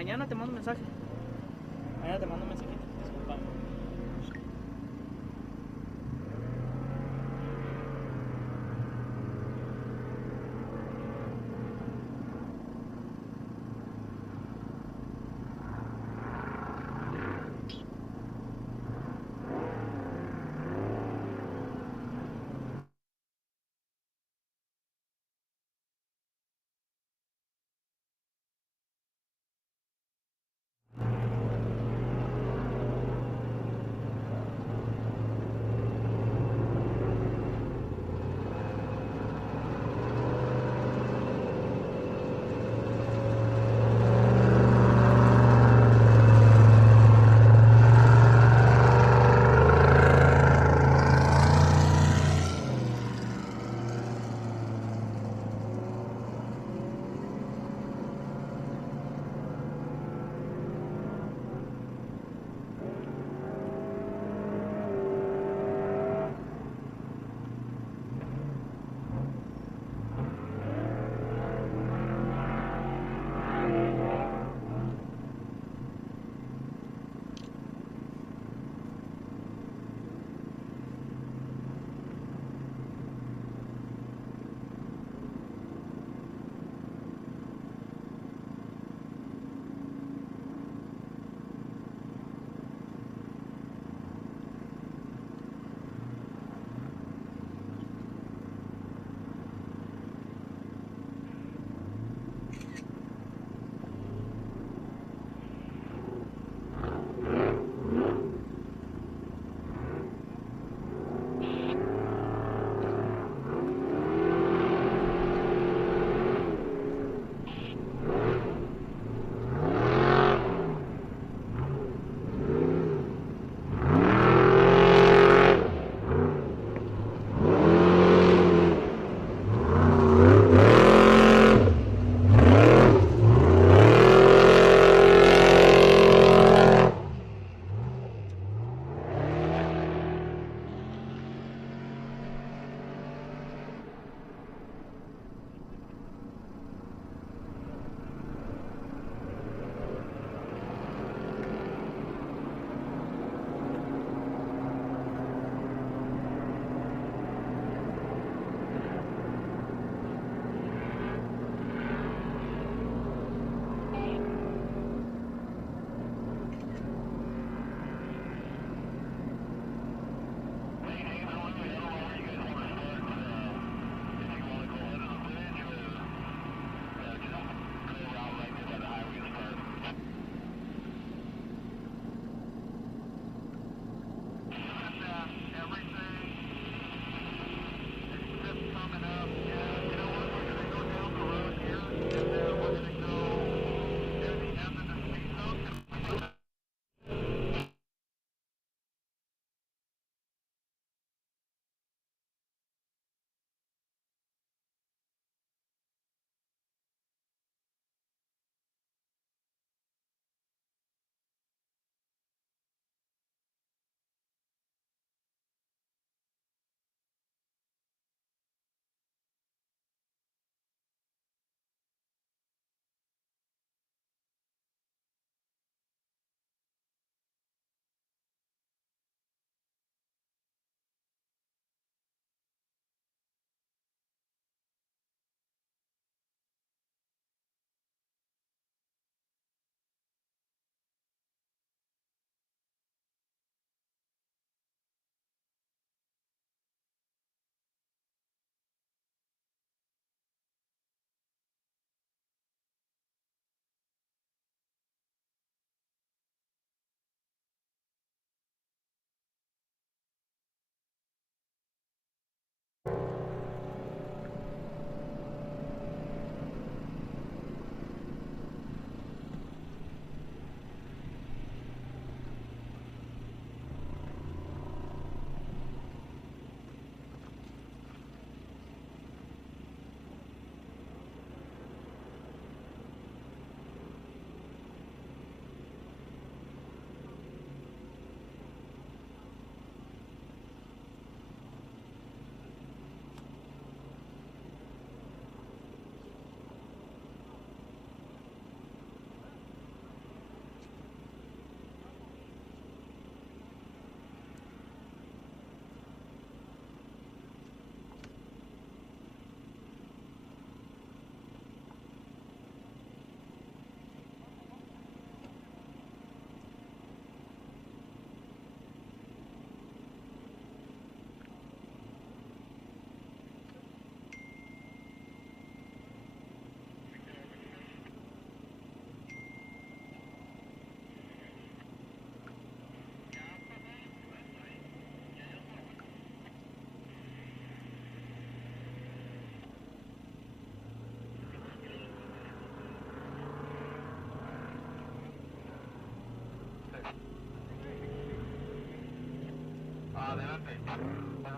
Mañana te mando un mensaje. Mañana te mando un mensajito. Disculpame.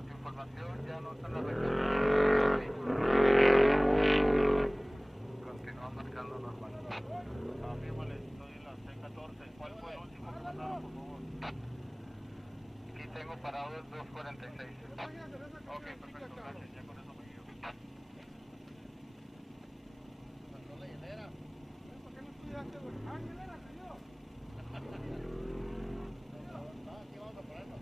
tu información, ya no están arrancando. Continúa marcando normal. Afírmale, estoy en la C14. ¿Cuál fue el último que pasaron, por favor? Aquí tengo parado el 246. Ok, perfecto, gracias. Ya con eso me guío. Pasó la hielera. ¿Por qué no estudiaste, güey? Ah, hielera, cayó. No, aquí vamos a ponerlo.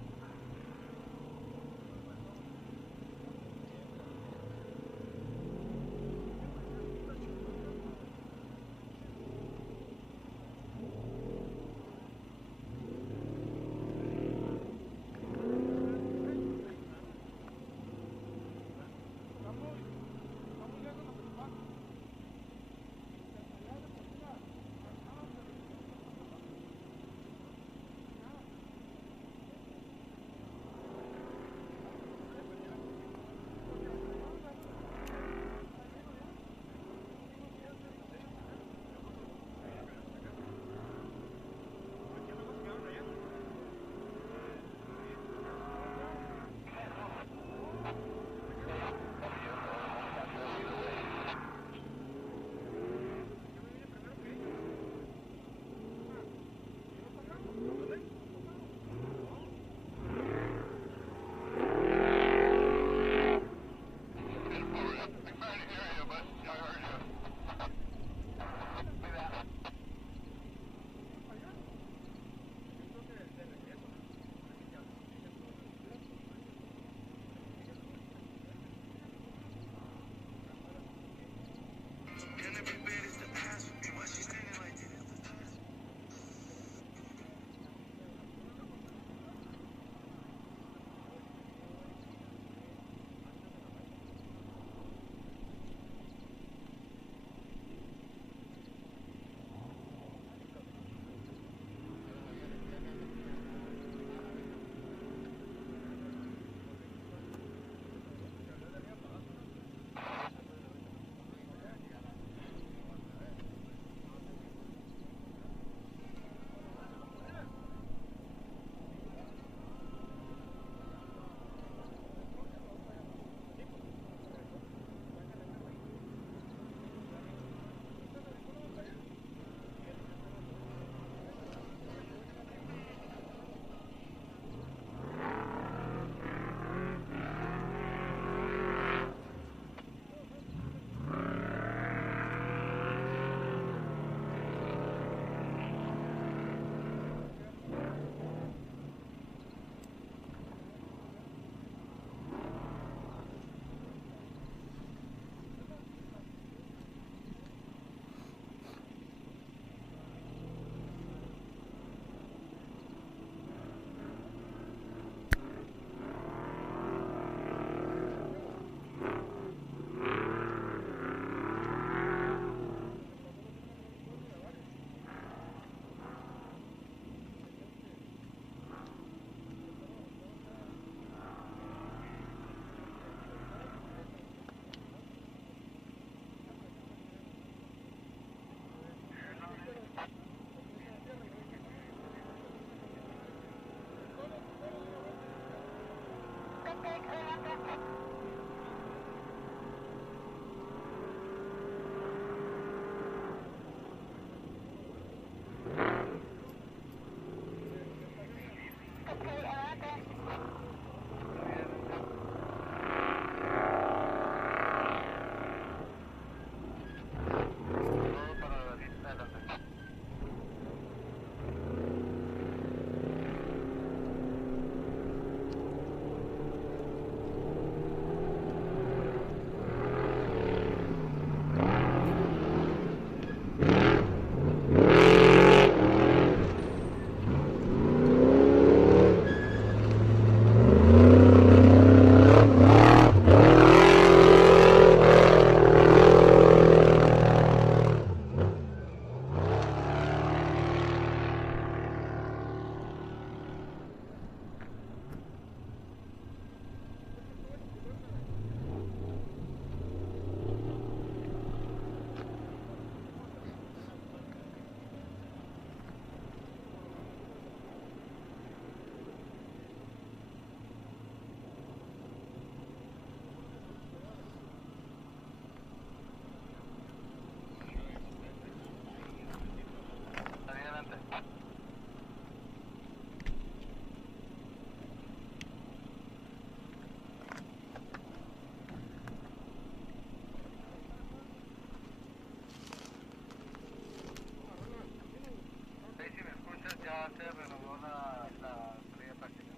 se renovó la salida práctica.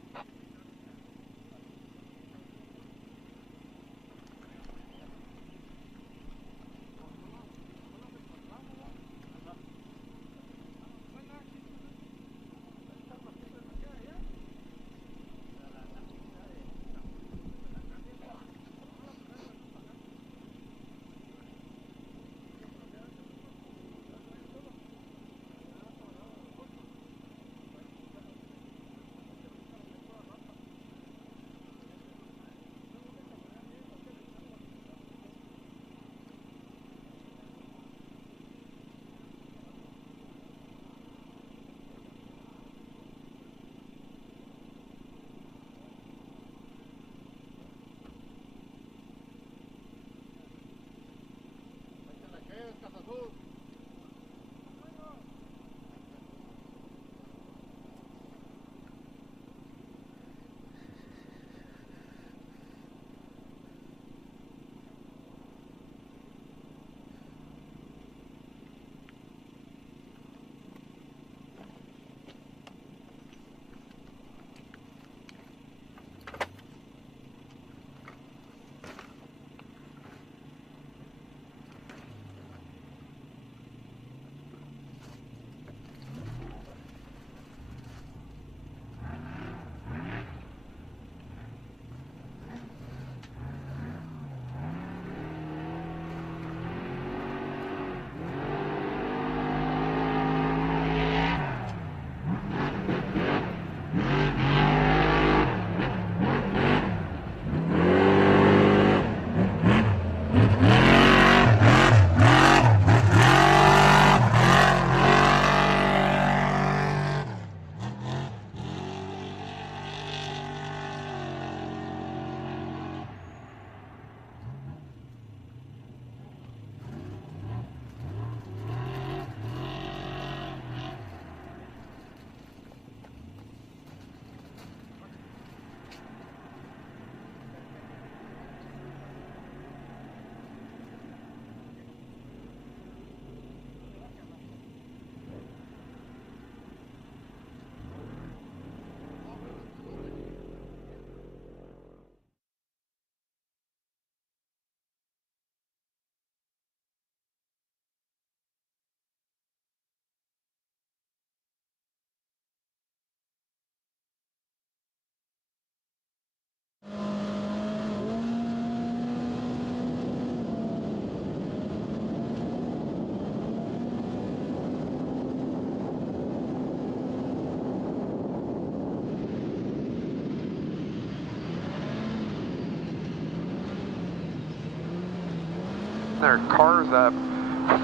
Their cars up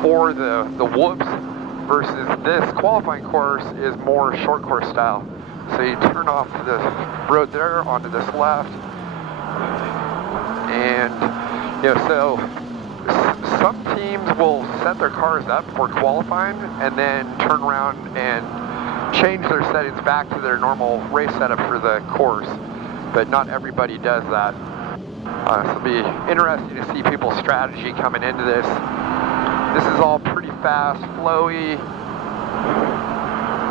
for the whoops versus this qualifying course is more short course style. So you turn off the road there onto this left, and you know, so some teams will set their cars up for qualifying and then turn around and change their settings back to their normal race setup for the course, but not everybody does that. So it'll be interesting to see people's strategy coming into this. This is all pretty fast, flowy.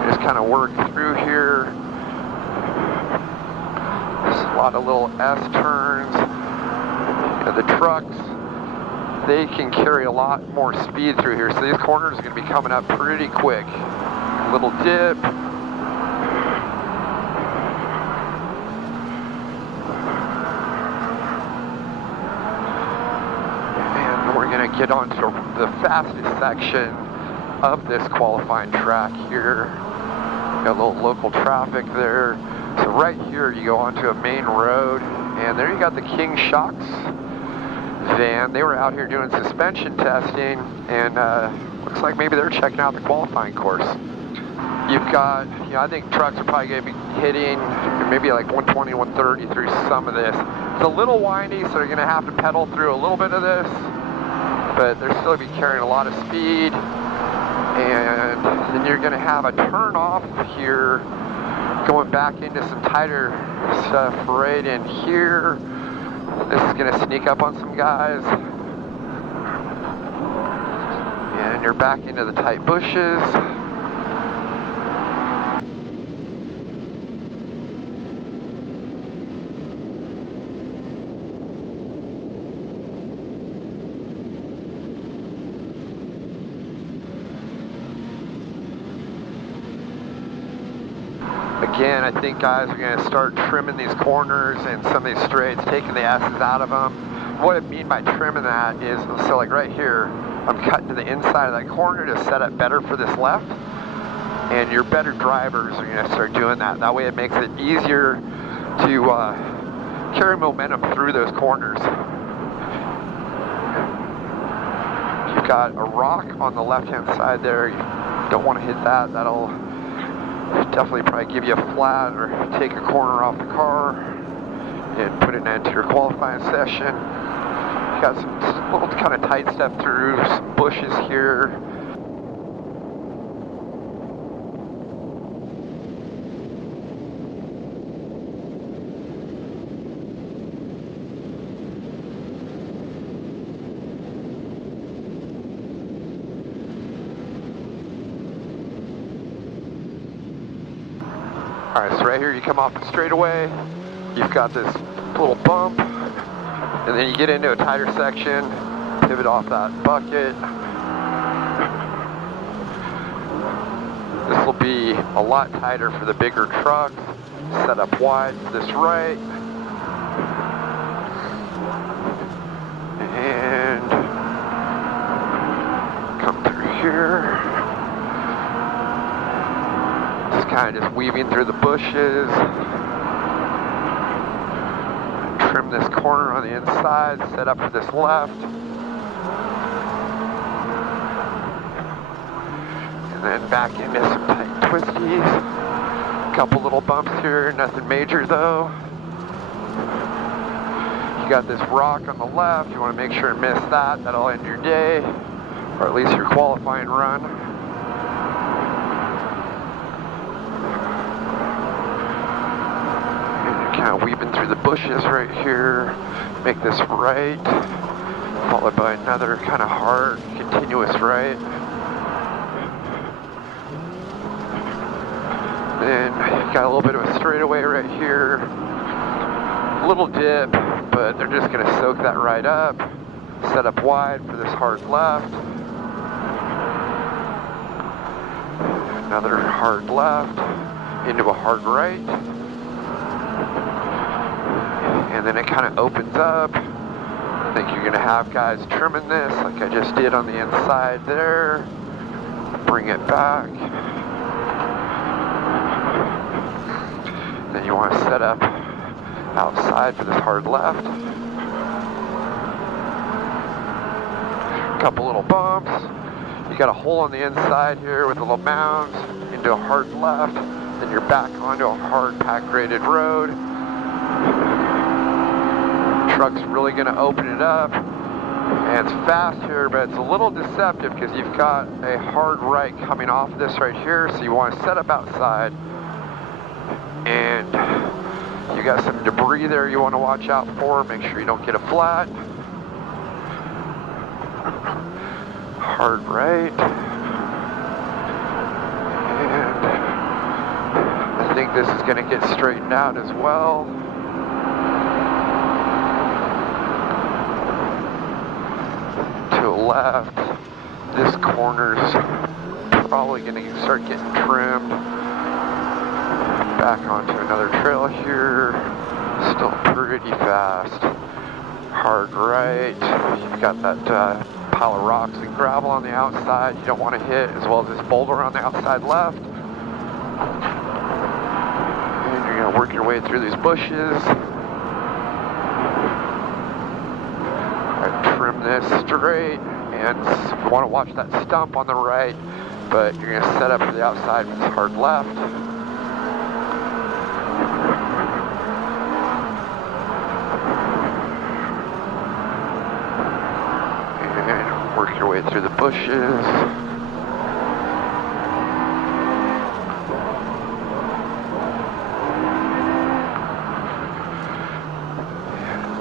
Just kind of work through here. There's a lot of little S turns. You know, the trucks, they can carry a lot more speed through here. So these corners are going to be coming up pretty quick. A little dip. Get onto the fastest section of this qualifying track here. Got a little local traffic there. So right here you go onto a main road, and there you got the King Shocks van. They were out here doing suspension testing, and looks like maybe they're checking out the qualifying course. You've got, you know, I think trucks are probably going to be hitting maybe like 120, 130 through some of this. It's a little windy, so they're going to have to pedal through a little bit of this, but they're still going to be carrying a lot of speed. And then you're going to have a turn off here going back into some tighter stuff right in here. This is going to sneak up on some guys. And you're back into the tight bushes. Again, I think guys are going to start trimming these corners and some of these straights, taking the S's out of them. What I mean by trimming that is, so like right here, I'm cutting to the inside of that corner to set up better for this left. And your better drivers are going to start doing that. That way it makes it easier to carry momentum through those corners. You've got a rock on the left-hand side there. You don't want to hit that. That'll definitely probably give you a flat or take a corner off the car and put an end to your qualifying session. You got some little kind of tight stuff through, some bushes here. Alright, so right here you come off the straightaway, you've got this little bump, and then you get into a tighter section, pivot off that bucket. This will be a lot tighter for the bigger trucks, set up wide to this right. And come through here. Kind of just weaving through the bushes. Trim this corner on the inside, set up for this left. And then back into some tight twisties. Couple little bumps here, nothing major though. You got this rock on the left, you want to make sure to miss that. That'll end your day, or at least your qualifying run. Kind of weaving through the bushes right here, make this right, followed by another kind of hard, continuous right. Then you got a little bit of a straightaway right here, little dip, but they're just going to soak that right up, set up wide for this hard left, another hard left, into a hard right. And then it kind of opens up. I think you're going to have guys trimming this like I just did on the inside there. Bring it back. Then you want to set up outside for this hard left. Couple little bumps. You got a hole on the inside here with a little mound into a hard left. Then you're back onto a hard pack graded road. Truck's really going to open it up, and it's fast here, but it's a little deceptive because you've got a hard right coming off this right here, so you want to set up outside, and you got some debris there you want to watch out for. Make sure you don't get a flat. Hard right, and I think this is going to get straightened out as well. Left, this corner's probably going to start getting trimmed. Back onto another trail here, still pretty fast. Hard right, you've got that pile of rocks and gravel on the outside you don't want to hit, as well as this boulder on the outside left. And you're going to work your way through these bushes. Trim this straight, and you want to watch that stump on the right, but you're going to set up for the outside with this hard left. And work your way through the bushes.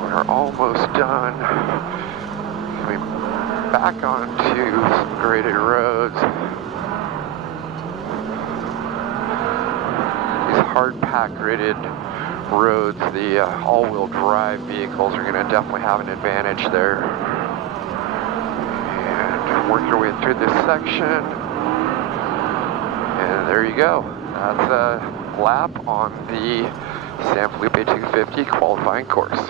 We're almost done. Back onto some graded roads. These hard pack graded roads, the all-wheel drive vehicles are going to definitely have an advantage there. And work your way through this section. And there you go. lap on the San Felipe 250 qualifying course.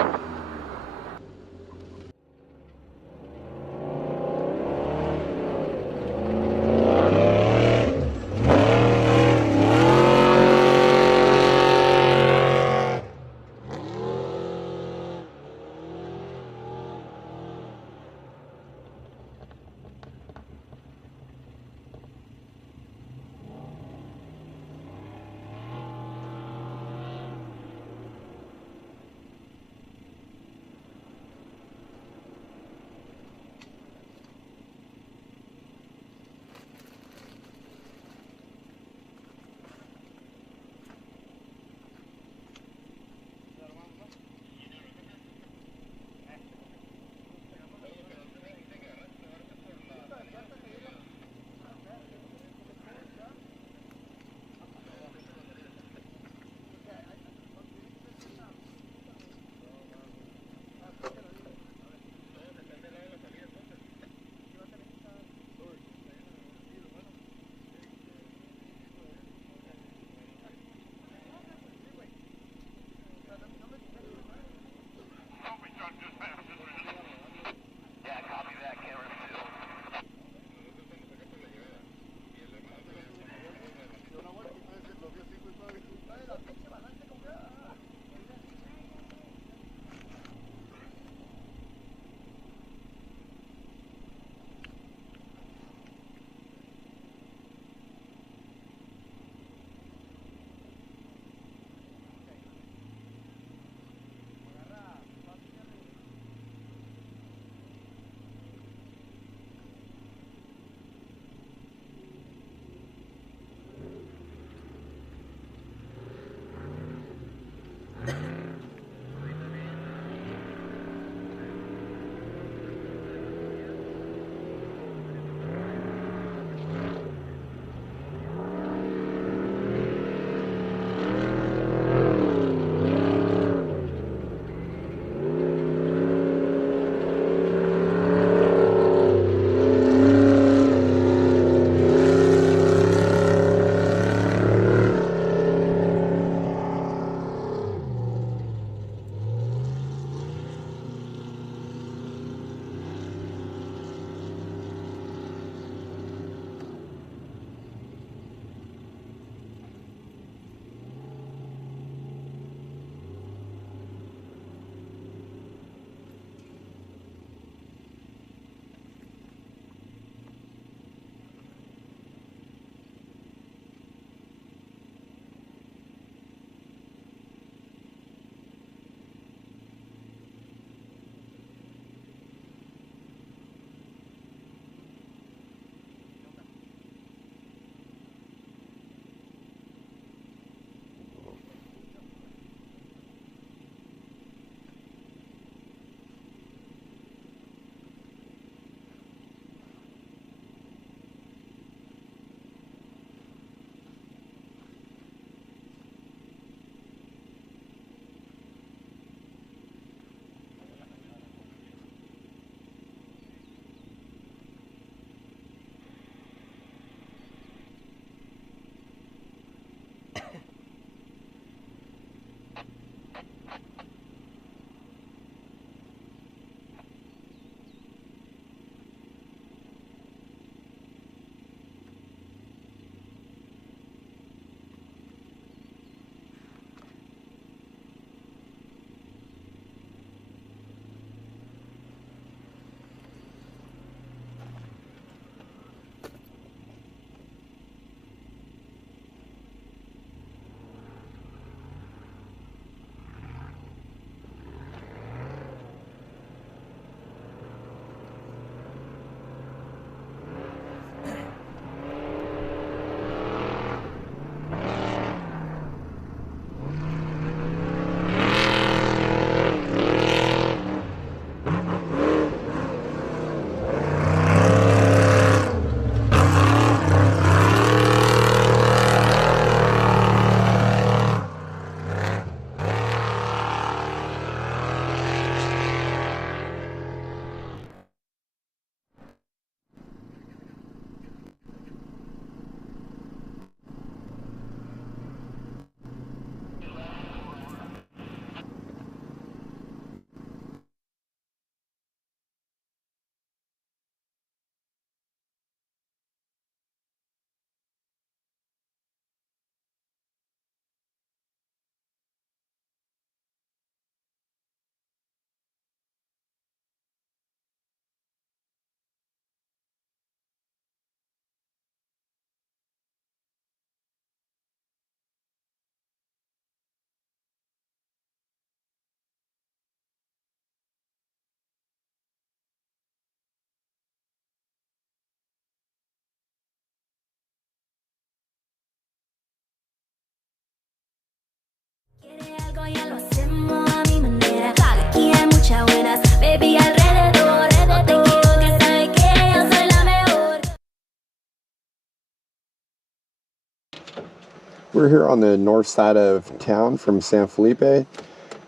We're here on the north side of town from San Felipe,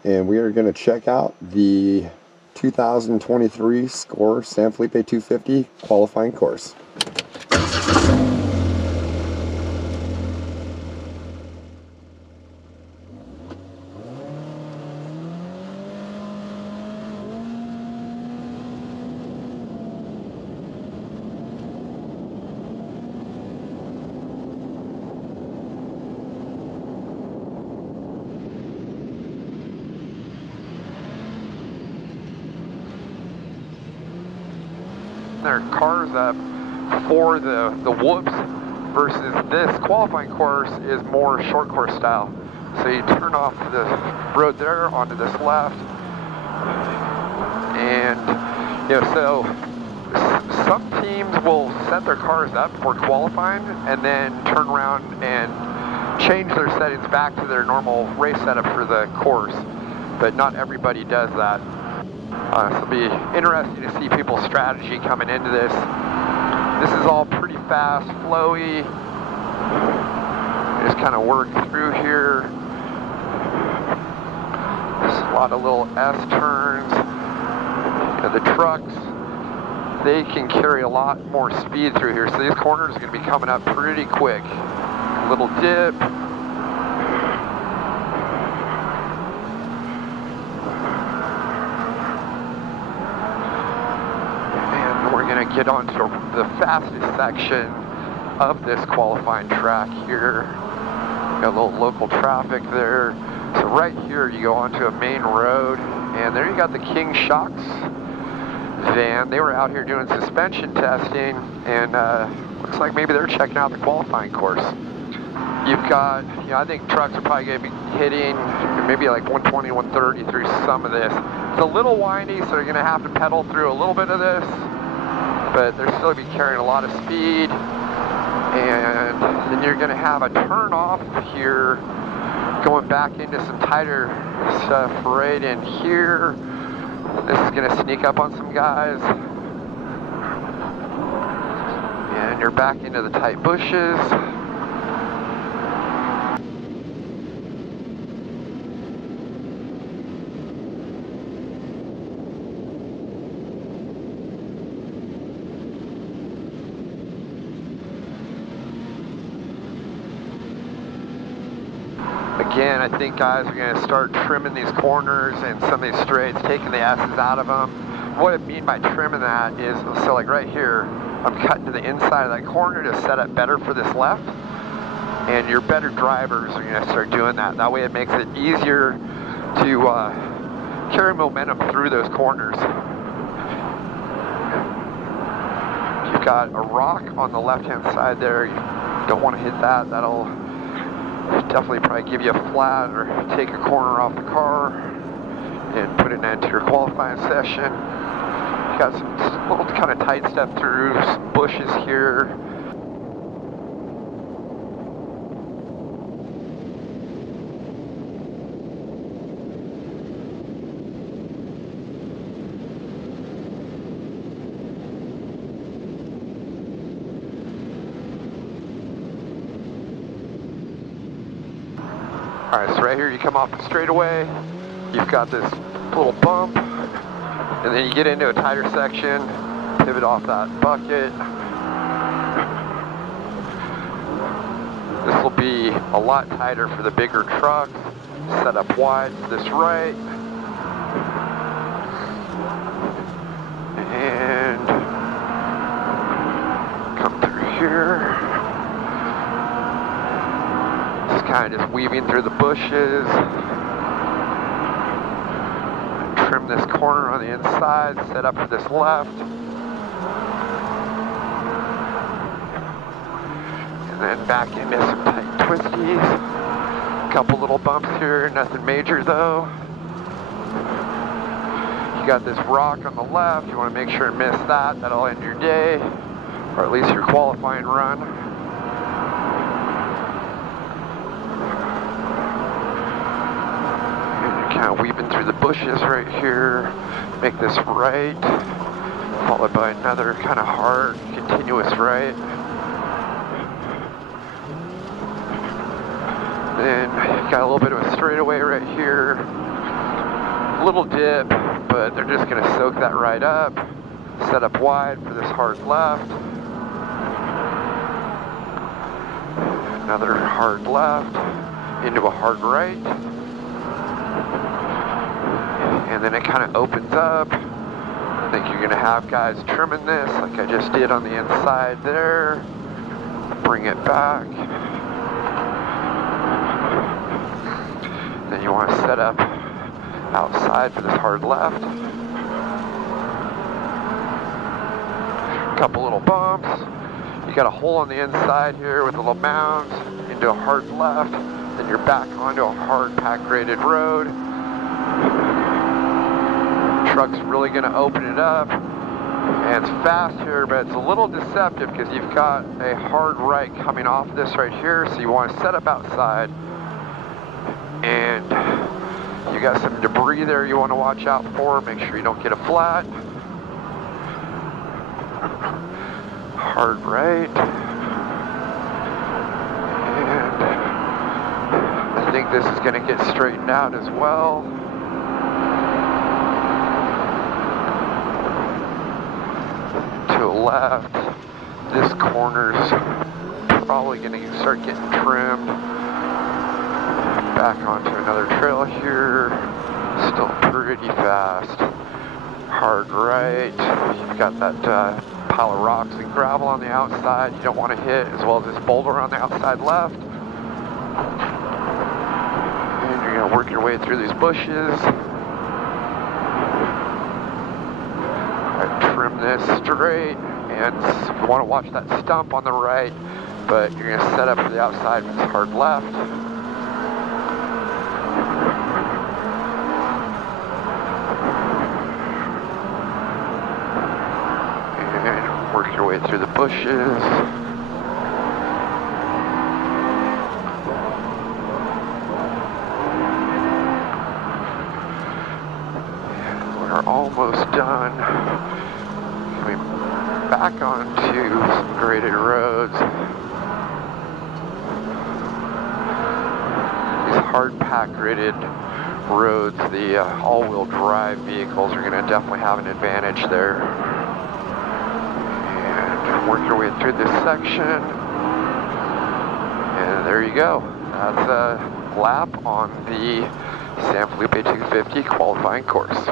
and we are going to check out the 2023 SCORE San Felipe 250 qualifying course. Their cars up for the whoops versus this qualifying course is more short course style. So you turn off the road there onto this left, and so some teams will set their cars up for qualifying and then turn around and change their settings back to their normal race setup for the course, but not everybody does that. So it'll be interesting to see people's strategy coming into this. This is all pretty fast, flowy. Just kind of work through here. There's a lot of little S turns. The trucks, they can carry a lot more speed through here. So these corners are going to be coming up pretty quick. A little dip. Get onto the fastest section of this qualifying track here. Got a little local traffic there. So right here you go onto a main road, and there you got the King Shocks van. They were out here doing suspension testing, and looks like maybe they're checking out the qualifying course. You've got, I think trucks are probably going to be hitting maybe like 120, 130 through some of this. It's a little windy, so you're going to have to pedal through a little bit of this, but they're still going to be carrying a lot of speed. And then you're going to have a turn off here going back into some tighter stuff right in here. This is going to sneak up on some guys. And you're back into the tight bushes. Again, I think guys are going to start trimming these corners and some of these straights, taking the S's out of them. What I mean by trimming that is, so like right here, I'm cutting to the inside of that corner to set up better for this left. And your better drivers are going to start doing that. That way it makes it easier to carry momentum through those corners. You've got a rock on the left-hand side there. You don't want to hit that. That'll definitely probably give you a flat or take a corner off the car and put it into your qualifying session. You got some little kind of tight stuff through some bushes here. Alright, so right here you come off the straightaway, you've got this little bump, and then you get into a tighter section, pivot off that bucket. This will be a lot tighter for the bigger trucks, set up wide to this right. And come through here. Kind of just weaving through the bushes. Trim this corner on the inside, set up for this left. And then back into some tight twisties. A couple little bumps here, nothing major though. You got this rock on the left, you want to make sure to miss that. That'll end your day, or at least your qualifying run. kind of weaving through the bushes right here. Make this right, followed by another kind of hard, continuous right. Then got a little bit of a straightaway right here. A little dip, but they're just going to soak that right up. Set up wide for this hard left. Another hard left into a hard right. And then it kind of opens up. I think you're going to have guys trimming this like I just did on the inside there. Bring it back. Then you want to set up outside for this hard left. Couple little bumps. You got a hole on the inside here with a little mound into a hard left. Then you're back onto a hard pack graded road. Truck's really going to open it up. And it's fast here, but it's a little deceptive because you've got a hard right coming off this right here. So you want to set up outside. And you got some debris there you want to watch out for. Make sure you don't get a flat. Hard right. And I think this is going to get straightened out as well. To the left. This corner's probably going to start getting trimmed. Back onto another trail here. Still pretty fast. Hard right. You've got that pile of rocks and gravel on the outside you don't want to hit, as well as this boulder on the outside left. And you're going to work your way through these bushes. Alright, trim this straight, and you want to watch that stump on the right, but you're going to set up for the outside with this hard left. Work your way through the bushes. We're almost done. Coming back onto some graded roads. These hard pack graded roads, the all-wheel drive vehicles are going to definitely have an advantage there. Work your way through this section, and there you go. That's a lap on the San Felipe 250 qualifying course.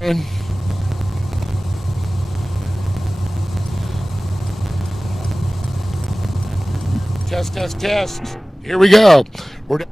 Test, test, test. Here we go. We're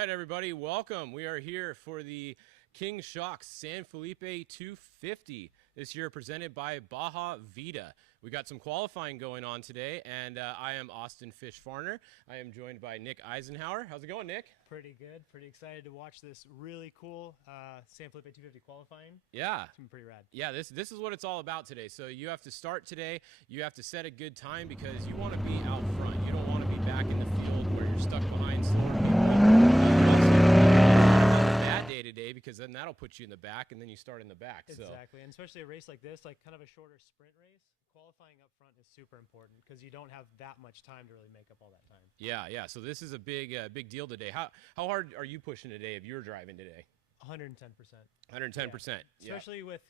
right, everybody, welcome. We are here for the King Shocks San Felipe 250 this year, presented by Baja Vida. We got some qualifying going on today, and I am Austin Fish Farner. I am joined by Nick Eisenhower. How's it going, Nick? Pretty good. Pretty excited to watch this really cool San Felipe 250 qualifying. Yeah. It's been pretty rad. Yeah, this is what it's all about today. So you have to start today. You have to set a good time because you want to be out front. You don't want to be back in the field where you're stuck behind slower people. Bad day today because then that'll put you in the back and then you start in the back. Exactly, and especially a race like this, like kind of a shorter sprint race. Qualifying up front is super important because you don't have that much time to really make up all that time. Yeah. So this is a big deal today. How hard are you pushing today if you're driving today? 110%. 110%. Yeah. Especially with,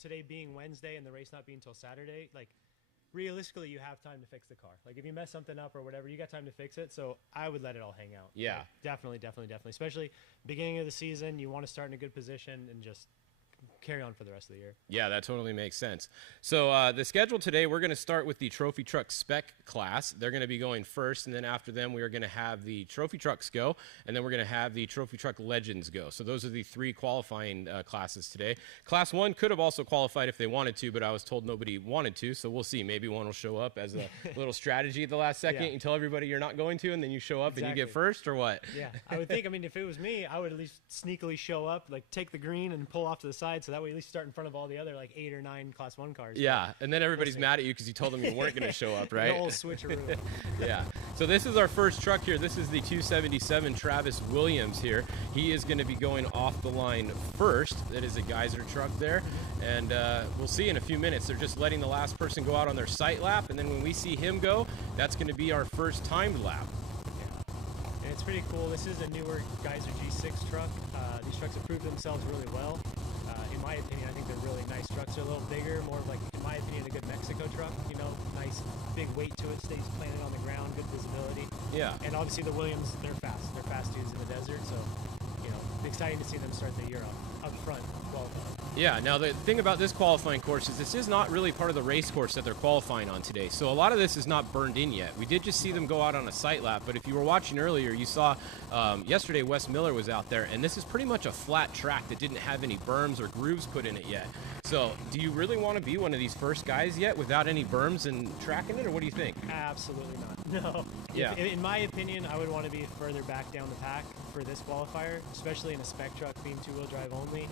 today being Wednesday and the race not being until Saturday, like realistically you have time to fix the car. Like if you mess something up or whatever, you got time to fix it. So I would let it all hang out. Yeah. Like, definitely. Especially beginning of the season, you want to start in a good position and just carry on for the rest of the year. Yeah, that totally makes sense. So the schedule today, we're going to start with the Trophy Truck Spec class. They're going to be going first, and then after them, we are going to have the Trophy Trucks go, and then we're going to have the Trophy Truck Legends go. So those are the three qualifying classes today. Class 1 could have also qualified if they wanted to, but I was told nobody wanted to, so we'll see. Maybe one will show up as a little strategy at the last second. Yeah. You tell everybody you're not going to, and then you show up and you get first, or what? Yeah, I would think, if it was me, I would at least sneakily show up, like take the green and pull off to the side, so that way at least start in front of all the other like 8 or 9 Class 1 cars. Yeah, and then everybody's mad at you because you told them you weren't going to show up, right? The old switcheroo. Yeah. So this is our first truck here. This is the 277 Travis Williams here. He is going to be going off the line first. That is a Geyser truck there. And we'll see in a few minutes. They're just letting the last person go out on their sight lap. And then when we see him go, that's going to be our first timed lap. Yeah. And it's pretty cool. This is a newer Geyser G6 truck. These trucks have proved themselves really well. In my opinion, I think they're really nice trucks. They're a little bigger, more of like, in my opinion, a good Mexico truck. Nice big weight to it, stays planted on the ground, good visibility. Yeah. And obviously the Williams, they're fast. They're fast dudes in the desert, so exciting to see them start the year up front. Yeah, now the thing about this qualifying course is this is not really part of the race course that they're qualifying on today. So a lot of this is not burned in yet. We did just see them go out on a sight lap, but if you were watching earlier, you saw yesterday Wes Miller was out there, and this is pretty much a flat track that didn't have any berms or grooves put in it yet. So do you really want to be one of these first guys yet without any berms and tracking it, or what do you think? Absolutely not. No. Yeah. In my opinion, I would want to be further back down the pack for this qualifier, especially in a spec truck being two-wheel drive only.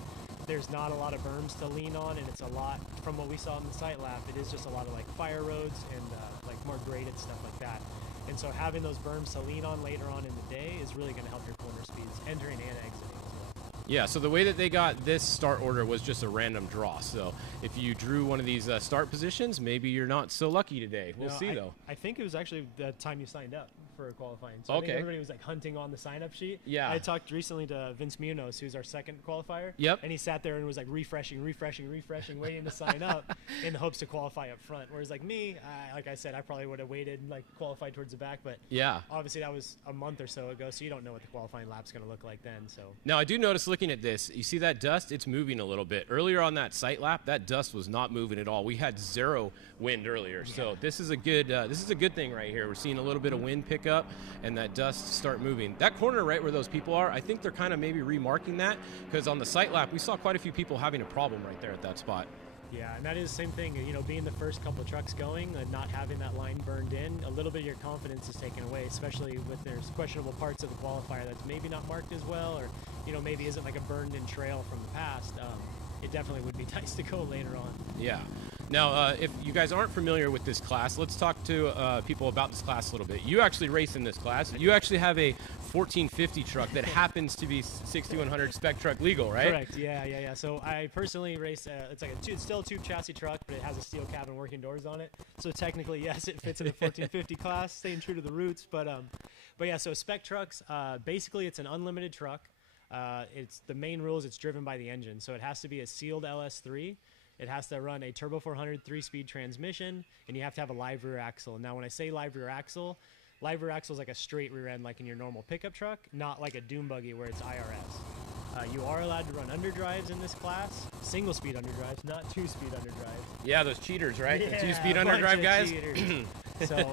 There's not a lot of berms to lean on, and it's a lot, from what we saw in the sight lap, it is just a lot of like fire roads and like more graded stuff like that. And so having those berms to lean on later on in the day is really going to help your corner speeds entering and exiting as well. Yeah, so the way that they got this start order was just a random draw. So if you drew one of these start positions, maybe you're not so lucky today. We'll see, though. I think it was actually the time you signed up for qualifying. So okay. I think everybody was like hunting on the sign-up sheet. Yeah. I talked recently to Vince Munoz, who's our second qualifier. Yep. And he sat there and was like refreshing, waiting to sign up in the hopes to qualify up front. Whereas like me, like I said, I probably would have waited and like qualified towards the back. But yeah, obviously that was a month or so ago, so you don't know what the qualifying lap's going to look like then. So now I do notice looking at this, you see that dust? It's moving a little bit. Earlier on that sight lap, that dust was not moving at all. We had zero wind earlier, so this is a good thing right here. We're seeing a little bit of wind pick up and that dust start moving. That corner right where those people are, I think they're kind of maybe remarking that because on the sight lap we saw quite a few people having a problem right there at that spot. Yeah, and that is the same thing, being the first couple of trucks going and not having that line burned in, a little bit of your confidence is taken away, especially with there's questionable parts of the qualifier that's maybe not marked as well, or maybe isn't like a burned in trail from the past. It definitely would be nice to go later on. Yeah. Now, if you guys aren't familiar with this class, let's talk to people about this class a little bit. You actually race in this class. You actually have a 1450 truck that happens to be 6100 spec truck legal, right? Correct. Yeah. So I personally race. It's still a tube chassis truck, but it has a steel cab and working doors on it. So technically, yes, it fits in the 1450 class, staying true to the roots. But yeah. So spec trucks, basically, it's an unlimited truck. It's the main rules. It's driven by the engine, so it has to be a sealed LS3. It has to run a turbo 400 3-speed transmission, and you have to have a live rear axle. Now, when I say live rear axle is like a straight rear end like in your normal pickup truck, not like a dune buggy where it's IRS. You are allowed to run underdrives in this class, single-speed underdrives, not two-speed underdrives. Yeah, those cheaters, right? Yeah, the two-speed underdrive guys? So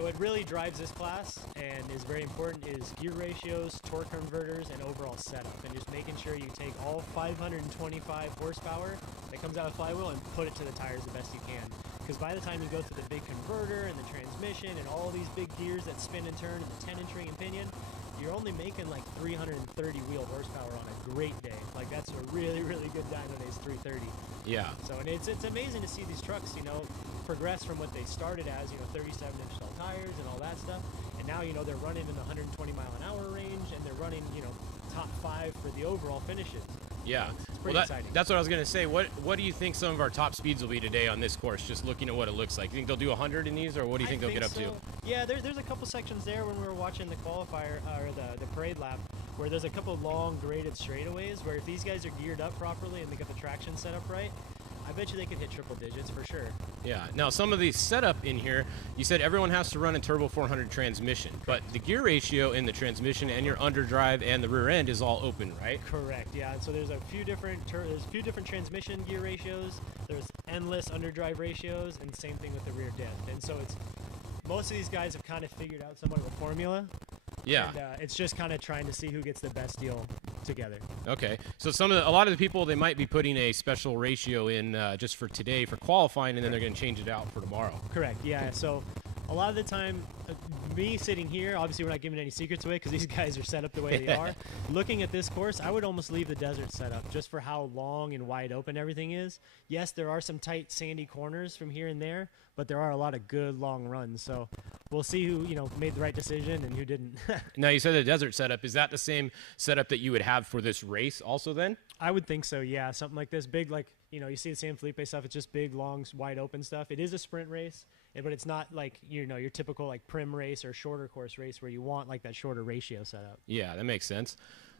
what really drives this class and is very important is gear ratios, torque converters, and overall setup. And just making sure you take all 525 horsepower that comes out of the flywheel and put it to the tires the best you can. Because by the time you go through the big converter and the transmission and all these big gears that spin and turn and the 10-inch ring and pinion, you're only making like 330 wheel horsepower on a great day. Like that's a really, really good dyno day is 330. Yeah. So and it's amazing to see these trucks, you know, progress from what they started as, you know, 37-inch tall tires and all that stuff. And now, you know, they're running in the 120 mile an hour range and they're running, you know, top 5 for the overall finishes. Yeah, it's pretty exciting. That's what I was going to say. What do you think some of our top speeds will be today on this course, just looking at what it looks like? You think they'll do 100 in these, or what do you think they'll get up to? Yeah, there's a couple sections there when we were watching the qualifier, or the parade lap, where there's a couple long graded straightaways where if these guys are geared up properly and they got the traction set up right, I bet you they could hit triple digits for sure. Yeah. Now, some of the setup in here, you said everyone has to run a turbo 400 transmission, but the gear ratio in the transmission and your underdrive and the rear end is all open, right? Correct. Yeah. And so there's a few different transmission gear ratios. There's endless underdrive ratios, and same thing with the rear diff. And so it's most of these guys have kind of figured out somewhat of a formula. Yeah. And, it's just kind of trying to see who gets the best deal together. Okay. So a lot of the people, they might be putting a special ratio in just for today for qualifying, and then they're going to change it out for tomorrow. Correct. Yeah. So a lot of the time, me sitting here, obviously we're not giving any secrets away because these guys are set up the way they are. Looking at this course, I would almost leave the desert set up just for how long and wide open everything is. Yes, there are some tight sandy corners from here and there, but there are a lot of good long runs. So we'll see who, you know, made the right decision and who didn't. Now, you said the desert setup. Is that the same setup that you would have for this race also then? I would think so, yeah. Something like this, big, like, you know, you see the San Felipe stuff, it's just big, long, wide open stuff. It is a sprint race, but it's not like, you know, your typical like prim race or shorter course race where you want like that shorter ratio setup. Yeah, that makes sense.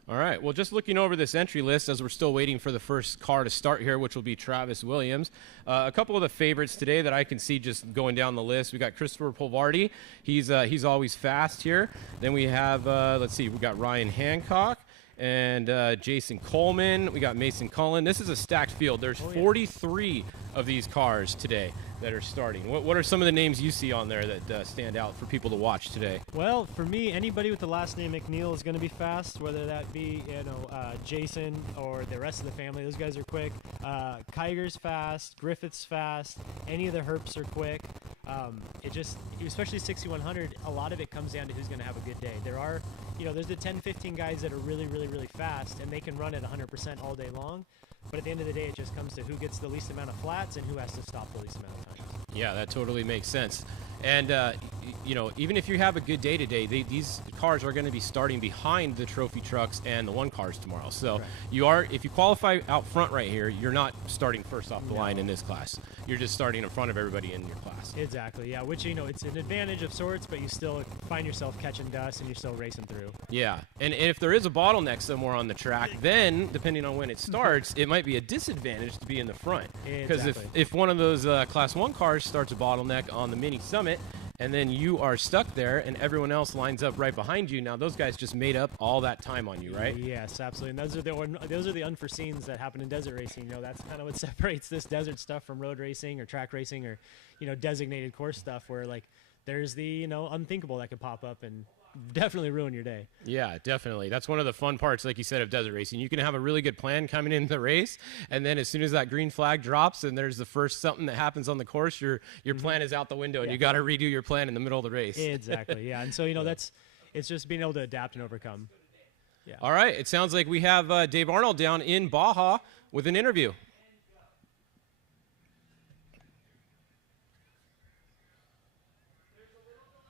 All right, well, just looking over this entry list as we're still waiting for the first car to start here, which will be Travis Williams. A couple of the favorites today that I can see just going down the list. We got Christopher Polvardi. He's always fast here. Then we have, let's see, we got Ryan Hancock and Jason Coleman. We got Mason Cullen. This is a stacked field. There's 43 of these cars today that are starting. What are some of the names you see on there that stand out for people to watch today? Well, for me, anybody with the last name McNeil is going to be fast, whether that be, you know, Jason or the rest of the family. Those guys are quick. Kiger's fast. Griffith's fast. Any of the Herps are quick. It just, especially 6100, a lot of it comes down to who's going to have a good day. There are, you know, there's the 10, 15 guys that are really, really, really fast, and they can run at 100% all day long. But at the end of the day, it just comes to who gets the least amount of flats and who has to stop the least amount of times. Yeah, that totally makes sense. And, you know, even if you have a good day today, these cars are going to be starting behind the trophy trucks and the one cars tomorrow. So if you qualify out front right here, you're not starting first off the line in this class. You're just starting in front of everybody in your class. Exactly, yeah, which, you know, it's an advantage of sorts, but you still find yourself catching dust and you're still racing through. Yeah, and if there is a bottleneck somewhere on the track, then, depending on when it starts, it might be a disadvantage to be in the front. Because if one of those Class 1 cars starts a bottleneck on the mini summit, and then you are stuck there and everyone else lines up right behind you, now those guys just made up all that time on you, right? Yes, absolutely. And those are the unforeseens that happen in desert racing. You know, that's kind of what separates this desert stuff from road racing or track racing or, you know, designated course stuff, where like there's the, you know, unthinkable that could pop up and definitely ruin your day. Yeah, definitely. That's one of the fun parts, like you said, of desert racing. You can have a really good plan coming into the race, and then as soon as that green flag drops and there's the first something that happens on the course, your plan is out the window, and you got to redo your plan in the middle of the race. Exactly, yeah. And so, you know, it's just being able to adapt and overcome. Yeah. All right, it sounds like we have Dave Arnold down in Baja with an interview.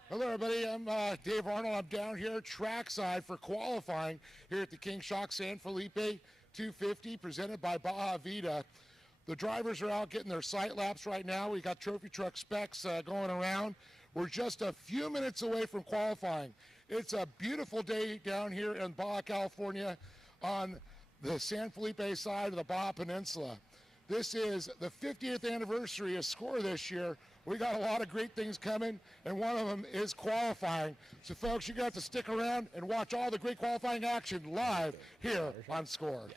Hello, everybody. I'm Dave Arnold. I'm down here trackside for qualifying here at the King Shock San Felipe 250 presented by Baja Vida. The drivers are out getting their sight laps right now. We got trophy truck specs going around. We're just a few minutes away from qualifying. It's a beautiful day down here in Baja, California on the San Felipe side of the Baja Peninsula. This is the 50th anniversary of SCORE this year. We got a lot of great things coming, and one of them is qualifying. So, folks, you're going to have to stick around and watch all the great qualifying action live here on SCORE.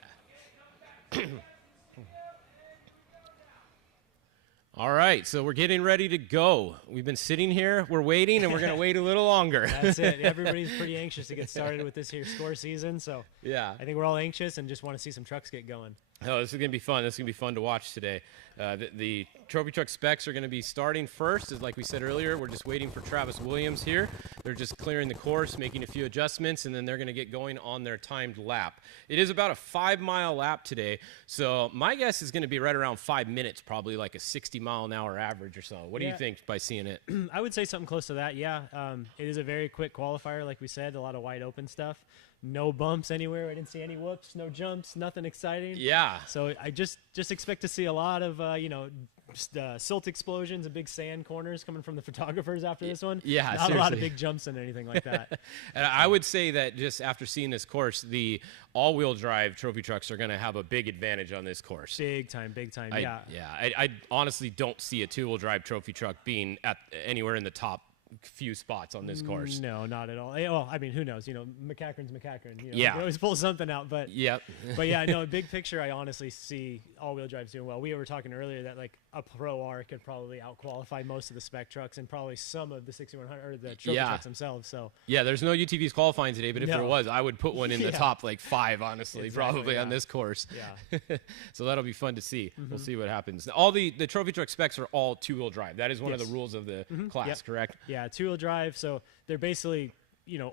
All right, so we're getting ready to go. We've been sitting here, we're waiting, and we're going to wait a little longer. That's it. Everybody's pretty anxious to get started with this here score season, so yeah, I think we're all anxious and just want to see some trucks get going. Oh, this is going to be fun. This is going to be fun to watch today. The trophy truck specs are going to be starting first. As like we said earlier, we're just waiting for Travis Williams here. They're just clearing the course, making a few adjustments, and then they're going to get going on their timed lap. It is about a 5-mile lap today, so my guess is going to be right around 5 minutes, probably like a 60-mile-an-hour average or so. What do you think by seeing it? I would say something close to that, yeah. It is a very quick qualifier, like we said, a lot of wide open stuff. No bumps anywhere. I didn't see any whoops, no jumps, nothing exciting. Yeah. So I just expect to see a lot of, silt explosions and big sand corners coming from the photographers after this one. Yeah, Not seriously. a lot of big jumps and anything like that. And I would say that just after seeing this course, the all-wheel drive trophy trucks are going to have a big advantage on this course. Big time, yeah. I honestly don't see a two-wheel drive trophy truck being at anywhere in the top few spots on this course. No, not at all. Well, I mean, who knows? McCachran's McCachran. You Yeah. can always pull something out, but Yep. But yeah, no, big picture, I honestly see all-wheel drives doing well. We were talking earlier that like a Pro R could probably out-qualify most of the spec trucks and probably some of the 6100 or the trophy trucks themselves. So yeah, there's no UTVs qualifying today, but if No. there was, I would put one in the top like 5, honestly, Exactly, probably on yeah. this course. Yeah. So that'll be fun to see. We'll see what happens. All the trophy truck specs are all two-wheel drive. That is one of the rules of the class, Yep. correct? Yeah, two-wheel drive. So they're basically,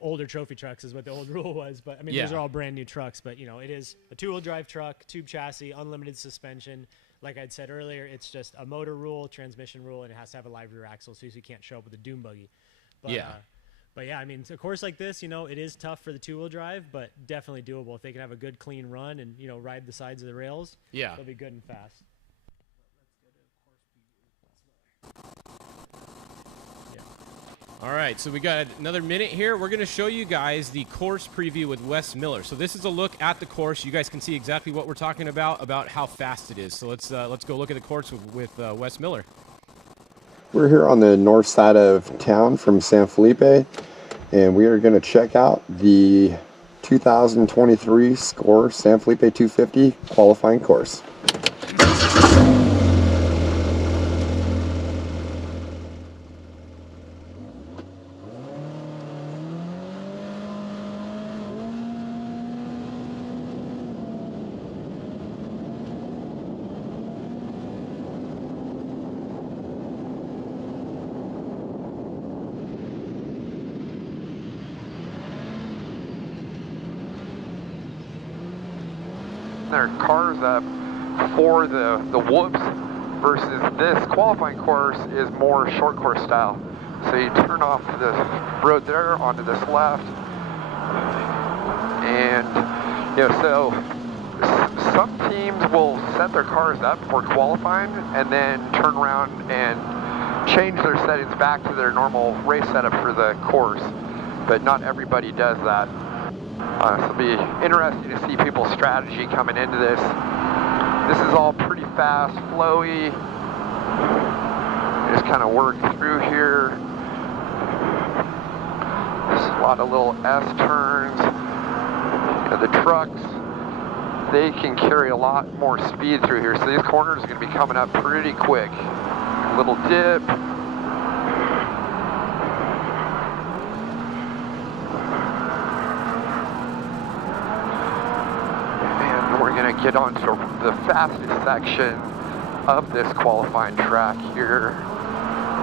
older trophy trucks is what the old rule was. But I mean, these Yeah. are all brand new trucks. But it is a two-wheel drive truck, tube chassis, unlimited suspension. Like I'd said earlier, it's just a motor rule, transmission rule, and it has to have a live rear axle, so you can't show up with a dune buggy. But, But yeah, I mean, a course like this, it is tough for the two-wheel drive, but definitely doable if they can have a good, clean run and ride the sides of the rails. Yeah. They'll be good and fast. All right, so we got another minute here. We're going to show you guys the course preview with Wes Miller. So this is a look at the course. You guys can see exactly what we're talking about how fast it is. So let's go look at the course with Wes Miller. We're here on the north side of town from San Felipe, and we are going to check out the 2023 Score San Felipe 250 qualifying course. Their cars up for the whoops versus this qualifying course is more short course style. So you turn off the road there onto this left, and so some teams will set their cars up for qualifying and then turn around and change their settings back to their normal race setup for the course, but not everybody does that. So it'll be interesting to see people's strategy coming into this. This is all pretty fast, flowy. Just kind of work through here. There's a lot of little S turns. The trucks, they can carry a lot more speed through here. So these corners are going to be coming up pretty quick. Little dip. Get onto the fastest section of this qualifying track here.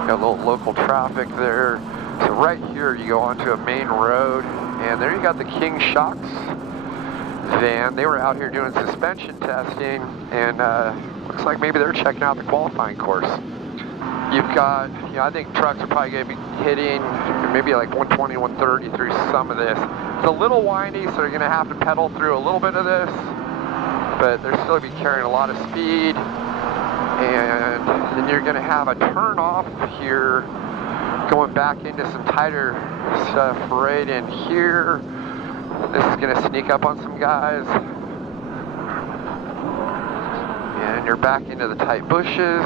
Got a little local traffic there. So right here you go onto a main road, and there you got the King Shocks van. They were out here doing suspension testing, and looks like maybe they're checking out the qualifying course. You've got, I think trucks are probably going to be hitting maybe like 120, 130 through some of this. It's a little windy, so they're going to have to pedal through a little bit of this, but they're still going to be carrying a lot of speed. And then you're going to have a turn off here going back into some tighter stuff right in here. This is going to sneak up on some guys. And you're back into the tight bushes.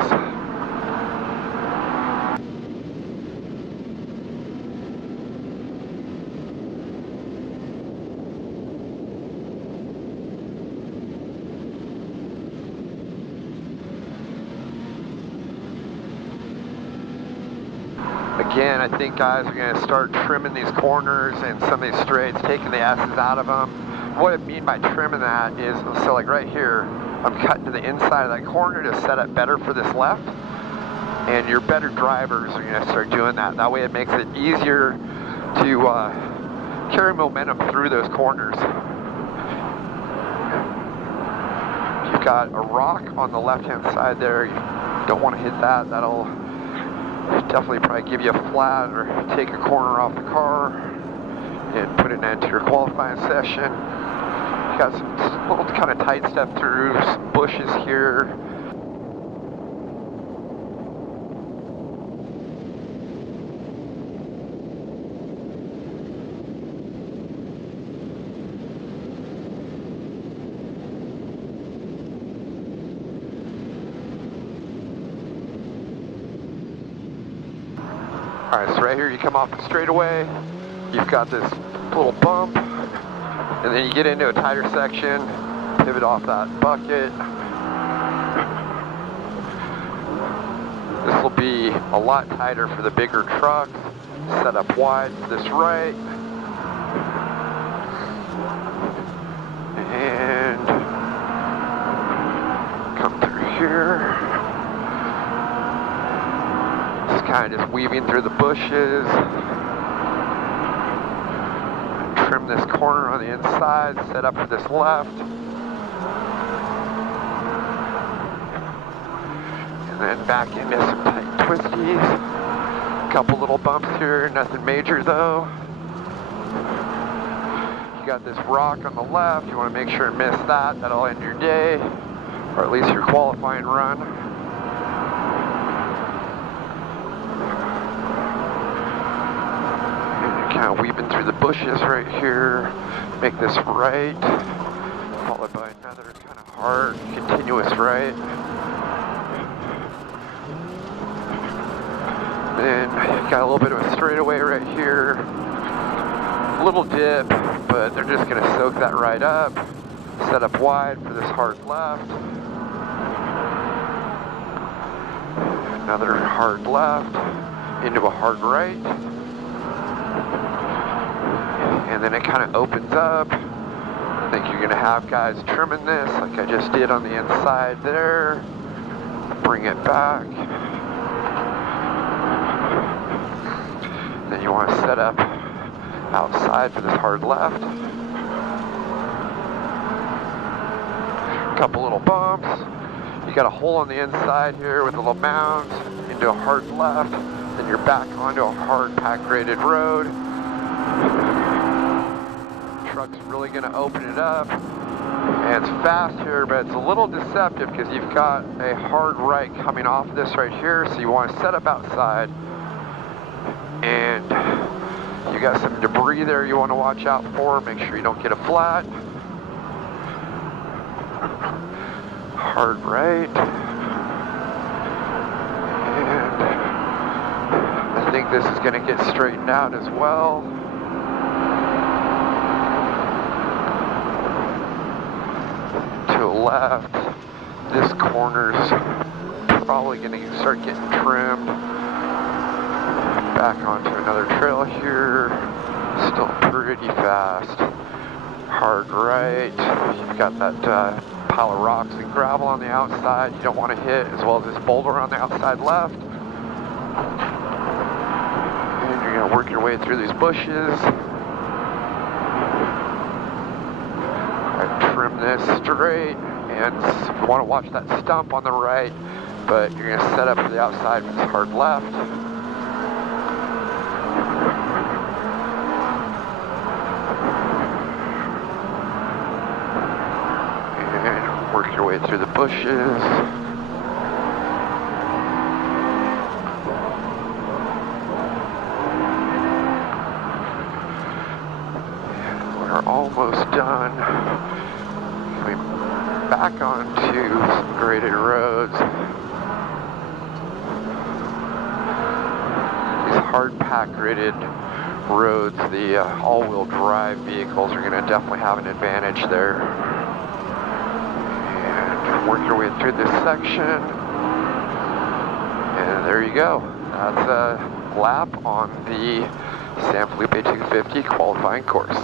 Again, I think guys are going to start trimming these corners and some of these straights, taking the S's out of them. What I mean by trimming that is, so like right here, I'm cutting to the inside of that corner to set up better for this left. And your better drivers are going to start doing that. That way it makes it easier to carry momentum through those corners. You've got a rock on the left-hand side there. You don't want to hit that. That'll definitely probably give you a flat or take a corner off the car and put an end to your qualifying session. You got some little kind of tight step through, some bushes here. Alright, so right here you come off the straightaway, you've got this little bump, and then you get into a tighter section, pivot off that bucket. This will be a lot tighter for the bigger trucks, set up wide to this right. And come through here. Kind of just weaving through the bushes. Trim this corner on the inside, set up for this left. And then back into some tight twisties. A couple little bumps here, nothing major though. You got this rock on the left, you want to make sure to miss that. That'll end your day, or at least your qualifying run. Kind of weaving through the bushes right here, make this right, followed by another kind of hard, continuous right. Then you got a little bit of a straightaway right here, a little dip, but they're just going to soak that right up, set up wide for this hard left, another hard left, into a hard right. And then it kind of opens up. I think you're going to have guys trimming this like I just did on the inside there. Bring it back. Then you want to set up outside for this hard left. Couple little bumps. You got a hole on the inside here with a little mound into a hard left. Then you're back onto a hard pack graded road. Truck's really going to open it up, and it's fast here, but it's a little deceptive because you've got a hard right coming off of this right here, so you want to set up outside, and you got some debris there you want to watch out for. Make sure you don't get a flat. Hard right, and I think this is going to get straightened out as well. Left, this corner's probably going to start getting trimmed. Back onto another trail here, still pretty fast. Hard right, you've got that pile of rocks and gravel on the outside you don't want to hit, as well as this boulder on the outside left. And you're going to work your way through these bushes. Trim this straight, and you want to watch that stump on the right, but you're going to set up for the outside with this hard left. And work your way through the bushes. And we're almost done. Back onto some graded roads. These hard pack graded roads, the all-wheel drive vehicles are going to definitely have an advantage there. And work your way through this section. And there you go. lap on the San Felipe 250 qualifying course.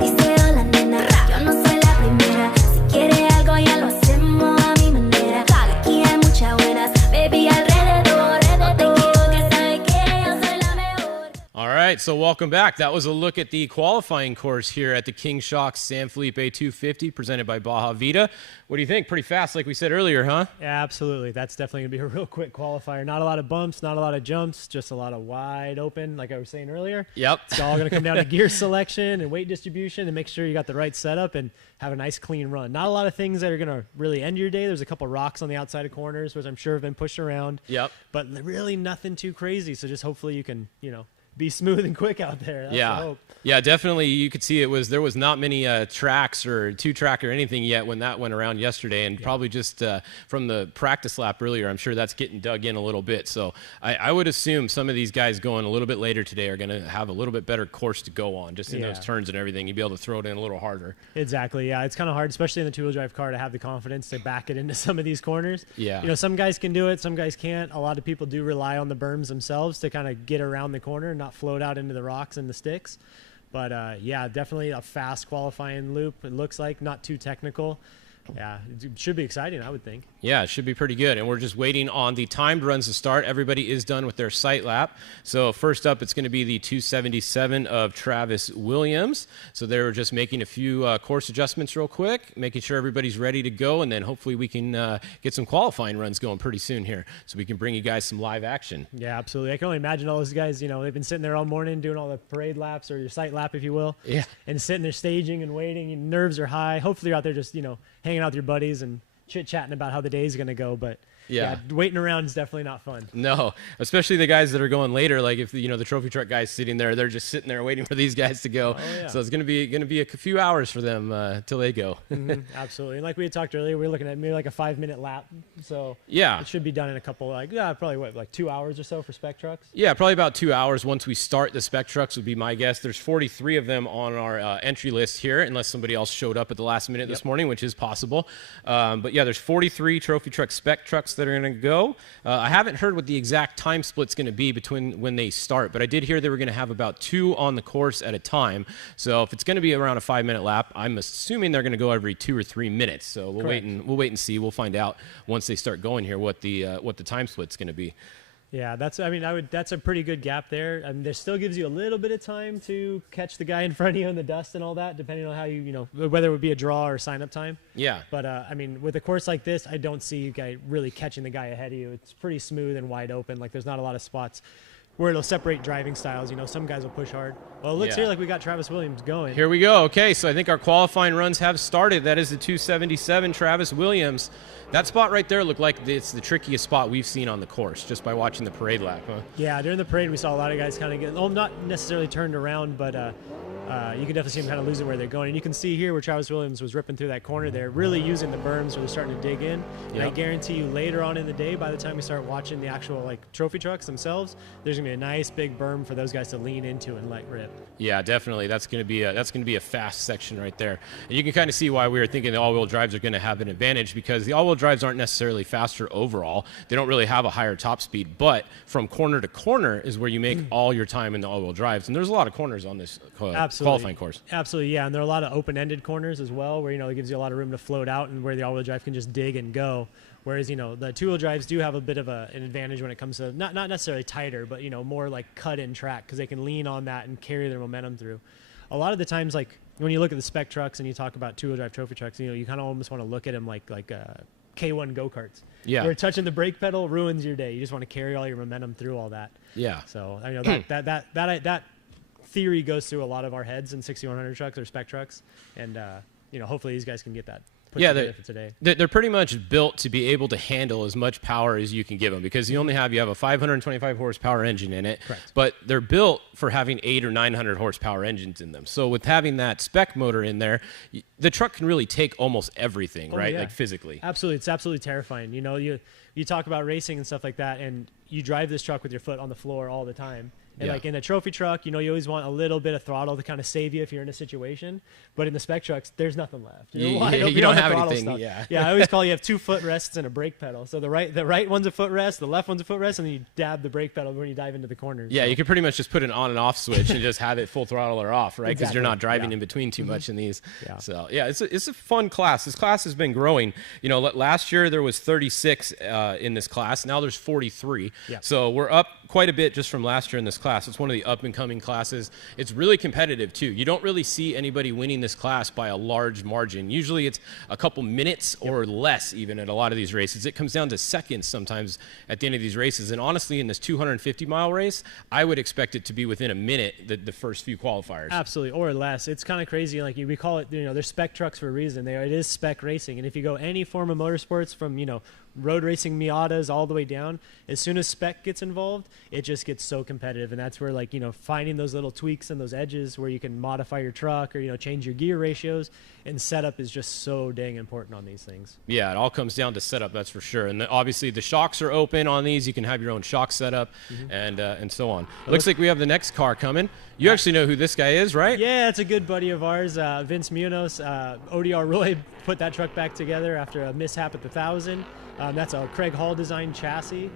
Dice hola nena, yo no soy la primera. Si quiere algo ya lo hacemos a mi manera. Aquí hay muchas buenas, baby alrededor. No te equivoques, sabes que yo soy la mejor. All right, so welcome back. That was a look at the qualifying course here at the King Shock San Felipe 250 presented by Baja Vida. What do you think? Pretty fast, like we said earlier, huh? Yeah, absolutely. That's definitely going to be a real quick qualifier. Not a lot of bumps, not a lot of jumps, just a lot of wide open, like I was saying earlier. Yep. It's all going to come down to gear selection and weight distribution and make sure you got the right setup and have a nice clean run. Not a lot of things that are going to really end your day. There's a couple rocks on the outside of corners, which I'm sure have been pushed around. Yep. But really nothing too crazy. So just hopefully you can, be smooth and quick out there. That's the hope. Yeah, definitely. You could see there was not many tracks or two-track or anything yet when that went around yesterday, and probably just from the practice lap earlier, I'm sure that's getting dug in a little bit. So I would assume some of these guys going a little bit later today are going to have a little bit better course to go on, just in those turns and everything. You'd be able to throw it in a little harder. Exactly. Yeah, it's kind of hard, especially in the two-wheel drive car, to have the confidence to back it into some of these corners. Yeah. Some guys can do it, some guys can't. A lot of people do rely on the berms themselves to kind of get around the corner and not float out into the rocks and the sticks. But yeah, definitely a fast qualifying loop. It looks like not too technical. Yeah, it should be exciting, I would think. Yeah, it should be pretty good. And we're just waiting on the timed runs to start. Everybody is done with their sight lap. So first up, it's going to be the 277 of Travis Williams. So they were just making a few course adjustments real quick, making sure everybody's ready to go. And then hopefully we can get some qualifying runs going pretty soon here so we can bring you guys some live action. Yeah, absolutely. I can only imagine all those guys, they've been sitting there all morning doing all the parade laps or your sight lap, if you will. Yeah. And sitting there staging and waiting, and nerves are high. Hopefully you're out there just, hanging out with your buddies and chit-chatting about how the day's going to go. But yeah, waiting around is definitely not fun. No, especially the guys that are going later. Like if the trophy truck guys sitting there, they're just sitting there waiting for these guys to go. Oh, yeah. So it's gonna be a few hours for them till they go. Absolutely. And like we had talked earlier, we were looking at maybe like a 5-minute lap. So yeah, it should be done in a couple, probably like 2 hours or so for spec trucks. Yeah, probably about 2 hours once we start the spec trucks would be my guess. There's 43 of them on our entry list here, unless somebody else showed up at the last minute this morning, which is possible. But yeah, there's 43 trophy truck spec trucks that are gonna go. I haven't heard what the exact time split's going to be between when they start, but I did hear they were going to have about 2 on the course at a time. So if it's going to be around a 5-minute lap, I'm assuming they're going to go every 2 or 3 minutes. So we'll wait and see. We'll find out once they start going here what the time split's going to be. Yeah, that's a pretty good gap there. I mean, there still gives you a little bit of time to catch the guy in front of you in the dust and all that, depending on how whether it would be a draw or sign up time. Yeah. But with a course like this, I don't see you guy really catching the guy ahead of you. It's pretty smooth and wide open. Like there's not a lot of spots where it'll separate driving styles. Some guys will push hard. Well, it looks here like we got Travis Williams going. Here we go. Okay, so I think our qualifying runs have started. That is the 277 Travis Williams. That spot right there looked like it's the trickiest spot we've seen on the course just by watching the parade lap, huh? Yeah, during the parade we saw a lot of guys kind of get, not necessarily turned around, but you can definitely see them kind of losing where they're going. And you can see here where Travis Williams was ripping through that corner there, really using the berms where they're starting to dig in. Yep. And I guarantee you later on in the day, by the time we start watching the actual trophy trucks themselves, there's gonna be a nice big berm for those guys to lean into and let rip. Yeah, definitely. That's gonna be a fast section right there. And you can kind of see why we were thinking the all-wheel drives are gonna have an advantage, because the all-wheel drives aren't necessarily faster overall. They don't really have a higher top speed, but from corner to corner is where you make all your time in the all-wheel drives. And there's a lot of corners on this qualifying course. Absolutely, yeah. And there are a lot of open-ended corners as well, where it gives you a lot of room to float out and where the all-wheel drive can just dig and go. Whereas the two-wheel drives do have a bit of an advantage when it comes to not necessarily tighter, but more like cut-in track, because they can lean on that and carry their momentum through. A lot of the times, when you look at the spec trucks and you talk about two-wheel drive trophy trucks, you kind of almost want to look at them like K1 go-karts. Yeah. Where touching the brake pedal ruins your day. You just want to carry all your momentum through all that. Yeah. So I know that theory goes through a lot of our heads in 6100 trucks or spec trucks, and hopefully these guys can get that put together for today. They're pretty much built to be able to handle as much power as you can give them, because you have a 525 horsepower engine in it. Correct. But they're built for having 800 or 900 horsepower engines in them. So with having that spec motor in there, the truck can really take almost everything, right? Yeah. Like physically. Absolutely, it's absolutely terrifying. You talk about racing and stuff like that, and you drive this truck with your foot on the floor all the time, And like in a trophy truck, you know, you always want a little bit of throttle to kind of save you if you're in a situation. But in the spec trucks, there's nothing left. You don't have anything. Yeah, I always call you have 2 foot rests and a brake pedal. So the right one's a foot rest, the left one's a foot rest, and then you dab the brake pedal when you dive into the corners. Yeah, so. you could pretty much just put an on and off switch and just have it full throttle or off, right? Because you're not driving Yeah. in between too much in these. Yeah. So yeah, it's a fun class. This class has been growing. You know, last year there was 36 in this class. Now there's 43. Yeah. So we're up quite a bit just from last year in this class. It's one of the up and coming classes. It's really competitive too. You don't really see anybody winning this class by a large margin. Usually it's a couple minutes or less even at a lot of these races. It comes down to seconds sometimes at the end of these races. And honestly, in this 250-mile race, I would expect it to be within a minute the first few qualifiers. Absolutely, or less. It's kind of crazy. Like we call it, you know, they're spec trucks for a reason. It is spec racing. And if you go any form of motorsports from, you know, road racing Miatas all the way down, as soon as spec gets involved, it just gets so competitive. And that's where, like, you know, finding those little tweaks and those edges where you can modify your truck or, you know, change your gear ratios and setup is just so dang important on these things. Yeah, it all comes down to setup, that's for sure. And obviously the shocks are open on these. You can have your own shock setup and so on. Looks like we have the next car coming. You actually know who this guy is, right? Yeah, it's a good buddy of ours, Vince Munoz. ODR Roy put that truck back together after a mishap at the 1000. That's a Craig Hall designed chassis.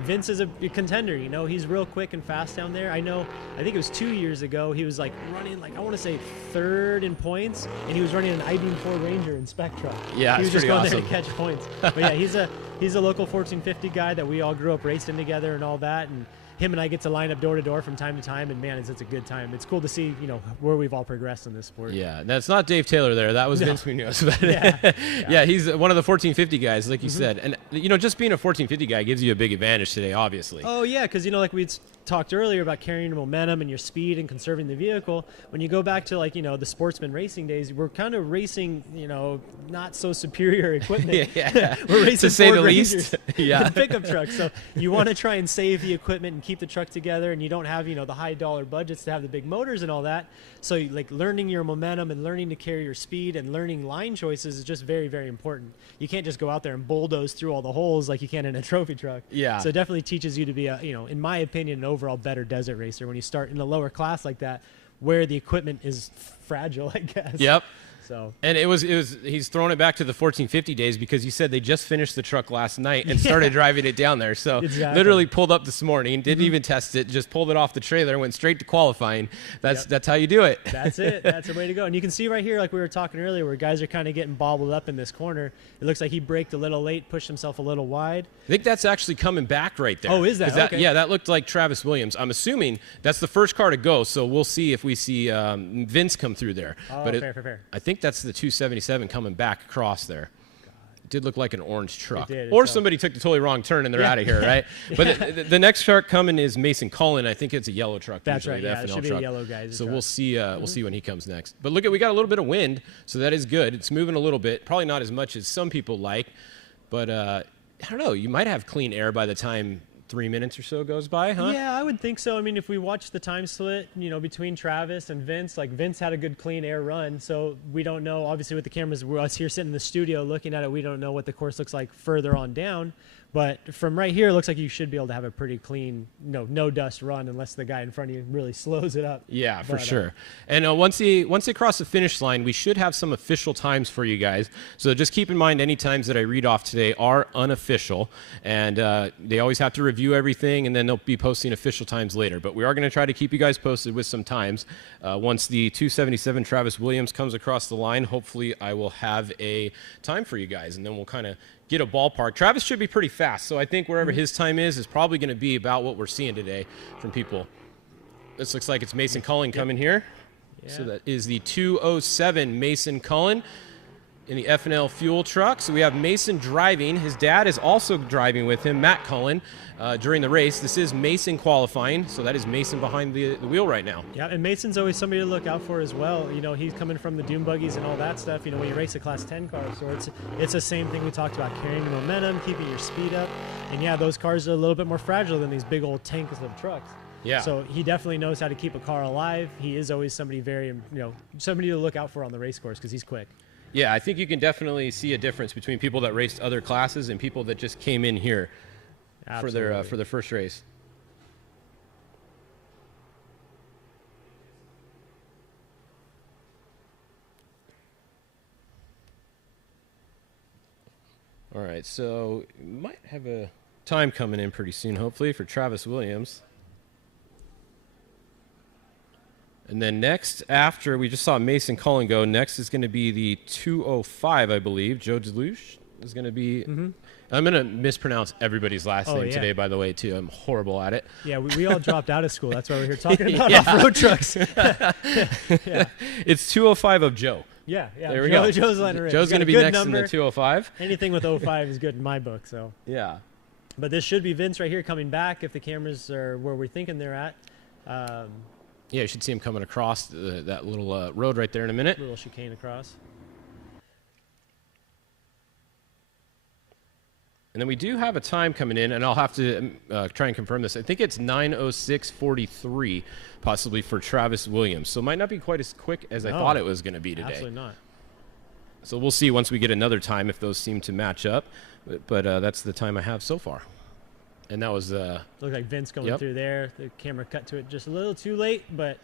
Vince is a contender, you know, he's real quick and fast down there. I think it was 2 years ago, he was like running, like, I want to say 3rd in points, and he was running an I-Beam 4 Ranger in spec truck. Yeah, he was just pretty going awesome. there to catch points. But yeah, he's a local 1450 guy that we all grew up racing together and all that, and him and I get to line up door to door from time to time, and man, it's a good time. It's cool to see, you know, where we've all progressed in this sport. Yeah, that's not Dave Taylor there. That was Vince Munoz. Yeah, he's one of the 1450 guys, like you said. And, you know, just being a 1450 guy gives you a big advantage today, obviously. Oh, yeah, because, you know, like we talked earlier about carrying your momentum and your speed and conserving the vehicle. When you go back to, like, you know, the sportsman racing days, we're kind of racing, you know, not so superior equipment. We're racing to say Ford the Rangers least. Yeah. and pickup trucks. So you want to try and save the equipment and keep the truck together, and you don't have, you know, the high dollar budgets to have the big motors and all that. So, like, learning your momentum and learning to carry your speed and learning line choices is just very, very important. You can't just go out there and bulldoze through all the holes like you can in a trophy truck. Yeah. So it definitely teaches you to be a, you know, in my opinion, an overall better desert racer when you start in a lower class like that, where the equipment is fragile, I guess. Yep. So. And he's throwing it back to the 1450 days because he said they just finished the truck last night and started driving it down there. So literally pulled up this morning, didn't even test it, just pulled it off the trailer, went straight to qualifying. That's how you do it. That's it. That's the way to go. And you can see right here, like we were talking earlier, where guys are kind of getting bobbled up in this corner. It looks like he braked a little late, pushed himself a little wide. I think that's actually coming back right there. Oh, is that? Okay. Yeah, that looked like Travis Williams. I'm assuming that's the first car to go, so we'll see if we see Vince come through there. Oh, but fair. I think that's the 277 coming back across there. It did look like an orange truck. It did, or somebody took the totally wrong turn and they're out of here, right? But the next truck coming is Mason Cullen. I think it's a yellow truck. That's usually, right. Yeah, it should be a yellow guy. So we'll see. We'll see when he comes next. But look, we got a little bit of wind, so that is good. It's moving a little bit. Probably not as much as some people like, but I don't know. You might have clean air by the time 3 minutes or so goes by, huh? Yeah, I would think so. I mean, if we watch the time split, you know, between Travis and Vince, like Vince had a good clean air run, so we don't know. Obviously, with the cameras, we're us here sitting in the studio looking at it, we don't know what the course looks like further on down. But from right here, it looks like you should be able to have a pretty clean, no dust run, unless the guy in front of you really slows it up. Yeah, for sure. And once they cross the finish line, we should have some official times for you guys. So just keep in mind, any times that I read off today are unofficial, and they always have to review everything, and then they'll be posting official times later. But we are going to try to keep you guys posted with some times. Once the 277 Travis Williams comes across the line, hopefully I will have a time for you guys, and then we'll kind of get a ballpark. Travis should be pretty fast, so I think wherever his time is probably going to be about what we're seeing today from people. This looks like it's Mason Cullen coming here. Yeah. So that is the 207 Mason Cullen in the F&L fuel truck. So we have Mason driving. His dad is also driving with him, Matt Cullen, during the race. This is Mason qualifying, so that is Mason behind the wheel right now. Yeah, and Mason's always somebody to look out for as well. You know, he's coming from the dune buggies and all that stuff, you know, when you race a Class 10 car. So it's the same thing we talked about, carrying momentum, keeping your speed up. And yeah, those cars are a little bit more fragile than these big old tanks of trucks. Yeah. So he definitely knows how to keep a car alive. He is always somebody somebody to look out for on the race course because he's quick. Yeah, I think you can definitely see a difference between people that raced other classes and people that just came in here for their first race. All right, so might have a time coming in pretty soon, hopefully, for Travis Williams. And then next, after we just saw Mason Cullen go, next is going to be the 205, I believe. Joe Deluge is going to be. I'm going to mispronounce everybody's last name today, by the way, too. I'm horrible at it. Yeah, we all dropped out of school. That's why we're here talking about off-road trucks. Yeah. It's 205 of Joe. Yeah. There we go. Joe's letting her in. Joe's going to be next in the 205. Anything with 05 is good in my book. So. Yeah. But this should be Vince right here coming back if the cameras are where we're thinking they're at. Yeah, you should see him coming across that little road right there in a minute. Little chicane across. And then we do have a time coming in, and I'll have to try and confirm this. I think it's 9:06:43, possibly for Travis Williams. So it might not be quite as quick as I thought it was going to be today. Absolutely not. So we'll see once we get another time if those seem to match up. But that's the time I have so far. And that was... Looked like Vince going through there. The camera cut to it just a little too late, but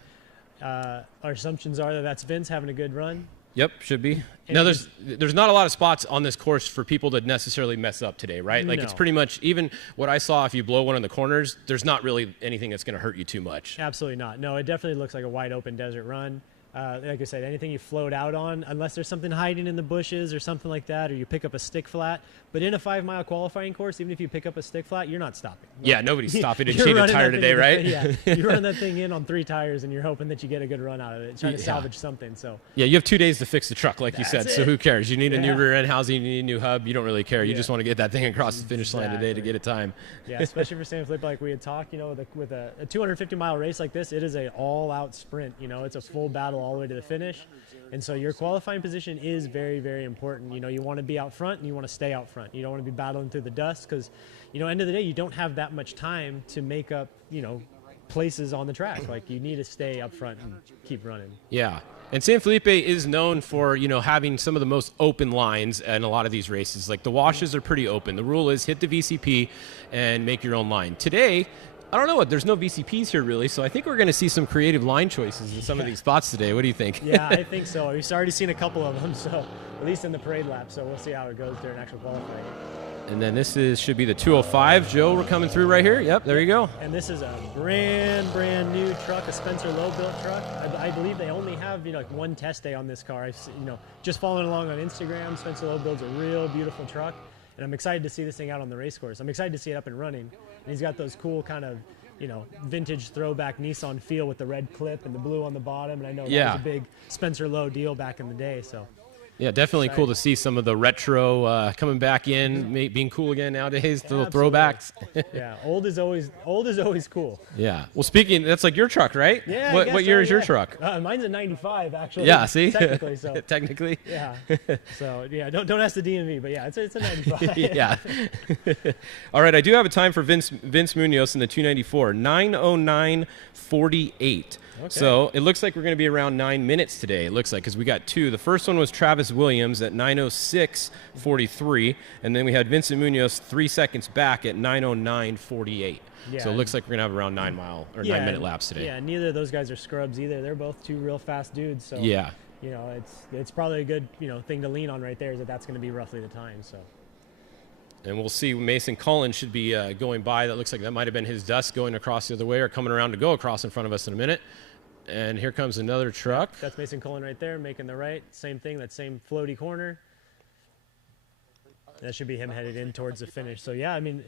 our assumptions are that that's Vince having a good run. Yep, should be. Now, there's not a lot of spots on this course for people to necessarily mess up today, right? Like, it's pretty much, even what I saw, if you blow one of the corners, there's not really anything that's going to hurt you too much. Absolutely not. No, it definitely looks like a wide open desert run. Like I said, anything you float out on, unless there's something hiding in the bushes or something like that, or you pick up a stick flat. But in a 5-mile qualifying course, even if you pick up a stick flat, you're not stopping. Yeah, nobody's stopping to change a tire today, right? Yeah, you run that thing in on 3 tires, and you're hoping that you get a good run out of it, trying to salvage something. So yeah, you have 2 days to fix the truck, like you said. So who cares? You need a new rear end housing, you need a new hub. You don't really care. You just want to get that thing across the finish line today to get a time. Yeah, especially for San Felipe, like we had talked. You know, with a 250-mile race like this, it is a all-out sprint. You know, it's a full battle all the way to the finish. And so your qualifying position is very, very important. You know, you want to be out front and you want to stay out front. You don't want to be battling through the dust because, you know, end of the day, you don't have that much time to make up, you know, places on the track. Like, you need to stay up front and keep running. Yeah. And San Felipe is known for, you know, having some of the most open lines in a lot of these races. Like, the washes are pretty open. The rule is hit the VCP and make your own line. Today, I don't know. There's no VCPs here, really, so I think we're going to see some creative line choices in some of these spots today. What do you think? Yeah, I think so. We've already seen a couple of them, so at least in the parade lap, so we'll see how it goes during actual qualifying. And then this should be the 205. Joe, we're coming through right here. Yep, there you go. And this is a brand new truck, a Spencer Lowe-built truck. I believe they only have, you know, like 1 test day on this car. I've, you know, just following along on Instagram, Spencer Lowe builds a real beautiful truck, and I'm excited to see this thing out on the race course. I'm excited to see it up and running. And he's got those cool kind of, you know, vintage throwback Nissan feel with the red clip and the blue on the bottom. And I know that was a big Spencer Lowe deal back in the day. So yeah, definitely cool to see some of the retro coming back in, being cool again nowadays. The little throwbacks. Yeah, old is always cool. Yeah. Well, speaking, that's like your truck, right? Yeah. What year is your truck? Mine's a 95, actually. Yeah. See. Technically, so. Technically. Yeah. So yeah, don't ask the DMV, but yeah, it's a 95. Yeah. All right, I do have a time for Vince Munoz in the 294, 9:09:48. Okay. So it looks like we're going to be around 9 minutes today. It looks like, because we got 2. The first one was Travis Williams at 9:06:43, and then we had Vincent Munoz 3 seconds back at 9:09:48. Yeah, so it looks like we're going to have around 9 minute laps today. Yeah, neither of those guys are scrubs either. They're both 2 real fast dudes. So yeah, you know, it's probably a good, you know, thing to lean on right there, is that's going to be roughly the time. So. And we'll see. Mason Cullen should be going by. That looks like that might have been his dust going across the other way, or coming around to go across in front of us in a minute. And here comes another truck. That's Mason Cullen right there, making the right. Same thing, that same floaty corner. That should be him headed in towards the finish. So, yeah, I mean,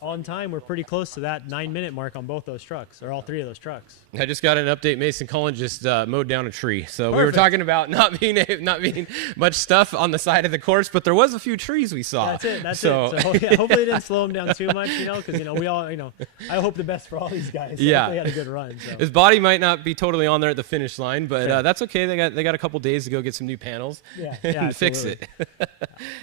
on time, we're pretty close to that 9-minute mark on both those trucks, or all 3 of those trucks. I just got an update. Mason Cullen just mowed down a tree. So we were talking about not being much stuff on the side of the course, but there was a few trees we saw. That's it. So yeah, hopefully it didn't slow him down too much, you know, because, you know, we all, you know, I hope the best for all these guys. So yeah. They had a good run. So. His body might not be totally on there at the finish line, but that's okay. They got a couple days to go get some new panels and fix it.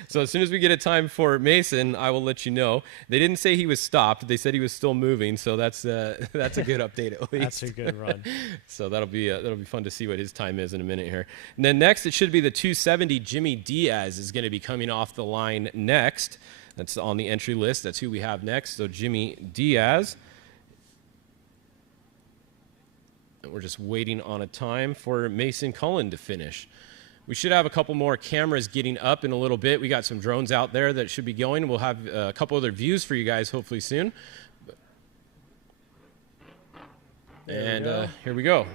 So as soon as we get a time for Mason, I will let you know. They didn't say he was stopped. They said he was still moving, so that's a good update at least. That's a good run. So that'll be fun to see what his time is in a minute here. And then next, it should be the 270. Jimmy Diaz is going to be coming off the line next. That's on the entry list. That's who we have next. So Jimmy Diaz. And we're just waiting on a time for Mason Cullen to finish. We should have a couple more cameras getting up in a little bit. We got some drones out there that should be going. We'll have a couple other views for you guys hopefully soon. And here we go.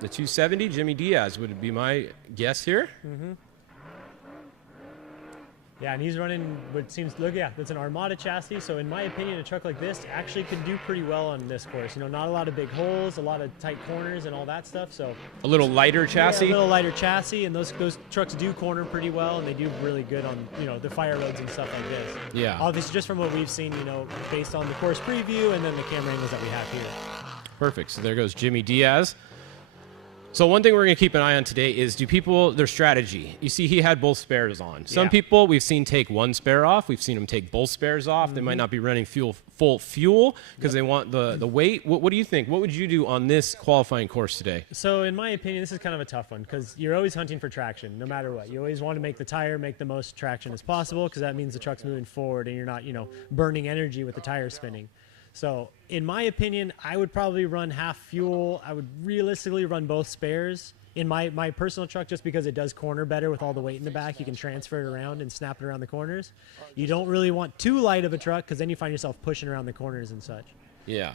The 270, Jimmy Diaz would be my guess here. Mm-hmm. Yeah, and he's running what seems, look, yeah, that's an Armada chassis. So in my opinion, a truck like this actually could do pretty well on this course. You know, not a lot of big holes, a lot of tight corners and all that stuff. So a little lighter chassis. Yeah, a little lighter chassis, and those trucks do corner pretty well, and they do really good on, you know, the fire roads and stuff like this. Yeah. Obviously, just from what we've seen, you know, based on the course preview and then the camera angles that we have here. Perfect. So there goes Jimmy Diaz. So one thing we're going to keep an eye on today is their strategy. You see, he had both spares on. Some people we've seen take one spare off. We've seen them take both spares off. Mm-hmm. They might not be running full fuel because they want the weight. What do you think? What would you do on this qualifying course today? So in my opinion, this is kind of a tough one because you're always hunting for traction no matter what. You always want to make the tire make the most traction as possible because that means the truck's moving forward and you're not, you know, burning energy with the tire spinning. So in my opinion, I would probably run half fuel. I would realistically run both spares in my personal truck just because it does corner better with all the weight in the back. You can transfer it around and snap it around the corners. You don't really want too light of a truck because then you find yourself pushing around the corners and such. Yeah.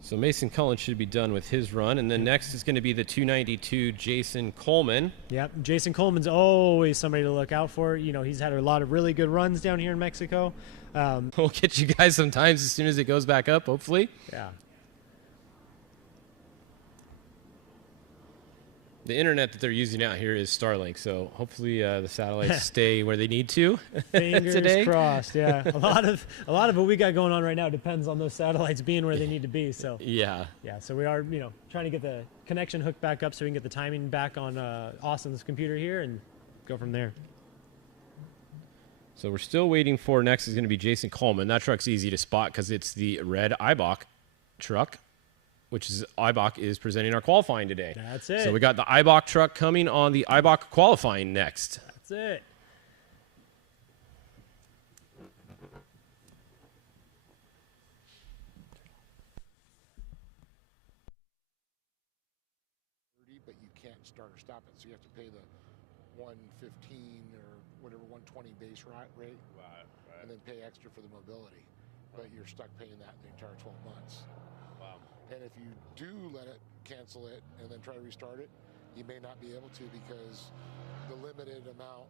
So Mason Cullen should be done with his run, and then next is going to be the 292 Jason Coleman. Yep, Jason Coleman's always somebody to look out for. You know, he's had a lot of really good runs down here in Mexico. We'll get you guys sometimes as soon as it goes back up, hopefully. Yeah. The internet that they're using out here is Starlink, so hopefully the satellites stay where they need to. Fingers today. crossed. Yeah, a lot of what we got going on right now depends on those satellites being where they need to be. So yeah. So we are, you know, trying to get the connection hooked back up so we can get the timing back on Austin's computer here and go from there. So we're still waiting for next is going to be Jason Coleman. That truck's easy to spot because it's the red Eibach truck, which is Eibach is presenting our qualifying today. That's it. So we got the Eibach truck coming on the Eibach qualifying next. That's it. But you can't start or stop it, so you have to pay the 115 or whatever 120 base rate, and then pay extra for the mobility. But you're stuck paying that the entire 12 months. Wow. And if you do let it cancel it and then try to restart it, you may not be able to because the limited amount.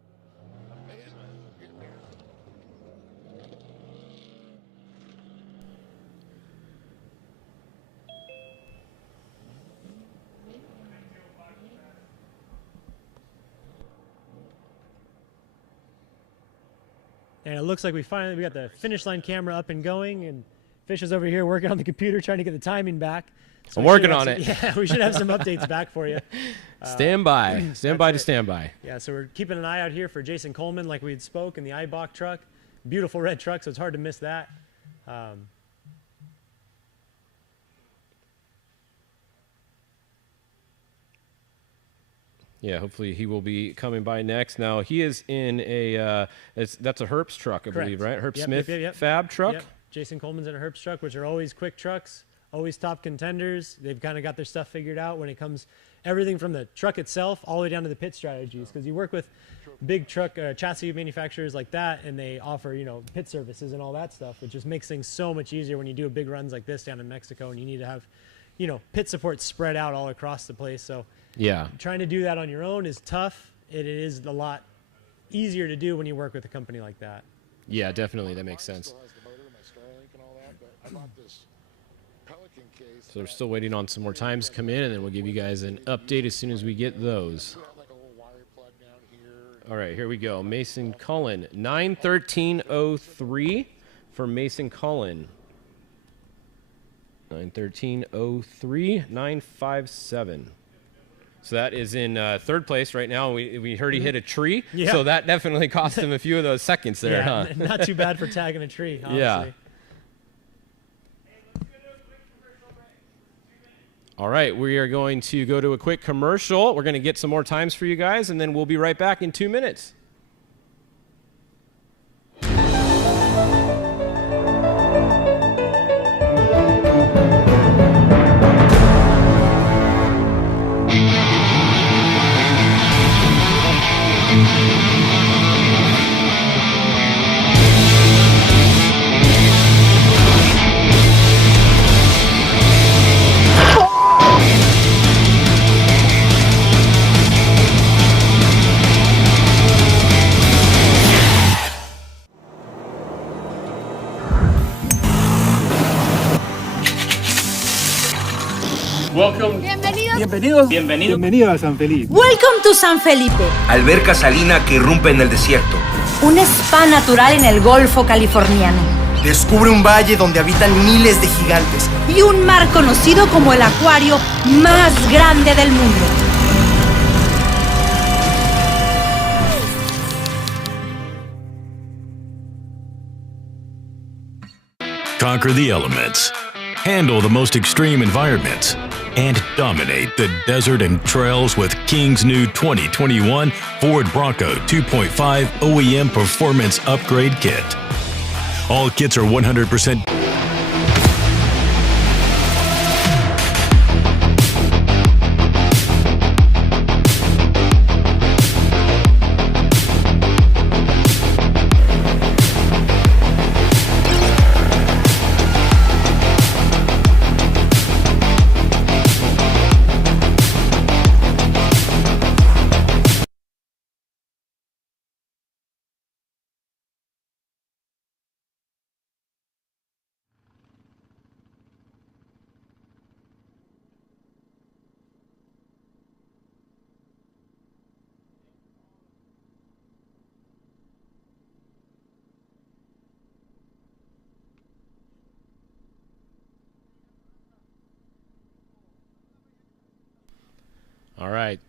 And it looks like we got the finish line camera up and going, and Fish is over here working on the computer trying to get the timing back. So I'm working on it. Yeah, we should have some updates back for you. Stand by. Stand by. Yeah, so we're keeping an eye out here for Jason Coleman like we had spoke in the Eibach truck. Beautiful red truck, so it's hard to miss that. Yeah, hopefully he will be coming by next. Now, he is in a, that's a Herbst truck, I believe, right? Herb Smith Fab truck? Yep. Jason Coleman's in a Herbst truck, which are always quick trucks, always top contenders. They've kind of got their stuff figured out when it comes, everything from the truck itself all the way down to the pit strategies, because you work with big truck chassis manufacturers like that, and they offer, you know, pit services and all that stuff, which just makes things so much easier when you do big runs like this down in Mexico, and you need to have, you know, pit support spread out all across the place. So yeah, trying to do that on your own is tough. It is a lot easier to do when you work with a company like that. Yeah, definitely. That makes sense. So we're still waiting on some more times to come in, and then we'll give you guys an update as soon as we get those. All right, here we go. Mason Cullen, 9:13:03 for Mason Cullen. 9:13:03, 9:57. So that is in third place right now. We heard he hit a tree, so that definitely cost him a few of those seconds there, huh? Not too bad for tagging a tree, honestly. Yeah. All right, we are going to go to a quick commercial. We're going to get some more times for you guys, and then we'll be right back in 2 minutes. Welcome. Bienvenido a San Felipe. Welcome to San Felipe. Alberca salina que irrumpe en el desierto. Un spa natural en el Golfo californiano. Descubre un valle donde habitan miles de gigantes. Y un mar conocido como el acuario más grande del mundo. Conquer the elements, handle the most extreme environments, and dominate the desert and trails with King's new 2021 Ford Bronco 2.5 OEM Performance Upgrade Kit. All kits are 100%. All right.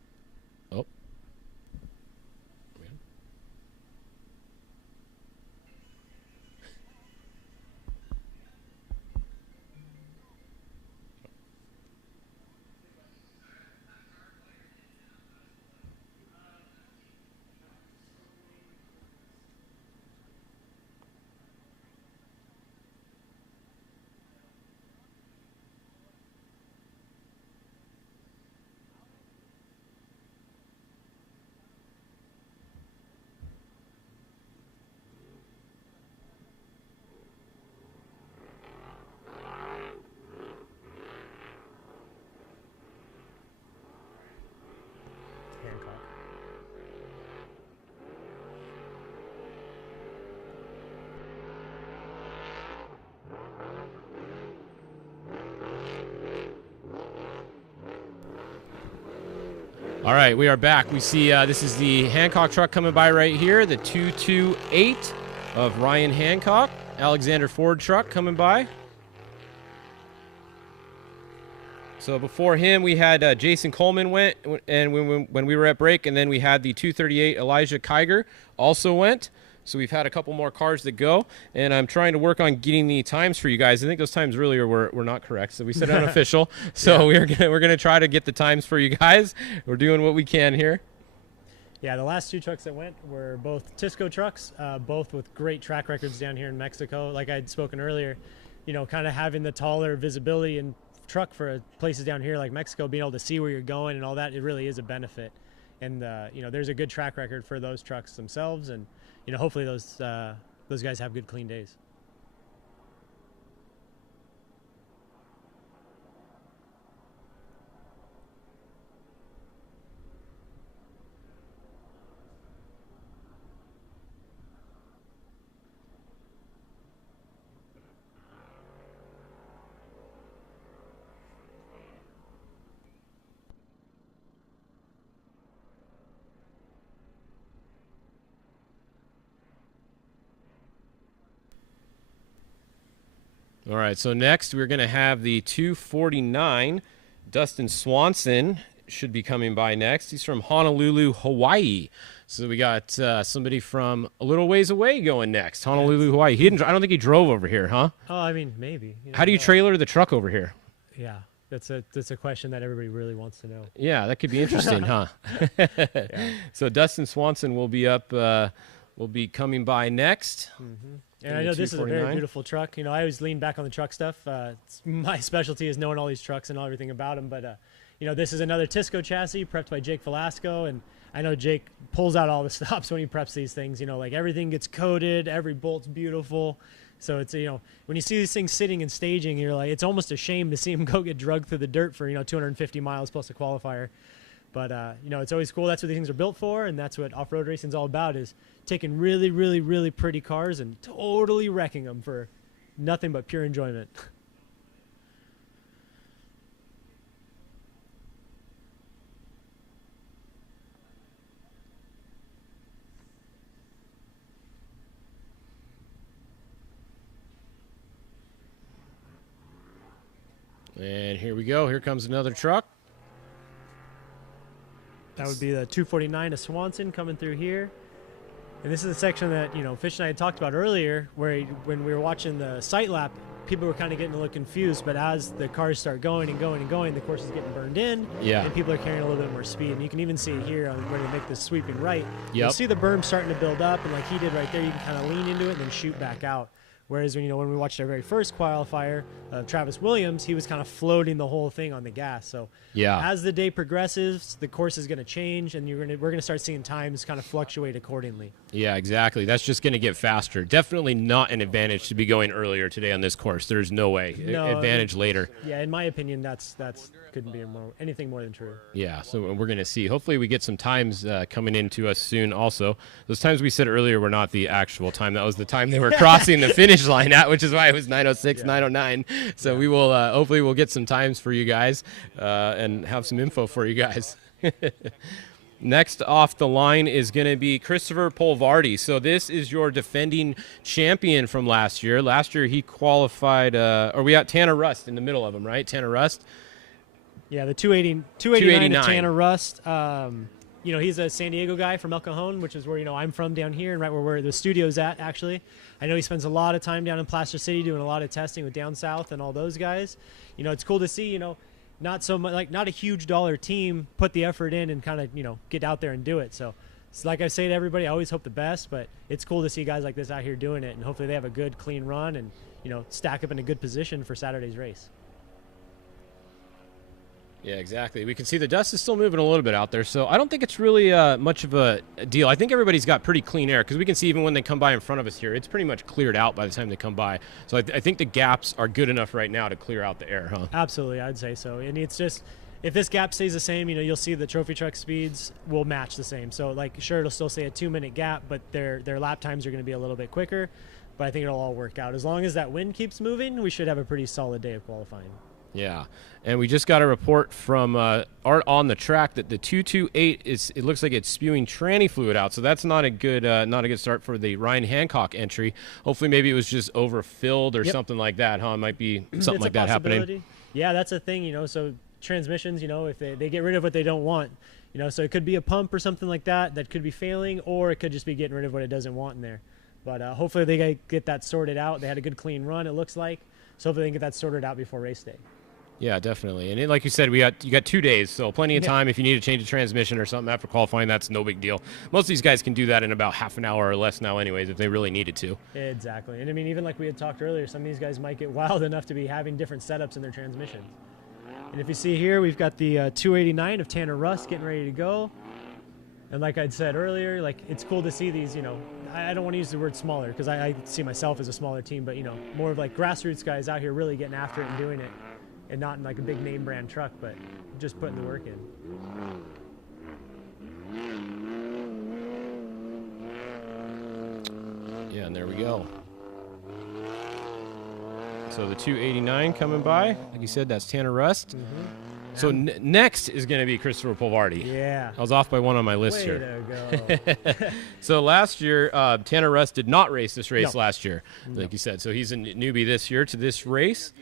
Oh. All right, we are back. We see this is the Hancock truck coming by right here, the 228 of Ryan Hancock. Alexander Ford truck coming by. So before him, we had Jason Coleman went, and when we were at break, and then we had the 238 Elijah Kiger also went. So we've had a couple more cars that go, and I'm trying to work on getting the times for you guys. I think those times earlier were not correct, so we said unofficial. So yeah. we're gonna try to get the times for you guys. We're doing what we can here. Yeah, the last two trucks that went were both Tisco trucks, both with great track records down here in Mexico. Like I'd spoken earlier, you know, kind of having the taller visibility and truck for places down here like Mexico, being able to see where you're going and all that, it really is a benefit. And you know, there's a good track record for those trucks themselves, and you know, hopefully those guys have good clean days. All right, so next we're going to have the 249. Dustin Swanson should be coming by next. He's from Honolulu, Hawaii. So we got somebody from a little ways away going next. Honolulu, Hawaii. He didn't. I don't think he drove over here, huh? Oh, I mean, maybe. How do you trailer the truck over here? Yeah, that's a question that everybody really wants to know. Yeah, that could be interesting, huh? Yeah. So Dustin Swanson will be up. Will be coming by next. Mm-hmm. And I know this is a very beautiful truck. You know, I always lean back on the truck stuff. My specialty is knowing all these trucks and everything about them. But, you know, this is another Tisco chassis prepped by Jake Velasco. And I know Jake pulls out all the stops when he preps these things. You know, like everything gets coated, every bolt's beautiful. So it's, you know, when you see these things sitting and staging, you're like, it's almost a shame to see them go get drugged through the dirt for, you know, 250 miles plus a qualifier. But, you know, it's always cool. That's what these things are built for, and that's what off-road racing is all about, is taking really, really, really pretty cars and totally wrecking them for nothing but pure enjoyment. And here we go. Here comes another truck. That would be the 249 of Swanson coming through here. And this is the section that, Fish and I had talked about earlier, where when we were watching the sight lap, people were kind of getting a little confused. But as the cars start going and going and going, the course is getting burned in. Yeah. And people are carrying a little bit more speed. And you can even see it here where they make this sweeping right. Yep. You'll see the berm starting to build up. And like he did right there, you can kind of lean into it and then shoot back out. Whereas when we watched our very first qualifier, Travis Williams, he was kind of floating the whole thing on the gas. So as the day progresses, the course is going to change, and we're going to start seeing times kind of fluctuate accordingly. Yeah, exactly. That's just going to get faster. Definitely not an advantage to be going earlier today on this course. There's no way. Advantage later. Yeah, in my opinion, that's couldn't be anything more than true. Yeah, so we're going to see. Hopefully we get some times coming into us soon also. Those times we said earlier were not the actual time. That was the time they were crossing the finish line at, which is why it was 9:06, 9:09. So we will hopefully we'll get some times for you guys and have some info for you guys. Next off the line is going to be Christopher Polvardi. So this is your defending champion from last year. Last year he qualified, or we got Tanner Rust in the middle of him, right? Tanner Rust. Yeah, the 289 of Tanner Rust. He's a San Diego guy from El Cajon, which is where, I'm from down here and right where the studio's at, actually. I know he spends a lot of time down in Placer City doing a lot of testing with Down South and all those guys. It's cool to see, not so much, not a huge dollar team put the effort in and kind of, get out there and do it. So like I say to everybody, I always hope the best, but it's cool to see guys like this out here doing it, and hopefully they have a good, clean run and, stack up in a good position for Saturday's race. Yeah, exactly. We can see the dust is still moving a little bit out there, so I don't think it's really much of a deal. I think everybody's got pretty clean air, because we can see even when they come by in front of us here, it's pretty much cleared out by the time they come by. So I think the gaps are good enough right now to clear out the air, huh? Absolutely, I'd say so. And it's just, if this gap stays the same, you'll see the trophy truck speeds will match the same. So, sure, it'll still say a 2-minute gap, but their lap times are going to be a little bit quicker. But I think it'll all work out. As long as that wind keeps moving, we should have a pretty solid day of qualifying. Yeah, and we just got a report from Art on the track that the 228 it looks like it's spewing tranny fluid out, so that's not a good start for the Ryan Hancock entry. Hopefully, maybe it was just overfilled or something like that, huh? It might be something like that happening. Yeah, that's a thing, So transmissions, if they get rid of what they don't want, so it could be a pump or something like that could be failing, or it could just be getting rid of what it doesn't want in there. But hopefully they get that sorted out. They had a good clean run, it looks like, so hopefully they can get that sorted out before race day. Yeah, definitely. And like you said, you got 2 days, so plenty of time. If you need to change a transmission or something after qualifying, that's no big deal. Most of these guys can do that in about half an hour or less now anyways, if they really needed to. Exactly. And I mean, even like we had talked earlier, some of these guys might get wild enough to be having different setups in their transmissions. And if you see here, we've got the 289 of Tanner Rust getting ready to go. And like I'd said earlier, it's cool to see these, I don't want to use the word smaller, because I see myself as a smaller team, but, more of grassroots guys out here really getting after it and doing it. And not in a big name brand truck, but just putting the work in. Yeah, and there we go. So the 289 coming by. Like you said, that's Tanner Rust. Mm-hmm. So next is going to be Christopher Polvardi. Yeah. I was off by one on my list Way here. to go. So last year, Tanner Rust did not race this race last year, like you said. So he's a newbie this year to this race.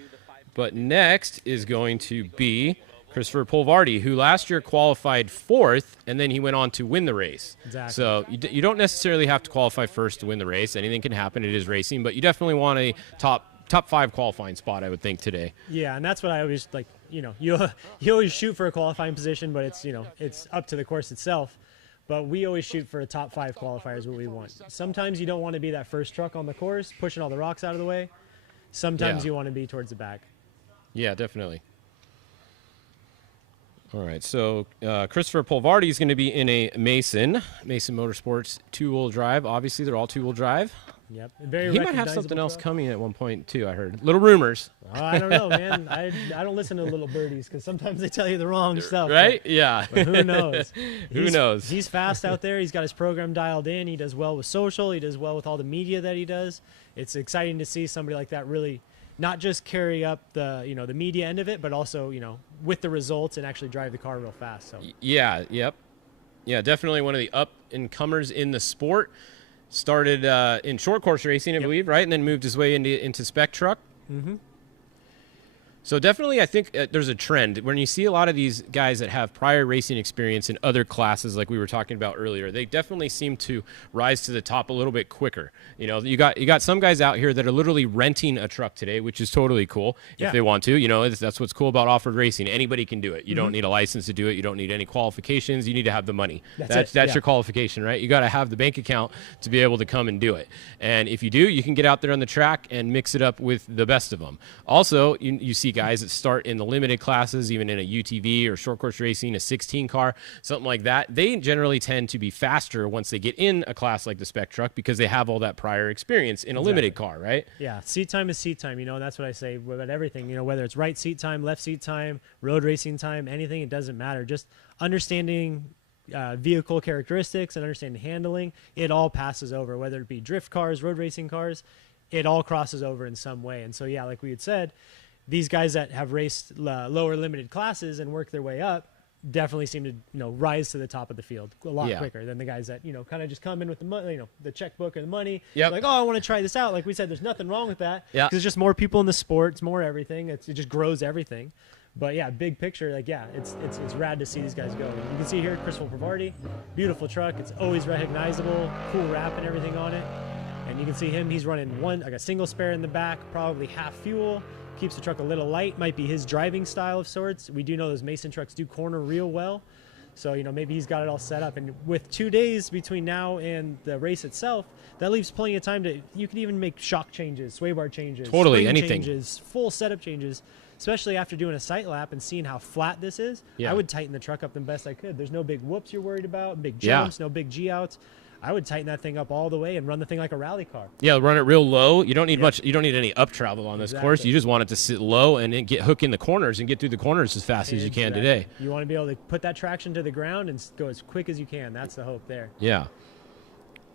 But next is going to be Christopher Polvardi, who last year qualified 4th, and then he went on to win the race. Exactly. So you don't necessarily have to qualify first to win the race. Anything can happen. It is racing, but you definitely want a top 5 qualifying spot, I would think, today. Yeah, and that's what I always like. You always shoot for a qualifying position, but it's up to the course itself. But we always shoot for a top 5 qualifier is what we want. Sometimes you don't want to be that first truck on the course, pushing all the rocks out of the way. Sometimes you want to be towards the back. Yeah, definitely. All right, so Christopher Polvardi is going to be in a Mason Motorsports 2-wheel drive. Obviously, they're all 2-wheel drive. Yep. He might have something else coming at one point, too, I heard. Little rumors. Oh, I don't know, man. I don't listen to little birdies, because sometimes they tell you the wrong stuff. Right? Yeah. But who knows? Who knows? He's fast out there. He's got his program dialed in. He does well with social. He does well with all the media that he does. It's exciting to see somebody like that really not just carry up the the media end of it, but also with the results and actually drive the car real fast. So yeah, yep, yeah, definitely one of the up and comers in the sport. Started in short course racing, I believe, right, and then moved his way into Spec truck. Mm-hmm. So definitely, I think there's a trend when you see a lot of these guys that have prior racing experience in other classes, like we were talking about earlier. They definitely seem to rise to the top a little bit quicker. You know, you got some guys out here that are literally renting a truck today, which is totally cool if they want to. You know, that's what's cool about off-road racing. Anybody can do it. You don't need a license to do it. You don't need any qualifications. You need to have the money. That's your qualification, right? You got to have the bank account to be able to come and do it. And if you do, you can get out there on the track and mix it up with the best of them. Also, you see guys that start in the limited classes, even in a UTV or short course racing, a 16 car, something like that. They generally tend to be faster once they get in a class like the Spec truck because they have all that prior experience in a limited car, right? Yeah, seat time is seat time, you know, and that's what I say about everything, you know, whether it's right seat time, left seat time, road racing time, anything, it doesn't matter. Just understanding vehicle characteristics and understanding handling, it all passes over, whether it be drift cars, road racing cars, it all crosses over in some way. And so, yeah, like we had said, these guys that have raced lower limited classes and worked their way up definitely seem to, you know, rise to the top of the field a lot quicker than the guys that, you know, kind of just come in with the money, you know, the checkbook or the money. Like, oh, I want to try this out. Like we said, there's nothing wrong with that. Because there's just more people in the sport. It's more everything. It just grows everything. But yeah, big picture, like, yeah, it's rad to see these guys go. You can see here, Chris Pavardi, beautiful truck. It's always recognizable, cool wrap and everything on it. And you can see him, he's running a single spare in the back, probably half fuel. Keeps the truck a little light, might be his driving style of sorts. We do know those Mason trucks do corner real well. So, you know, maybe he's got it all set up. And with 2 days between now and the race itself, that leaves plenty of time you can even make shock changes, sway bar changes, totally anything, changes, full setup changes, especially after doing a sight lap and seeing how flat this is. I would tighten the truck up the best I could. There's no big whoops you're worried about, big jumps, no big G outs. I would tighten that thing up all the way and run the thing like a rally car. Yeah, run it real low. You don't need much. You don't need any up travel on this course. You just want it to sit low and then hook in the corners and get through the corners as fast as you can today. You want to be able to put that traction to the ground and go as quick as you can. That's the hope there. Yeah.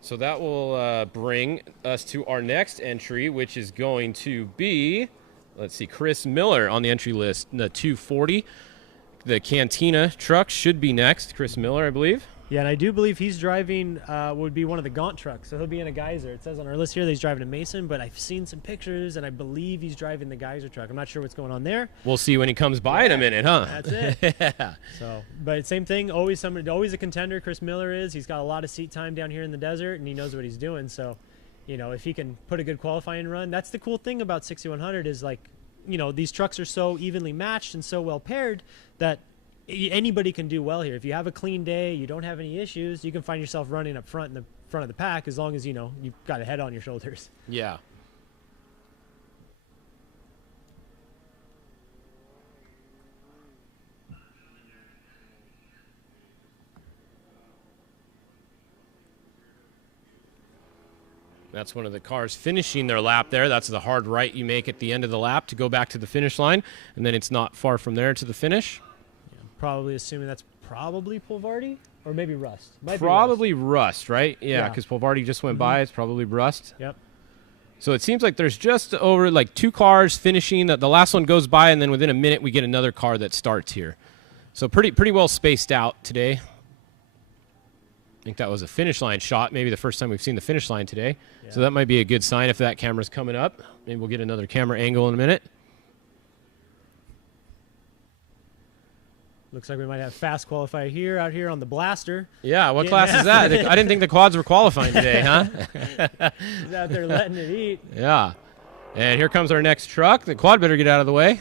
So that will bring us to our next entry, which is going to be, let's see, Chris Miller on the entry list, the 240. The Cantina truck should be next. Chris Miller, I believe. Yeah, and I do believe he's driving would be one of the Gaunt trucks, so he'll be in a Geyser. It says on our list here that he's driving a Mason, but I've seen some pictures, and I believe he's driving the Geyser truck. I'm not sure what's going on there. We'll see when he comes by in a minute, huh? That's it. So, but same thing, always a contender. Chris Miller is. He's got a lot of seat time down here in the desert, and he knows what he's doing. So, you know, if he can put a good qualifying run, that's the cool thing about 6100 is, like, you know, these trucks are so evenly matched and so well paired that anybody can do well here. If you have a clean day, you don't have any issues, you can find yourself running up front in the front of the pack as long as, you know, you've got a head on your shoulders. Yeah. That's one of the cars finishing their lap there. That's the hard right you make at the end of the lap to go back to the finish line, and then it's not far from there to the finish. Probably assuming that's probably Pavardi or maybe Rust. Probably Rust, right? Yeah, because Pavardi just went by. It's probably Rust. Yep. So it seems like there's just over like 2 cars finishing. The last one goes by, and then within a minute we get another car that starts here. So pretty well spaced out today. I think that was a finish line shot, maybe the first time we've seen the finish line today. Yeah. So that might be a good sign if that camera's coming up. Maybe we'll get another camera angle in a minute. Looks like we might have fast qualifier here, out here on the Blaster. Yeah, what class is that? I didn't think the quads were qualifying today, huh? He's out there letting it eat. Yeah. And here comes our next truck. The quad better get out of the way.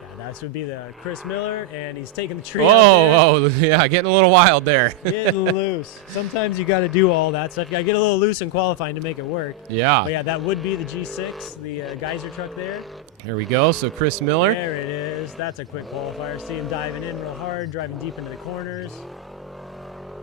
Yeah, that would be the Chris Miller, and he's taking the tree Oh, yeah, getting a little wild there. Getting loose. Sometimes you got to do all that stuff. You got to get a little loose in qualifying to make it work. Yeah. But yeah, that would be the G6, the Geyser truck there. Here we go. So Chris Miller. There it is. That's a quick qualifier. See him diving in real hard, driving deep into the corners.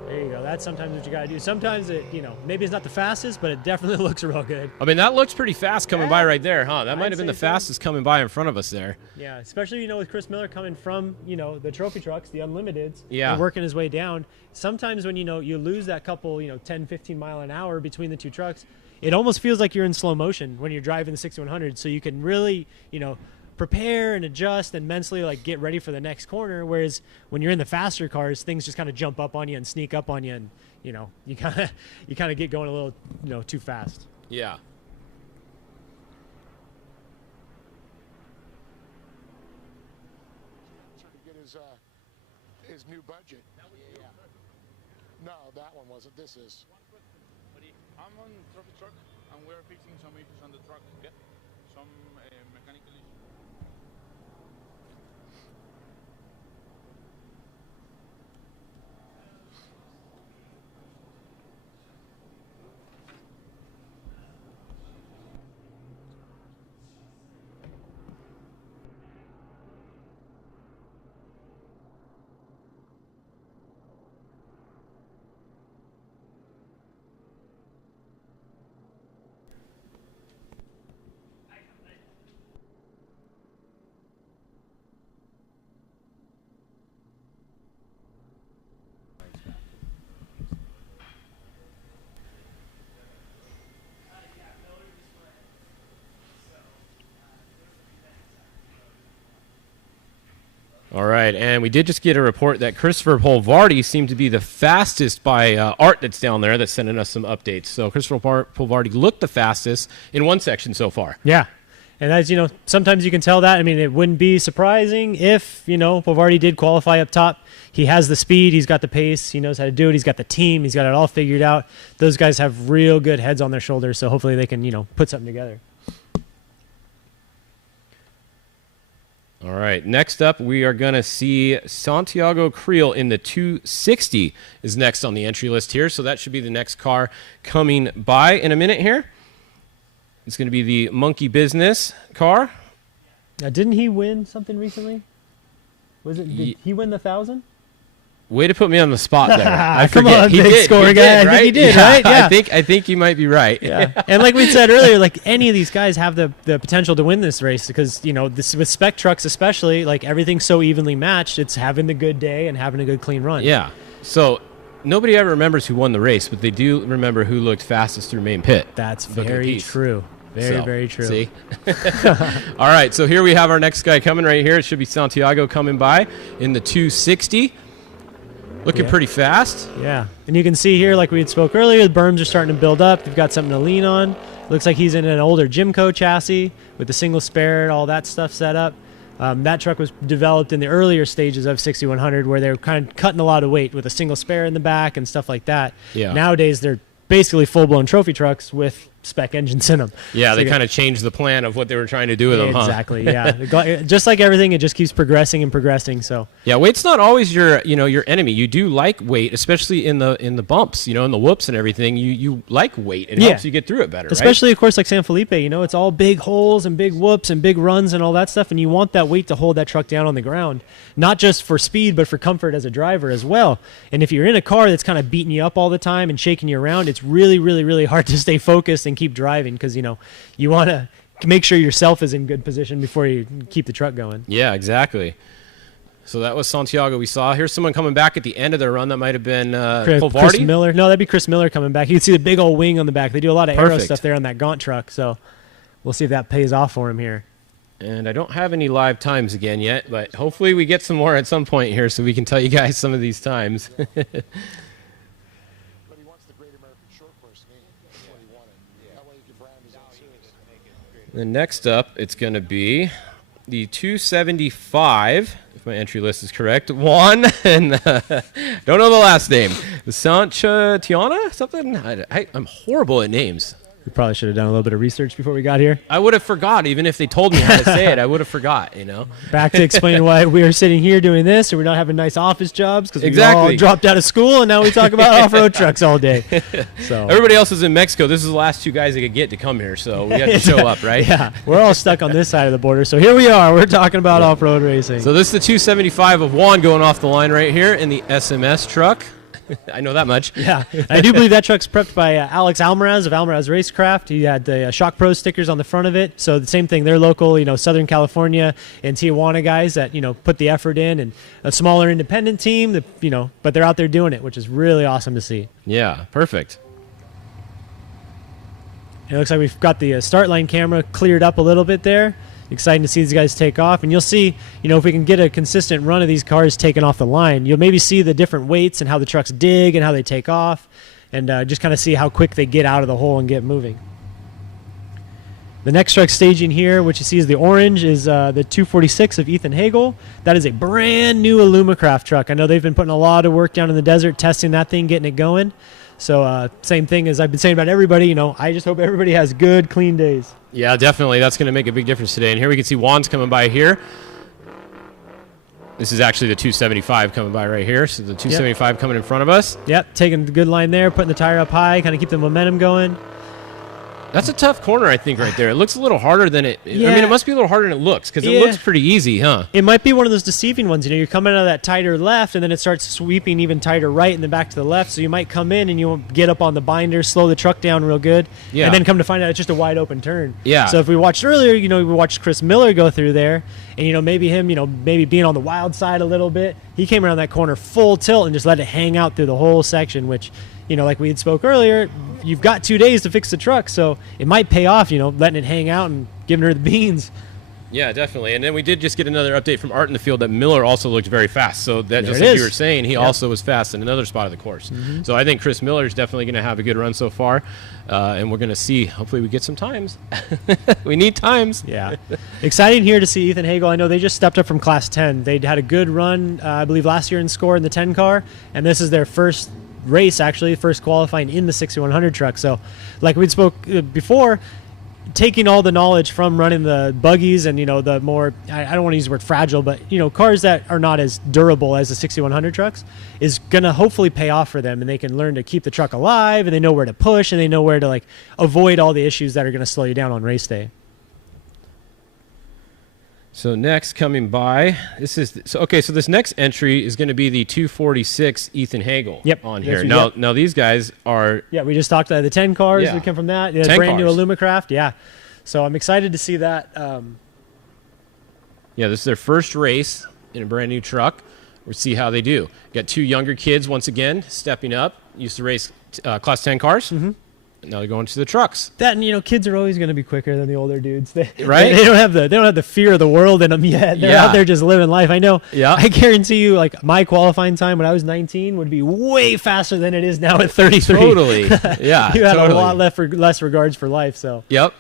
There you go. That's sometimes what you got to do. Sometimes it, you know, maybe it's not the fastest, but it definitely looks real good. I mean, that looks pretty fast coming by right there, huh? That might have been the fastest coming by in front of us there. Yeah, especially, you know, with Chris Miller coming from, you know, the trophy trucks, the Unlimiteds, and working his way down. Sometimes when, you know, you lose that couple, you know, 10, 15 mile an hour between the two trucks, it almost feels like you're in slow motion when you're driving the 6100. So you can really, you know, prepare and adjust and mentally like get ready for the next corner. Whereas when you're in the faster cars, things just kind of jump up on you and sneak up on you, and you know you kind of get going a little, you know, too fast. Yeah. his new budget. No, that one wasn't. This is. I'm on trophy truck, and we're fixing some issues on the truck. Yeah. Some mechanical issues. All right, and we did just get a report that Christopher Polvardi seemed to be the fastest by Art that's down there that's sending us some updates. So Christopher Polvardi looked the fastest in one section so far. Yeah. And as you know, sometimes you can tell that. I mean, it wouldn't be surprising if, Polvardi did qualify up top. He has the speed, he's got the pace, he knows how to do it, he's got the team, he's got it all figured out. Those guys have real good heads on their shoulders, so hopefully they can, put something together. All right, next up we are going to see Santiago Creel in the 260 is next on the entry list here, so that should be the next car coming by in a minute here. It's going to be the Monkey Business car. Didn't he win something recently? Did he win the 1,000? Way to put me on the spot there. I Come forget. on, He big did, score he guy. did, right? I think he did, Yeah, right? Yeah. I think you might be right. Yeah. And like we said earlier, like any of these guys have the potential to win this race because, this with spec trucks especially, like everything's so evenly matched. It's having the good day and having a good clean run. Yeah. So nobody ever remembers who won the race, but they do remember who looked fastest through main pit. That's very true. Very true. See? All right, so here we have our next guy coming right here. It should be Santiago coming by in the 260. Looking pretty fast. Yeah. And you can see here, like we had spoke earlier, the berms are starting to build up. They've got something to lean on. Looks like he's in an older Jimco chassis with the single spare, all that stuff set up. That truck was developed in the earlier stages of 6100 where they were kind of cutting a lot of weight with a single spare in the back and stuff like that. Yeah. Nowadays, they're basically full-blown trophy trucks with spec engines in them. Yeah, So they kind of changed the plan of what they were trying to do with them, huh? Exactly, yeah. Just like everything, it just keeps progressing and progressing. So yeah, weight's not always your enemy. You do like weight, especially in the bumps, in the whoops and everything. You like weight. It helps you get through it better, especially, of course, like San Felipe. It's all big holes and big whoops and big runs and all that stuff, and you want that weight to hold that truck down on the ground, not just for speed, but for comfort as a driver as well. And if you're in a car that's kind of beating you up all the time and shaking you around, it's really, really, really hard to stay focused and keep driving because, you want to make sure yourself is in good position before you keep the truck going. Yeah, exactly. So that was Santiago we saw. Here's someone coming back at the end of their run. That might have been Polvardi. Chris Miller. No, that'd be Chris Miller coming back. You can see the big old wing on the back. They do a lot of aero stuff there on that Gaunt truck. So we'll see if that pays off for him here. And I don't have any live times again yet, but hopefully we get some more at some point here so we can tell you guys some of these times. Then next up, it's going to be the 275, if my entry list is correct. Juan, and don't know the last name. Sanchatiana? Something? I'm horrible at names. We probably should have done a little bit of research before we got here. I would have forgot. Even if they told me how to say it, I would have forgot, Back to explain why we are sitting here doing this, and we're not having nice office jobs because we all dropped out of school, and now we talk about off-road trucks all day. So everybody else is in Mexico. This is the last two guys that could get to come here, so we have to show up, right? Yeah, we're all stuck on this side of the border, so here we are. We're talking about off-road racing. So this is the 275 of Juan going off the line right here in the SMS truck. I know that much. Yeah. I do believe that truck's prepped by Alex Almaraz of Almaraz Racecraft. He had the Shock Pro stickers on the front of it. So the same thing. They're local, Southern California and Tijuana guys that, put the effort in, and a smaller independent team that, but they're out there doing it, which is really awesome to see. Yeah, perfect. It looks like we've got the start line camera cleared up a little bit there. Exciting to see these guys take off, and you'll see, if we can get a consistent run of these cars taking off the line, you'll maybe see the different weights and how the trucks dig and how they take off, and just kind of see how quick they get out of the hole and get moving. The next truck staging here, which you see is the orange, is the 246 of Ethan Hagel. That is a brand new Alumacraft truck. I know they've been putting a lot of work down in the desert, testing that thing, getting it going. So same thing as I've been saying about everybody, you know, I just hope everybody has good, clean days. Yeah, definitely. That's going to make a big difference today. And here we can see Juan's coming by here. This is actually the 275 coming by right here. So the 275 coming in front of us. Yep, taking the good line there, putting the tire up high, kind of keep the momentum going. That's a tough corner, I think, right there. It looks a little harder than it... I mean, it must be a little harder than it looks, because it looks pretty easy, huh? It might be one of those deceiving ones. You know, you're coming out of that tighter left, and then it starts sweeping even tighter right and then back to the left. So you might come in and you won't get up on the binder, slow the truck down real good, and then come to find out it's just a wide open turn. Yeah. So if we watched earlier, you know, we watched Chris Miller go through there, and, you know, maybe him, you know, maybe being on the wild side a little bit, he came around that corner full tilt and just let it hang out through the whole section, which... You know, like we had spoke earlier, you've got 2 days to fix the truck, so it might pay off, you know, letting it hang out and giving her the beans. Yeah, definitely. And then we did just get another update from Art in the field that Miller also looked very fast. So that just like you were saying, he also was fast in another spot of the course. So I think Chris Miller is definitely going to have a good run so far. And we're going to see, hopefully we get some times. We need times. Yeah. Exciting here to see Ethan Hagel. I know they just stepped up from Class 10. They'd had a good run, I believe, last year in score in the 10 car. And this is their first race, actually, first qualifying in the 6100 truck. So like we'd spoke before, taking all the knowledge from running the buggies and, you know, the more, I don't want to use the word fragile, but, you know, cars that are not as durable as the 6100 trucks is going to hopefully pay off for them, and they can learn to keep the truck alive, and they know where to push, and they know where to, like, avoid all the issues that are going to slow you down on race day. So next coming by, this is so this next entry is going to be the 246 Ethan Hagel on here. Now these guys are we just talked about the 10 cars that come from that. Yeah, brand new Alumacraft. Yeah. So I'm excited to see that. This is their first race in a brand new truck. We'll see how they do. Got two younger kids once again stepping up. Used to race Class 10 cars. Now they're going to the trucks. That, and, you know, kids are always going to be quicker than the older dudes. They don't have the fear of the world in them yet. They're out there just living life. I know. Yeah. I guarantee you, like, my qualifying time when I was 19 would be way faster than it is now at 33. Totally. Yeah. You had a lot less regards for life. So. Yep.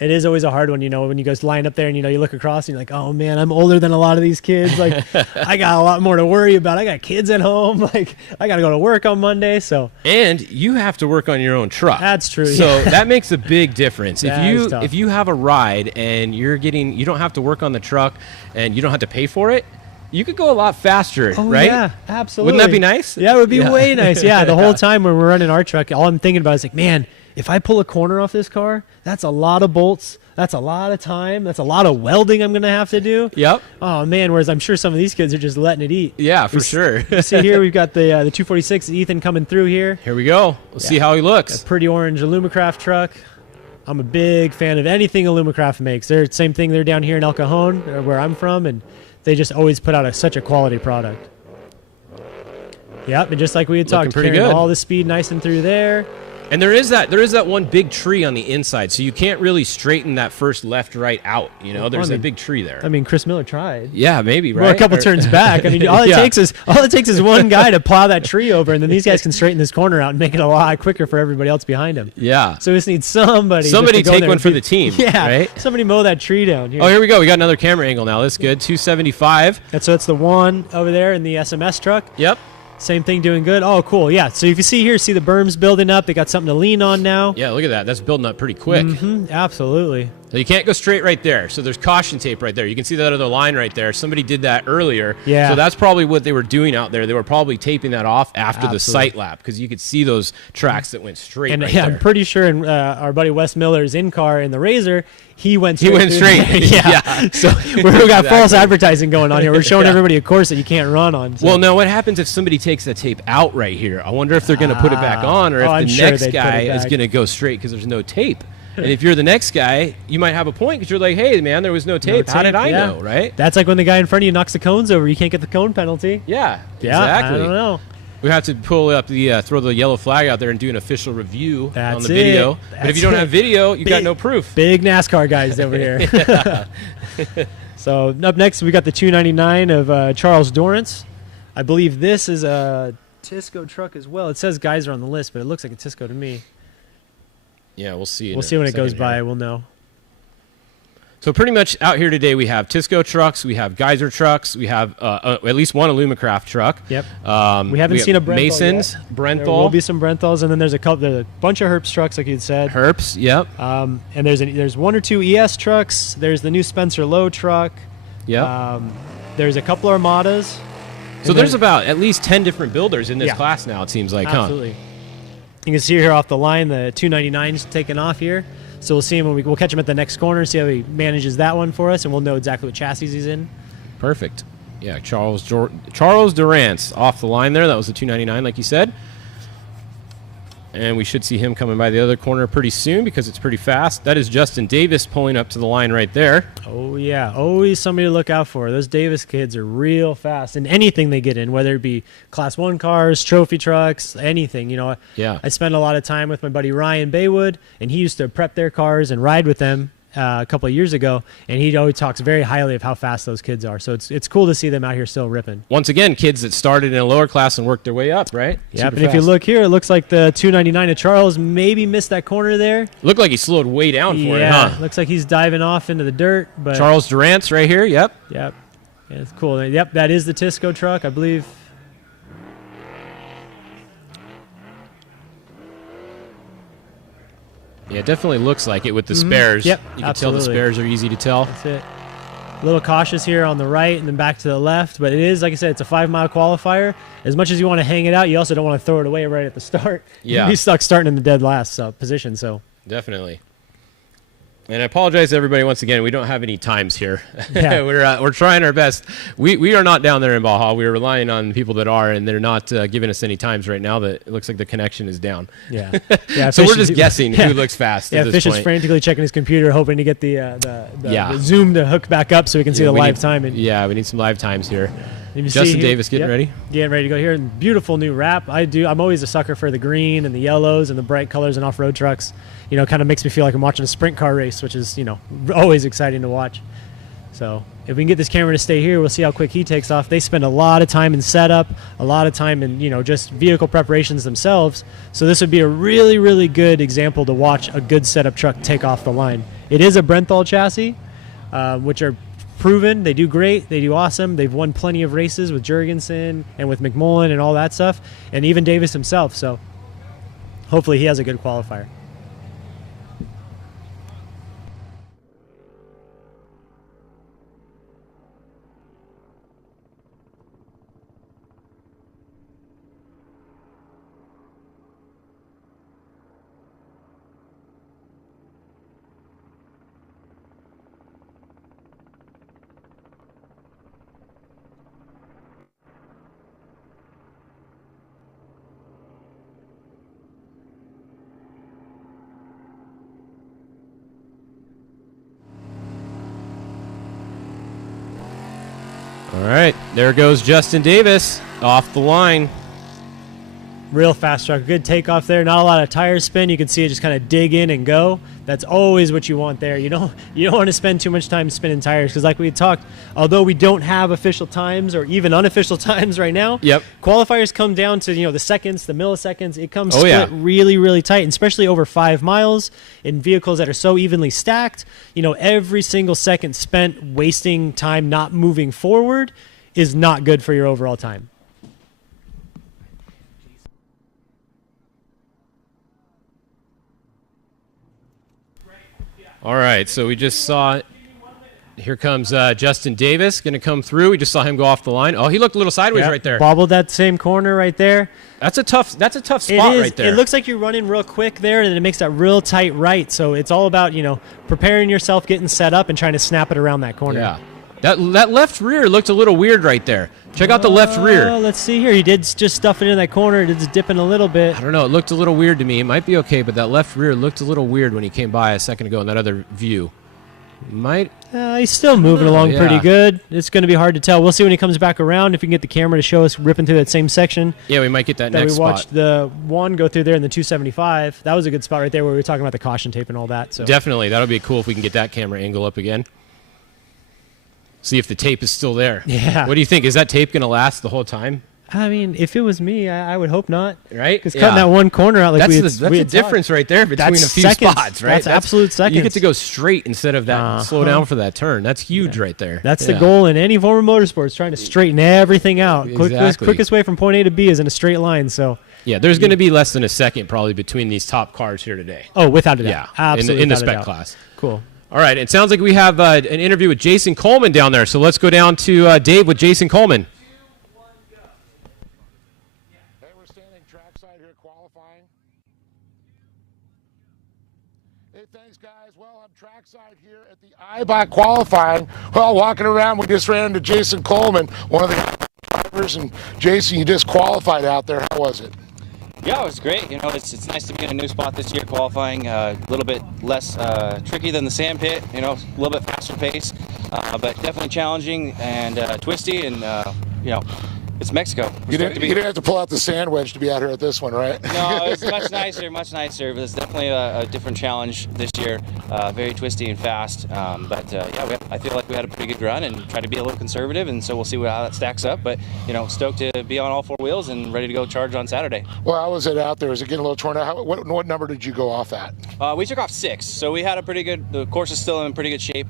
It is always a hard one, you know, when you guys line up there and, you know, you look across and you're like, oh, man, I'm older than a lot of these kids. Like, I got a lot more to worry about. I got kids at home. Like, I got to go to work on Monday. So. And you have to work on your own truck. That's true. So that makes a big difference. If you have a ride and you don't have to work on the truck and you don't have to pay for it, you could go a lot faster, right? Yeah, absolutely. Wouldn't that be nice? Yeah, it would be way nice. Yeah, the whole time when we're running our truck, all I'm thinking about is like, man, if I pull a corner off this car, that's a lot of bolts. That's a lot of time. That's a lot of welding I'm going to have to do. Yep. Oh, man, whereas I'm sure some of these kids are just letting it eat. Yeah, for sure. See here, we've got the 246 Ethan coming through here. Here we go. We'll see how he looks. A pretty orange Alumacraft truck. I'm a big fan of anything Alumacraft makes. They're the same thing. They're down here in El Cajon, where I'm from, and they just always put out such a quality product. Yep, and just like we had talked, pretty good. All the speed nice and through there. And there is that one big tree on the inside, so you can't really straighten that first left-right out. You know, there's a big tree there. I mean, Chris Miller tried. Yeah, maybe, right? Well, a couple turns back. I mean, all it takes is one guy to plow that tree over, and then these guys can straighten this corner out and make it a lot quicker for everybody else behind him. Yeah. So we just need somebody to take one for the team. Yeah, right? Somebody mow that tree down. Here. Oh, here we go. We got another camera angle now. That's good. 275. So it's the one over there in the SMS truck. Yep. Same thing, doing good. Oh, cool. Yeah. So if you see here, see the berms building up. They got something to lean on now. Yeah, look at that. That's building up pretty quick. Absolutely. So you can't go straight right there. So there's caution tape right there. You can see that other line right there. Somebody did that earlier. Yeah. So that's probably what they were doing out there. They were probably taping that off after the sight lap because you could see those tracks that went straight right there. I'm pretty sure in our buddy Wes Miller's in-car in the Razor, he went straight. Yeah. So we've got false advertising going on here. We're showing everybody a course that you can't run on. So. Well, now what happens if somebody takes the tape out right here? I wonder if they're going to put it back on or if the next guy is going to go straight because there's no tape. And if you're the next guy, you might have a point because you're like, hey, man, there was no tape. How did I know, right? That's like when the guy in front of you knocks the cones over. You can't get the cone penalty. Yeah, exactly. I don't know. We have to pull up throw the yellow flag out there and do an official review on the video. But if you don't have video, you got no proof. Big NASCAR guys over here. So up next, we got the 299 of Charles Dorrance. I believe this is a Tisco truck as well. It says guys are on the list, but it looks like a Tisco to me. Yeah, we'll see. We'll see when it goes by. We'll know. So pretty much out here today, we have Tisco trucks, we have Geyser trucks, we have at least one Alumacraft truck. Yep. We haven't seen a Brenthal Masons, yet. Brenthal. There will be some Brenthals, and then there's a bunch of Herps trucks, like you'd said. Herps, yep. And there's 1 or 2 ES trucks. There's the new Spencer Lowe truck. Yep. There's a couple Armadas. So there's about at least 10 different builders in this class now, it seems like, Absolutely. You can see here off the line, the 299's taking off here. So we'll see him when we'll catch him at the next corner, see how he manages that one for us, and we'll know exactly what chassis he's in. Perfect. Yeah, Charles Durance off the line there. That was the 299, like you said. And we should see him coming by the other corner pretty soon because it's pretty fast. That is Justin Davis pulling up to the line right there. Oh, yeah. Always somebody to look out for. Those Davis kids are real fast in anything they get in, whether it be Class 1 cars, trophy trucks, anything. You know, yeah. I spent a lot of time with my buddy Ryan Baywood, and he used to prep their cars and ride with them a couple of years ago, and he always talks very highly of how fast those kids are. So it's cool to see them out here still ripping. Once again, kids that started in a lower class and worked their way up, right? Yeah, and if you look here, it looks like the 299 of Charles maybe missed that corner there. Looked like he slowed way down for it, huh? Yeah, looks like he's diving off into the dirt. But Charles Durance right here, yep. Yep, yeah, it's cool. Yep, that is the Tisco truck, I believe. Yeah, it definitely looks like it with the spares. Yep, you can tell the spares are easy to tell. That's it. A little cautious here on the right and then back to the left, but it is, like I said, it's a 5-mile qualifier. As much as you want to hang it out, you also don't want to throw it away right at the start. Yeah. You'd be stuck starting in the dead last position. So definitely. And I apologize to everybody once again. We don't have any times here. Yeah. We're trying our best. We are not down there in Baja. We're relying on people that are, and they're not giving us any times right now. That it looks like the connection is down. Yeah. Yeah. So we're just guessing who looks fast. Yeah. At this Fish point. is frantically checking his computer, hoping to get the Zoom to hook back up so we can see the live time. We need some live times here. You Justin Davis getting ready. Getting ready to go here. And beautiful new wrap. I'm always a sucker for the green and the yellows and the bright colors and off-road trucks. You know, kind of makes me feel like I'm watching a sprint car race, which is, you know, always exciting to watch. So if we can get this camera to stay here, we'll see how quick he takes off. They spend a lot of time in setup, a lot of time in, you know, just vehicle preparations themselves. So this would be a really, really good example to watch a good setup truck take off the line. It is a Brenthal chassis, which are proven. They do great. They do awesome. They've won plenty of races with Jurgensen and with McMullen and all that stuff, and even Davis himself. So hopefully he has a good qualifier. All right, there goes Justin Davis off the line. Real fast truck, good takeoff there. Not a lot of tire spin. You can see it just kind of dig in and go. That's always what you want there. You don't want to spend too much time spinning tires because, like we talked, although we don't have official times or even unofficial times right now. Yep. Qualifiers come down to the seconds, the milliseconds. It comes split really, really tight, and especially over 5 miles in vehicles that are so evenly stacked. Every single second spent wasting time not moving forward is not good for your overall time. All right, so we just saw, here comes Justin Davis, going to come through. We just saw him go off the line. Oh, he looked a little sideways right there. Bobbled that same corner right there. That's a tough spot right there. It looks like you're running real quick there, and it makes that real tight right. So it's all about, preparing yourself, getting set up, and trying to snap it around that corner. Yeah. That left rear looked a little weird right there. Check out the left rear. Let's see here. He did just stuff it in that corner. It's dipping a little bit. I don't know. It looked a little weird to me. It might be okay, but that left rear looked a little weird when he came by a second ago in that other view. He's still moving along pretty good. It's going to be hard to tell. We'll see when he comes back around if we can get the camera to show us ripping through that same section. Yeah, we might get that next spot. We watched the one go through there in the 275. That was a good spot right there where we were talking about the caution tape and all that. So definitely. That'll be cool if we can get that camera angle up again. See if the tape is still there. Yeah. What do you think? Is that tape going to last the whole time? I mean, if it was me, I would hope not. Right? Because cutting that one corner out, like that's the difference right there between a few spots, right? That's absolute seconds. You get to go straight instead of that slow down for that turn. That's huge right there. That's the goal in any form of motorsports, trying to straighten everything out. Exactly. Quickest way from point A to B is in a straight line. So yeah, there's going to be less than a second probably between these top cars here today. Oh, without a doubt. Yeah, absolutely in the Spec class. Cool. All right, it sounds like we have an interview with Jason Coleman down there. So let's go down to Dave with Jason Coleman. Thanks, guys. Well, I'm trackside here at the Eibach qualifying. Well, walking around, we just ran into Jason Coleman, one of the drivers. And Jason, you just qualified out there. How was it? Yeah, it was great. You know, it's nice to be in a new spot this year qualifying. A little bit less tricky than the sand pit. You know, a little bit faster pace, but definitely challenging and twisty. And you know, it's Mexico. You didn't have to pull out the sand wedge to be out here at this one, right? No, it's much nicer, much nicer. But it's definitely a different challenge this year. Very twisty and fast. But yeah, I feel like we had a pretty good run and tried to be a little conservative, and so we'll see how that stacks up. But you know, stoked to be on all four wheels and ready to go charge on Saturday. Well, how was it out there? Was it getting a little torn out? What number did you go off at? We took off 6, so we had a pretty good. The course is still in pretty good shape.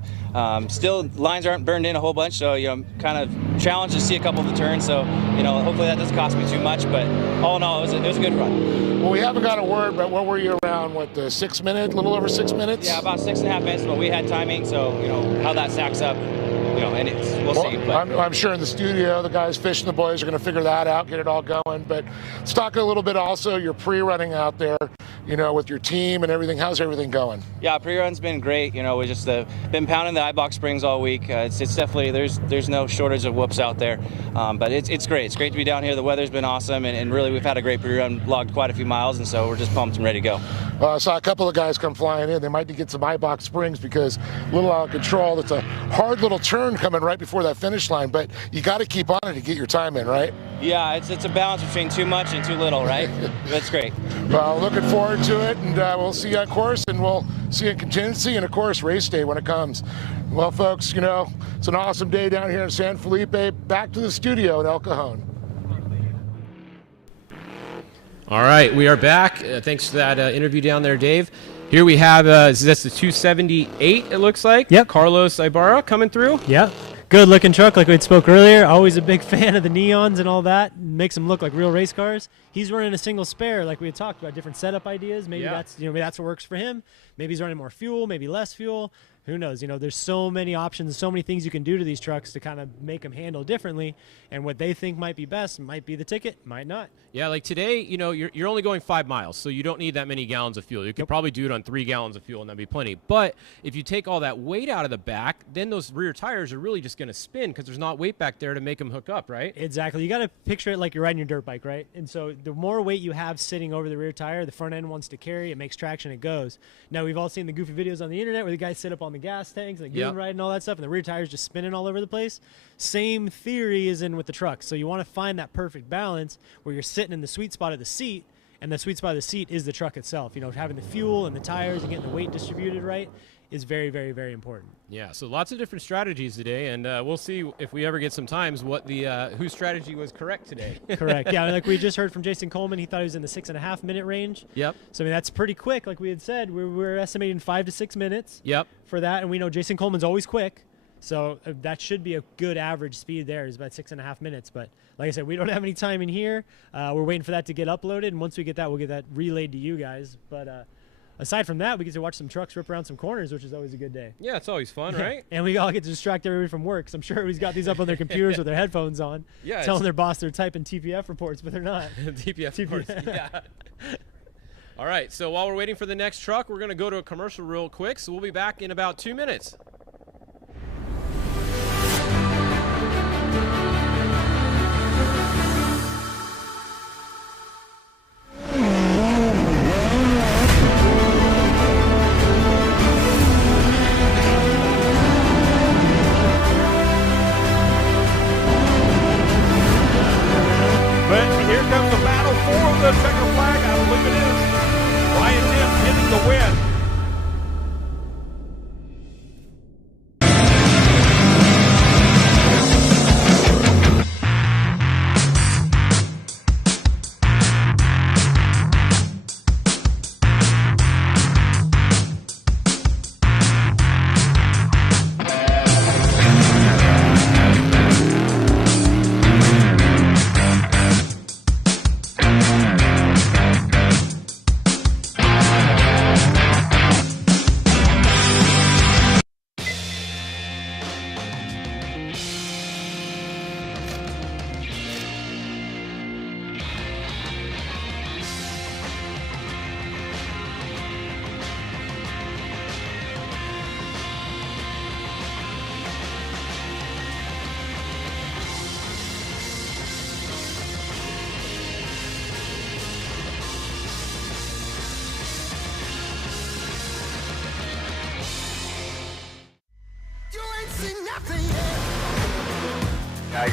Still, lines aren't burned in a whole bunch, so you know, kind of challenged to see a couple of the turns. So you know, hopefully that doesn't cost me too much. But all in all, it was a good run. Well, we haven't got a word, but what were you around? What, the 6 minute, a little over 6 minutes? Yeah, about 6.5 minutes, but we had timing, so you know how that stacks up. You know, and we'll see. But I'm sure in the studio, the guys fishing the boys are going to figure that out, get it all going. But let's talk a little bit also your pre-running out there, you know, with your team and everything. How's everything going? Yeah, pre-run's been great. You know, we just been pounding the Eibach springs all week. It's definitely there's no shortage of whoops out there, but it's great. It's great to be down here. The weather's been awesome, and really we've had a great pre-run, logged quite a few miles, and so we're just pumped and ready to go. I saw a couple of guys come flying in. They might need to get some Eibach springs because a little out of control. It's a hard little turn coming right before that finish line, but you got to keep on it to get your time in, right? Yeah, it's a balance between too much and too little, right? That's great. Well, looking forward to it, and we'll see you on course, and we'll see you in contingency, and of course race day when it comes. Well, folks, you know, it's an awesome day down here in San Felipe. Back to the studio in El Cajon. All right, we are back. Thanks for that interview down there, Dave. Here we have, that's the 278, it looks like. Yep. Carlos Ibarra coming through. Yeah. Good looking truck, like we had spoke earlier. Always a big fan of the neons and all that. Makes them look like real race cars. He's running a single spare, like we had talked about, different setup ideas. Maybe maybe that's what works for him. Maybe he's running more fuel, maybe less fuel. Who knows? You know, there's so many options, so many things you can do to these trucks to kind of make them handle differently. And what they think might be best might be the ticket, might not. Yeah, like today, you know, you're only going 5 miles, so you don't need that many gallons of fuel. You could probably do it on 3 gallons of fuel, and that'd be plenty. But if you take all that weight out of the back, then those rear tires are really just going to spin because there's not weight back there to make them hook up, right? Exactly. You got to picture it like you're riding your dirt bike, right? And so the more weight you have sitting over the rear tire, the front end wants to carry, it makes traction, it goes. Now, we've all seen the goofy videos on the internet where the guys sit up on the gas tanks, like goon ride and all that stuff, and the rear tire's just spinning all over the place. Same theory is in with the truck. So you want to find that perfect balance where you're sitting in the sweet spot of the seat, and the sweet spot of the seat is the truck itself. You know, having the fuel and the tires and getting the weight distributed right is very, very, very important. Yeah, so lots of different strategies today, and we'll see if we ever get some times what the whose strategy was correct today. Correct. Yeah, like we just heard from Jason Coleman, he thought he was in the 6.5 minute range. Yep. So I mean that's pretty quick. Like we had said, we're estimating 5 to 6 minutes. Yep. For that, and we know Jason Coleman's always quick. So that should be a good average speed there, is about 6.5 minutes. But like I said, we don't have any time in here. We're waiting for that to get uploaded, and once we get that, we'll get that relayed to you guys. But aside from that, we get to watch some trucks rip around some corners, which is always a good day. Yeah, it's always fun, right? And we all get to distract everybody from work. So I'm sure everybody's got these up on their computers with their headphones on, telling their boss they're typing TPF reports, but they're not. TPF reports, yeah. All right, so while we're waiting for the next truck, we're going to go to a commercial real quick, so we'll be back in about 2 minutes. But here comes the battle for the checker flag. I believe it is. Ryan Tim getting the win.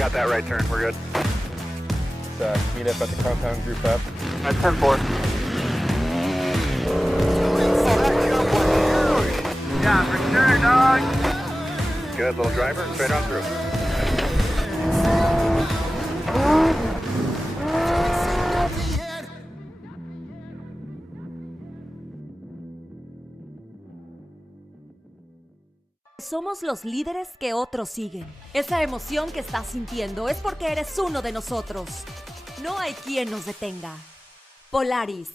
got that right turn. We're good. Let's meet up at the compound, group up. At 10-4. Yeah, for sure, dog. Good, little driver, straight on through. Somos los líderes que otros siguen. Esa emoción que estás sintiendo es porque eres uno de nosotros. No hay quien nos detenga. Polaris.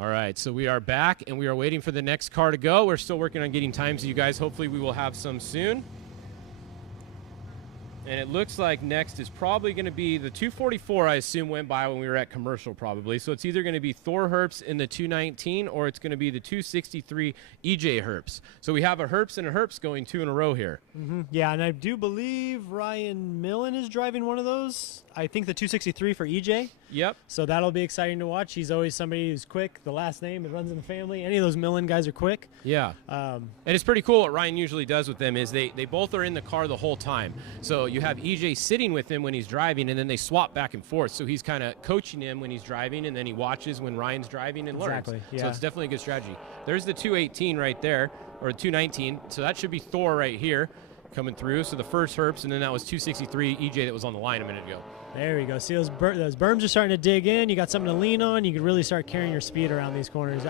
All right, so we are back, and we are waiting for the next car to go. We're still working on getting times to you guys. Hopefully we will have some soon. And it looks like next is probably going to be the 244, I assume, went by when we were at commercial probably. So it's either going to be Thor Herps in the 219 or it's going to be the 263 EJ Herps. So we have a Herps and a Herps going 2 in a row here. Yeah, and I do believe Ryan Millen is driving one of those. I think the 263 for EJ. Yep. So that'll be exciting to watch. He's always somebody who's quick. The last name, it runs in the family. Any of those Millen guys are quick. Yeah. And it's pretty cool what Ryan usually does with them is they both are in the car the whole time. So you have EJ sitting with him when he's driving, and then they swap back and forth. So he's kind of coaching him when he's driving, and then he watches when Ryan's driving and learns. Yeah. So it's definitely a good strategy. There's the 218 right there, or 219. So that should be Thor right here coming through. So the first Herps, and then that was 263 EJ that was on the line a minute ago. There we go. See, those berms are starting to dig in. You got something to lean on. You can really start carrying your speed around these corners.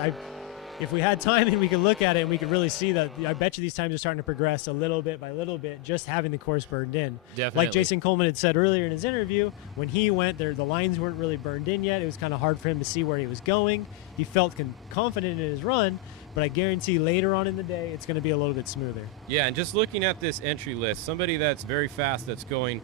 If we had time and we could look at it and we could really see that, I bet you these times are starting to progress a little bit by little bit, just having the course burned in. Definitely. Like Jason Coleman had said earlier in his interview, when he went there, the lines weren't really burned in yet. It was kind of hard for him to see where he was going. He felt confident in his run, but I guarantee later on in the day, it's going to be a little bit smoother. Yeah, and just looking at this entry list, somebody that's very fast that's going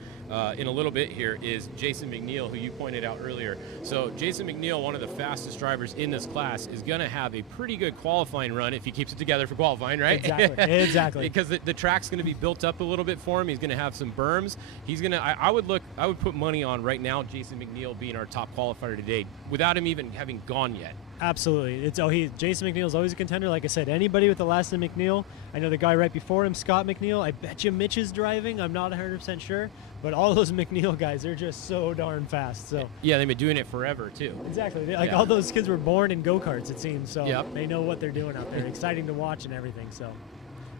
in a little bit here is Jason McNeil, who you pointed out earlier. So Jason McNeil, one of the fastest drivers in this class, is going to have a pretty good qualifying run if he keeps it together for qualifying, right? Exactly. Because the track's going to be built up a little bit for him. He's going to have some berms. He's going to. I would put money on right now Jason McNeil being our top qualifier today, without him even having gone yet. Absolutely. Jason McNeil's always a contender. Like I said, anybody with the last name McNeil. I know the guy right before him, Scott McNeil. I bet you Mitch is driving. I'm not 100% sure. But all those McNeil guys, they're just so darn fast. So yeah, they've been doing it forever, too. Exactly. All those kids were born in go-karts, it seems. So yep. They know what they're doing out there. Exciting to watch and everything. So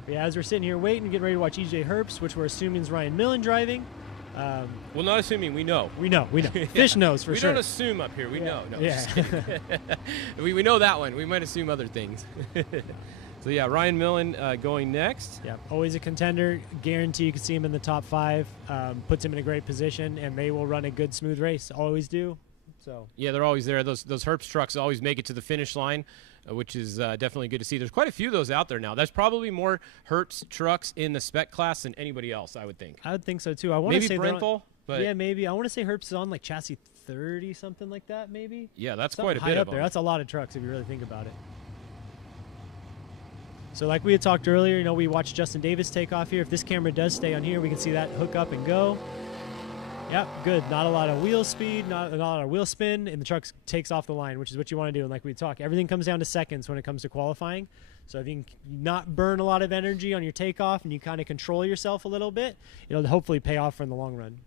yeah, as we're sitting here waiting, getting ready to watch EJ Herps, which we're assuming is Ryan Millen driving. Well, not assuming. We know. We know. Fish knows for sure. We don't assume up here. We know. No, yeah. we know that one. We might assume other things. So, yeah, Ryan Millen going next. Yeah, always a contender. Guarantee you can see him in the top 5. Puts him in a great position, and they will run a good, smooth race. Always do. So yeah, they're always there. Those Herps trucks always make it to the finish line, which is definitely good to see. There's quite a few of those out there now. There's probably more Herps trucks in the Spec class than anybody else, I would think. I would think so, too. I want to say Brenthal. But yeah, maybe. I want to say Herps is on like chassis 30, something like that, maybe. Yeah, that's something quite a bit up of there. them. That's a lot of trucks if you really think about it. So like we had talked earlier, we watched Justin Davis take off here. If this camera does stay on here, we can see that hook up and go. Yep, good. Not a lot of wheel speed, not a lot of wheel spin, and the truck takes off the line, which is what you want to do. And like we talked, everything comes down to seconds when it comes to qualifying. So if you can not burn a lot of energy on your takeoff and you kind of control yourself a little bit, it'll hopefully pay off in the long run.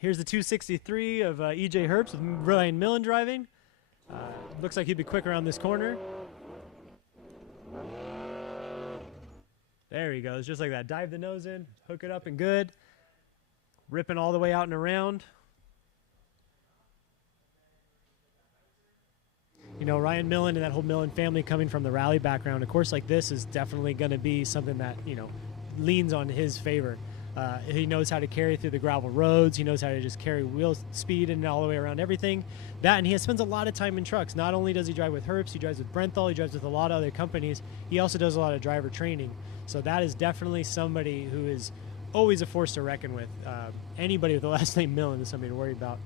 Here's the 263 of EJ Herbst with Ryan Millen driving. Looks like he'd be quick around this corner. There he goes, just like that. Dive the nose in, hook it up and good. Ripping all the way out and around. You know, Ryan Millen and that whole Millen family coming from the rally background, a course like this is definitely going to be something that, you know, leans on his favor. He knows how to carry through the gravel roads. He knows how to just carry wheel speed and all the way around everything. That, and he spends a lot of time in trucks. Not only does he drive with Herbst, he drives with Brenthal, he drives with a lot of other companies. He also does a lot of driver training. So that is definitely somebody who is always a force to reckon with. Anybody with the last name Millen is somebody to worry about.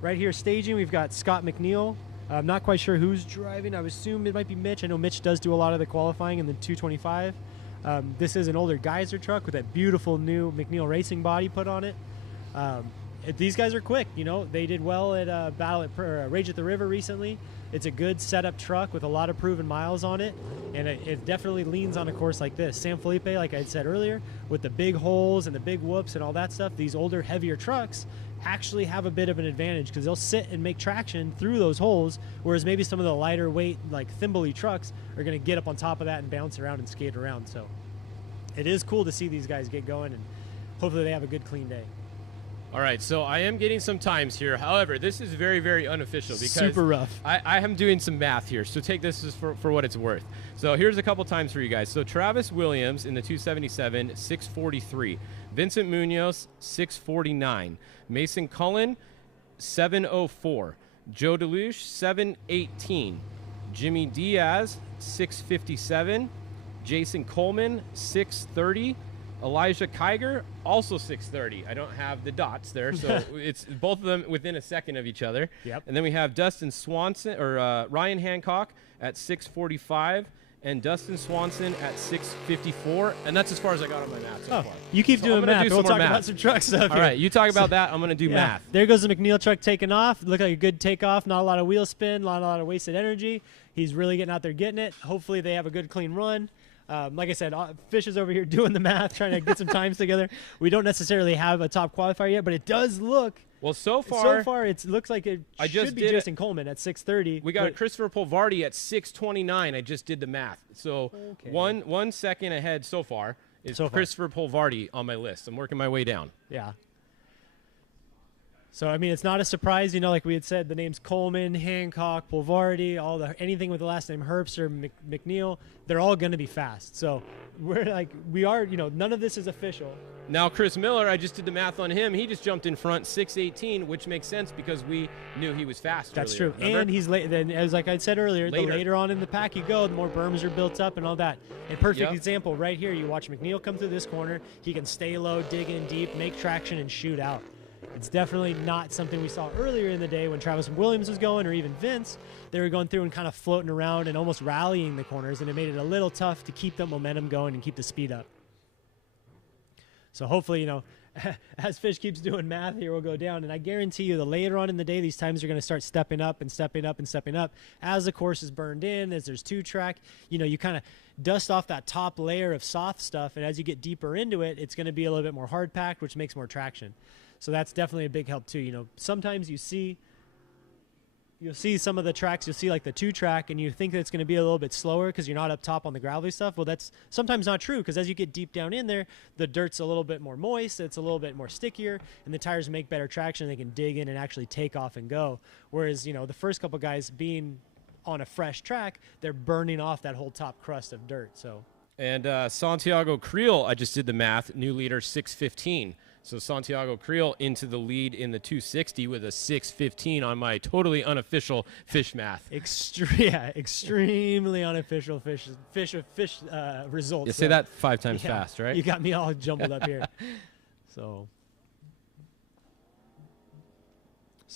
Right here staging, we've got Scott McNeil. I'm not quite sure who's driving. I would assume it might be Mitch. I know Mitch does do a lot of the qualifying in the 225. This is an older Geyser truck with that beautiful new McNeil Racing body put on it. These guys are quick. You know, they did well at Battle at Rage at the River recently. It's a good setup truck with a lot of proven miles on it, and it definitely leans on a course like this. San Felipe, like I said earlier, with the big holes and the big whoops and all that stuff, these older, heavier trucks actually have a bit of an advantage because they'll sit and make traction through those holes, whereas maybe some of the lighter weight, like thimble-y trucks, are going to get up on top of that and bounce around and skate around. So it is cool to see these guys get going, and hopefully they have a good, clean day. All right, so I am getting some times here. However, this is very, very unofficial because super rough. I am doing some math here, so take this as for what it's worth. So here's a couple times for you guys. So Travis Williams in the 277, 6:43. Vincent Munoz, 6:49. Mason Cullen, 7:04. Joe Deluche, 7:18. Jimmy Diaz, 6:57. Jason Coleman, 6:30. Elijah Kiger, also 6:30. I don't have the dots there, so it's both of them within a second of each other. Yep. And then we have Dustin Swanson or Ryan Hancock at 6:45, and Dustin Swanson at 6:54, and that's as far as I got on my math so far. You keep doing math. We'll talk about some truck stuff. All right, you talk about that. I'm going to do math. There goes the McNeil truck taking off. Looked like a good takeoff. Not a lot of wheel spin. Not a lot of wasted energy. He's really getting out there getting it. Hopefully they have a good, clean run. Like I said, Fish is over here doing the math, trying to get some times together. We don't necessarily have a top qualifier yet, but it does look. Well, so far it looks like it should be Jason Coleman at 6:30. We got Christopher Polvardi at 6:29. I just did the math. So okay. 1 second ahead so far is Christopher Polvardi on my list. I'm working my way down. Yeah. So, I mean, it's not a surprise, you know, like we had said, the names Coleman, Hancock, Polvardi, anything with the last name Herbst or McNeil, they're all going to be fast. So we are, you know, none of this is official. Now, Chris Miller, I just did the math on him. He just jumped in front 6:18, which makes sense because we knew he was fast. That's earlier, true. remember? And he's late. Then, as like I said earlier, the later on in the pack you go, the more berms are built up and all that. And perfect example right here, you watch McNeil come through this corner. He can stay low, dig in deep, make traction, and shoot out. It's definitely not something we saw earlier in the day when Travis Williams was going, or even Vince. They were going through and kind of floating around and almost rallying the corners, and it made it a little tough to keep that momentum going and keep the speed up. So hopefully, you know, as Fish keeps doing math here, we'll go down. And I guarantee you, the later on in the day, these times are going to start stepping up and stepping up and stepping up. As the course is burned in, as there's two-track, you know, you kind of dust off that top layer of soft stuff, and as you get deeper into it, it's going to be a little bit more hard-packed, which makes more traction. So that's definitely a big help too. You know, sometimes you'll see some of the tracks, you'll see like the two-track, and you think that it's going to be a little bit slower because you're not up top on the gravelly stuff. Well, that's sometimes not true, because as you get deep down in there, the dirt's a little bit more moist, it's a little bit more stickier, and the tires make better traction. They can dig in and actually take off and go. Whereas, you know, the first couple guys being on a fresh track, they're burning off that whole top crust of dirt. So. And Santiago Creel, I just did the math, new leader 6:15. So Santiago Creel into the lead in the 260 with a 6:15 on my totally unofficial Fish math. Extremely unofficial fish results. You say that 5 times fast, right? You got me all jumbled up here. So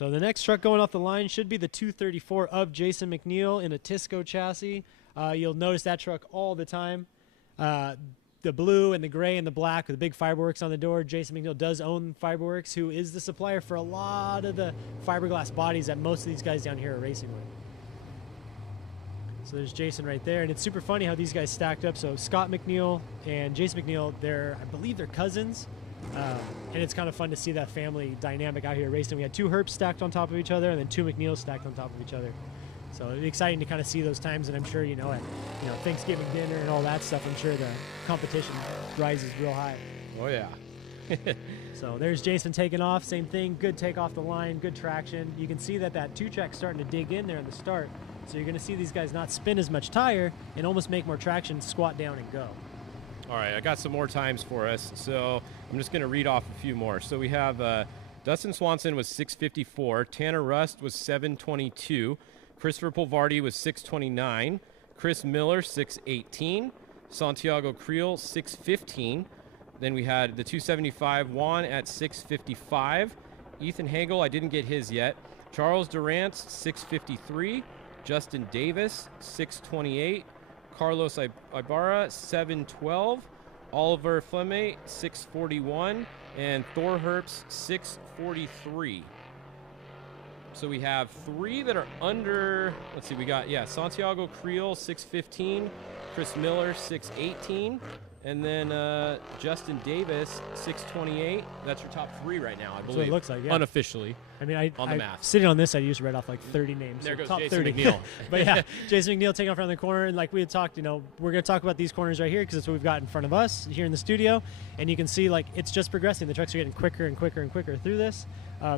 the next truck going off the line should be the 234 of Jason McNeil in a Tisco chassis. You'll notice that truck all the time. The blue and the gray and the black with the big Fiberworks on the door. Jason McNeil does own Fiberworks, who is the supplier for a lot of the fiberglass bodies that most of these guys down here are racing with. So there's Jason right there, and it's super funny how these guys stacked up. So Scott McNeil and Jason McNeil, I believe they're cousins. And it's kind of fun to see that family dynamic out here racing. We had 2 Herps stacked on top of each other and then 2 McNeils stacked on top of each other. So it'd be exciting to kind of see those times, and I'm sure, at Thanksgiving dinner and all that stuff, I'm sure the competition rises real high. Oh, yeah. So there's Jason taking off, same thing, good take off the line, good traction. You can see that 2-track's starting to dig in there in the start. So you're going to see these guys not spin as much tire and almost make more traction, squat down and go. All right, I got some more times for us, so I'm just going to read off a few more. So we have Dustin Swanson was 6:54, Tanner Rust was 7:22, Christopher Polvardi was 6:29, Chris Miller 6:18, Santiago Creel 6:15. Then we had the 275 Juan at 6:55, Ethan Hagel, I didn't get his yet, Charles Durant 6:53, Justin Davis 6:28, Carlos Ibarra 7:12, Oliver Flemme 6:41, and Thor Herps 6:43. So we have 3 that are under, let's see, we got, Santiago Creel 6:15, Chris Miller 6:18, and then Justin Davis 6:28. That's your top 3 right now, I believe. So it looks like, yeah. Unofficially. I mean, on the math. Sitting on this, I just read off like 30 names. There so goes top Jason 30. McNeil. But yeah, Jason McNeil taking off around the corner. And like we had talked, we're going to talk about these corners right here because that's what we've got in front of us here in the studio. And you can see it's just progressing. The trucks are getting quicker and quicker and quicker through this.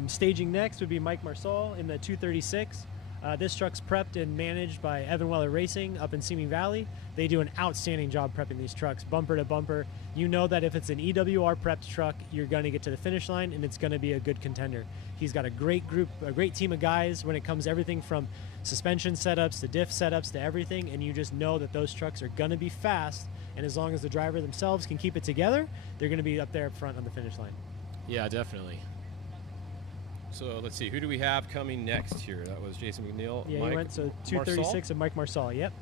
Staging next would be Mike Marsal in the 236. This truck's prepped and managed by Evan Weller Racing up in Simi Valley. They do an outstanding job prepping these trucks, bumper to bumper. You know that if it's an EWR prepped truck, you're going to get to the finish line and it's going to be a good contender. He's got a great group, a great team of guys when it comes to everything from suspension setups to diff setups to everything, and you just know that those trucks are going to be fast, and as long as the driver themselves can keep it together, they're going to be up there up front on the finish line. Yeah, definitely. So let's see, who do we have coming next here? That was Jason McNeil. Yeah, Mike he went, so 236 Marsal? of Mike Marsal, yep.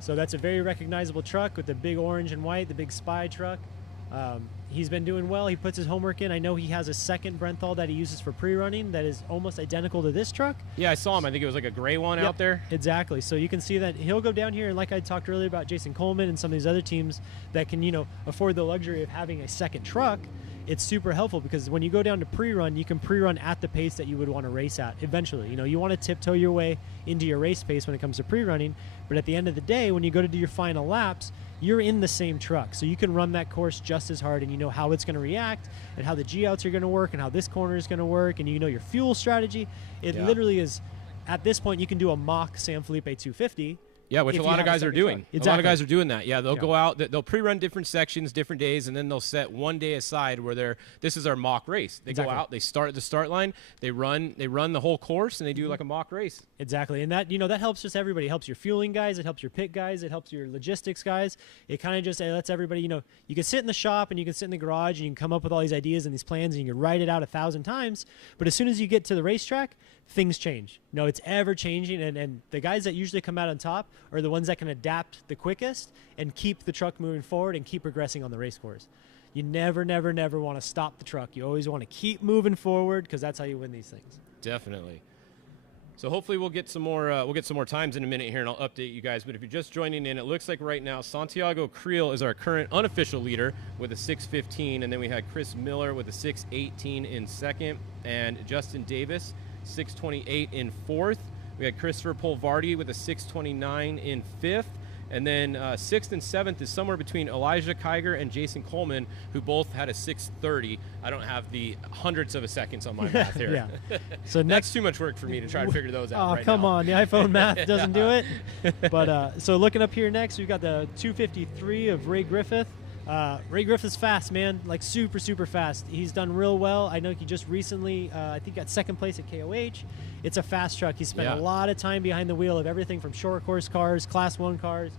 So that's a very recognizable truck with the big orange and white, the big Spy truck. He's been doing well. He puts his homework in. I know he has a second Brenthal that he uses for pre-running that is almost identical to this truck. Yeah, I saw him. I think it was like a gray one out there. Exactly. So you can see that he'll go down here, and like I talked earlier about Jason Coleman and some of these other teams that can, afford the luxury of having a second truck. It's super helpful because when you go down to pre-run, you can pre-run at the pace that you would want to race at eventually. You want to tiptoe your way into your race pace when it comes to pre-running, but at the end of the day, when you go to do your final laps, you're in the same truck. So you can run that course just as hard, and you know how it's going to react and how the G-outs are going to work and how this corner is going to work, and you know your fuel strategy. It literally is, at this point, you can do a mock San Felipe 250. Yeah, which a lot of guys are doing. Exactly. A lot of guys are doing that. Yeah, they'll go out, they'll pre-run different sections, different days, and then they'll set one day aside where this is our mock race. They go out, they start at the start line, they run the whole course, and they do like a mock race. Exactly, and that that helps just everybody. It helps your fueling guys, it helps your pit guys, it helps your logistics guys. It kind of just lets everybody, you can sit in the shop and you can sit in the garage and you can come up with all these ideas and these plans and you can write it out 1,000 times. But as soon as you get to the racetrack, things change. It's ever changing, and the guys that usually come out on top are the ones that can adapt the quickest and keep the truck moving forward and keep progressing on the race course. You never want to stop the truck. You always want to keep moving forward because that's how you win these things. Definitely. So hopefully we'll get some more times in a minute here, and I'll update you guys. But if you're just joining in, it looks like right now Santiago Creel is our current unofficial leader with a 6:15, and then we had Chris Miller with a 6:18 in second, and Justin Davis 6:28 in fourth. We had Christopher Polvardi with a 6:29 in fifth. And then sixth and seventh is somewhere between Elijah Kiger and Jason Coleman, who both had a 6:30. I don't have the hundredths of a seconds on my math here. Yeah. So that's too much work for me to try to figure those out right now. Come on. The iPhone math doesn't do it. But so looking up here next, we've got the 253 of Ray Griffith. Ray Griffith's fast, man, like super fast. He's done real well. I know he just recently, I think, got second place at KOH. It's a fast truck. He spent a lot of time behind the wheel of everything from short course cars, class 1 cars,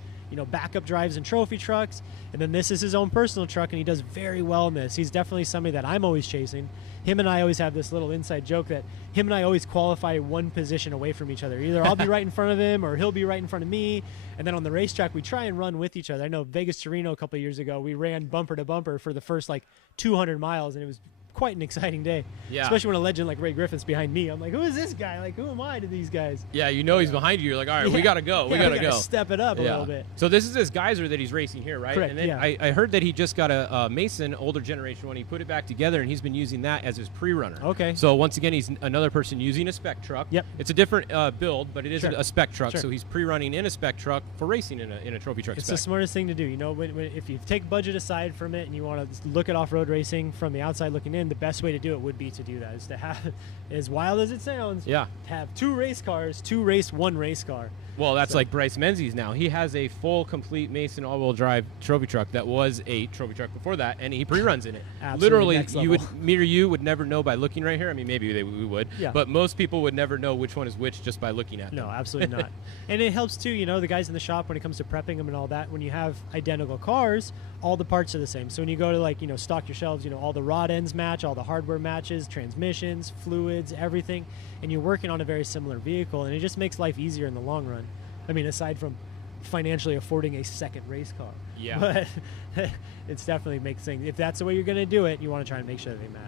backup drives and trophy trucks. And then this is his own personal truck, and he does very well in this. He's definitely somebody that I'm always chasing. Him and I always have this little inside joke that him and I always qualify one position away from each other. Either I'll be right in front of him or he'll be right in front of me. And then on the racetrack, we try and run with each other. I know Vegas to Reno a couple of years ago, we ran bumper to bumper for the first 200 miles, and it was quite an exciting day. Yeah. Especially when a legend like Ray Griffith's behind me. I'm like, who is this guy? Like, who am I to these guys? Yeah, you know he's behind you. You're like, all right, we got to go. We got to go. Step it up a little bit. So this is this geyser that he's racing here, right? Correct, And then I heard that he just got a Mason, older generation one. He put it back together, and he's been using that as his pre-runner. Okay. So once again, he's another person using a Spec truck. Yep. It's a different build, but it is Sure. a Spec truck. Sure. So he's pre-running in a Spec truck for racing in a trophy truck It's Spec. the smartest thing to do. You know, if you take budget aside from it and you want to look at off-road racing from the outside looking in, the best way to do it would be to do that. Is to have, as wild as it sounds, have 2 race cars, 2 race, 1 race car. Well, that's like Bryce Menzies now. He has a full, complete Mason all-wheel drive trophy truck that was a trophy truck before that, and he pre-runs in it. Absolutely Literally, next you level. me or you would never know by looking right here. I mean, maybe we would, Yeah. but most people would never know which one is which just by looking at them. No, absolutely not. And it helps too, you know, the guys in the shop when it comes to prepping them and all that. When you have identical cars, all the parts are the same. So when you go to like, you know, stock your shelves, you know, all the rod ends match, all the hardware matches, transmissions, fluids, everything, and you're working on a very similar vehicle, and it just makes life easier in the long run. I mean, aside from financially affording a second race car. Yeah. But it's definitely makes things, if that's the way you're going to do it, you want to try and make sure they match.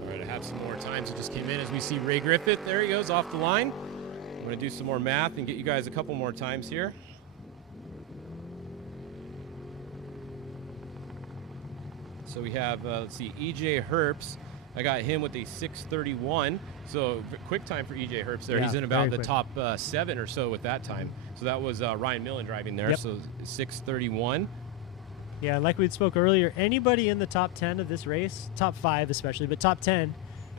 All right, I have some more times that just came in as we see Ray Griffith. There he goes off the line. I'm going to do some more math and get you guys a couple more times here. So we have, let's see, EJ Herbst. I got him with a 6:31. So quick time for EJ Herbst there. Yeah, He's in about very the quick. top 7 or so with that time. So that was Ryan Millen driving there. Yep. So 6:31. Yeah, like we spoke earlier, anybody in the top 10 of this race, top 5 especially, but top 10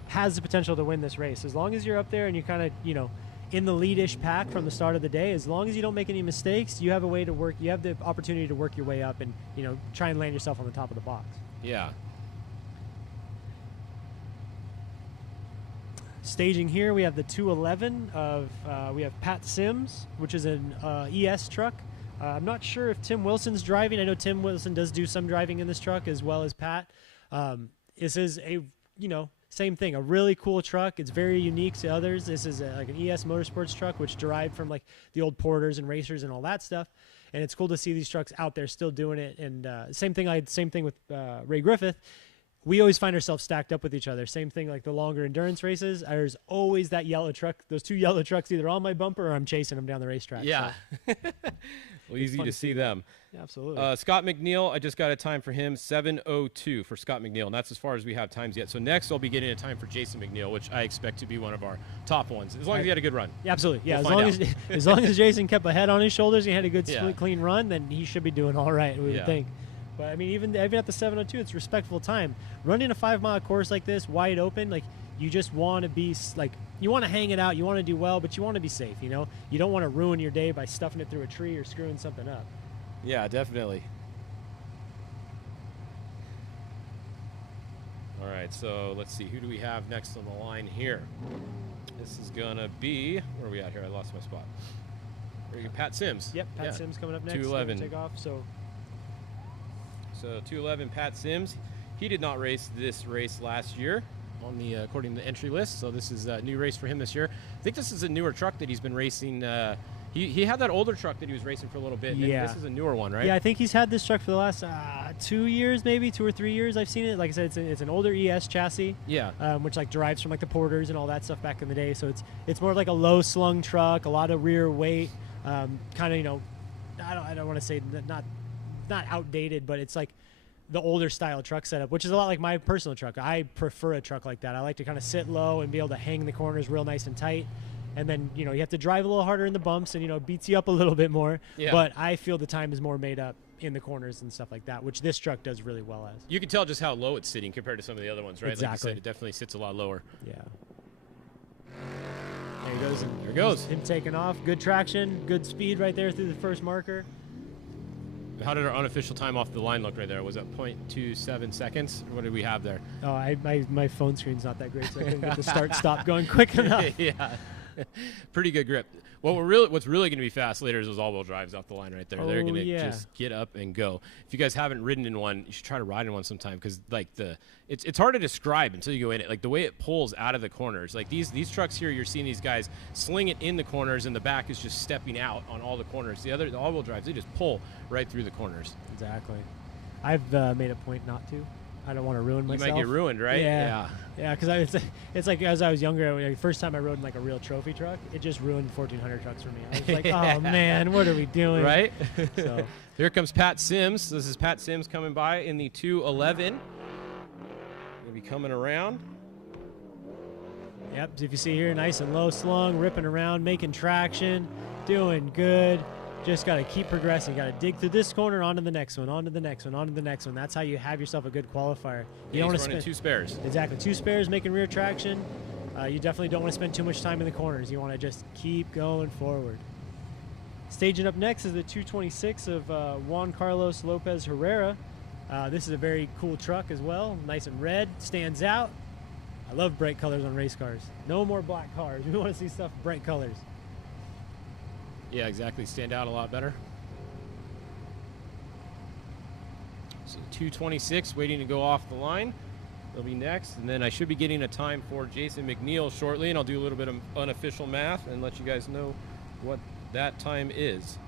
has the potential to win this race. As long as you're up there and you kind of, you know, in the lead-ish pack from the start of the day, as long as you don't make any mistakes, you have a way to work, you have the opportunity to work your way up and, you know, try and land yourself on the top of the box. Yeah. Staging here, we have the 211 of, we have Pat Sims, which is an ES truck. I'm not sure if Tim Wilson's driving. I know Tim Wilson does do some driving in this truck as well as Pat. This is a, you know, same thing, a really cool truck. It's very unique to others. This is like an ES Motorsports truck, which derived from like the old Porters and Racers and all that stuff. And it's cool to see these trucks out there still doing it. And same thing with Ray Griffith. We always find ourselves stacked up with each other. Same thing like the longer endurance races. There's always that yellow truck, those 2 yellow trucks either on my bumper or I'm chasing them down the racetrack. Yeah. So. Well, easy to see them. Yeah, absolutely. Scott McNeil, I just got a time for him, 7:02 for Scott McNeil, and that's as far as we have times yet. So next I'll be getting a time for Jason McNeil, which I expect to be one of our top ones, as long as he had a good run. Yeah, absolutely. Yeah, We'll as long as Jason kept a head on his shoulders, he had a good, Yeah. clean run, then he should be doing all right, we would Yeah. think. But I mean, even at the 7:02, it's respectful time. Running a 5-mile course like this, wide open, like you just want to be like, you want to hang it out, you want to do well, but you want to be safe. You know, you don't want to ruin your day by stuffing it through a tree or screwing something up. Yeah, definitely. All right, so let's see. Who do we have next on the line here? This is going to be, where are we at here? I lost my spot. Pat Sims. Yep, Pat Sims coming up next. 211. Take off. So 211 Pat Sims. He did not race this race last year on the according to the entry list, so this is a new race for him this year. I think this is a newer truck that he's been racing. He had that older truck that he was racing for a little bit. And Yeah. this is a newer one, right? Yeah, I think he's had this truck for the last 2 years, maybe 2 or 3 years. I've seen it. Like I said, it's an older ES chassis. Yeah. Which like derives from like the Porters and all that stuff back in the day. So it's more of like a low slung truck, a lot of rear weight, kind of, you know, I don't want to say not outdated, but it's like the older style truck setup, which is a lot like my personal truck. I prefer a truck like that. I like to kind of sit low and be able to hang the corners real nice and tight. And then, you know, you have to drive a little harder in the bumps and, you know, it beats you up a little bit more. Yeah. But I feel the time is more made up in the corners and stuff like that, which this truck does really well as. You can tell just how low it's sitting compared to some of the other ones, right? Like you Exactly. said, it definitely sits a lot lower. Yeah. There he goes. There he goes. Him taking off. Good traction, good speed right there through the first marker. How did our unofficial time off the line look right there? Was it 0.27 seconds? Or what did we have there? Oh, my phone screen's not that great, so I couldn't get the start-stop going quick enough. Yeah. Pretty good grip. What's really going to be fast later is those all-wheel drives off the line right there. They're going to just get up and go. If you guys haven't ridden in one, you should try to ride in one sometime, because like it's hard to describe until you go in it. Like the way it pulls out of the corners. Like these trucks here, you're seeing these guys sling it in the corners, and the back is just stepping out on all the corners. The all-wheel drives, they just pull right through the corners. Exactly. I've made a point not to. I don't want to ruin myself. You might get ruined, right? Yeah, because it's like as I was younger, the first time I rode in like a real trophy truck, it just ruined 1400 trucks for me. I was like, oh man, what are we doing? Right? So here comes Pat Sims. This is Pat Sims coming by in the 211. He'll be coming around. Yep, if you see here, nice and low slung, ripping around, making traction, doing good. Just got to keep progressing. Got to dig through this corner, onto the next one, onto the next one, onto the next one. That's how you have yourself a good qualifier. You don't want to spend 2 spares. Exactly, 2 spares, making rear traction. You definitely don't want to spend too much time in the corners. You want to just keep going forward. Staging up next is the 226 of Juan Carlos Lopez Herrera. This is a very cool truck as well. Nice and red, stands out. I love bright colors on race cars. No more black cars. We want to see stuff bright colors. Yeah, exactly. Stand out a lot better. So 226 waiting to go off the line. They'll be next. And then I should be getting a time for Jason McNeil shortly, and I'll do a little bit of unofficial math and let you guys know what that time is.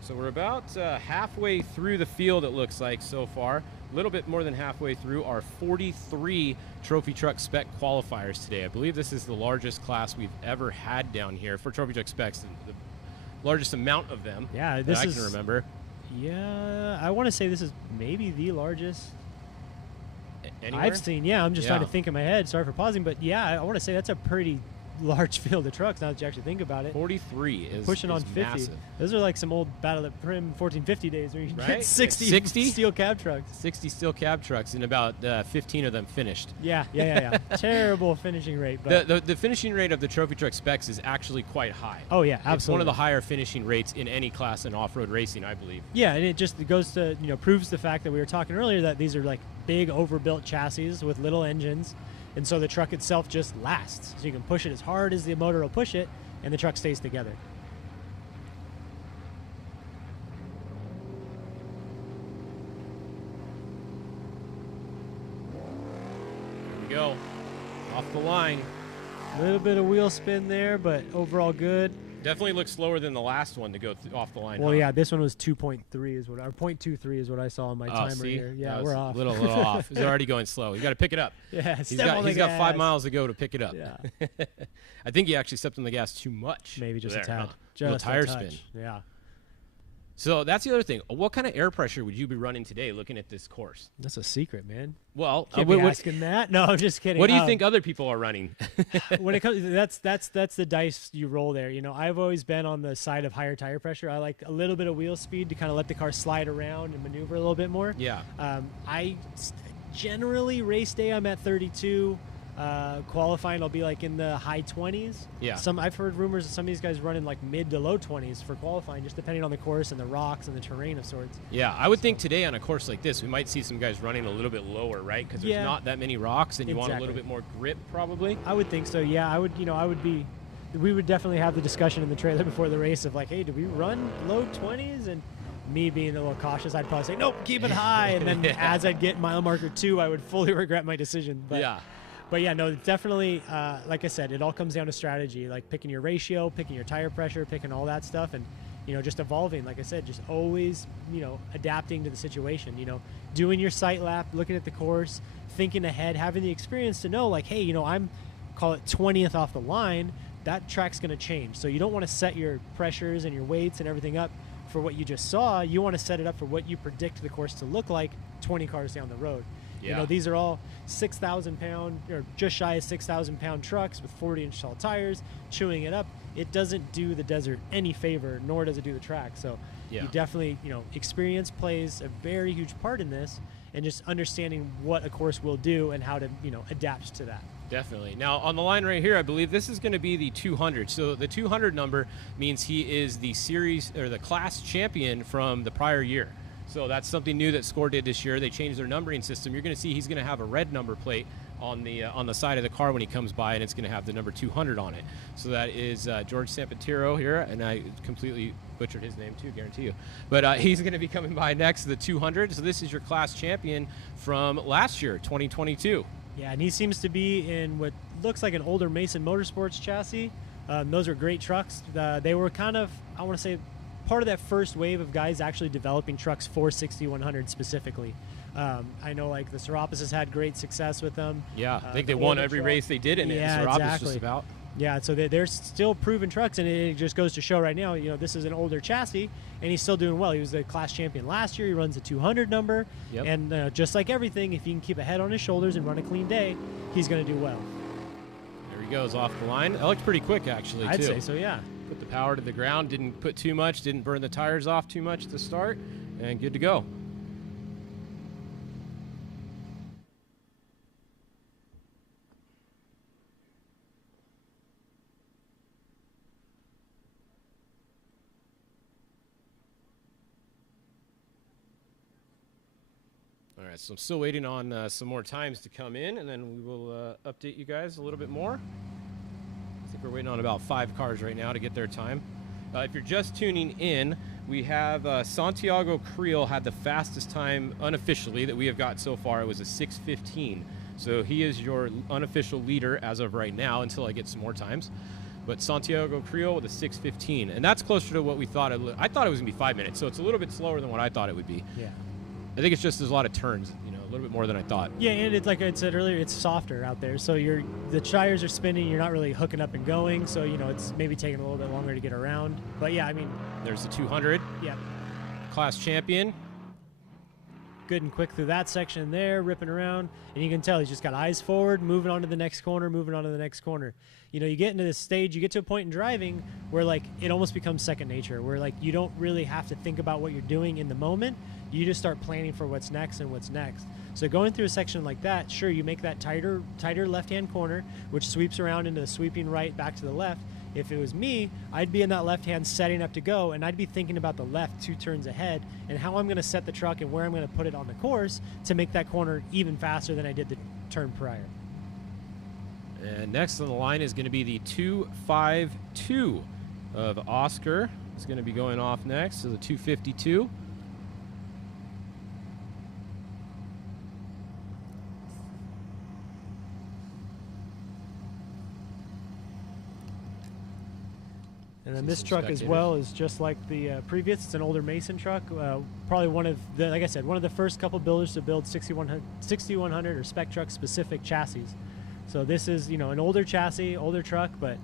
So we're about halfway through the field, it looks like, so far. A little bit more than halfway through our 43 Trophy Truck Spec qualifiers today. I believe this is the largest class we've ever had down here for Trophy Truck Specs, the largest amount of them that I can remember. Yeah, I want to say this is maybe the largest Anywhere? I've seen. Yeah, I'm just trying to think in my head. Sorry for pausing, but yeah, I want to say that's a pretty large field of trucks now that you actually think about it. 43 is pushing on 50. Massive. Those are like some old Battle at Prim 1450 days where you right? get 60 steel cab trucks. 60 steel cab trucks, and about 15 of them finished. Yeah. Terrible finishing rate. But the finishing rate of the Trophy Truck Specs is actually quite high. Oh yeah, absolutely. It's one of the higher finishing rates in any class in off-road racing, I believe. Yeah, and it just goes to proves the fact that we were talking earlier that these are like big overbuilt chassis with little engines. And so the truck itself just lasts. So you can push it as hard as the motor will push it, and the truck stays together. Here we go. Off the line. A little bit of wheel spin there, but overall good. Definitely looks slower than the last one to go off the line. Well, yeah, this one was 2.3 is what, or 0.23 is what I saw on my timer see? here. Yeah, we're off. Little off. He's already going slow. You got to pick it up. Yeah, he's got 5 miles to go to pick it up. Yeah. I think he actually stepped on the gas too much. Maybe just a tad. Huh? Just a tire a touch. spin. Yeah. So that's the other thing. What kind of air pressure would you be running today looking at this course? That's a secret, man. Well, can't be asking that. No, I'm just kidding. What do you think other people are running? When it comes, that's the dice you roll there. I've always been on the side of higher tire pressure. I like a little bit of wheel speed to kind of let the car slide around and maneuver a little bit more. Yeah. I generally race day I'm at 32. Qualifying I'll be like in the high 20s. Yeah. I've heard rumors of some of these guys running like mid to low 20s for qualifying, just depending on the course and the rocks and the terrain of sorts. Yeah, I would think today on a course like this, we might see some guys running a little bit lower, right? Because there's not that many rocks, and you want a little bit more grip, probably. I would think so. Yeah, we would definitely have the discussion in the trailer before the race of like, hey, do we run low 20s? And me being a little cautious, I'd probably say, nope, keep it high. And then as I'd get mile marker 2, I would fully regret my decision. But yeah, no, definitely, like I said, it all comes down to strategy, like picking your ratio, picking your tire pressure, picking all that stuff, and, just evolving, like I said, just always, adapting to the situation, doing your sight lap, looking at the course, thinking ahead, having the experience to know, like, hey, I'm, call it 20th off the line, that track's going to change. So you don't want to set your pressures and your weights and everything up for what you just saw. You want to set it up for what you predict the course to look like 20 cars down the road. Yeah. These are all 6,000 pound or just shy of 6,000 pound trucks with 40-inch tall tires, chewing it up. It doesn't do the desert any favor, nor does it do the track. So you definitely, experience plays a very huge part in this, and just understanding what a course will do and how to, adapt to that. Definitely. Now, on the line right here, I believe this is going to be the 200. So the 200 number means he is the series or the class champion from the prior year. So that's something new that Score did this year. They changed their numbering system. You're going to see he's going to have a red number plate on the side of the car when he comes by, and it's going to have the number 200 on it. So that is George Sampatiro here, and I completely butchered his name too, guarantee you. But he's going to be coming by next, the 200. So this is your class champion from last year, 2022. Yeah, and he seems to be in what looks like an older Mason Motorsports chassis. Those are great trucks. They were kind of, I want to say, part of that first wave of guys actually developing trucks for 6100 specifically. I know like the Serapis has had great success with them. Yeah, I think they won every race they did in it. Yeah, Serapis exactly. just about. Yeah, so they're still proven trucks, and it just goes to show right now, this is an older chassis, and he's still doing well. He was the class champion last year. He runs the 200 number, and just like everything, if he can keep a head on his shoulders and run a clean day, he's going to do well. There he goes off the line. That looked pretty quick, actually, I'd too. say so, yeah. Put the power to the ground, didn't put too much, didn't burn the tires off too much to start, and good to go. All right, so I'm still waiting on some more times to come in, and then we will update you guys a little bit more. I think we're waiting on about 5 cars right now to get their time. If you're just tuning in, we have Santiago Creel had the fastest time unofficially that we have got so far. It was a 6:15. So he is your unofficial leader as of right now until I get some more times. But Santiago Creel with a 6:15, and that's closer to what we thought. I thought it was going to be 5 minutes, so it's a little bit slower than what I thought it would be. Yeah. I think it's just there's a lot of turns, a little bit more than I thought. Yeah, and it's like I said earlier, it's softer out there. So the tires are spinning, you're not really hooking up and going. So, it's maybe taking a little bit longer to get around. But yeah, I mean. There's the 200. Yeah. Class champion. Good and quick through that section there, ripping around. And you can tell he's just got eyes forward, moving on to the next corner, moving on to the next corner. You get into this stage, you get to a point in driving where like it almost becomes second nature, where like you don't really have to think about what you're doing in the moment. You just start planning for what's next and what's next. So going through a section like that, sure, you make that tighter left-hand corner, which sweeps around into the sweeping right back to the left. If it was me, I'd be in that left hand setting up to go, and I'd be thinking about the left 2 turns ahead and how I'm going to set the truck and where I'm going to put it on the course to make that corner even faster than I did the turn prior. And next on the line is going to be the 252 of Oscar. It's going to be going off next, so the 252. And then this truck as well is just like the previous. It's an older Mason truck. Probably one of the, like I said, one of the first couple builders to build 6100 or spec truck specific chassis. So this is, an older chassis, older truck, but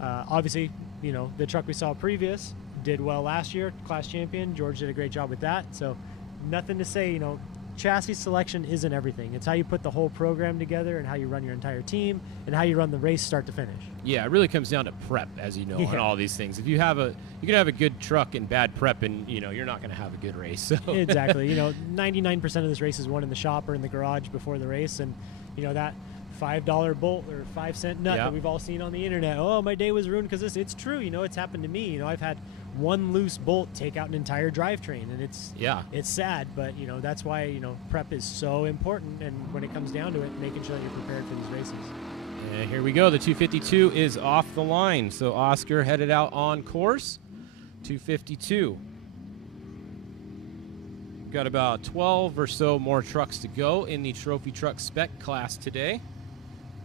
obviously, the truck we saw previous did well last year, class champion. George did a great job with that. So nothing to say, chassis selection isn't everything. It's how you put the whole program together and how you run your entire team and how you run the race start to finish. Yeah, it really comes down to prep, as you know, on all these things. If you can have a good truck and bad prep, and you're not going to have a good race. So. Exactly. 99% of this race is won in the shop or in the garage before the race, and that $5 bolt or 5-cent nut that we've all seen on the internet. Oh, my day was ruined because this. It's true. It's happened to me. I've had one loose bolt take out an entire drivetrain, and it's sad, but that's why prep is so important, and when it comes down to it, making sure that you're prepared for these races. And here we go. The 252 is off the line. So Oscar headed out on course. 252. Got about 12 or so more trucks to go in the trophy truck spec class today.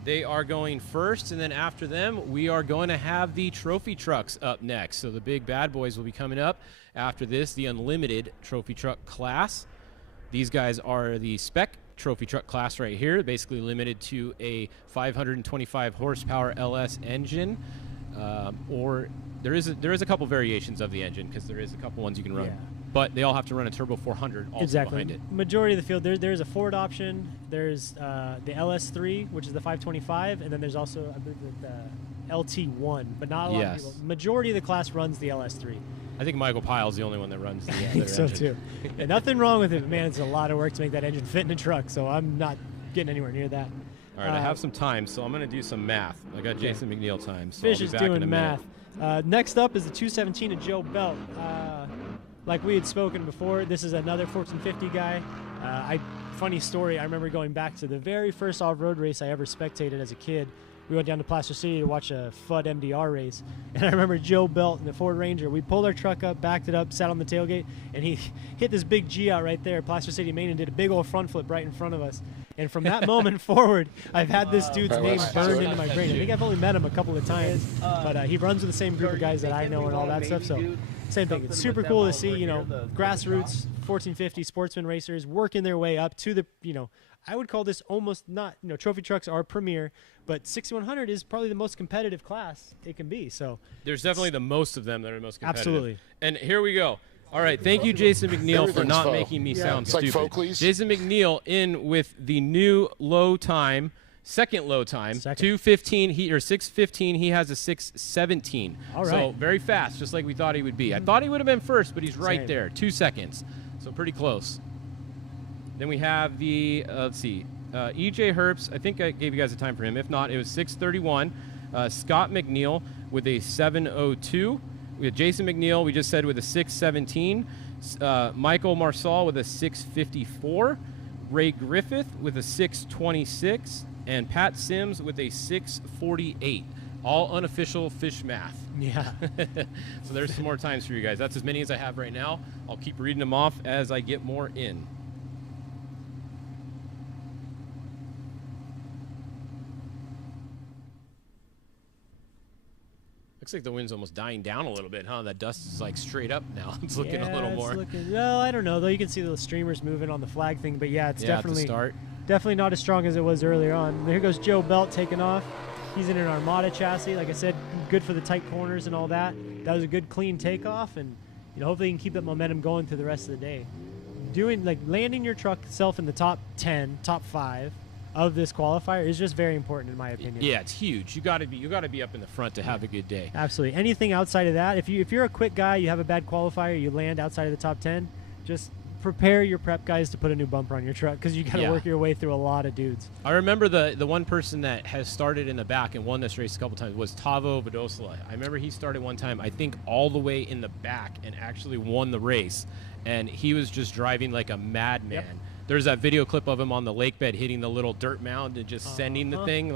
They are going first, and then after them, we are going to have the trophy trucks up next. So the big bad boys will be coming up after this, the unlimited trophy truck class. These guys are the spec trophy truck class right here, basically limited to a 525 horsepower LS engine, or there is a couple variations of the engine, because there is a couple ones you can run. Yeah. But they all have to run a Turbo 400 also behind it. Majority of the field, there's a Ford option. There's the LS3, which is the 525, and then there's also, I believe, the LT1. But not a lot of people. Majority of the class runs the LS3. I think Michael Pyle's the only one that runs the I think so too. And nothing wrong with it, but man, it's a lot of work to make that engine fit in a truck, so I'm not getting anywhere near that. All right, I have some time, so I'm going to do some math. I got Jason McNeil time, so Fish I'll be is back in doing a math. minute. Next up is the 217 of Joe Belt. Like we had spoken before, this is another 1450 guy. I funny story. I remember going back to the very first off-road race I ever spectated as a kid. We went down to Placer City to watch a FUD MDR race. And I remember Joe Belt in the Ford Ranger. We pulled our truck up, backed it up, sat on the tailgate, and he hit this big G out right there, Placer City, Maine, and did a big old front flip right in front of us. And from that moment forward, I've had this dude's name burned into my brain. I think I've only met him a couple of times, but he runs with the same group of guys that I know and all that stuff. So same thing. It's super cool to see, grassroots 1450 sportsman racers working their way up to the, I would call this almost not, trophy trucks are premier, but 6100 is probably the most competitive class it can be. So there's definitely the most of them that are the most competitive. Absolutely. And here we go. All right, thank you, Jason McNeil, for not making me sound stupid. Jason McNeil in with the new low time, second low time, 2:15 or 6:15. He has a 6:17. All right. So very fast, just like we thought he would be. I thought he would have been first, but he's right Same. there, 2 seconds. So pretty close. Then we have the let's see, EJ Herbst. I think I gave you guys a time for him. If not, it was 6:31. Scott McNeil with a 7:02. We had Jason McNeil, we just said, with a 6:17. Michael Marsal with a 6:54. Ray Griffith with a 6:26. And Pat Sims with a 6:48. All unofficial fish math. Yeah. So there's some more times for you guys. That's as many as I have right now. I'll keep reading them off as I get more in. Looks like the wind's almost dying down a little bit, huh? That dust is like straight up now. It's looking a little more. Well, I don't know, though. You can see the streamers moving on the flag thing, but yeah, it's definitely at the start. Definitely not as strong as it was earlier on. Here goes Joe Belt taking off. He's in an Armada chassis. Like I said, good for the tight corners and all that. That was a good, clean takeoff, and hopefully you can keep that momentum going through the rest of the day. Landing your truck itself in the top 10, top 5 of this qualifier is just very important in my opinion. Yeah, it's huge. You got to be up in the front to have a good day. Absolutely. Anything outside of that, if you're a quick guy, you have a bad qualifier, you land outside of the top 10, just prepare your prep guys to put a new bumper on your truck because you got to work your way through a lot of dudes. I remember the one person that has started in the back and won this race a couple times was Tavo Vadosla. I remember he started one time, I think, all the way in the back and actually won the race. And he was just driving like a madman. Yep. There's that video clip of him on the lake bed hitting the little dirt mound and just sending the thing.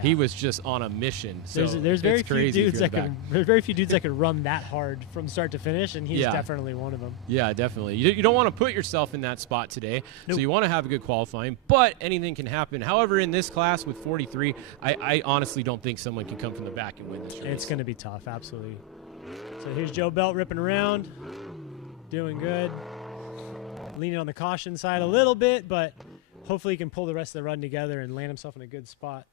He was just on a mission. So there's very few dudes that could run that hard from start to finish, and he's definitely one of them. Yeah, definitely. You don't want to put yourself in that spot today, so you want to have a good qualifying, but anything can happen. However, in this class with 43, I honestly don't think someone can come from the back and win this race. It's going to be tough, absolutely. So here's Joe Belt ripping around, doing good. Leaning on the caution side a little bit, but hopefully he can pull the rest of the run together and land himself in a good spot.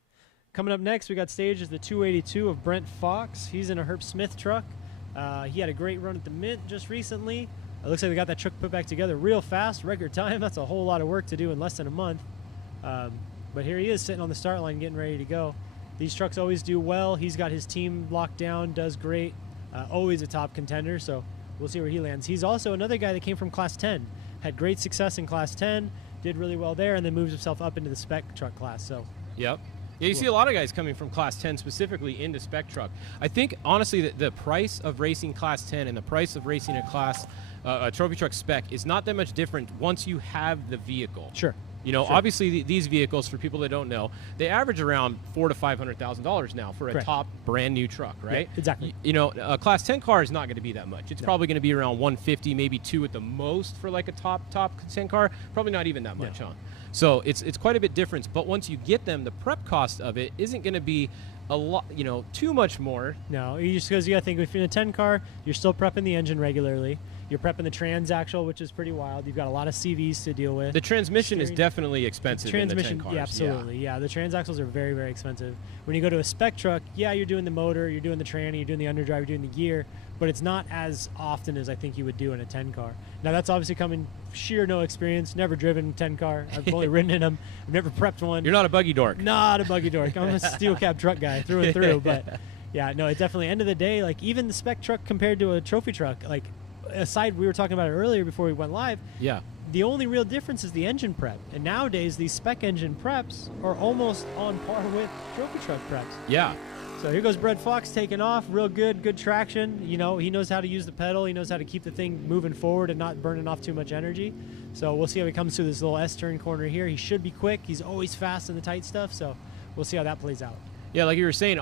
Coming up next, we got staged is the 282 of Brent Fox. He's in a Herb Smith truck. He had a great run at the Mint just recently. It looks like they got that truck put back together real fast, record time. That's a whole lot of work to do in less than a month. But here he is sitting on the start line getting ready to go. These trucks always do well. He's got his team locked down, does great. Always a top contender, so we'll see where he lands. He's also another guy that came from Class 10. Had great success in Class 10, did really well there, and then moves himself up into the Spec truck class. So, yep. Yeah, you see a lot of guys coming from Class 10 specifically into Spec truck. I think, honestly, the price of racing Class 10 and the price of racing a trophy truck Spec is not that much different once you have the vehicle. Sure. Obviously these vehicles, for people that don't know, they average around $400,000 to $500,000 now for a top brand new truck, right? Yeah, exactly. A Class 10 car is not going to be that much. It's probably going to be around 150, maybe 2 at the most for like a top 10 car. Probably not even that much, huh? So it's quite a bit different. But once you get them, the prep cost of it isn't going to be a lot, too much more. No, because you got to think, if you're in a 10 car, you're still prepping the engine regularly. You're prepping the transaxle, which is pretty wild. You've got a lot of CVs to deal with. The transmission is definitely expensive in the 10 cars. Yeah, absolutely. Yeah, the transaxles are very, very expensive. When you go to a Spec truck, you're doing the motor, you're doing the tranny, you're doing the underdrive, you're doing the gear, but it's not as often as I think you would do in a 10 car. Now, that's obviously coming sheer no experience, never driven a 10 car. I've only ridden in them. I've never prepped one. You're not a buggy dork. Not a buggy dork. I'm a steel cab truck guy through and through. But, yeah, no, it definitely, end of the day, like even the Spec truck compared to a trophy truck, like, aside, we were talking about it earlier before we went live. Yeah. The only real difference is the engine prep. And nowadays, these Spec engine preps are almost on par with trophy truck preps. Yeah. So here goes Brett Fox taking off, real good traction. You know, he knows how to use the pedal. He knows how to keep the thing moving forward and not burning off too much energy. So we'll see how he comes through this little S-turn corner here. He should be quick. He's always fast in the tight stuff, so we'll see how that plays out. Yeah, like you were saying,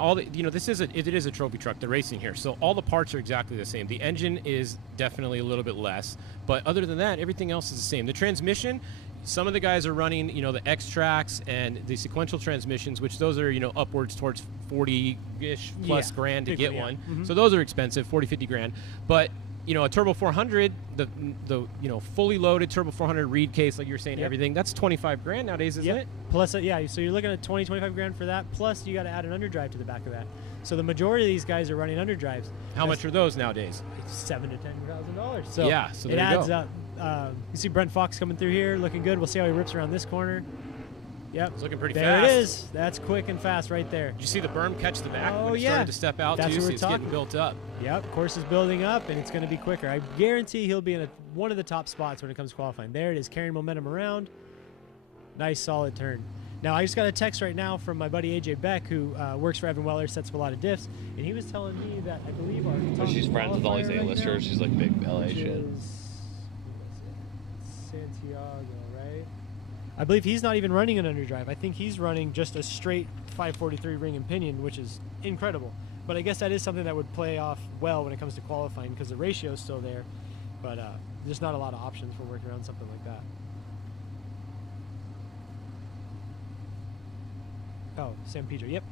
this is it is a trophy truck. They're racing here, so all the parts are exactly the same. The engine is definitely a little bit less, but other than that, everything else is the same. The transmission, some of the guys are running, you know, the X-Trax and the sequential transmissions, which those are, you know, upwards towards 40-ish plus grand to get one. Mm-hmm. So those are expensive, 40, 50 grand. But you know, a Turbo 400, the you know, fully loaded Turbo 400 reed case, like you were saying, everything, that's 25 grand nowadays, isn't it? Plus, yeah, so you're looking at 20, 25 grand for that, plus you got to add an underdrive to the back of that. So the majority of these guys are running underdrives. How much are those nowadays? $7,000 to $10,000. So yeah, so there it you adds go. up. You see Brent Fox coming through here, looking good. We'll see how he rips around this corner. Yep. It's looking pretty there fast. There it is. That's quick and fast right there. Did you see the berm catch the back? Oh, when it yeah. started to step out, That's too, what so we're it's talking. getting built up. Yep, course is building up, and it's going to be quicker. I guarantee he'll be in one of the top spots when it comes to qualifying. There it is, carrying momentum around. Nice, solid turn. Now, I just got a text right now from my buddy AJ Beck, who works for Evan Weller, sets up a lot of diffs, and he was telling me that I believe our top She's friends with all these qualifier A-listers. right now, She's like big LA which shit. is Santiago, right? I believe he's not even running an underdrive. I think he's running just a straight 543 ring and pinion, which is incredible. But I guess that is something that would play off well when it comes to qualifying because the ratio is still there. But there's not a lot of options for working around something like that. Oh, San Pedro. Yep.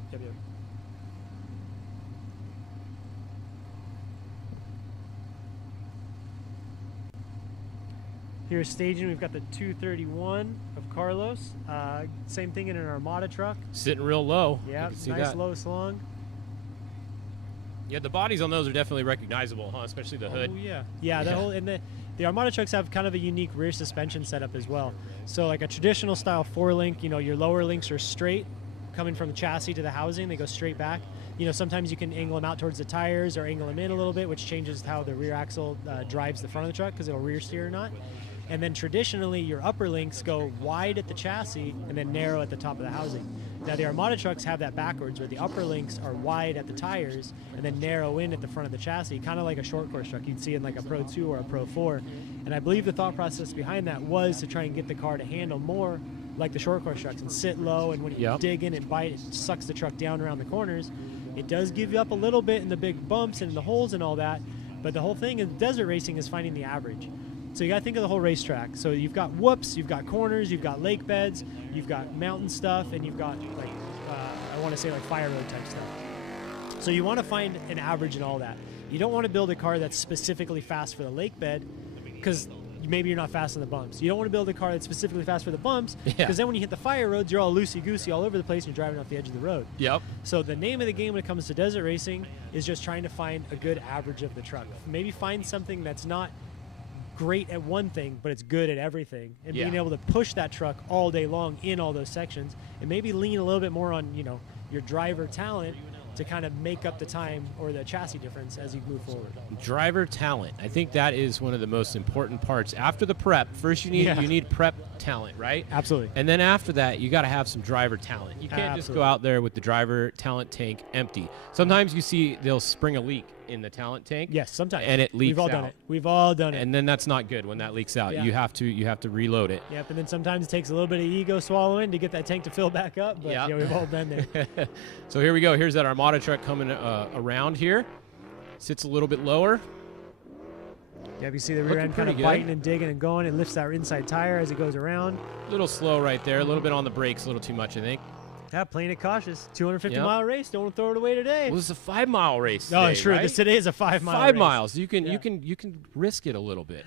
Here's staging. We've got the 231 of Carlos. Same thing in an Armada truck. Sitting real low. Yeah, see nice that. low slung. Yeah, the bodies on those are definitely recognizable, huh? Especially the hood. Oh yeah, yeah. That whole and the Armada trucks have kind of a unique rear suspension setup as well. So like a traditional style 4-link, you know, your lower links are straight, coming from the chassis to the housing. They go straight back. You know, sometimes you can angle them out towards the tires or angle them in a little bit, which changes how the rear axle drives the front of the truck because it'll rear steer or not. And then traditionally, your upper links go wide at the chassis and then narrow at the top of the housing. Now, the Armada trucks have that backwards, where the upper links are wide at the tires and then narrow in at the front of the chassis, kind of like a short course truck you'd see in like a Pro 2 or a Pro 4. And I believe the thought process behind that was to try and get the car to handle more like the short course trucks and sit low, and when you dig in and bite, it sucks the truck down around the corners. It does give you up a little bit in the big bumps and in the holes and all that, but the whole thing in desert racing is finding the average. So you got to think of the whole racetrack. So you've got whoops, you've got corners, you've got lake beds, you've got mountain stuff, and you've got like I want to say like fire road type stuff. So you want to find an average in all that. You don't want to build a car that's specifically fast for the lake bed because maybe you're not fast on the bumps. You don't want to build a car that's specifically fast for the bumps because then when you hit the fire roads, you're all loosey-goosey all over the place and you're driving off the edge of the road. Yep. So the name of the game when it comes to desert racing is just trying to find a good average of the truck. Maybe find something that's not great at one thing, but it's good at everything, and being able to push that truck all day long in all those sections, and maybe lean a little bit more on, you know, your driver talent to kind of make up the time or the chassis difference as you move forward. Driver talent. I think that is one of the most important parts. After the prep, first you need prep talent, right? Absolutely. And then after that, you got to have some driver talent. You can't just go out there with the driver talent tank empty. Sometimes you see they'll spring a leak in the talent tank. Yes, sometimes. And it leaks We've all out. done it. We've all done it. And then that's not good when that leaks out. Yeah. You have to reload it. Yep, and then sometimes it takes a little bit of ego swallowing to get that tank to fill back up, but yeah, we've all been there. So here we go. Here's that Armada truck coming around here. Sits a little bit lower. Yeah, you see the rear end kind of biting and digging and going. It lifts that inside tire as it goes around. A little slow right there. A little bit on the brakes, a little too much, I think. Yeah, playing it cautious. 250-mile race. Don't want to throw it away today. Well, it's a 5-mile race. No, today, it's true. Right? Today is a 5-mile race. 5 miles. You can risk it a little bit.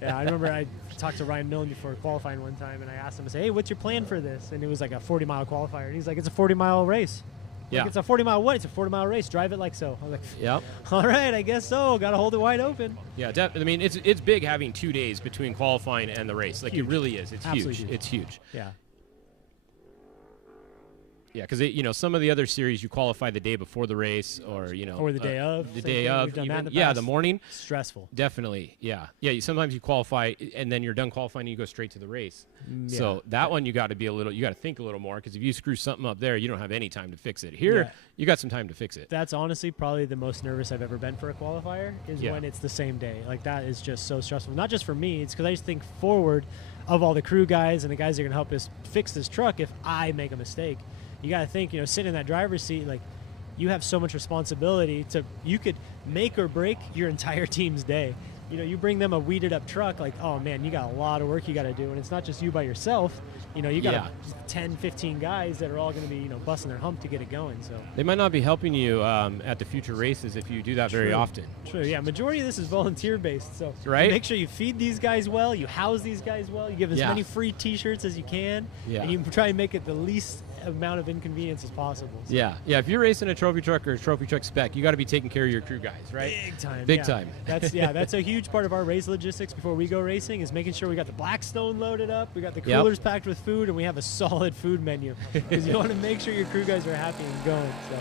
Yeah, I remember I talked to Ryan Millen before qualifying one time, and I asked him, I said, hey, what's your plan for this? And it was like a 40-mile qualifier. And he's like, it's a 40-mile race. Yeah. Like, it's a 40-mile what? It's a 40-mile race. Drive it like so. I was like, yep. All right, I guess so. Got to hold it wide open. Yeah, I mean, it's big having 2 days between qualifying and the race. Like, Huge. it really is. It's Absolutely huge. huge. It's huge. Yeah. Yeah, because some of the other series you qualify the day before the race, or or the day of. The day of. We've done that in the Yeah, past. the morning. Stressful. Definitely. Yeah. Yeah. Sometimes you qualify and then you're done qualifying and you go straight to the race. Yeah. So that one you got to think a little more, because if you screw something up there, you don't have any time to fix it. Here, you got some time to fix it. That's honestly probably the most nervous I've ever been for a qualifier is Yeah. when it's the same day. Like, that is just so stressful. Not just for me, it's because I just think forward of all the crew guys and the guys that are going to help us fix this truck if I make a mistake. You got to think, sitting in that driver's seat, like, you have so much responsibility you could make or break your entire team's day. You bring them a weeded up truck, like, oh man, you got a lot of work you got to do. And it's not just you by yourself. You got 10, 15 guys that are all going to be, busting their hump to get it going. So they might not be helping you at the future races if you do that very often. True, yeah. Majority of this is volunteer based. So right? Make sure you feed these guys well, you house these guys well, you give as many free t-shirts as you can, and you try and make it the least amount of inconvenience as possible. So. Yeah. If you're racing a trophy truck or a trophy truck spec, you got to be taking care of your crew guys, right? Big time. That's a huge part of our race logistics before we go racing, is making sure we got the Blackstone loaded up, we got the coolers packed with food, and we have a solid food menu, because you want to make sure your crew guys are happy and going. So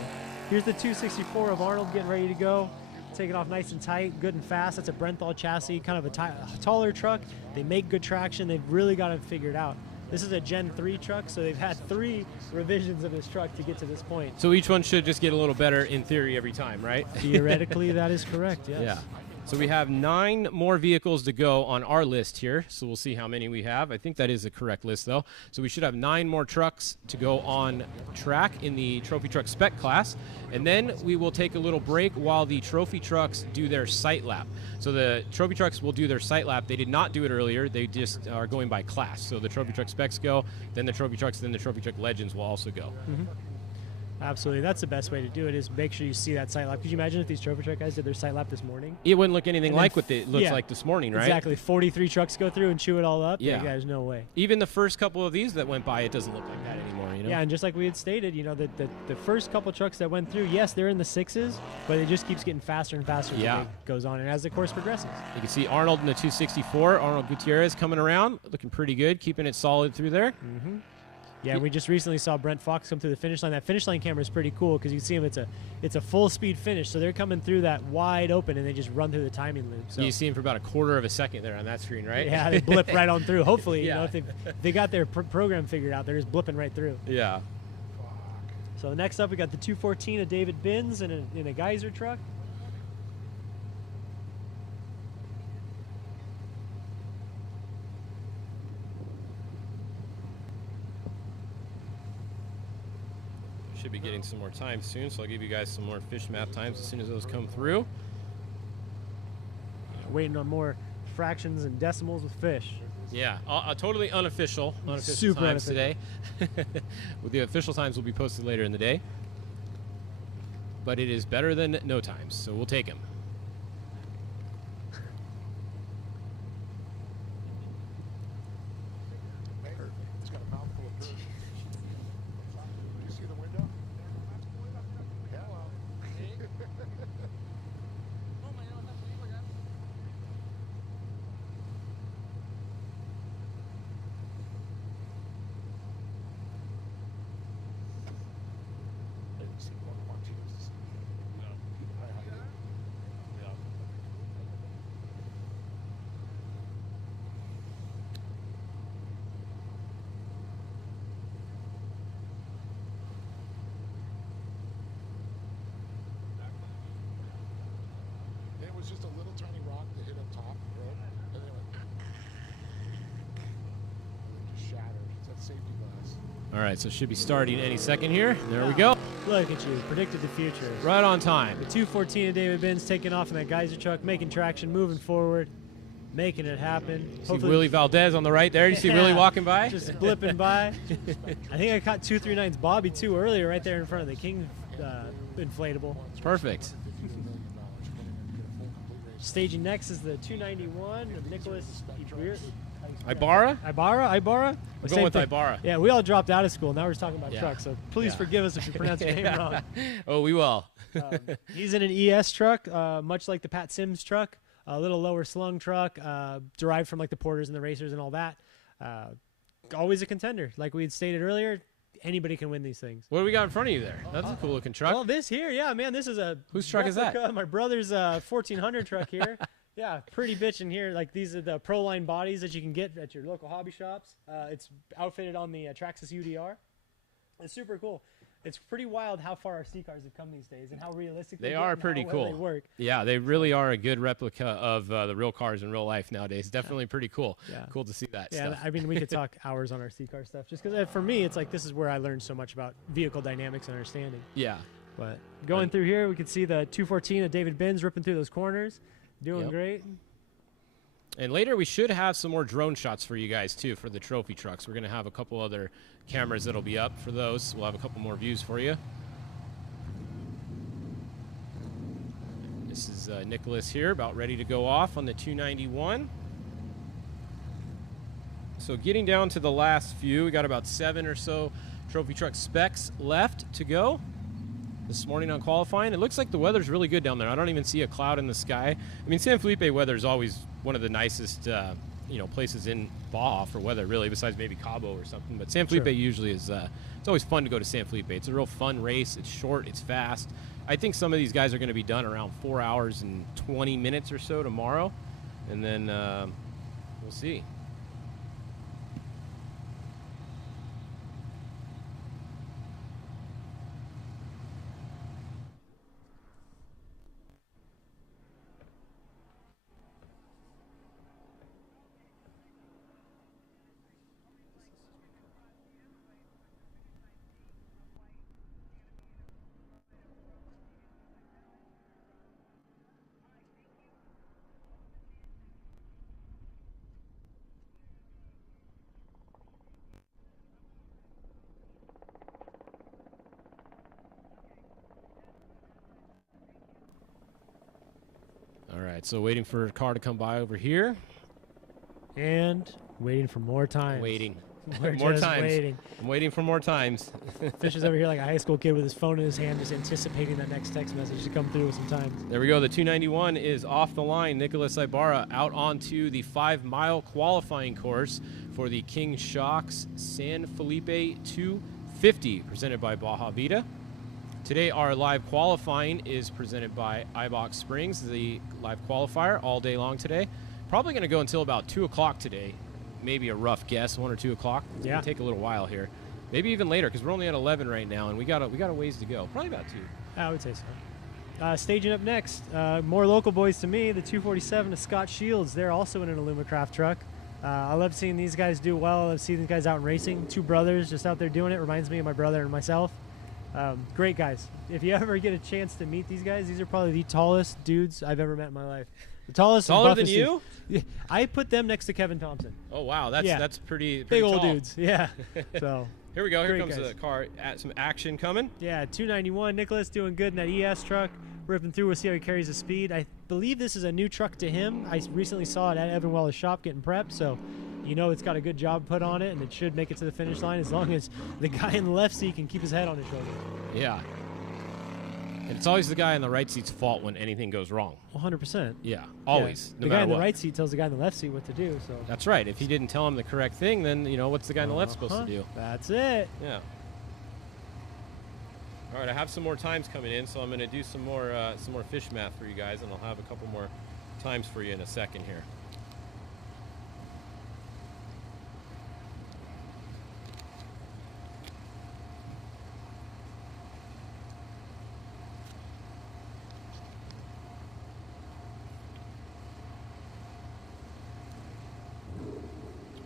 here's the 264 of Arnold getting ready to go. Taking off nice and tight, good and fast. That's a Brenthal chassis, kind of a taller truck. They make good traction. They've really got it figured out. This is a Gen 3 truck, so they've had 3 revisions of this truck to get to this point. So each one should just get a little better in theory every time, right? Theoretically, that is correct, yes. Yeah. So we have 9 more vehicles to go on our list here. So we'll see how many we have. I think that is the correct list, though. So we should have 9 more trucks to go on track in the Trophy Truck Spec class. And then we will take a little break while the Trophy Trucks do their sight lap. So the Trophy Trucks will do their sight lap. They did not do it earlier. They just are going by class. So the Trophy Truck Specs go, then the Trophy Trucks, then the Trophy Truck Legends will also go. Mm-hmm. Absolutely. That's the best way to do it, is make sure you see that sight lap. Could you imagine if these trophy truck guys did their sight lap this morning? It wouldn't look anything like what it looks like this morning, right? Exactly. 43 trucks go through and chew it all up. Yeah. There's no way. Even the first couple of these that went by, it doesn't look like that anymore, Yeah, and just like we had stated, the first couple trucks that went through, yes, they're in the 6s, but it just keeps getting faster and faster as the day goes on and as the course progresses. You can see Arnold in the 264, Arnold Gutierrez coming around, looking pretty good, keeping it solid through there. Mm-hmm. Yeah, we just recently saw Brent Fox come through the finish line. That finish line camera is pretty cool because you can see him. It's a full speed finish, so they're coming through that wide open and they just run through the timing loop. So you see him for about a quarter of a second there on that screen, right? Yeah, they blip right on through. Hopefully, if they got their program figured out, they're just blipping right through. Yeah. So next up, we got the 214 of David Binns in a Geyser truck. Should be getting some more time soon, so I'll give you guys some more fish map times as soon as those come through. Waiting on more fractions and decimals with fish. Yeah, totally unofficial Super times unofficial. today. With the official times will be posted later in the day. But it is better than no times, so we'll take them. Just a little tiny rock that hit up top, right? And then it just shattered. It's that safety glass. All right, so it should be starting any second here. There we go. Look at you, predicted the future. Right on time. The 214 of David Binns taking off in that Geyser truck, making traction, moving forward, making it happen. See Willie Valdez on the right there. You see Willie walking by? Just blipping by. I think I caught 239's Bobby too earlier right there in front of the King inflatable. Perfect. Staging next is the 291 of Nicholas Ibarra? Ibarra? We're going with Ibarra. Yeah, we all dropped out of school. Now we're just talking about trucks, so please forgive us if you pronounce your name wrong. Oh, we will. He's in an ES truck, much like the Pat Sims truck, a little lower slung truck, derived from like the Porters and the Racers and all that. Always a contender. Like we had stated earlier, anybody can win these things. What do we got in front of you there? That's a cool looking truck. Well, this here, yeah, man, this is a whose truck is that? My brother's 1400 truck here. Yeah, pretty bitch in here. Like these are the Pro Line bodies that you can get at your local hobby shops. It's outfitted on the Traxxas UDR. It's super cool. It's pretty wild how far our C cars have come these days and how realistic they are. Pretty cool. They work. Yeah, they really are a good replica of the real cars in real life nowadays. Definitely pretty cool. Yeah. Cool to see that stuff. I mean, we could talk hours on our C car stuff just because for me, it's like this is where I learned so much about vehicle dynamics and understanding. Yeah. But going through here, we can see the 214 of David Benz ripping through those corners, doing great. And later we should have some more drone shots for you guys too for the trophy trucks. We're going to have a couple other cameras that'll be up for those. We'll have a couple more views for you. This is Nicholas here, about ready to go off on the 291. So getting down to the last few, we got about 7 or so trophy truck specs left to go this morning on qualifying. It looks like the weather's really good down there. I don't even see a cloud in the sky. I mean, San Felipe weather is always one of the nicest places in Baja for weather, really, besides maybe Cabo or something. But San Felipe usually is it's always fun to go to San Felipe. It's a real fun race. It's short, it's fast. I think some of these guys are going to be done around 4 hours and 20 minutes or so tomorrow, and then we'll see. All right, so waiting for a car to come by over here. And waiting for more time. Waiting. We're more just times. waiting. I'm waiting for more times. Fish is over here like a high school kid with his phone in his hand, just anticipating that next text message to come through with some times. There we go. The 291 is off the line. Nicholas Ibarra out onto the 5-mile qualifying course for the King Shocks San Felipe 250, presented by Baja Vida. Today, our live qualifying is presented by Eibach Springs, the live qualifier, all day long today. Probably going to go until about 2 o'clock today. Maybe a rough guess, 1 or 2 o'clock. Yeah. It'll take a little while here. Maybe even later, because we're only at 11 right now, and we got a ways to go. Probably about 2. I would say so. Staging up next, more local boys to me, the 247 of Scott Shields. They're also in an Alumacraft truck. I love seeing these guys do well. I love seeing these guys out in racing. 2 brothers just out there doing it. Reminds me of my brother and myself. Great guys. If you ever get a chance to meet these guys, these are probably the tallest dudes I've ever met in my life. The tallest. Taller than you? I put them next to Kevin Thompson. Oh wow, that's pretty big old tall. dudes. Yeah. So here we go. Here great comes guys. the car. Some action coming. Yeah, 291. Nicholas doing good in that ES truck, ripping through. We'll see how he carries the speed. I believe this is a new truck to him. I recently saw it at Evan Weller's shop getting prepped, so you know it's got a good job put on it, and it should make it to the finish line as long as the guy in the left seat can keep his head on his shoulder. Yeah. And it's always the guy in the right seat's fault when anything goes wrong. 100%. Yeah, always. Yeah. No the guy matter in the what. right seat tells the guy in the left seat what to do. So That's right. If he didn't tell him the correct thing, then what's the guy in the left supposed to do? That's it. Yeah. All right, I have some more times coming in, so I'm going to do some more fish math for you guys, and I'll have a couple more times for you in a second here.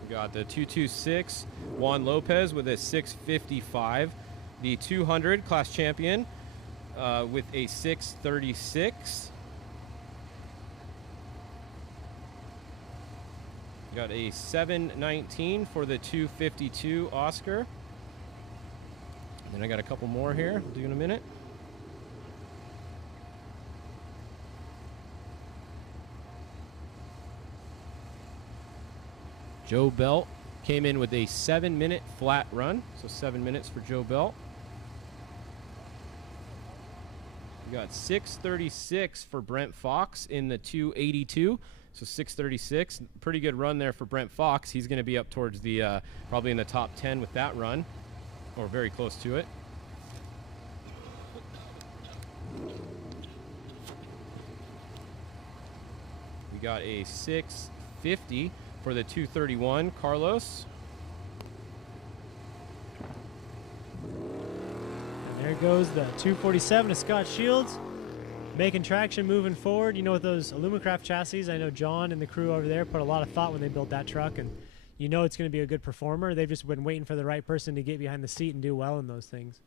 We got the 226 Juan Lopez with a 655. The 200 class champion with a 636. Got a 719 for the 252 Oscar. Then I got a couple more here. I'll do in a minute. Joe Belt came in with a 7-minute flat run, so 7 minutes for Joe Belt. We got 636 for Brent Fox in the 282, so 636. Pretty good run there for Brent Fox. He's going to be up towards the probably in the top 10 with that run. or very close to it. We got a 650 for the 231, Carlos. And there goes the 247 of Scott Shields, making traction, moving forward. You know, with those Alumacraft chassis, I know John and the crew over there put a lot of thought when they built that truck, and you know it's going to be a good performer. They've just been waiting for the right person to get behind the seat and do well in those things.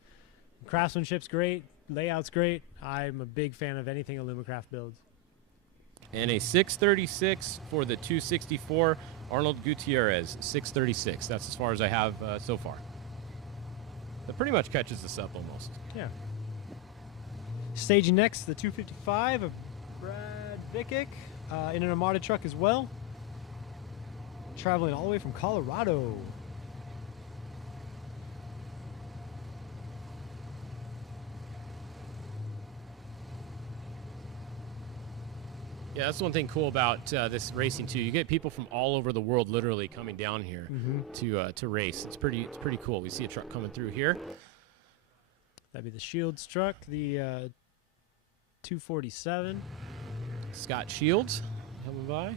Craftsmanship's great, layout's great. I'm a big fan of anything Alumacraft builds. And a 636 for the 264, Arnold Gutierrez, 636. That's as far as I have so far. That pretty much catches us up almost. Yeah. Staging next, the 255 of Brad Vickick in an Armada truck as well. Traveling all the way from Colorado. Yeah, that's one thing cool about this racing too. You get people from all over the world literally coming down here to race. It's pretty cool. We see a truck coming through here. That'd be the Shields truck, the 247. Scott Shields coming by.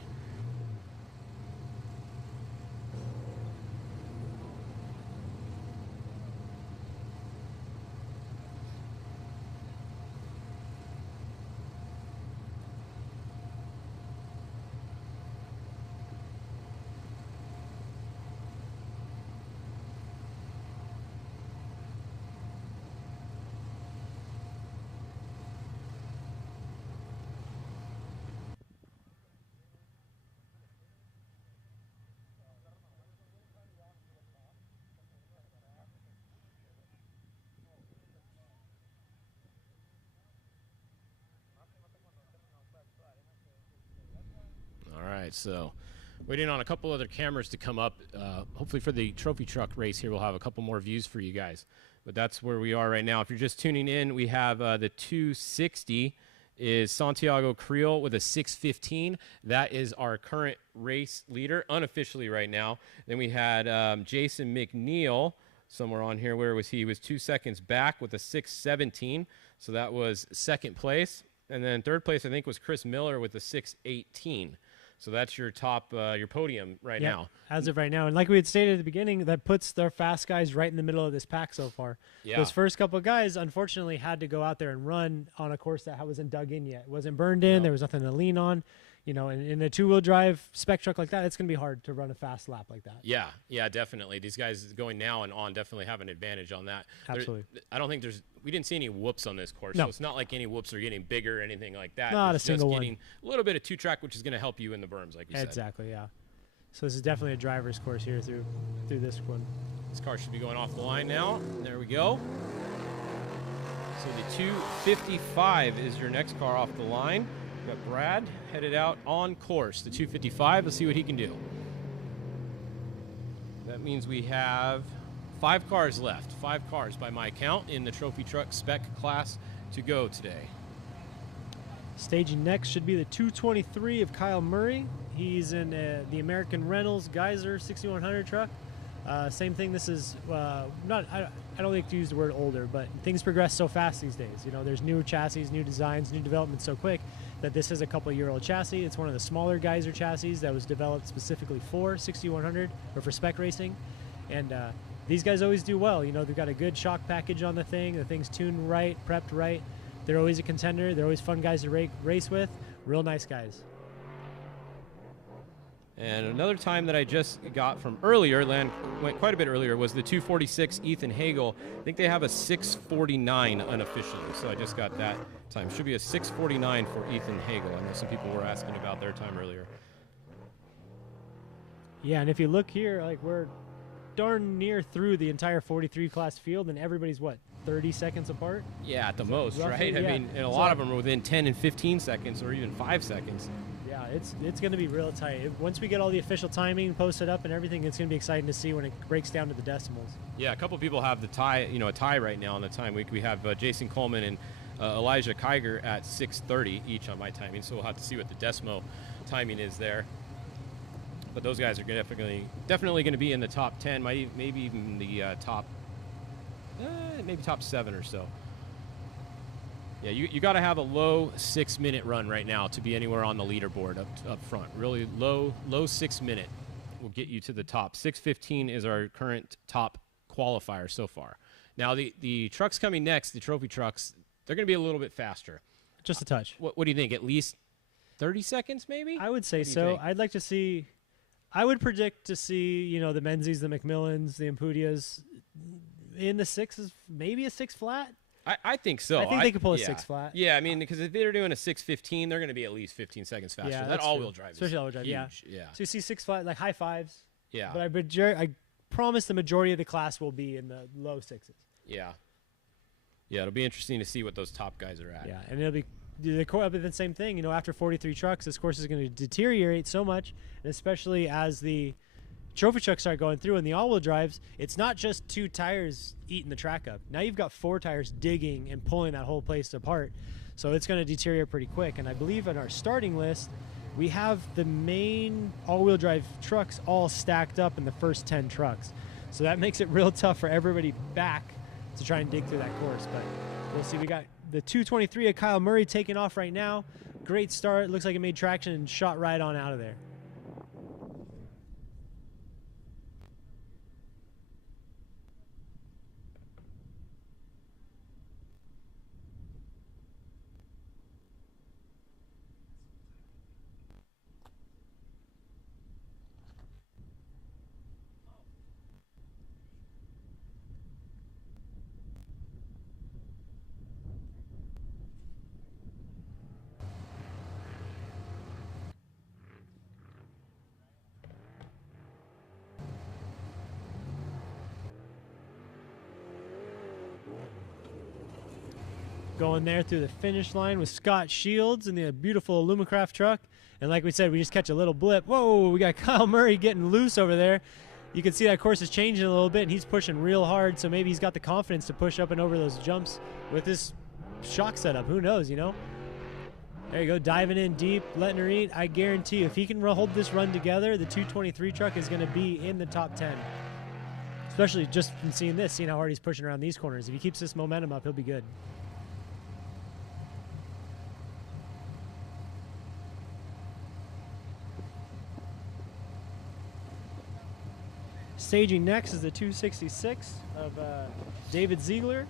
So waiting on a couple other cameras to come up. Hopefully for the trophy truck race here, we'll have a couple more views for you guys. But that's where we are right now. If you're just tuning in, we have the 260 is Santiago Creel with a 615. That is our current race leader, unofficially right now. Then we had Jason McNeil somewhere on here. Where was he? He was 2 seconds back with a 617. So that was second place. And then third place, I think, was Chris Miller with a 618. So that's your top, your podium right now. As of right now. And like we had stated at the beginning, that puts their fast guys right in the middle of this pack so far. Yeah. Those first couple of guys, unfortunately, had to go out there and run on a course that wasn't dug in yet. It wasn't burned in. There was nothing to lean on. You know, and in a two-wheel drive spec truck like that, it's going to be hard to run a fast lap like that. Yeah, yeah, definitely. These guys going now and on definitely have an advantage on that. Absolutely. I don't think we didn't see any whoops on this course, No. so it's not like any whoops are getting bigger or anything like that. Not it's a single just one. getting a little bit of two-track, which is going to help you in the berms, like you said. Exactly, yeah. So this is definitely a driver's course here through this one. This car should be going off the line now. There we go. So the 255 is your next car off the line. We've got Brad headed out on course. The 255, let's see what he can do. That means we have 5 cars left. 5 cars by my count in the trophy truck spec class to go today. Staging next should be the 223 of Kyle Murray. He's in the American Reynolds Geyser 6100 truck. Same thing. This is not. I don't like to use the word older, but things progress so fast these days. You know, there's new chassis, new designs, new developments so quick that this is a couple-year-old chassis. It's one of the smaller Geyser chassis that was developed specifically for 6100 or for spec racing, and these guys always do well. You know, they've got a good shock package on the thing. The thing's tuned right, prepped right. They're always a contender. They're always fun guys to race with. Real nice guys. And another time that I just got from earlier, went quite a bit earlier, was the 246 Ethan Hagel. I think they have a 649 unofficially, so I just got that time. Should be a 649 for Ethan Hagel. I know some people were asking about their time earlier. Yeah, and if you look here, like we're darn near through the entire 43 class field, and everybody's what, 30 seconds apart? Yeah, at the most, roughly, right? yeah. I mean, and a lot of them are within 10 and 15 seconds or even 5 seconds. Yeah, it's going to be real tight. Once we get all the official timing posted up and everything, it's going to be exciting to see when it breaks down to the decimals. Yeah, a couple people have the tie, a tie right now on the time. We have Jason Coleman and Elijah Kiger at 6:30 each on my timing, so we'll have to see what the decimo timing is there. But those guys are definitely going to be in the top 10, maybe even the top maybe top 7 or so. Yeah, you got to have a low 6-minute run right now to be anywhere on the leaderboard up front. Really low 6-minute will get you to the top. 6:15 is our current top qualifier so far. Now the trucks coming next, the trophy trucks, they're going to be a little bit faster. Just a touch. What do you think? At least 30 seconds, maybe? I would say so. I'd like to see. I would predict to see the Menzies, the McMillans, the Impudias in the 6s, maybe a 6 flat. I think so. I think they could pull a 6 flat. Yeah, I mean, because if they're doing a 6:15, they're going to be at least 15 seconds faster. Yeah, that all-wheel drive, especially all-wheel drive. huge. Yeah. So you see 6 flat, like high 5s. Yeah. But I promise the majority of the class will be in the low 6s. Yeah. Yeah, it'll be interesting to see what those top guys are at. Yeah, and it'll be the same thing. After 43 trucks, this course is going to deteriorate so much, and especially as the trophy trucks start going through and the all-wheel drives, it's not just 2 tires eating the track up. Now you've got 4 tires digging and pulling that whole place apart. So it's going to deteriorate pretty quick. And I believe in our starting list, we have the main all-wheel drive trucks all stacked up in the first 10 trucks. So that makes it real tough for everybody back to try and dig through that course. But we'll see. We got the 223 of Kyle Murray taking off right now. Great start. Looks like it made traction and shot right on out of there. Going there through the finish line with Scott Shields in the beautiful Lumacraft truck. And like we said, we just catch a little blip. Whoa, we got Kyle Murray getting loose over there. You can see that course is changing a little bit, and he's pushing real hard, so maybe he's got the confidence to push up and over those jumps with this shock setup. Who knows, There you go, diving in deep, letting her eat. I guarantee you, if he can hold this run together, the 223 truck is going to be in the top 10. Especially just from seeing this, seeing how hard he's pushing around these corners. If he keeps this momentum up, he'll be good. Staging next is the 266 of David Ziegler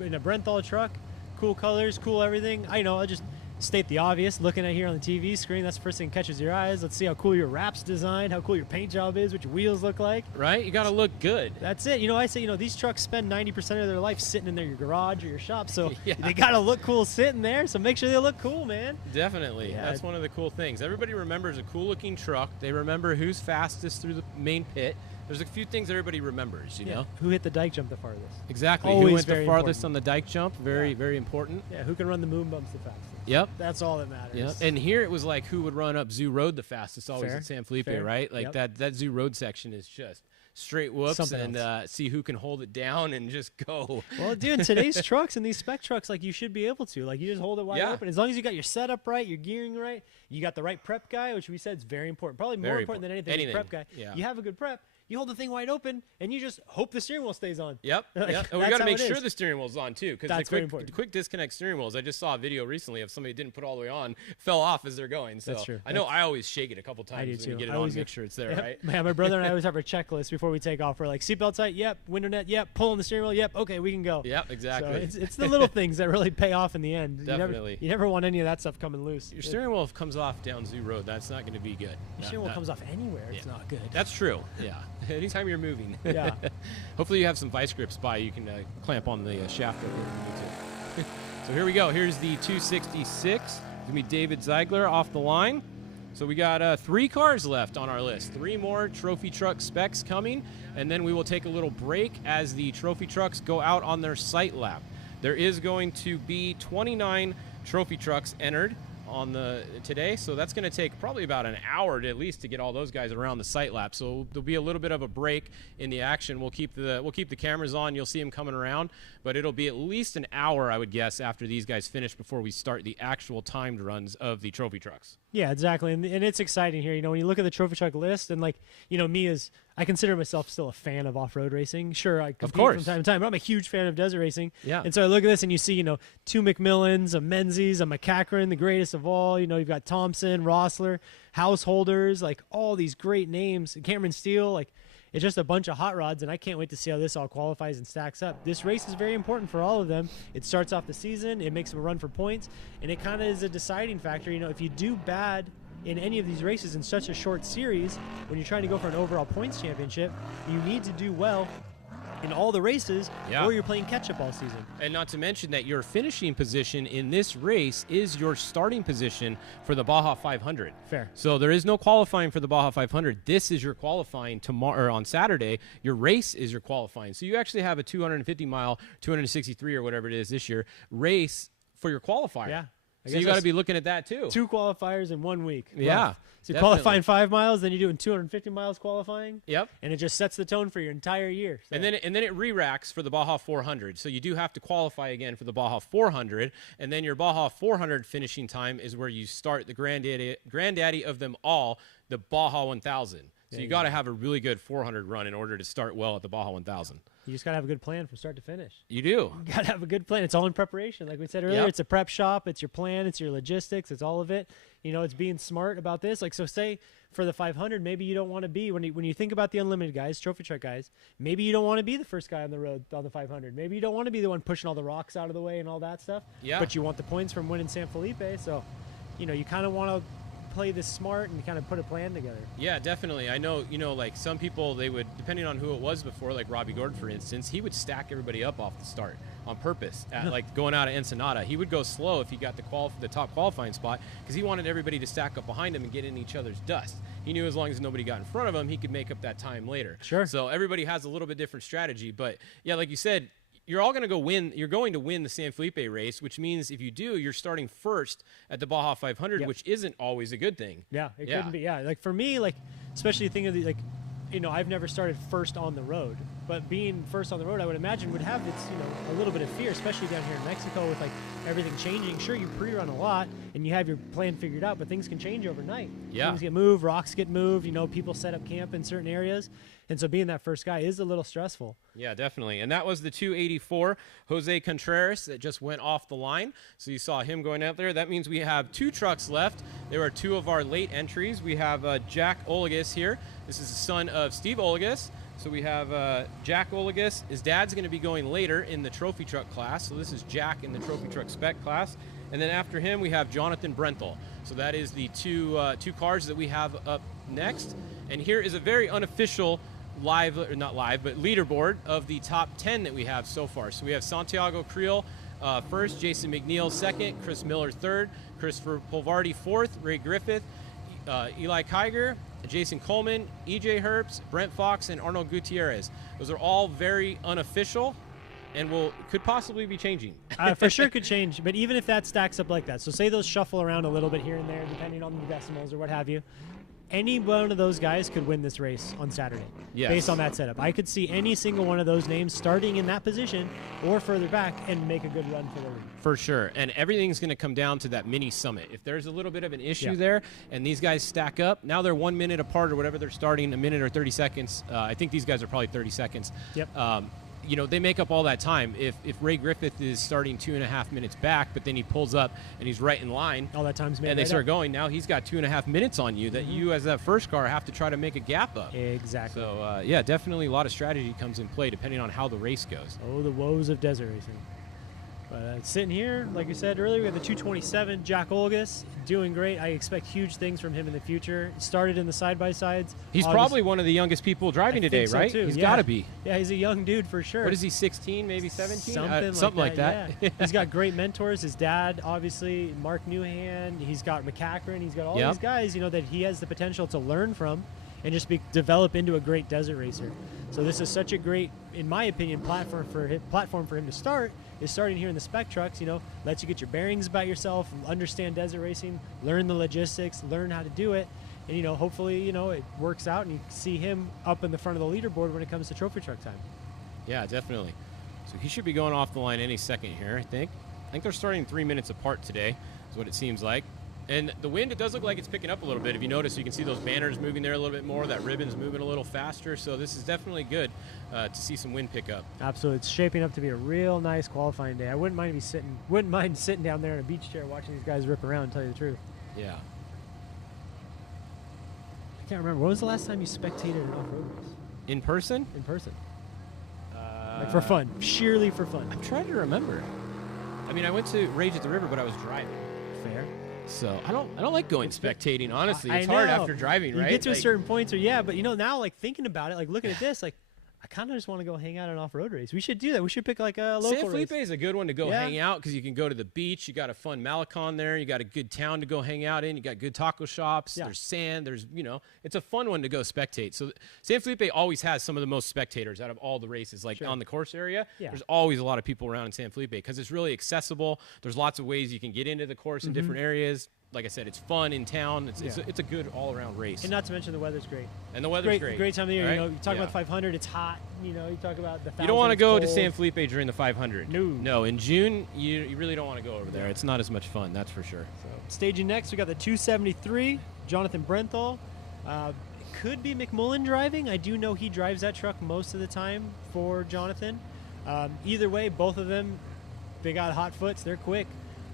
in a Brenthal truck. Cool colors, cool everything. I'll just state the obvious. Looking at here on the TV screen, that's the first thing that catches your eyes. Let's see how cool your wrap's designed, how cool your paint job is, what your wheels look like. Right? You got to look good. That's it. I say, these trucks spend 90% of their life sitting in your garage or your shop, so they got to look cool sitting there, so make sure they look cool, man. Definitely. Yeah. That's one of the cool things. Everybody remembers a cool-looking truck. They remember who's fastest through the main pit. There's a few things everybody remembers, you know? Who hit the dike jump the farthest? Exactly. Always who went the important. farthest on the dike jump? Very, very important. Yeah, who can run the moon bumps the fastest? Yep. That's all that matters. Yep. And here it was like who would run up Zoo Road the fastest always Fair. at San Felipe, Fair. right? Like Yep. that Zoo Road section is just straight whoops Something and see who can hold it down and just go. Well, dude, today's trucks and these spec trucks, you should be able to. You just hold it wide open. As long as you got your setup right, your gearing right, you got the right prep guy, which we said is very important. Probably more Very important than anything, is prep guy. Yeah. You have a good prep. You hold the thing wide open, and you just hope the steering wheel stays on. Yep. Yep. And we that's got to how make it sure is. the steering wheel's on too, because That's the very important. quick disconnect steering wheels. I just saw a video recently of somebody didn't put all the way on, fell off as they're going. So That's true. I know I always shake it a couple I do times when too. you get it I on, always make sure it's there, Yep. right? Yeah, my brother and I always have our checklist before we take off. We're like, seatbelt tight, yep. Window net, yep. Pulling the steering wheel, yep. Okay, we can go. Yep, exactly. So it's the little things that really pay off in the end. Definitely. You never want any of that stuff coming loose. Your steering wheel comes off down Zoo Road. That's not going to be good. Your steering wheel comes off anywhere. It's not good. That's true. Yeah. Anytime you're moving. Yeah. Hopefully you have some vice grips by you can clamp on the shaft over if you need to. So here we go. Here's the 266. It's going to be David Ziegler off the line. So we got 3 cars left on our list. 3 more trophy truck specs coming, and then we will take a little break as the trophy trucks go out on their sight lap. There is going to be 29 trophy trucks entered on today, so that's going to take probably about an hour at least to get all those guys around the sight lap. So there'll be a little bit of a break in the action. We'll keep the cameras on. You'll see them coming around, but it'll be at least an hour, I would guess, after these guys finish before we start the actual timed runs of the trophy trucks. Yeah, exactly, and it's exciting here. When you look at the trophy truck list, and me as I consider myself still a fan of off-road racing. Sure, I compete course. from time to time, but I'm a huge fan of desert racing. Yeah. And so I look at this and you see, two McMillans, a Menzies, a McCachran, the greatest of all. You've got Thompson, Rossler, Householders, like all these great names. Cameron Steele, like it's just a bunch of hot rods, and I can't wait to see how this all qualifies and stacks up. This race is very important for all of them. It starts off the season, it makes them a run for points, and it kind of is a deciding factor. If you do bad in any of these races in such a short series, when you're trying to go for an overall points championship, you need to do well in all the races, or you're playing catch-up all season. And not to mention that your finishing position in this race is your starting position for the Baja 500. Fair. So there is no qualifying for the Baja 500. This is your qualifying tomorrow, or on Saturday. Your race is your qualifying. So you actually have a 250-mile, 263 or whatever it is this year, race for your qualifier. Yeah. So you got to be looking at that too. 2 qualifiers in 1 week. Yeah. Rough. So you're qualifying 5 miles, then you're doing 250 miles qualifying. Yep. And it just sets the tone for your entire year. So. And then it re-racks for the Baja 400. So you do have to qualify again for the Baja 400, and then your Baja 400 finishing time is where you start the granddaddy of them all, the Baja 1000. So you got to have a really good 400 run in order to start well at the Baja 1000. You just got to have a good plan from start to finish. You do. You got to have a good plan. It's all in preparation. Like we said earlier, It's a prep shop. It's your plan. It's your logistics. It's all of it. It's being smart about this. Like, so say for the 500, maybe you don't want to be, when you think about the unlimited guys, trophy truck guys, maybe you don't want to be the first guy on the road on the 500. Maybe you don't want to be the one pushing all the rocks out of the way and all that stuff. Yeah. But you want the points from winning San Felipe. So, you kind of want to play this smart and kind of put a plan together. Yeah, definitely. I know, like some people, they would, depending on who it was before, like Robbie Gordon, for instance, he would stack everybody up off the start on purpose. Like going out of Ensenada, he would go slow if he got the top qualifying spot because he wanted everybody to stack up behind him and get in each other's dust. He knew as long as nobody got in front of him, he could make up that time later. Sure. So everybody has a little bit different strategy. But yeah, like you said, you're all going to go win. You're going to win the San Felipe race, which means if you do, you're starting first at the Baja 500, which isn't always a good thing. Yeah, it couldn't be. Yeah, like for me, like especially the thing of the I've never started first on the road, but being first on the road, I would imagine would have its a little bit of fear, especially down here in Mexico with like everything changing. Sure, you pre-run a lot and you have your plan figured out, but things can change overnight. Yeah, things get moved, rocks get moved. People set up camp in certain areas. And so being that first guy is a little stressful. Yeah, definitely. And that was the 284 Jose Contreras that just went off the line. So you saw him going out there. That means we have 2 trucks left. There are 2 of our late entries. We have Jack Olagus here. This is the son of Steve Olagus. So we have Jack Olagus. His dad's going to be going later in the trophy truck class. So this is Jack in the trophy truck spec class. And then after him, we have Jonathan Brenthal. So that is the two cars that we have up next. And here is a very unofficial leaderboard of the top 10 that we have so far. So we have Santiago Creel first, Jason McNeil second, Chris Miller third, Christopher Polvardi fourth, Ray Griffith, Eli Kiger, Jason Coleman, EJ Herbst, Brent Fox, and Arnold Gutierrez. Those are all very unofficial and could possibly be changing. For sure could change, but even if that stacks up like that, so say those shuffle around a little bit here and there depending on the decimals or what have you, any one of those guys could win this race on Saturday based on that setup. I could see any single one of those names starting in that position or further back and make a good run for the lead. For sure. And everything's going to come down to that mini summit. If there's a little bit of an issue there and these guys stack up, now they're 1 minute apart or whatever they're starting, a minute or 30 seconds. I think these guys are probably 30 seconds. Yep. They make up all that time. If Ray Griffith is starting 2.5 minutes back, but then he pulls up and he's right in line, all that time's made and they start going. Now he's got 2.5 minutes on you that you, as that first car, have to try to make a gap up. Exactly. So definitely a lot of strategy comes in play depending on how the race goes. Oh, the woes of desert racing. But sitting here, like we said earlier, we have the 227, Jack Olgas, doing great. I expect huge things from him in the future. Started in the side-by-sides. He's probably one of the youngest people driving today, so right? Too. He's got to be. Yeah, he's a young dude for sure. What is he, 16, maybe 17? Something like that. Yeah. He's got great mentors. His dad, obviously, Mark Newhand. He's got McCachran. He's got all these guys, that he has the potential to learn from and just develop into a great desert racer. So this is such a great, in my opinion, platform for him to start. Is starting here in the spec trucks, lets you get your bearings about yourself, understand desert racing, learn the logistics, learn how to do it, and hopefully it works out and you see him up in the front of the leaderboard when it comes to trophy truck time. Yeah, definitely. So he should be going off the line any second here, I think. They're starting 3 minutes apart today, is what it seems like. And the wind, it does look like it's picking up a little bit. If you notice, you can see those banners moving there a little bit more. That ribbon's moving a little faster. So this is definitely good to see some wind pick up. Absolutely. It's shaping up to be a real nice qualifying day. I wouldn't mind sitting down there in a beach chair watching these guys rip around, to tell you the truth. Yeah. I can't remember. When was the last time you spectated an off-road race? In person? In person. Like for fun. Sheerly for fun. I'm trying to remember. I mean, I went to Rage at the River, but I was driving. Fair. So I don't like going spectating, honestly. It's I hard know. after driving, right? You get to a certain point, or but now, like, thinking about it, like, looking at this, like, I kind of just want to go hang out at an off-road race. We should do that. We should pick, like, a local San Felipe race. is a good one to go hang out because you can go to the beach. You got a fun Malecon there. You got a good town to go hang out in. You got good taco shops. There's sand. There's, it's a fun one to go spectate. So San Felipe always has some of the most spectators out of all the races. Like on the course area, there's always a lot of people around in San Felipe because it's really accessible. There's lots of ways you can get into the course in different areas. Like I said, it's fun in town. It's a good all-around race. And not to mention the weather's great. And the weather's great. Great time of year. Right? You talk about 500, it's hot. You talk about the 1,000. You don't want to go to cold. San Felipe during the 500. No. In June, you really don't want to go over there. It's not as much fun, that's for sure. So, staging next, we got the 273, Jonathan Brenthal. It could be McMullen driving. I do know he drives that truck most of the time for Jonathan. Either way, both of them, they got hot foots. They're quick.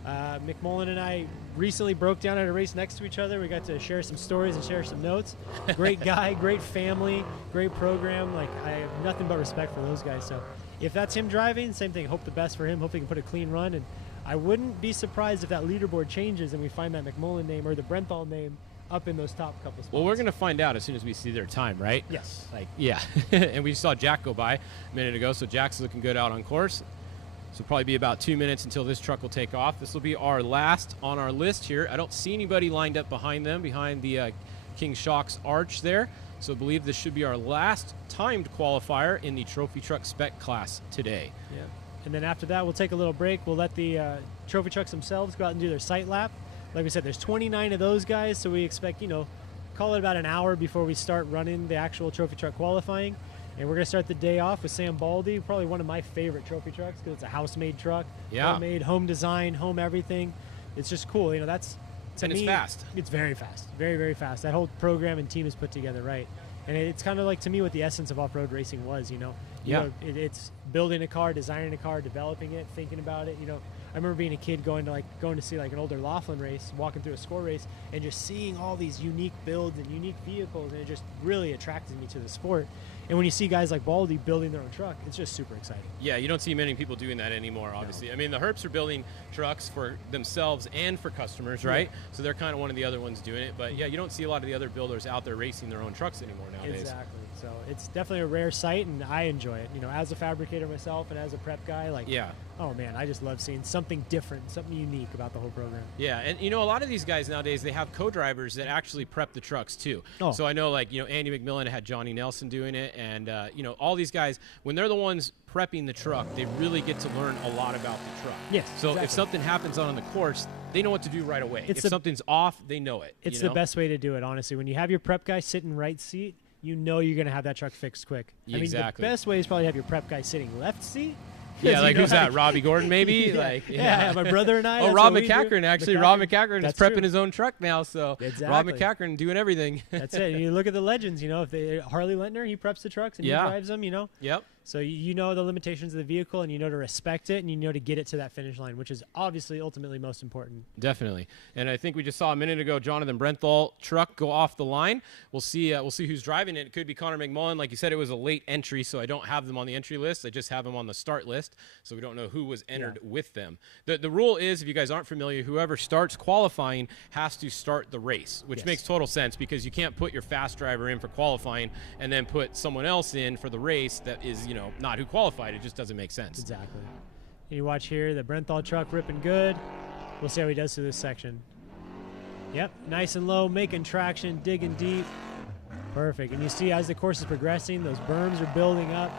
McMullen and I recently broke down at a race next to each other. We got to share some stories and share some notes. Great guy, great family, great program. Like, I have nothing but respect for those guys. So if that's him driving, same thing. Hope the best for him. Hope he can put a clean run. And I wouldn't be surprised if that leaderboard changes and we find that McMullen name or the Brenthal name up in those top couple spots. Well, we're going to find out as soon as we see their time, right? Yes. Yeah. And we saw Jack go by a minute ago, so Jack's looking good out on course. So probably be about 2 minutes until this truck will take off. This will be our last on our list here. I don't see anybody lined up behind them, behind the King Shocks arch there. So I believe this should be our last timed qualifier in the trophy truck spec class today. Yeah. And then after that, we'll take a little break. We'll let the trophy trucks themselves go out and do their sight lap. Like we said, there's 29 of those guys, so we expect, call it about an hour before we start running the actual trophy truck qualifying. And we're going to start the day off with Sam Baldy, probably one of my favorite trophy trucks because it's a house-made truck. Yeah. Homemade, home design, home everything. It's just cool. That's, to me, it's fast. It's very fast. Very, very fast. That whole program and team is put together right. And it's kind of like, to me, what the essence of off-road racing was, it's building a car, designing a car, developing it, thinking about it, I remember being a kid going to see like an older Laughlin race, walking through a score race, and just seeing all these unique builds and unique vehicles, and it just really attracted me to the sport. And when you see guys like Baldy building their own truck, it's just super exciting. Yeah, you don't see many people doing that anymore, obviously. No. I mean, the Herps are building trucks for themselves and for customers, right? Yeah. So they're kind of one of the other ones doing it. But yeah, you don't see a lot of the other builders out there racing their own trucks anymore nowadays. Exactly. So it's definitely a rare sight, and I enjoy it. As a fabricator myself and as a prep guy, oh man, I just love seeing something different, something unique about the whole program. Yeah, and a lot of these guys nowadays, they have co-drivers that actually prep the trucks too. Oh. So I know Andy McMillan had Johnny Nelson doing it, and all these guys, when they're the ones prepping the truck, they really get to learn a lot about the truck. Yes. So if something happens on the course, they know what to do right away. If something's off, they know it. It's the best way to do it, honestly. When you have your prep guy sit in right seat, you're going to have that truck fixed quick. Exactly. I mean, the best way is probably have your prep guy sitting left seat. Yeah, who's that? Robbie Gordon, maybe? Yeah, my brother and I. Oh, Rob McCackern, actually. Rob McCackern is prepping his own truck now, so exactly. Rob McCackern doing everything. That's it. And you look at the legends, if Harley Lentner, he preps the trucks and he drives them, Yep. So you know the limitations of the vehicle, and you know to respect it, and you know to get it to that finish line, which is obviously ultimately most important. Definitely. And I think we just saw a minute ago Jonathan Brenthal truck go off the line. We'll see who's driving it. It could be Connor McMullen. Like you said, it was a late entry, so I don't have them on the entry list. I just have them on the start list, so we don't know who was entered with them. The rule is, if you guys aren't familiar, whoever starts qualifying has to start the race, which makes total sense because you can't put your fast driver in for qualifying and then put someone else in for the race that is, not who qualified. It just doesn't make sense. Exactly. You watch here, the Brenthal truck ripping good. We'll see how he does through this section. Yep, nice and low, making traction, digging deep. Perfect. And you see as the course is progressing, those berms are building up,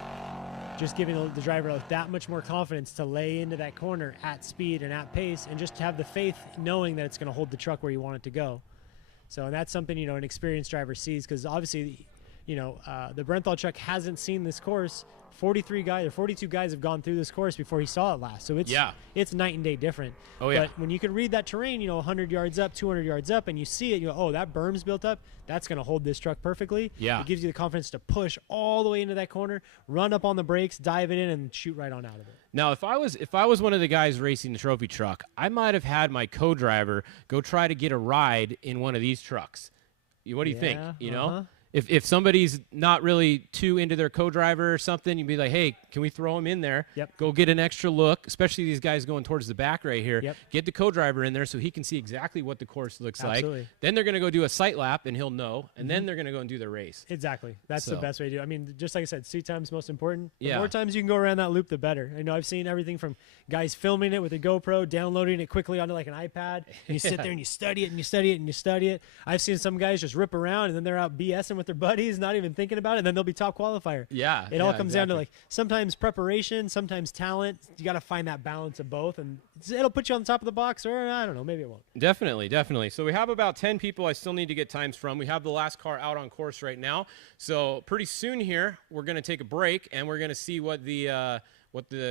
just giving the driver that much more confidence to lay into that corner at speed and at pace, and just have the faith knowing that it's going to hold the truck where you want it to go. So that's something, an experienced driver sees, because obviously the Brenthal truck hasn't seen this course. 43 guys or 42 guys have gone through this course before he saw it last. So it's night and day different. Oh, yeah. But when you can read that terrain, 100 yards up, 200 yards up, and you see it, oh, that berm's built up, that's going to hold this truck perfectly. Yeah. It gives you the confidence to push all the way into that corner, run up on the brakes, dive it in, and shoot right on out of it. Now, if I was one of the guys racing the trophy truck, I might have had my co-driver go try to get a ride in one of these trucks. What do you think? If somebody's not really too into their co-driver or something, you'd be like, hey, can we throw him in there? Yep. Go get an extra look, especially these guys going towards the back right here. Yep. Get the co-driver in there so he can see exactly what the course looks Absolutely. like. Then they're going to go do a sight lap, and he'll know, and then they're going to go and do their race. Exactly. That's the best way to do it. I mean, just like I said, seat time's most important. The Yeah. more times you can go around that loop, the better. I know I've seen everything from guys filming it with a GoPro, downloading it quickly onto like an iPad, and you sit there and you study it and you study it and you study it. I've seen some guys just rip around, and then they're out BSing with their buddies, not even thinking about it, and then they'll be top qualifier. Yeah. It all comes down to like sometimes preparation, sometimes talent. You got to find that balance of both, and it'll put you on the top of the box, or I don't know, maybe it won't. Definitely. So we have about 10 people I still need to get times from. We have the last car out on course right now. So pretty soon here, we're going to take a break, and we're going to see what the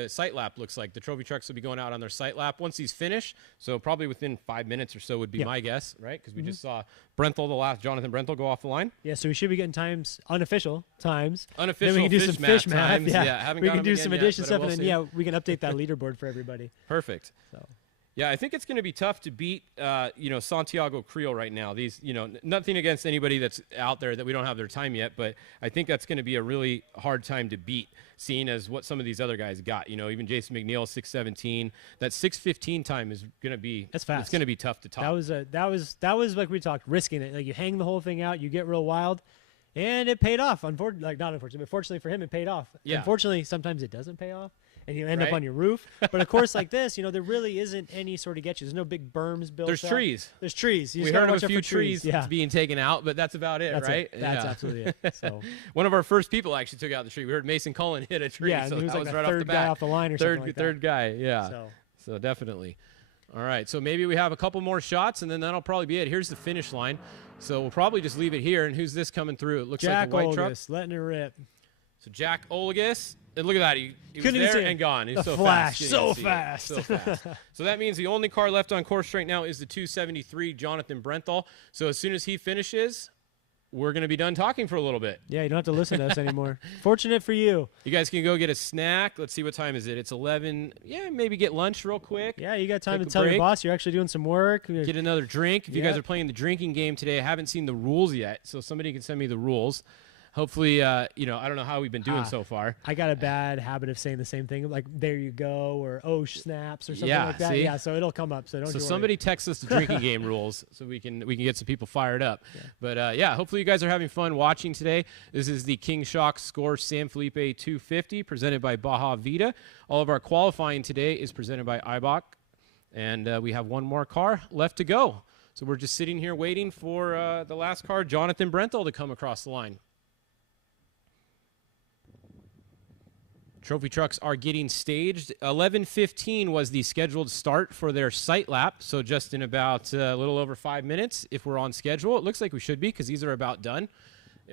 sight lap looks like. The trophy trucks will be going out on their sight lap once he's finished. So probably within 5 minutes or so would be my guess, right? Because we just saw Jonathan Brenthal go off the line. Yeah, so we should be getting times, unofficial times. Unofficial then we can do some fish math. times. Yeah, haven't we got can them do again some yet, addition but stuff, we'll and see. then we can update that leaderboard for everybody. Perfect. So. Yeah, I think it's going to be tough to beat, Santiago Creel right now. These, nothing against anybody that's out there that we don't have their time yet, but I think that's going to be a really hard time to beat, seeing as what some of these other guys got. Even Jason McNeil, 6:17. That 6:15 time is going to be that's fast. It's going to be tough to top. That was like we talked, risking it. Like you hang the whole thing out, you get real wild, and it paid off. Not unfortunately, but fortunately for him, it paid off. Yeah. Unfortunately, sometimes it doesn't pay off, and you end up on your roof. But a course like this, there really isn't any sort of get you. There's no big berms built. There's up. trees. There's trees. We heard of a few trees being taken out, but that's about it, that's right? That's absolutely it. So one of our first people actually took out the tree. We heard Mason Cullen hit a tree. Yeah, so he was that like was the right third off the bat. guy off the line or something like that. Third guy, yeah. So definitely. All right, so maybe we have a couple more shots, and then that'll probably be it. Here's the finish line. So we'll probably just leave it here. And who's this coming through? It looks Jack like a white truck. letting it rip. So Jack Olagus. And look at that. He was Couldn't even there see and gone. He's so flash, fast. so fast. So fast. So that means the only car left on course right now is the 273 Jonathan Brenthal. So as soon as he finishes, we're going to be done talking for a little bit. Yeah, you don't have to listen to us anymore. Fortunate for you. You guys can go get a snack. Let's see, what time is it? It's 11. Yeah, maybe get lunch real quick. Yeah, you got time Take to a tell your break. boss you're actually doing some work. Get another drink. If you Yeah. guys are playing the drinking game today, I haven't seen the rules yet, so somebody can send me the rules. Hopefully, I don't know how we've been doing so far. I got a bad habit of saying the same thing, like "there you go" or "oh snaps" or something Yeah, like that. see? Yeah, so it'll come up. So don't. So you worry. somebody text us the drinking game rules so we can get some people fired up. Yeah. But hopefully you guys are having fun watching today. This is the King Shock Score San Felipe 250 presented by Baja Vida. All of our qualifying today is presented by Eibach, and we have one more car left to go. So we're just sitting here waiting for the last car, Jonathan Brenthal, to come across the line. Trophy trucks are getting staged. 11:15 was the scheduled start for their sight lap, so just in about a little over 5 minutes, if we're on schedule. It looks like we should be because these are about done.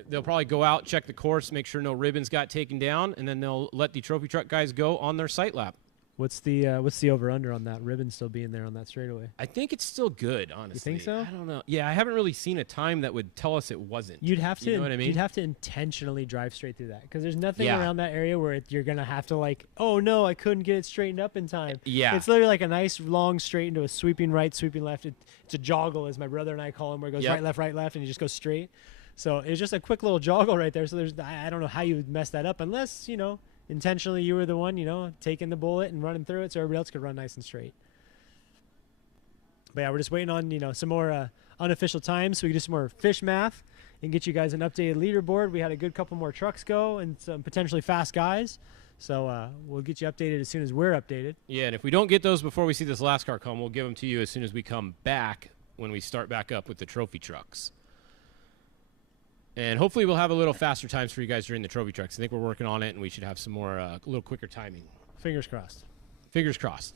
They'll probably go out, check the course, make sure no ribbons got taken down, and then they'll let the trophy truck guys go on their sight lap. What's the over/under on that ribbon still being there on that straightaway? I think it's still good, honestly. You think so? I don't know. Yeah, I haven't really seen a time that would tell us it wasn't. You'd have to. You know what I mean? You'd have to intentionally drive straight through that because there's nothing Yeah. around that area where you're gonna have to like, oh no, I couldn't get it straightened up in time. Yeah. It's literally like a nice long straight into a sweeping right, sweeping left. It's a joggle, as my brother and I call him, where it goes Yep. right, left, and you just go straight. So it's just a quick little joggle right there. So I don't know how you would mess that up unless intentionally you were the one taking the bullet and running through it, so everybody else could run nice and straight. But yeah, we're just waiting on some more unofficial times so we can do some more fish math and get you guys an updated leaderboard. We had a good couple more trucks go and some potentially fast guys, so we'll get you updated as soon as we're updated. Yeah, and if we don't get those before we see this last car come, we'll give them to you as soon as we come back when we start back up with the trophy trucks. And hopefully we'll have a little faster times for you guys during the trophy trucks. I think we're working on it, and we should have some more, a little quicker timing. Fingers crossed. Fingers crossed.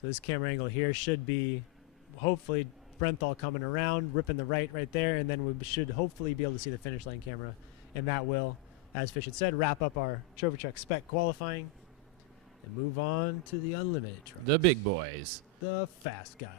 So this camera angle here should be hopefully Brenthal coming around, ripping the right there, and then we should hopefully be able to see the finish line camera, and that will, as Fish had said, wrap up our Trophy Truck Spec qualifying and move on to the unlimited trucks. The big boys. The fast guys.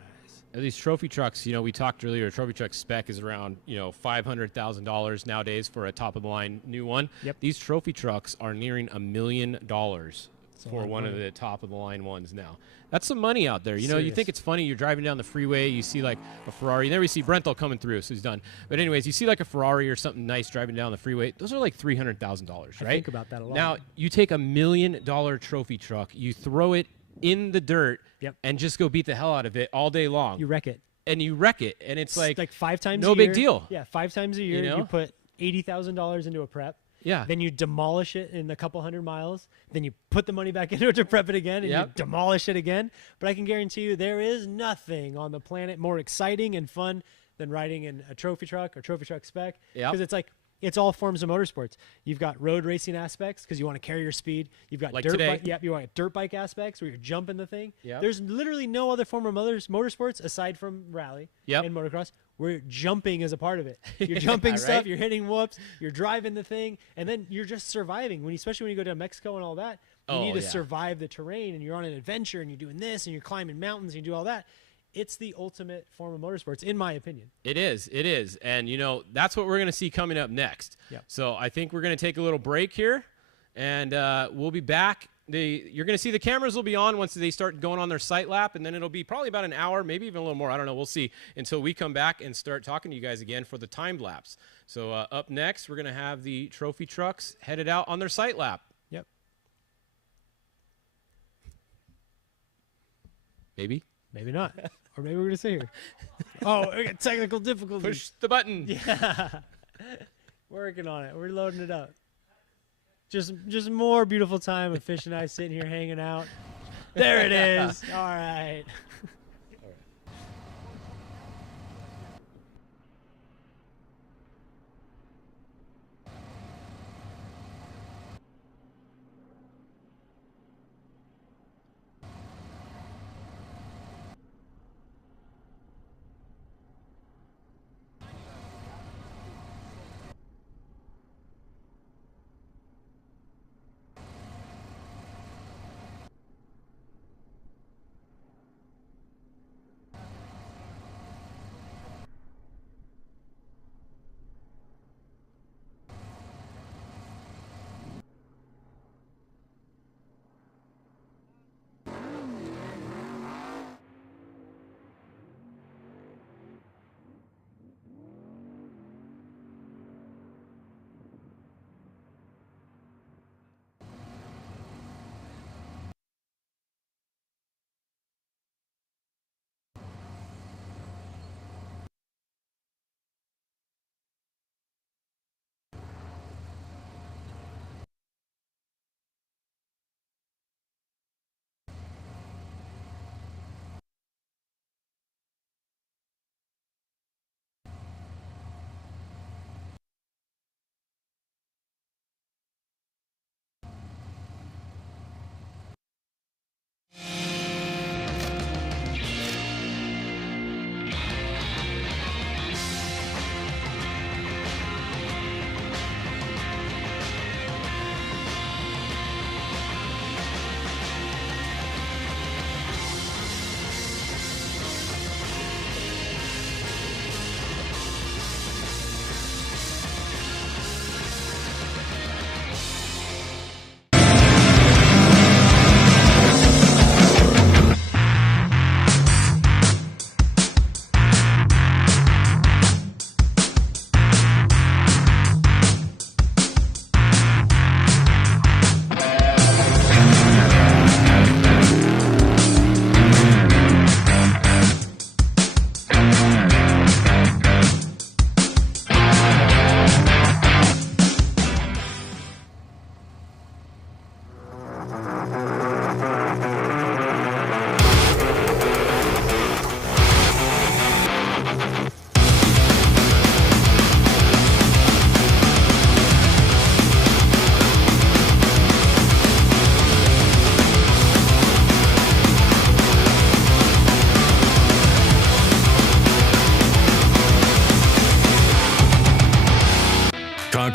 These trophy trucks, you know, we talked earlier, a trophy truck spec is around, you know, $500,000 nowadays for a top-of-the-line new one. Yep. These trophy trucks are nearing $1 million for one of money. the top-of-the-line ones now. That's some money out there. You know, you Serious. think it's funny, you're driving down the freeway, you see like a Ferrari. There we see Brenthal coming through, so he's done. But anyways, you see like a Ferrari or something nice driving down the freeway. Those are like $300,000, right? I think about that a lot. Now, you take $1 million trophy truck, you throw it in the dirt, Yep. and just go beat the hell out of it all day long. You wreck it. And you wreck it, and it's like 5 times no a year. big deal. Yeah, 5 times a year. You know? You put $80,000 into a prep. Yeah. Then you demolish it in a couple hundred miles. Then you put the money back into it to prep it again, and you demolish it again. But I can guarantee you there is nothing on the planet more exciting and fun than riding in a trophy truck or trophy truck spec. Yep. Because it's like, it's all forms of motorsports. You've got road racing aspects because you want to carry your speed. You've got Like dirt today. bike. Yep, you want dirt bike aspects where you're jumping the thing. Yep. There's literally no other form of motorsports aside from rally and motocross where jumping is a part of it. You're jumping stuff, right? you're hitting whoops, you're driving the thing, and then you're just surviving. Especially when you go to Mexico and all that, you need to survive the terrain, and you're on an adventure, and you're doing this, and you're climbing mountains, and you do all that. It's the ultimate form of motorsports, in my opinion. It is. And, you know, that's what we're going to see coming up next. Yep. So I think we're going to take a little break here, and we'll be back. You're going to see the cameras will be on once they start going on their sight lap, and then it'll be probably about an hour, maybe even a little more. I don't know. We'll see until we come back and start talking to you guys again for the timed laps. So up next, we're going to have the trophy trucks headed out on their sight lap. Yep. Maybe. Maybe not. Or maybe we're going to sit here. Oh, we got technical difficulties. Push the button. Yeah. Working on it. We're loading it up. Just more beautiful time of Fish and I sitting here hanging out. There it is. All right.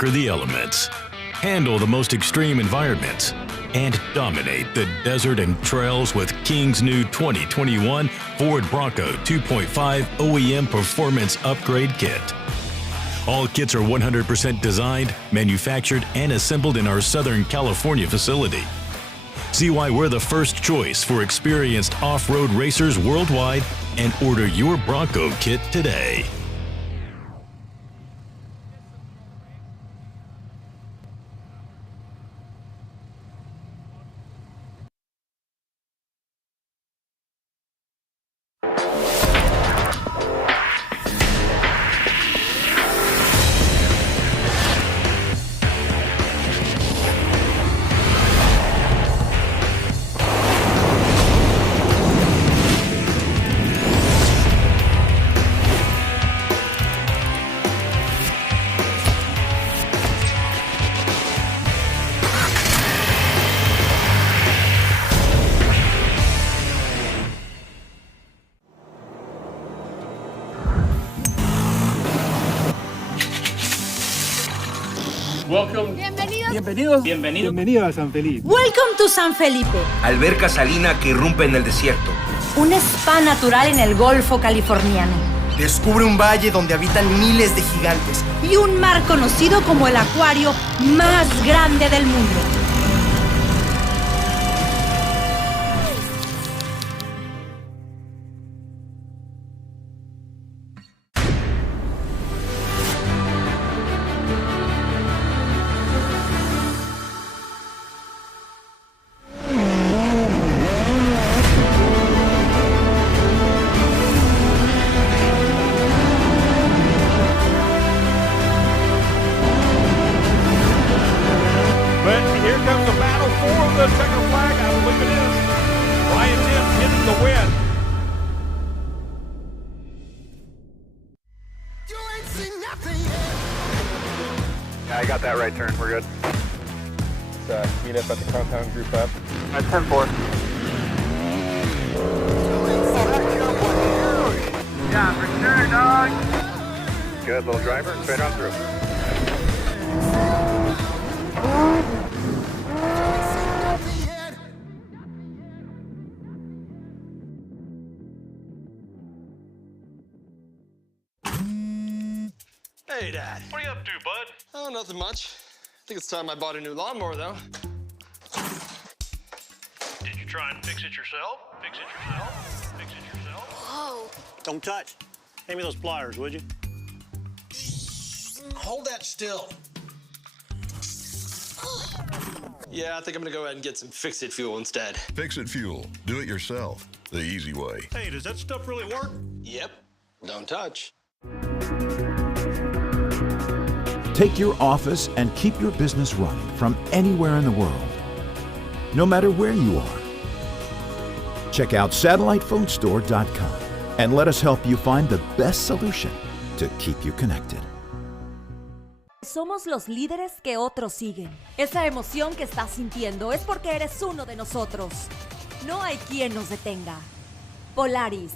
conquer the elements, handle the most extreme environments, and dominate the desert and trails with King's new 2021 Ford Bronco 2.5 OEM Performance Upgrade Kit. All kits are 100% designed, manufactured, and assembled in our Southern California facility. See why we're the first choice for experienced off-road racers worldwide and order your Bronco kit today. Welcome. Bienvenido a San Felipe. Welcome to San Felipe. Alberca salina que irrumpe en el desierto. Un spa natural en el Golfo californiano. Descubre un valle donde habitan miles de gigantes. Y un mar conocido como el acuario más grande del mundo. But here comes the battle for the checkered flag. I believe it is. Ryan Timms hitting the win. Yeah, I got that right turn. We're good. Let's meet up at the compound group up. At 10-4. Yeah, for sure, dog. Good, little driver. Straight on through. Hey, Dad. What are you up to, bud? Oh, nothing much. I think it's time I bought a new lawnmower, though. Did you try and fix it yourself? Fix it yourself? Fix it yourself? Whoa. Don't touch. Hand me those pliers, would you? Hold that still. Yeah, I think I'm gonna go ahead and get some Fix-It fuel instead. Fix-It fuel. Do it yourself. The easy way. Hey, does that stuff really work? Yep. Don't touch. Take your office and keep your business running from anywhere in the world, no matter where you are. Check out satellitephonestore.com and let us help you find the best solution to keep you connected. Somos los líderes que otros siguen. Esa emoción que estás sintiendo es porque eres uno de nosotros. No hay quien nos detenga. Polaris.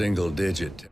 single digit.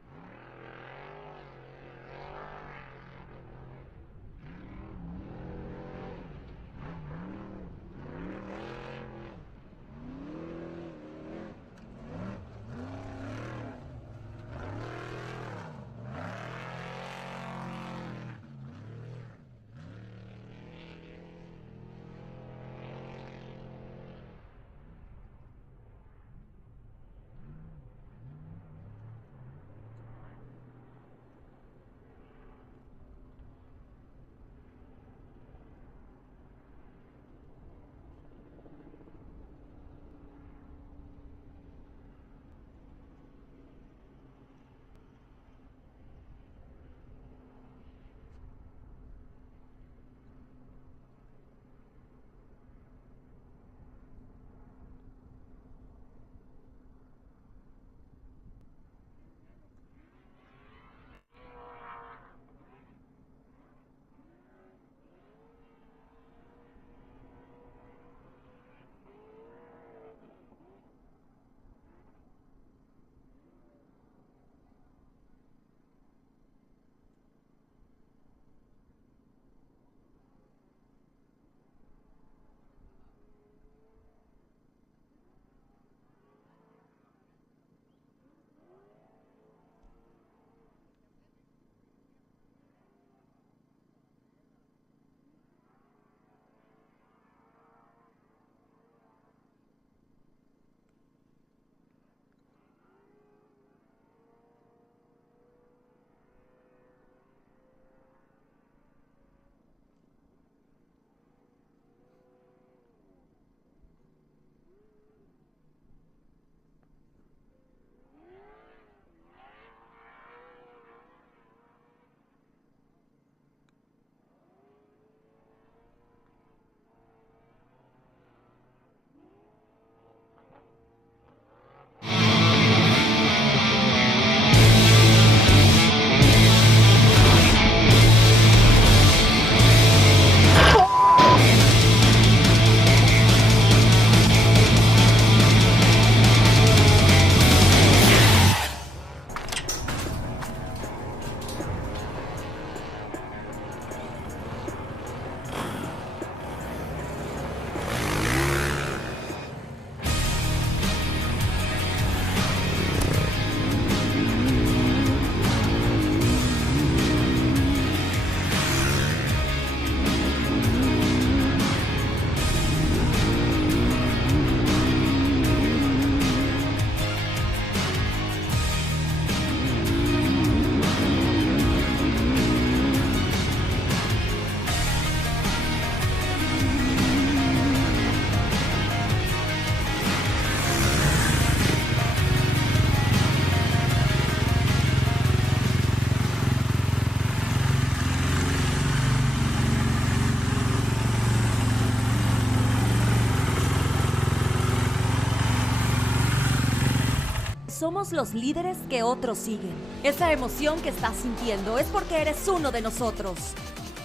Somos los líderes que otros siguen. Esa emoción que estás sintiendo es porque eres uno de nosotros.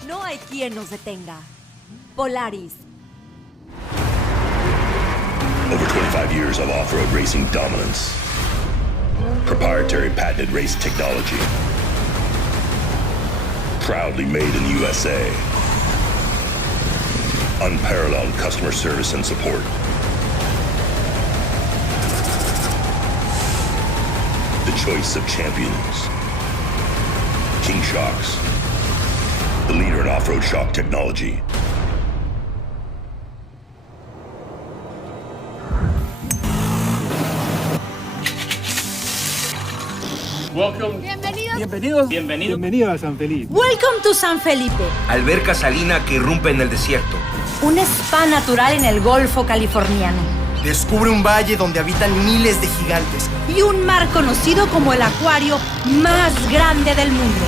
No hay quien nos detenga. Polaris. Over 25 years of off-road racing dominance. Proprietary patented race technology. Proudly made in the USA. Unparalleled customer service and support. The choice of champions. King Shocks. The leader in off-road shock technology. Welcome. Bienvenido a San Felipe. Welcome to San Felipe. Alberca salina que irrumpe en el desierto. Un spa natural en el Golfo californiano. Descubre un valle donde habitan miles de gigantes. Y un mar conocido como el acuario más grande del mundo.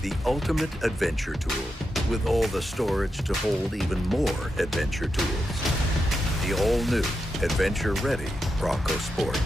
The ultimate adventure tool, with all the storage to hold even more adventure tools. The all-new, adventure-ready Bronco Sport.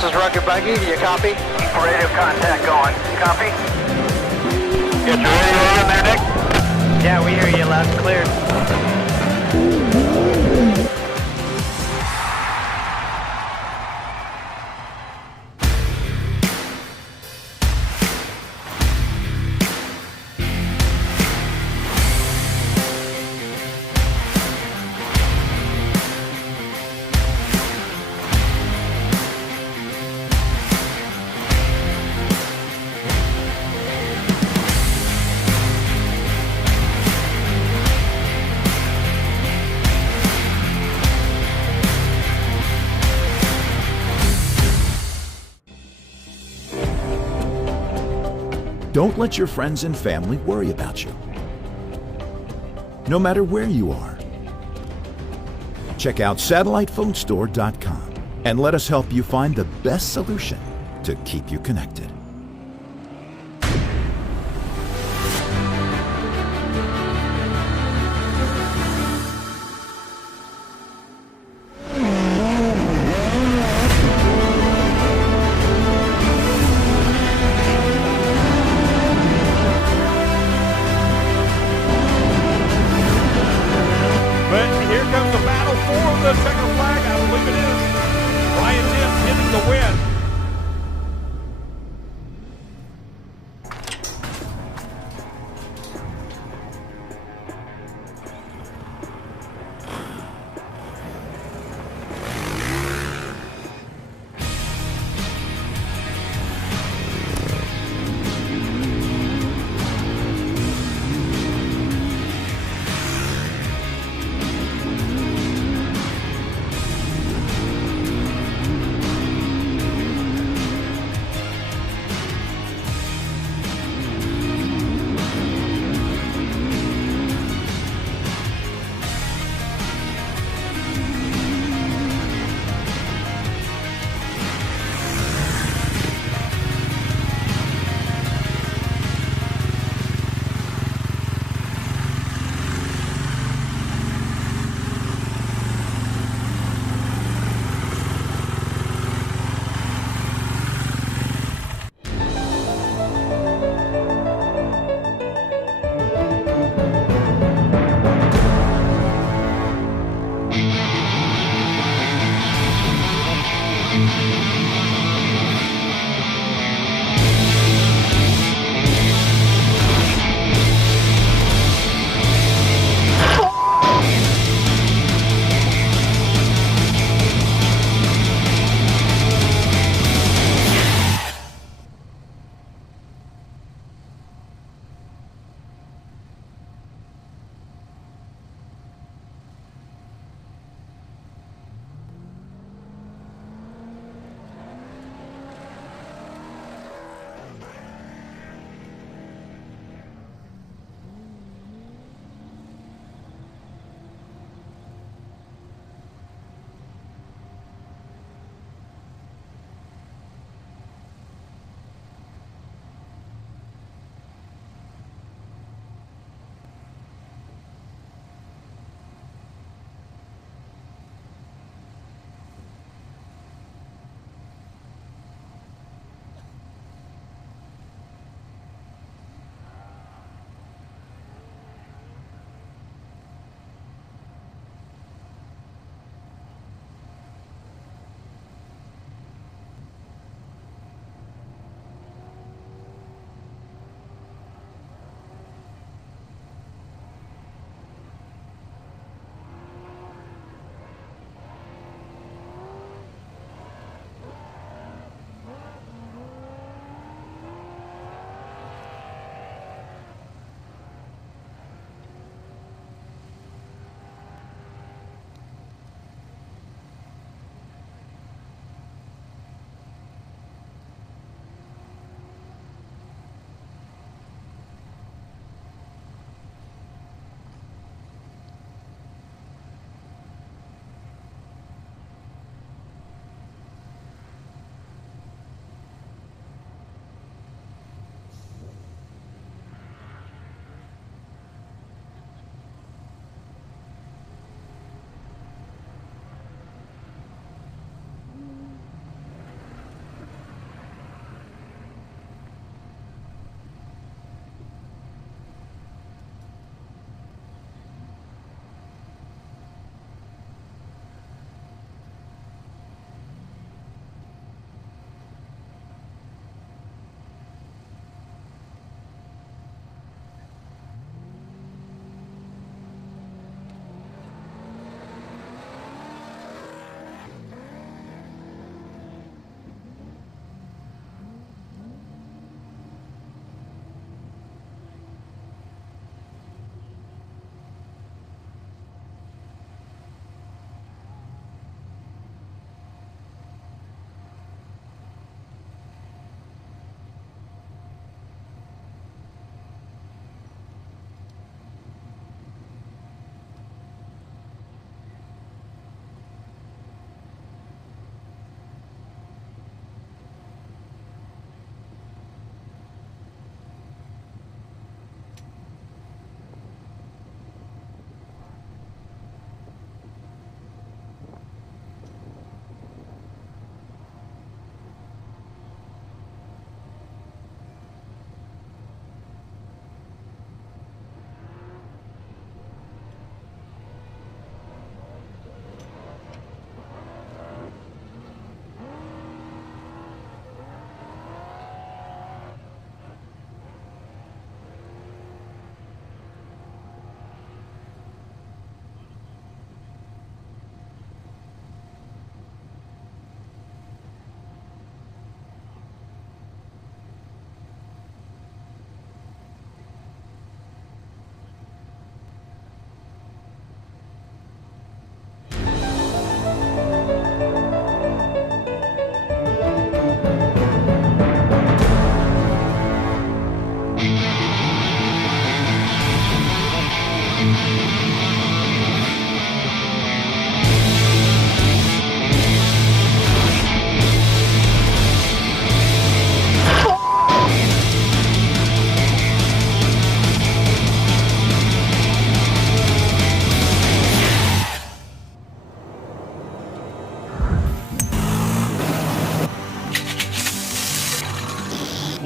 this is Rugged Buggy. Do you copy? Keep radio contact going. Copy? Get your radio, medic. Yeah, we hear you loud and clear. Don't let your friends and family worry about you. No matter where you are, check out satellitephonestore.com and let us help you find the best solution to keep you connected.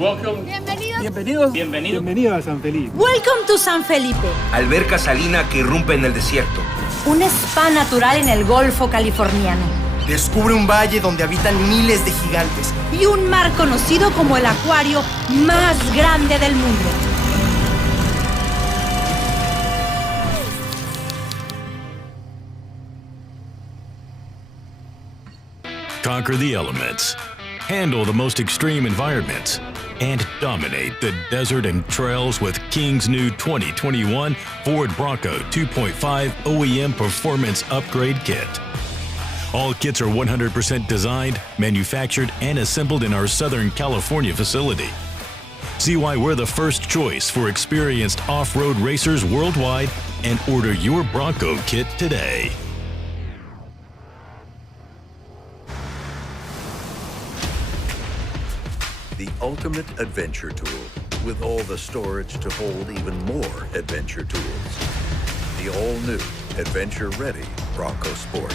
Welcome. Bienvenido a San Felipe. Welcome to San Felipe. Alberca salina que irrumpe en el desierto. Un spa natural en el Golfo californiano. Descubre un valle donde habitan miles de gigantes. Y un mar conocido como el acuario más grande del mundo. Conquer the elements, handle the most extreme environments, and dominate the desert and trails with King's new 2021 Ford Bronco 2.5 OEM Performance Upgrade Kit. All kits are 100% designed, manufactured, and assembled in our Southern California facility. See why we're the first choice for experienced off-road racers worldwide and order your Bronco kit today. The ultimate adventure tool, with all the storage to hold even more adventure tools. The all-new, adventure-ready Bronco Sport.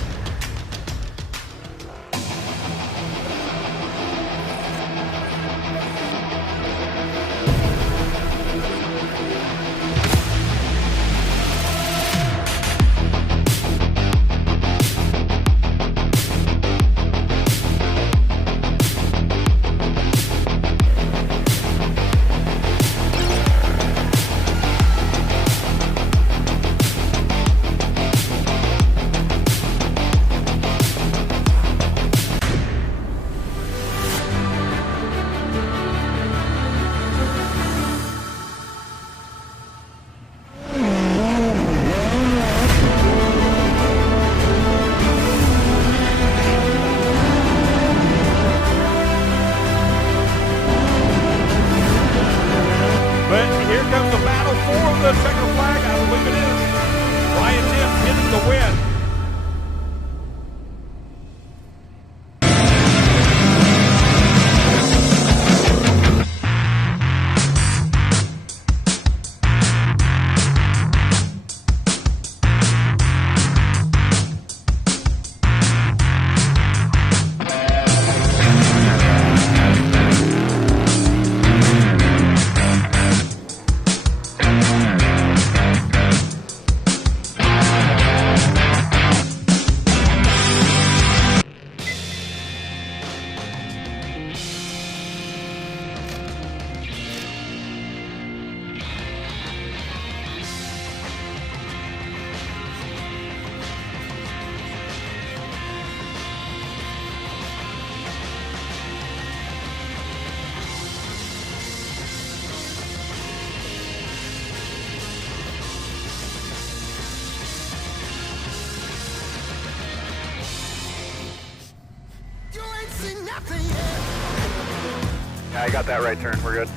I got that right turn. We're good.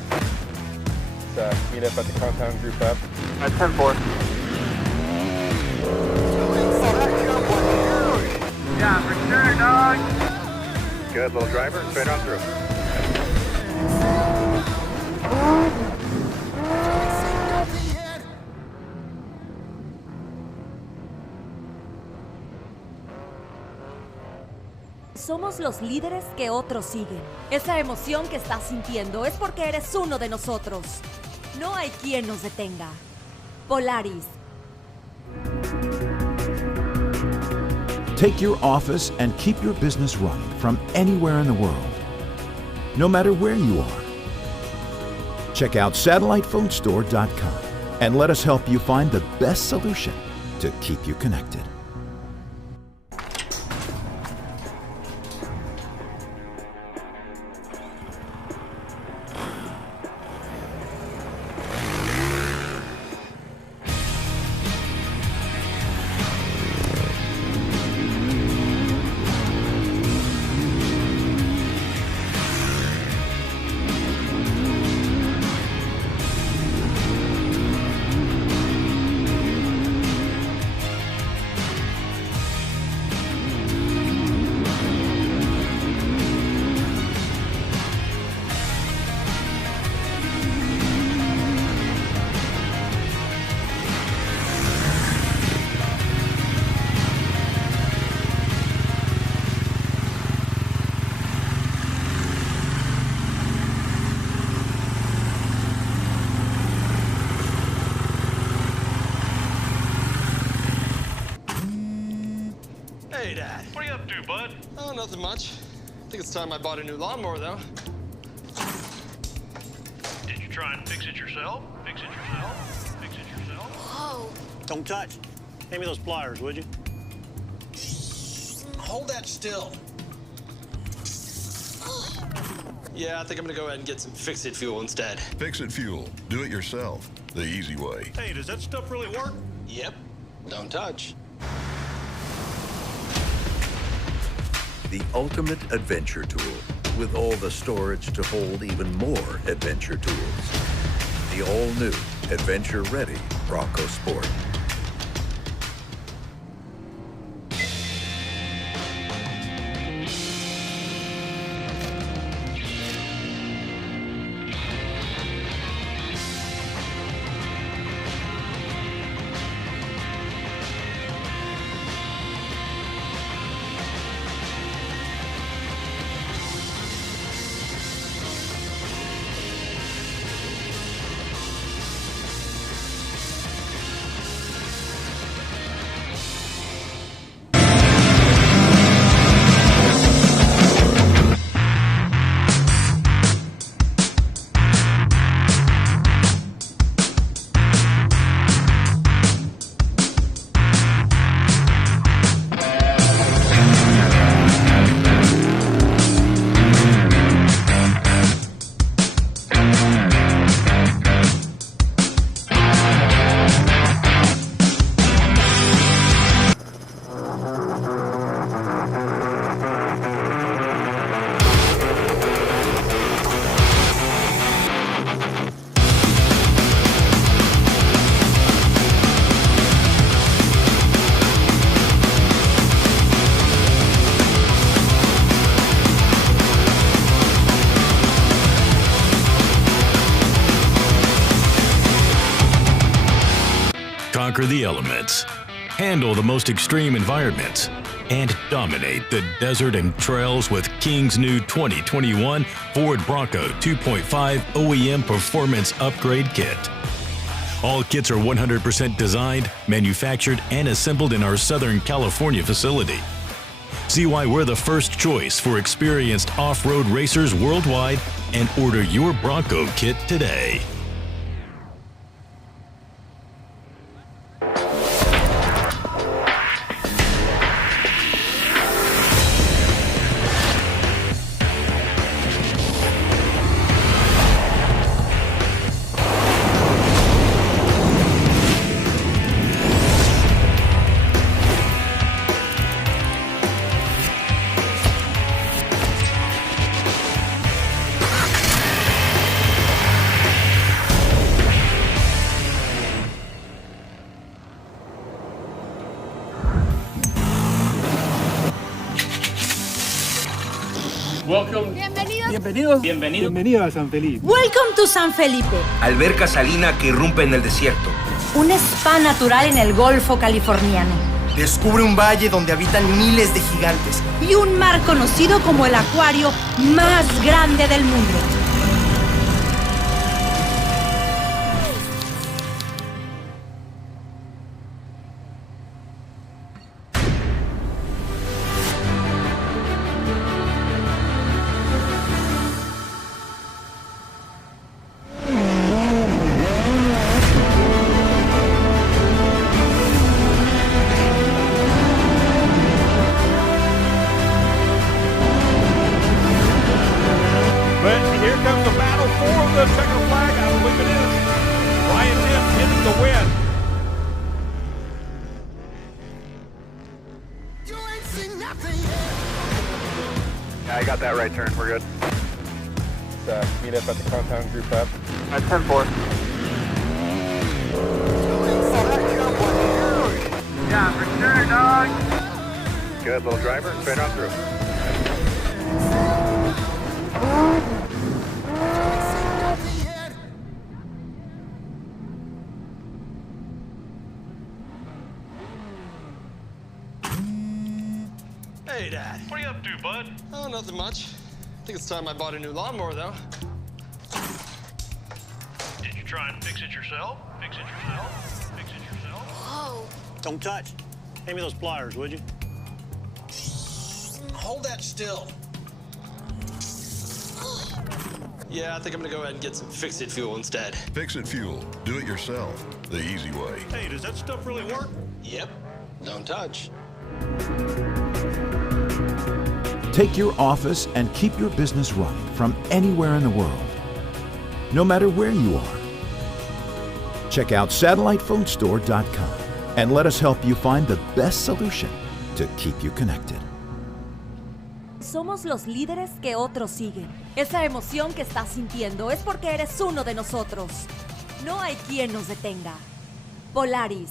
Let's meet up at the compound group up. At 10-4. Yeah, for sure, dog. Good, little driver, straight on through. Somos los líderes que otros siguen. Esa emoción que estás sintiendo es porque eres uno de nosotros. No hay quien nos detenga. Polaris. Take your office and keep your business running from anywhere in the world, no matter where you are. Check out satellitephonestore.com and let us help you find the best solution to keep you connected. bud? Oh, nothing much. I think it's time I bought a new lawnmower, though. Did you try and fix it yourself? Fix it yourself? Fix it yourself? Whoa. Don't touch. Hand me those pliers, would you? Hold that still. Yeah, I think I'm gonna go ahead and get some fix-it fuel instead. Fix-it fuel. Do it yourself. The easy way. Hey, does that stuff really work? Yep. Don't touch. The ultimate adventure tool, with all the storage to hold even more adventure tools. The all-new, adventure-ready Bronco Sport. Conquer the elements, handle the most extreme environments, and dominate the desert and trails with King's new 2021 Ford Bronco 2.5 OEM Performance Upgrade Kit. All kits are 100% designed, manufactured, and assembled in our Southern California facility. See why we're the first choice for experienced off-road racers worldwide and order your Bronco kit today. Welcome. Bienvenido a San Felipe. Welcome to San Felipe. Alberca salina que irrumpe en el desierto. Un spa natural en el Golfo californiano. Descubre un valle donde habitan miles de gigantes. Y un mar conocido como el acuario más grande del mundo. I got that right turn. We're good. Let's meet up at the compound group up. At 10-4. Yeah, for sure, dog. Good, little driver. Straight on through. Hey, Dad. What are you up to, bud? Oh, nothing much. I think it's time I bought a new lawnmower, though. Did you try and fix it yourself? Fix it yourself? Fix it yourself? Whoa. Don't touch. Hand me those pliers, would you? Hold that still. Yeah, I think I'm gonna go ahead and get some fix-it fuel instead. Fix-it fuel. Do it yourself. The easy way. Hey, does that stuff really work? Yep. Don't touch. Take your office and keep your business running from anywhere in the world, no matter where you are. Check out satellitephonestore.com and let us help you find the best solution to keep you connected. Somos los líderes que otros siguen. Esa emoción que estás sintiendo es porque eres uno de nosotros. No hay quien nos detenga. Polaris.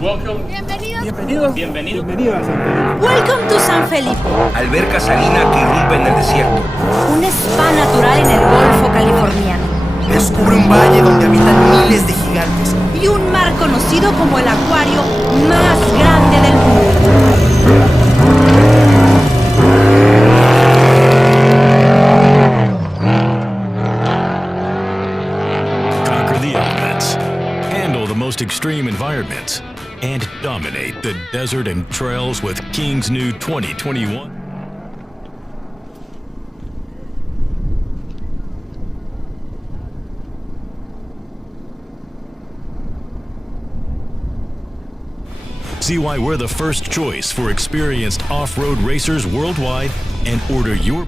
Welcome. Bienvenidos. Bienvenido. Bienvenidos a San Felipe. Welcome to San Felipe. Alberca salina que irrumpe en el desierto. Un spa natural en el Golfo californiano. Descubre un valle donde habitan miles de gigantes. Y un mar conocido como el acuario más grande del mundo. Conquer the elements, handle the most extreme environments, and dominate the desert and trails with King's new 2021. See why we're the first choice for experienced off-road racers worldwide and order your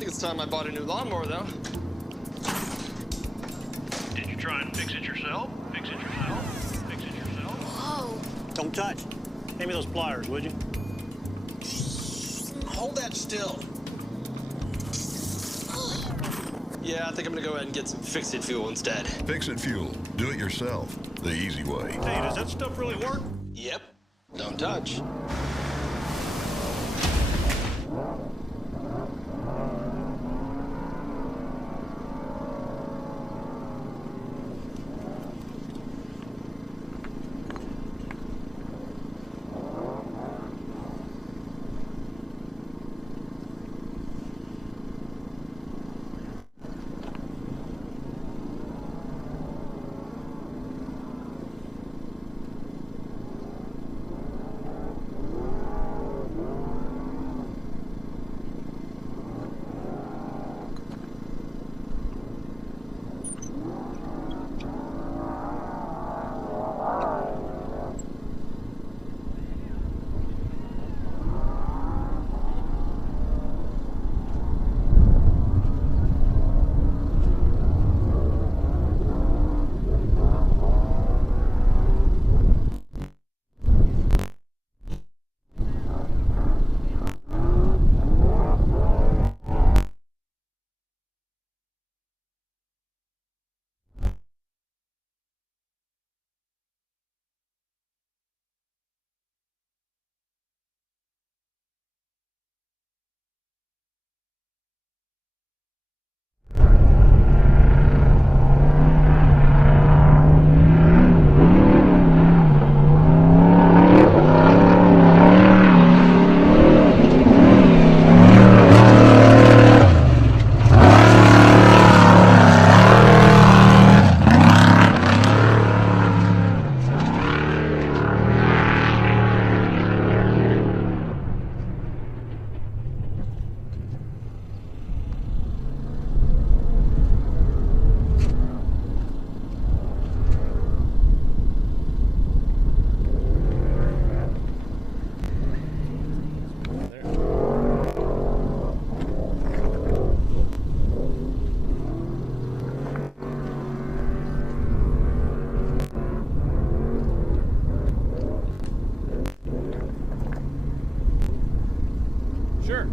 think it's time I bought a new lawnmower, though. Did you try and fix it yourself? Fix it yourself? Fix it yourself? Whoa. Don't touch. Hand me those pliers, would you? Hold that still. Yeah, I think I'm gonna go ahead and get some fix-it fuel instead. Fix-it fuel. Do it yourself. The easy way. Hey, does that stuff really work? Yep. Don't touch. Sure.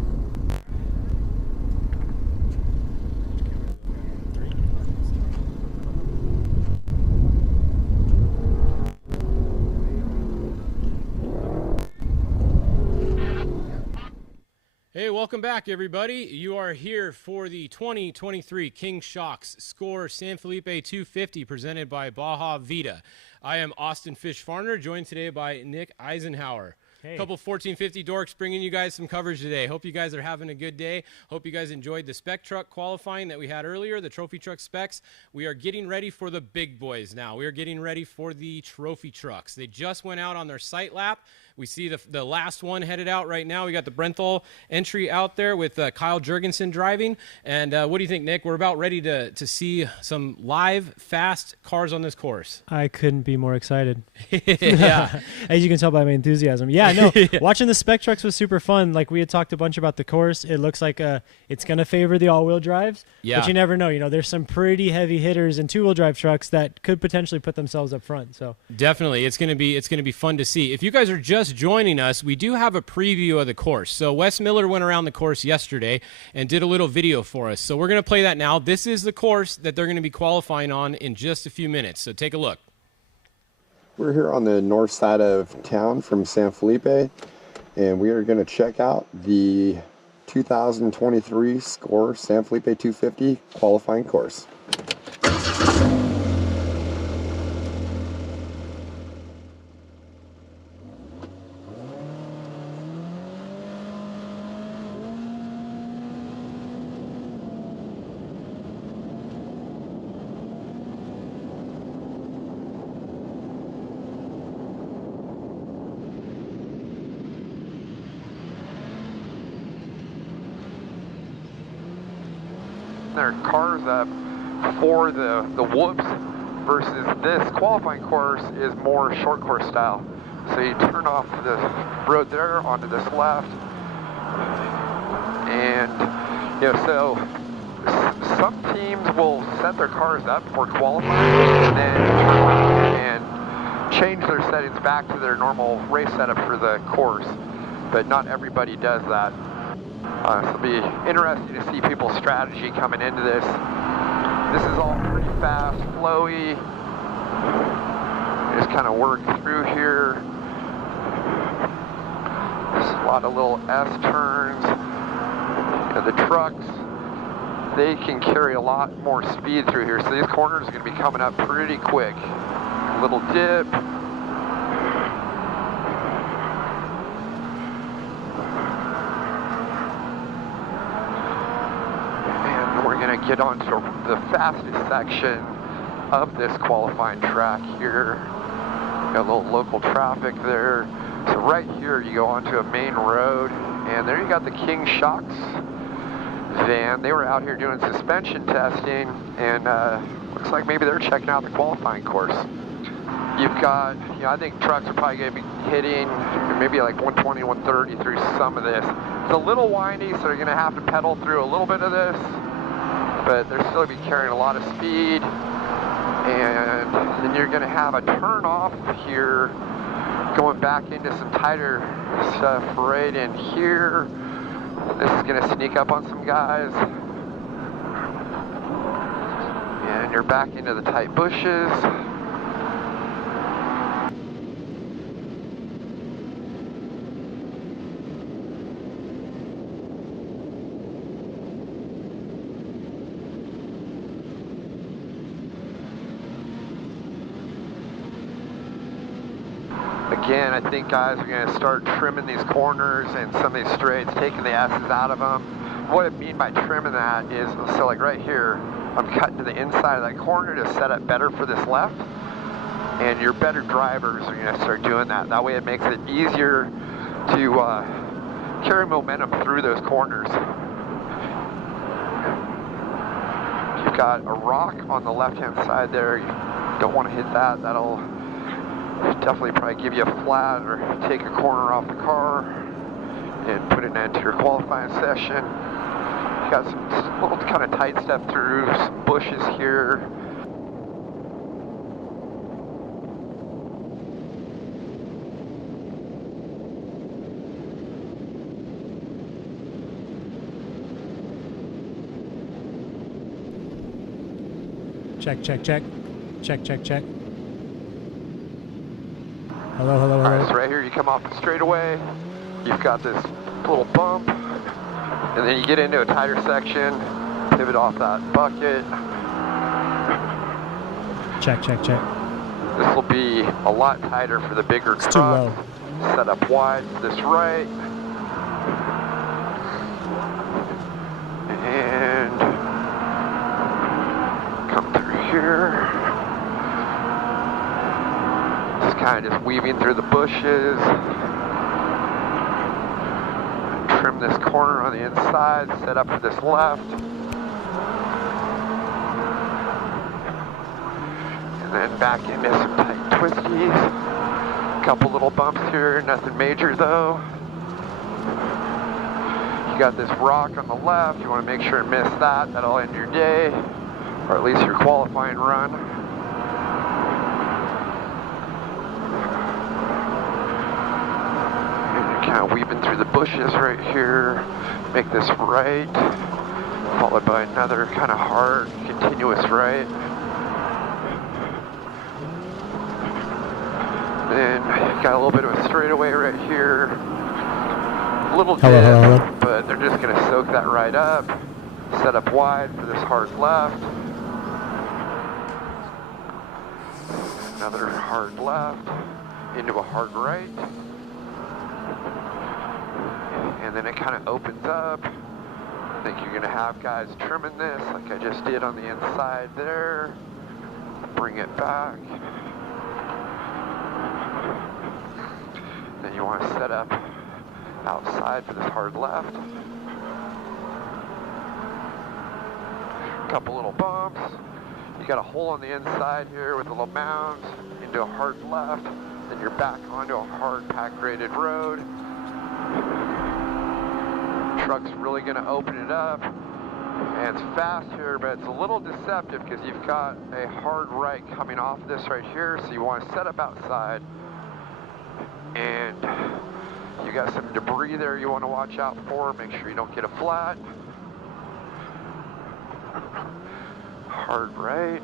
Hey, welcome back, everybody. You are here for the 2023 King Shocks Score San Felipe 250 presented by Baja Vida. I am Austin Fish Farner, joined today by Nick Eisenhower. Hey. Couple 1450 dorks bringing you guys some coverage today. Hope you guys are having a good day. Hope you guys enjoyed the spec truck qualifying that we had earlier, the trophy truck specs. We are getting ready for the big boys now. We are getting ready for the trophy trucks. They just went out on their site lap. We see the last one headed out right now. We got the Brenthal entry out there with Kyle Jurgensen driving. And what do you think, Nick? We're about ready to see some live, fast cars on this course. I couldn't be more excited. Yeah. As you can tell by my enthusiasm. Yeah, no, watching the spec trucks was super fun. Like, we had talked a bunch about the course. It looks like it's going to favor the all-wheel drives. Yeah. But you never know. You know, there's some pretty heavy hitters in two-wheel drive trucks that could potentially put themselves up front. So definitely, it's going to be fun to see. If you guys are just joining us, we do have a preview of the course. So Wes Miller went around the course yesterday and did a little video for us. So we're going to play that now. This is the course that they're going to be qualifying on in just a few minutes. So take a look. We're here on the north side of town from San Felipe, and we are going to check out the 2023 Score San Felipe 250 qualifying course. Their cars up for the whoops versus this qualifying course is more short course style. So you turn off the road there onto this left and You know, so some teams will set their cars up for qualifying and then turn around and change their settings back to their normal race setup for the course, but not everybody does that. So it'll be interesting to see people's strategy coming into this. This is all pretty fast, flowy. Just kind of work through here. There's a lot of little S-turns. You know, the trucks, they can carry a lot more speed through here, so these corners are going to be coming up pretty quick. A little dip. And we're going to get onto the fastest section of this qualifying track here. Got a little local traffic there. So right here you go onto a main road, and there you got the King Shocks van. They were out here doing suspension testing, and looks like maybe they're checking out the qualifying course. You've got, you know, I think trucks are probably going to be hitting maybe like 120, 130 through some of this. It's a little windy, so they're going to have to pedal through a little bit of this, but they're still going to be carrying a lot of speed. And then you're going to have a turn off here, going back into some tighter stuff right in here. This is going to sneak up on some guys. And you're back into the tight bushes. Again, I think guys are going to start trimming these corners and some of these straights, taking the S's out of them. What I mean by trimming that is, so like right here, I'm cutting to the inside of that corner to set up better for this left. And your better drivers are going to start doing that. That way it makes it easier to carry momentum through those corners. You've got a rock on the left-hand side there. You don't want to hit that. That'll definitely probably give you a flat or take a corner off the car and put an end to your qualifying session. You got some little kind of tight stuff through some bushes here. Check, check, check. Check, check, check. Hello, hello, hello. All right, so right here you come off the straightaway. You've got this little bump, and then you get into a tighter section, pivot off that bucket. Check, check, check. This will be a lot tighter for the bigger truck. It's too low. Set up wide to this right. And come through here. Kind of just weaving through the bushes. Trim this corner on the inside, set up for this left. And then back into some tight twisties. Couple little bumps here, nothing major though. You got this rock on the left, you want to make sure to miss that. That'll end your day, or at least your qualifying run. Kind of weaving through the bushes right here, make this right, followed by another kind of hard, continuous right. Then got a little bit of a straightaway right here, a little dip, but they're just going to soak that right up, set up wide for this hard left, another hard left, into a hard right. And then it kind of opens up. I think you're going to have guys trimming this like I just did on the inside there. Bring it back. Then you want to set up outside for this hard left. Couple little bumps. You got a hole on the inside here with a little mound into a hard left. Then you're back onto a hard pack graded road. Truck's really going to open it up. And it's fast here, but it's a little deceptive because you've got a hard right coming off this right here, so you want to set up outside. And you got some debris there you want to watch out for. Make sure you don't get a flat. Hard right.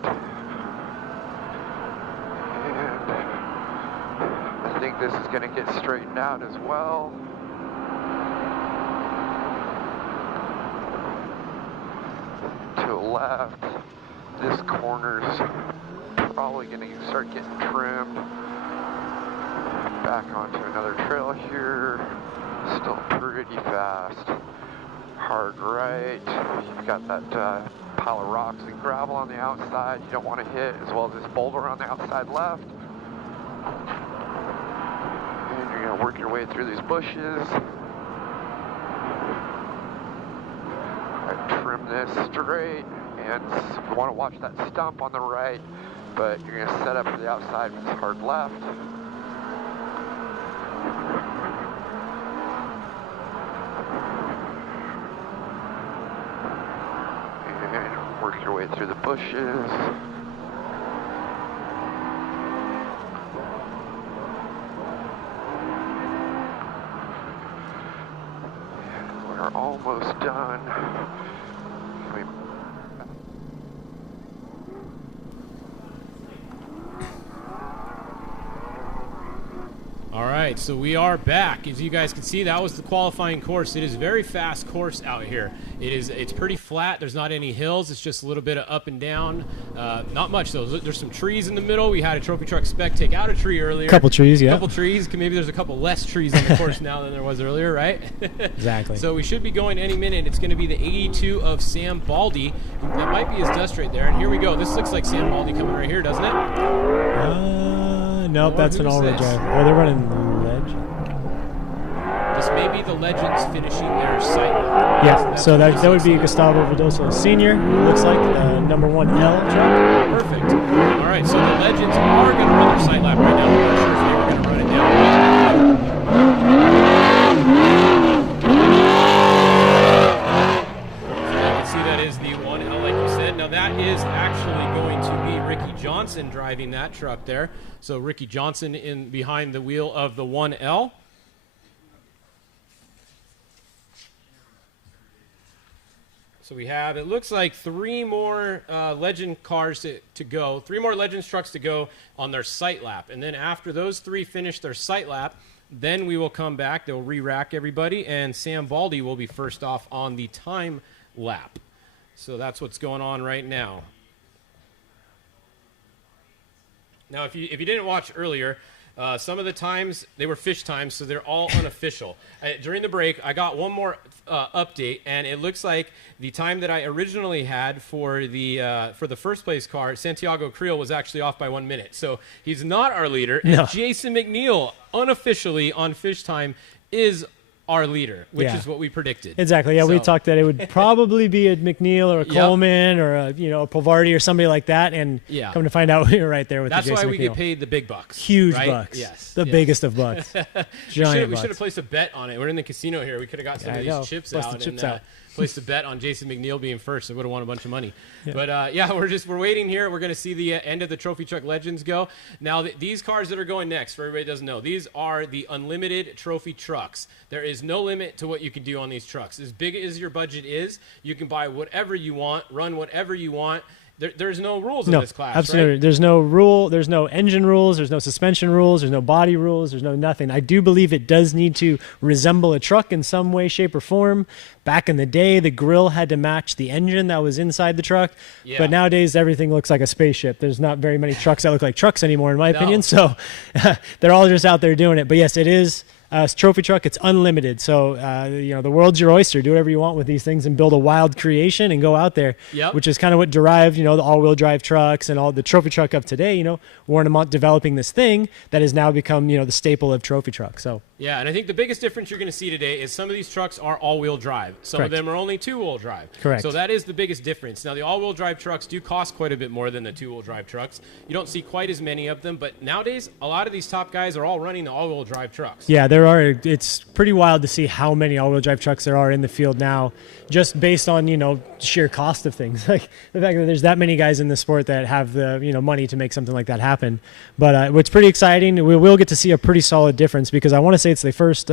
And I think this is going to get straightened out as well. To the left. This corner's probably going to start getting trimmed. Back onto another trail here. Still pretty fast. Hard right. You've got that pile of rocks and gravel on the outside you don't want to hit, as well as this boulder on the outside left. And you're going to work your way through these bushes. Trim this straight, and you want to watch that stump on the right, but you're going to set up for the outside with this hard left. And work your way through the bushes. We're almost done. All right, so we are back. As you guys can see, that was the qualifying course. It is a very fast course out here. It's pretty flat. There's not any hills. It's just a little bit of up and down. Not much, though. There's some trees in the middle. We had a trophy truck Spec take out a tree earlier. Couple trees, yeah. Couple trees. Maybe there's a couple less trees on the course now than there was earlier, right? Exactly. So we should be going any minute. It's going to be the 82 of Sam Baldy. That might be his dust right there. And here we go. This looks like Sam Baldy coming right here, doesn't it? Nope, that's an all-red drive. Oh, they're running Legend. This may be the Legends finishing their site lap. Yeah, so that would be Gustavo Verdoso Sr., it looks like, number 1 L truck. Perfect. All right, so the Legends are going to run their site lap right now. I'm not sure if they were going to run it down. So you can see that is the 1L, like you said. Now that is actually going to be Ricky Johnson driving that truck there. So Ricky Johnson in behind the wheel of the 1L. So we have, it looks like 3 more Legend cars to go, 3 more Legends trucks to go on their site lap. And then after those 3 finish their site lap, then we will come back, they'll re-rack everybody, and Sam Baldy will be first off on the time lap. So that's what's going on right now. Now, if you didn't watch earlier, some of the times, they were fish times, so they're all unofficial. During the break, I got one more update, and it looks like the time that I originally had for the first place car, Santiago Creel, was actually off by 1 minute. So he's not our leader, and Jason McNeil, unofficially on fish time, is our leader, which is what we predicted. Exactly. Yeah, so. we talked that it would probably be a McNeil or a Coleman or a Pavardi or somebody like that, and come to find out we were right there with That's the Jason why we McNeil. get paid the big bucks. Huge right? bucks. Yes. The biggest of bucks. Giant We bucks. should have placed a bet on it. We're in the casino here. We could have got some of these chips out and placed a bet on Jason McNeil being first. I would have won a bunch of money. Yeah. But we're waiting here. We're going to see the end of the Trophy Truck Legends go. Now these cars that are going next, for everybody that doesn't know, these are the unlimited trophy trucks. There is no limit to what you can do on these trucks. As big as your budget is, you can buy whatever you want, run whatever you want. There's no rules in this class, absolutely. Right? There's no rule. There's no engine rules. There's no suspension rules. There's no body rules. There's no nothing. I do believe it does need to resemble a truck in some way, shape, or form. Back in the day, the grill had to match the engine that was inside the truck. Yeah. But nowadays, everything looks like a spaceship. There's not very many trucks that look like trucks anymore, in my opinion. So they're all just out there doing it. But yes, it is. Trophy truck, it's unlimited. So, the world's your oyster. Do whatever you want with these things and build a wild creation and go out there, which is kind of what derived, the all-wheel drive trucks and all the trophy truck of today. Warren & Mont developing this thing that has now become, the staple of trophy truck. So Yeah, and I think the biggest difference you're going to see today is some of these trucks are all-wheel drive. Some Correct. of them are only two-wheel drive. Correct. So that is the biggest difference. Now, the all-wheel drive trucks do cost quite a bit more than the two-wheel drive trucks. You don't see quite as many of them, but nowadays, a lot of these top guys are all running the all-wheel drive trucks. Yeah, there are. It's pretty wild to see how many all-wheel drive trucks there are in the field now, just based on, sheer cost of things. Like the fact that there's that many guys in the sport that have the, money to make something like that happen. But what's pretty exciting, we will get to see a pretty solid difference, because I want to say it's the first,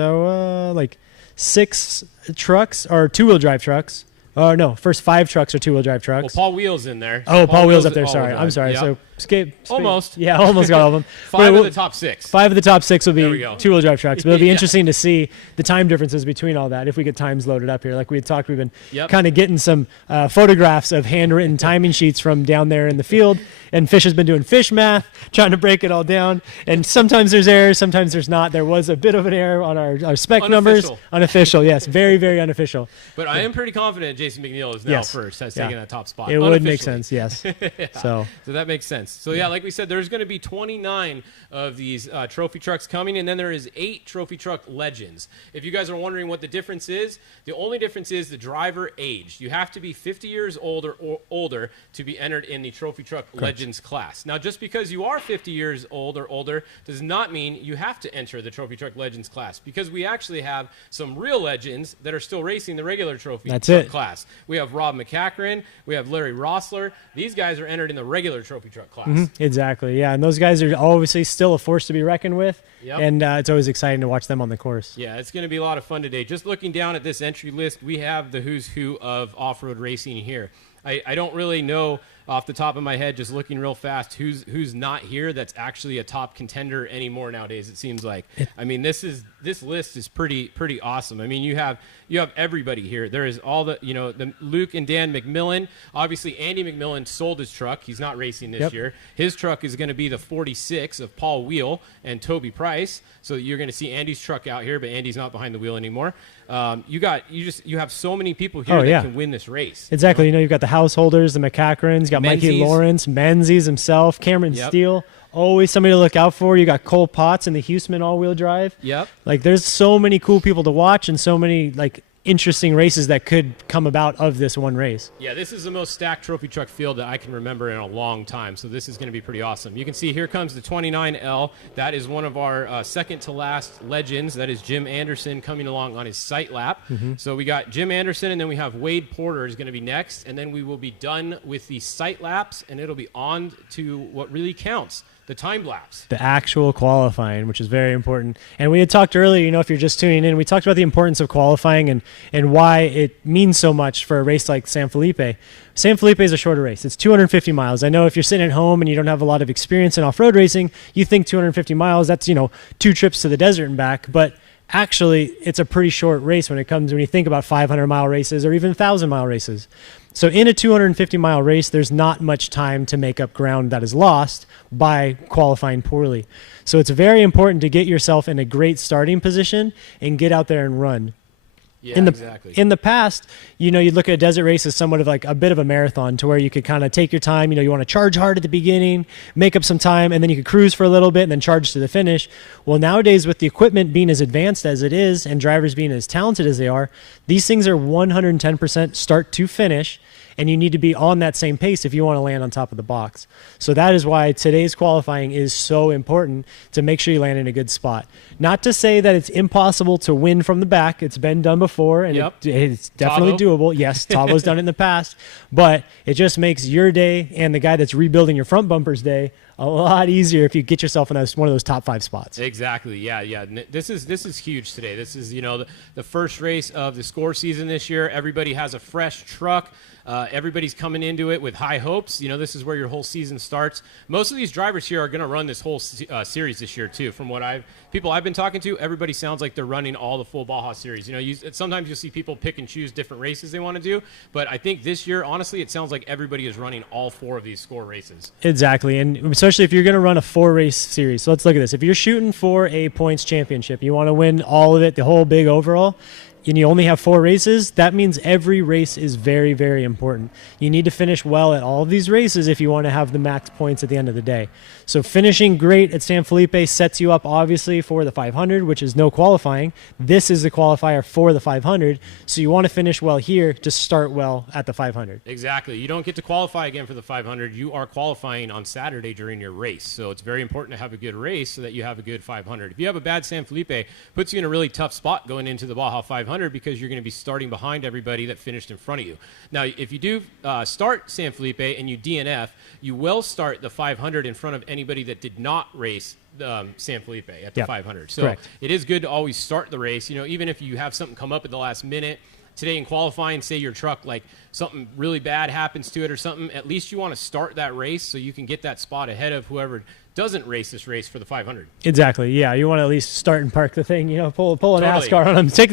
6 trucks or two-wheel drive trucks. Oh, no, first 5 trucks are two-wheel drive trucks. Well, Paul Wheel's in there. Oh, Paul Wheel's up there. Sorry. I'm sorry. Yep. So skip. Almost. Yeah, almost got all of them. 5 of the top 6. 5 of the top 6 will be go. two-wheel drive trucks. But it'll be Yeah. interesting to see the time differences between all that. If we get times loaded up here, like we had talked, we've been Yep. kind of getting some photographs of handwritten timing sheets from down there in the field. And Fish has been doing fish math, trying to break it all down. And sometimes there's errors, sometimes there's not. There was a bit of an error on our spec numbers. Unofficial, yes. Very, very unofficial. But I am pretty confident Jason McNeil is now Yes. first, has Yeah. taken that top spot. It would make unofficially. sense, yes. Yeah. So that makes sense. So yeah, like we said, there's going to be 29 of these trophy trucks coming, and then there is 8 trophy truck legends. If you guys are wondering what the difference is, the only difference is the driver age. You have to be 50 years old or older to be entered in the trophy truck legends class. Now, just because you are 50 years old or older does not mean you have to enter the trophy truck legends class, because we actually have some real legends that are still racing the regular trophy That's truck it. class. We have Rob McCachran, we have Larry Rossler. These guys are entered in the regular trophy truck class. Exactly, yeah. And those guys are obviously still a force to be reckoned with. Yep. And it's always exciting to watch them on the course. Yeah, it's going to be a lot of fun today. Just looking down at this entry list, we have the who's who of off-road racing here. I don't really know off the top of my head, just looking real fast, who's not here that's actually a top contender anymore nowadays, it seems like. I mean, this list is pretty awesome. I mean, you have everybody here. There is all the Luke and Dan McMillan. Obviously, Andy McMillan sold his truck. He's not racing this year. His truck is going to be the 46 of Paul Wheel and Toby Price. So you're going to see Andy's truck out here, but Andy's not behind the wheel anymore. You have so many people here that can win this race. Exactly. You've got the householders, the McCachrans, you got Mikey Menzies. Lawrence, Menzies himself, Cameron Steele. Always somebody to look out for. You got Cole Potts in the Huseman all-wheel drive. Yep. Like, there's so many cool people to watch and so many interesting races that could come about of this one race. Yeah, this is the most stacked trophy truck field that I can remember in a long time, so this is going to be pretty awesome. You can see here comes the 29L. That is one of our second-to-last legends. That is Jim Anderson coming along on his sight lap. So we got Jim Anderson, and then we have Wade Porter is going to be next, and then we will be done with the sight laps, and it'll be on to what really counts, the time lapse. The actual qualifying, which is very important. And we had talked earlier, if you're just tuning in, we talked about the importance of qualifying and why it means so much for a race like San Felipe. San Felipe is a shorter race. It's 250 miles. I know if you're sitting at home and you don't have a lot of experience in off-road racing, you think 250 miles, that's, 2 trips to the desert and back. But actually, it's a pretty short race when you think about 500-mile races or even 1,000-mile races. So in a 250-mile race, there's not much time to make up ground that is lost by qualifying poorly. So it's very important to get yourself in a great starting position and get out there and run. Yeah, exactly. In the past, you look at a desert race as somewhat of like a bit of a marathon, to where you could kind of take your time. You want to charge hard at the beginning, make up some time, and then you could cruise for a little bit and then charge to the finish. Well, nowadays, with the equipment being as advanced as it is and drivers being as talented as they are, these things are 110% start to finish. And you need to be on that same pace if you want to land on top of the box. So that is why today's qualifying is so important, to make sure you land in a good spot. Not to say that it's impossible to win from the back. It's been done before, and it's definitely doable. Yes, Tavo's done it in the past. But it just makes your day and the guy that's rebuilding your front bumper's day a lot easier if you get yourself in one of those top 5 spots. Exactly. Yeah. This is huge today. This is the first race of the score season this year. Everybody has a fresh truck. Everybody's coming into it with high hopes. This is where your whole season starts. Most of these drivers here are going to run this whole series this year too. From what people I've been talking to, everybody sounds like they're running all the full Baja series. Sometimes you'll see people pick and choose different races they want to do, but I think this year, honestly, it sounds like everybody is running all 4 of these score races. Exactly, and especially if you're going to run a 4-race series. So let's look at this. If you're shooting for a points championship, you want to win all of it, the whole big overall, and you only have 4 races, that means every race is very, very important. You need to finish well at all of these races if you want to have the max points at the end of the day. So finishing great at San Felipe sets you up, obviously, for the 500, which is no qualifying. This is the qualifier for the 500. So you want to finish well here to start well at the 500. Exactly. You don't get to qualify again for the 500. You are qualifying on Saturday during your race. So it's very important to have a good race so that you have a good 500. If you have a bad San Felipe, puts you in a really tough spot going into the Baja 500 because you're going to be starting behind everybody that finished in front of you. Now, if you do start San Felipe and you DNF, you will start the 500 in front of anybody that did not race San Felipe at the 500. So correct. It is good to always start the race. You know, even if you have something come up at the last minute, today in qualifying, say your truck, like something really bad happens to it or something, at least you want to start that race so you can get that spot ahead of whoever doesn't race this race for the 500. Exactly. Yeah, you want to at least start and park the thing. You know, pull an Totally. NASCAR on them. Take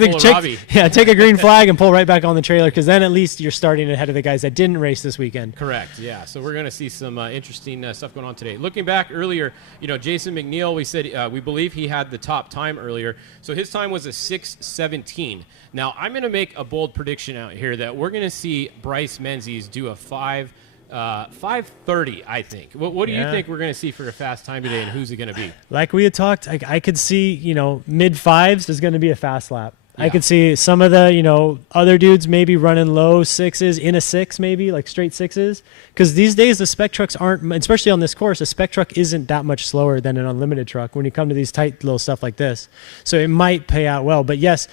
a green flag and pull right back on the trailer, because then at least you're starting ahead of the guys that didn't race this weekend. Correct. Yeah. So we're going to see some interesting stuff going on today. Looking back earlier, you know, Jason McNeil, we said we believe he had the top time earlier. So his time was a 6:17. Now I'm going to make a bold prediction out here that we're going to see Bryce Menzies do a 5:30, I think. What do you think we're going to see for a fast time today, and who's it going to be? Like we had talked, I could see, you know, mid-5s is going to be a fast lap. Yeah. I could see some of the, you know, other dudes maybe running low 6s, in a 6 maybe, like straight 6s. Because these days the spec trucks aren't, especially on this course, a spec truck isn't that much slower than an unlimited truck when you come to these tight little stuff like this. So it might pay out well. But yes,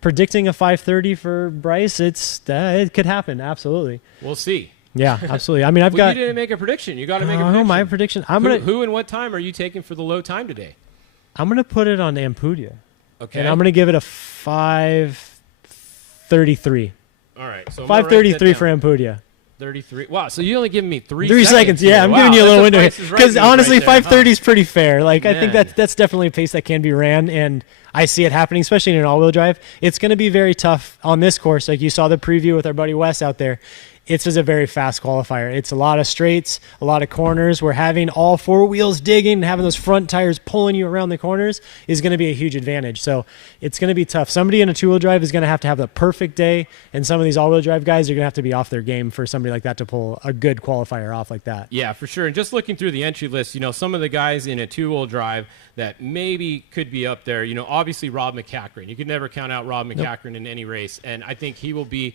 predicting a 5:30 for Bryce, it could happen, absolutely. We'll see. Yeah, absolutely. I mean, you didn't make a prediction. You got to make a prediction. My prediction. Who and what time are you taking for the low time today? I'm gonna put it on Ampudia. Okay. And I'm gonna give it a 5:33. All right. So 5:33 for Ampudia. 33. Wow. So you only giving me 3 seconds. Yeah, I'm giving you a little window here, because honestly, 5:30 is pretty fair. Like, I think that's definitely a pace that can be ran, and I see it happening, especially in an all-wheel drive. It's going to be very tough on this course. Like you saw the preview with our buddy Wes out there. It's just a very fast qualifier. It's a lot of straights, a lot of corners. We're having all 4 wheels digging, and having those front tires pulling you around the corners is going to be a huge advantage. So it's going to be tough. Somebody in a 2-wheel drive is going to have the perfect day, and some of these all-wheel drive guys are going to have to be off their game for somebody like that to pull a good qualifier off like that. Yeah, for sure. And just looking through the entry list, you know, some of the guys in a 2-wheel drive that maybe could be up there, you know, obviously Rob McCachran. You could never count out Rob McCachran in any race, and I think he will be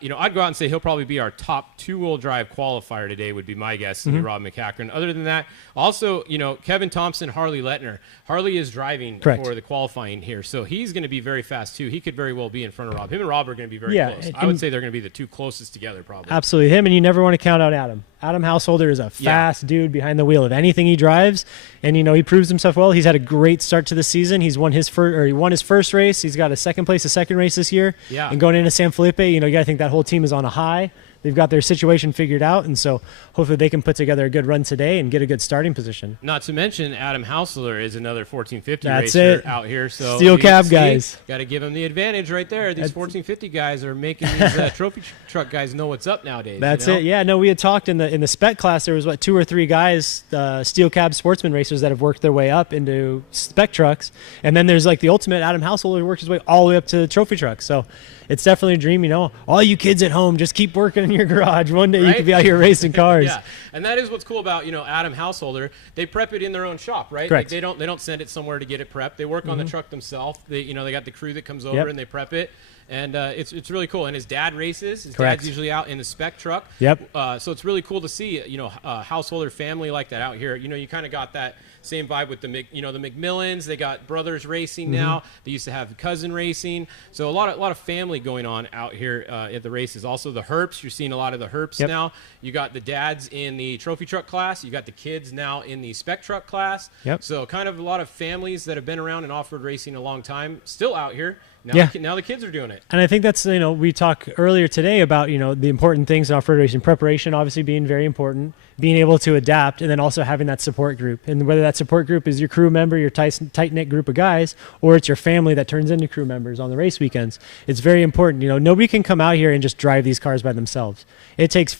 you know, I'd go out and say he'll probably be our top 2-wheel drive qualifier today, would be my guess, Rob McCachran. Other than that, also, you know, Kevin Thompson, Harley Lettner. Harley is driving for the qualifying here, so he's going to be very fast, too. He could very well be in front of Rob. Him and Rob are going to be very close. I would say they're going to be the 2 closest together, probably. Absolutely. Him, and you never want to count out Adam. Adam Householder is a fast dude behind the wheel of anything he drives, and, you know, he proves himself well. He's had a great start to the season. He won his first race. He's got a second race this year. Yeah. And going into San Felipe, you know, you got to think that whole team is on a high. They've got their situation figured out, and so hopefully they can put together a good run today and get a good starting position. Not to mention Adam Hausler is another 1450 That's racer it. out here. So Steel cab guys. Got to give them the advantage right there. These 1450 guys are making these trophy truck guys know what's up nowadays. That's you know? it. Yeah, no, we had talked in the spec class. There was 2 or 3 guys, steel cab sportsman racers, that have worked their way up into spec trucks, and then there's like the ultimate Adam Householder who worked his way all the way up to trophy trucks. So it's definitely a dream. You know, all you kids at home, just keep working in your garage. One day you could be out here racing cars. Yeah, and that is what's cool about, you know, Adam Householder. They prep it in their own shop, right? Correct. Like they don't send it somewhere to get it prepped. They work on the truck themselves. They got the crew that comes over and they prep it. And it's really cool. And his dad races. His dad's usually out in the spec truck. Yep. So it's really cool to see, you know, a Householder family like that out here. You know, you kind of got that same vibe with the McMillans. They got brothers racing now. They used to have cousin racing. So a lot of family going on out here at the races. Also the Herps. You're seeing a lot of the Herps now. You got the dads in the trophy truck class. You got the kids now in the spec truck class. Yep. So kind of a lot of families that have been around in off-road racing a long time still out here. Now the kids are doing it. And I think that's, you know, we talked earlier today about, you know, the important things in off-road racing. Preparation obviously being very important, being able to adapt, and then also having that support group. And whether that support group is your crew member, your tight-knit group of guys, or it's your family that turns into crew members on the race weekends, it's very important. You know, nobody can come out here and just drive these cars by themselves. It takes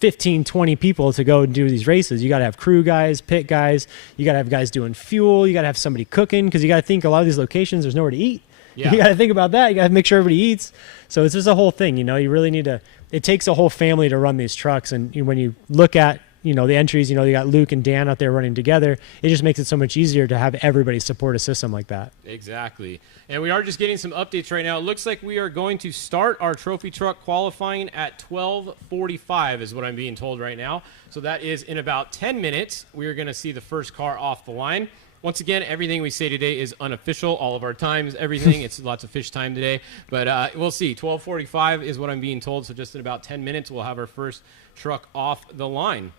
15, 20 people to go and do these races. You got to have crew guys, pit guys. You got to have guys doing fuel. You got to have somebody cooking, because you got to think a lot of these locations, there's nowhere to eat. Yeah. You got to think about that. You got to make sure everybody eats. So it's just a whole thing. You really need to. It takes a whole family to run these trucks, and when you look at the entries, you got Luke and Dan out there running together. It just makes it so much easier to have everybody support a system like that. Exactly. And we are just getting some updates right now. It looks like we are going to start our trophy truck qualifying at 12:45 is what I'm being told right now. So that is in about 10 minutes. We are going to see the first car off the line. Once again, everything we say today is unofficial. All of our times, everything. It's lots of fish time today. But we'll see. 12:45 is what I'm being told. So just in about 10 minutes, we'll have our first truck off the line.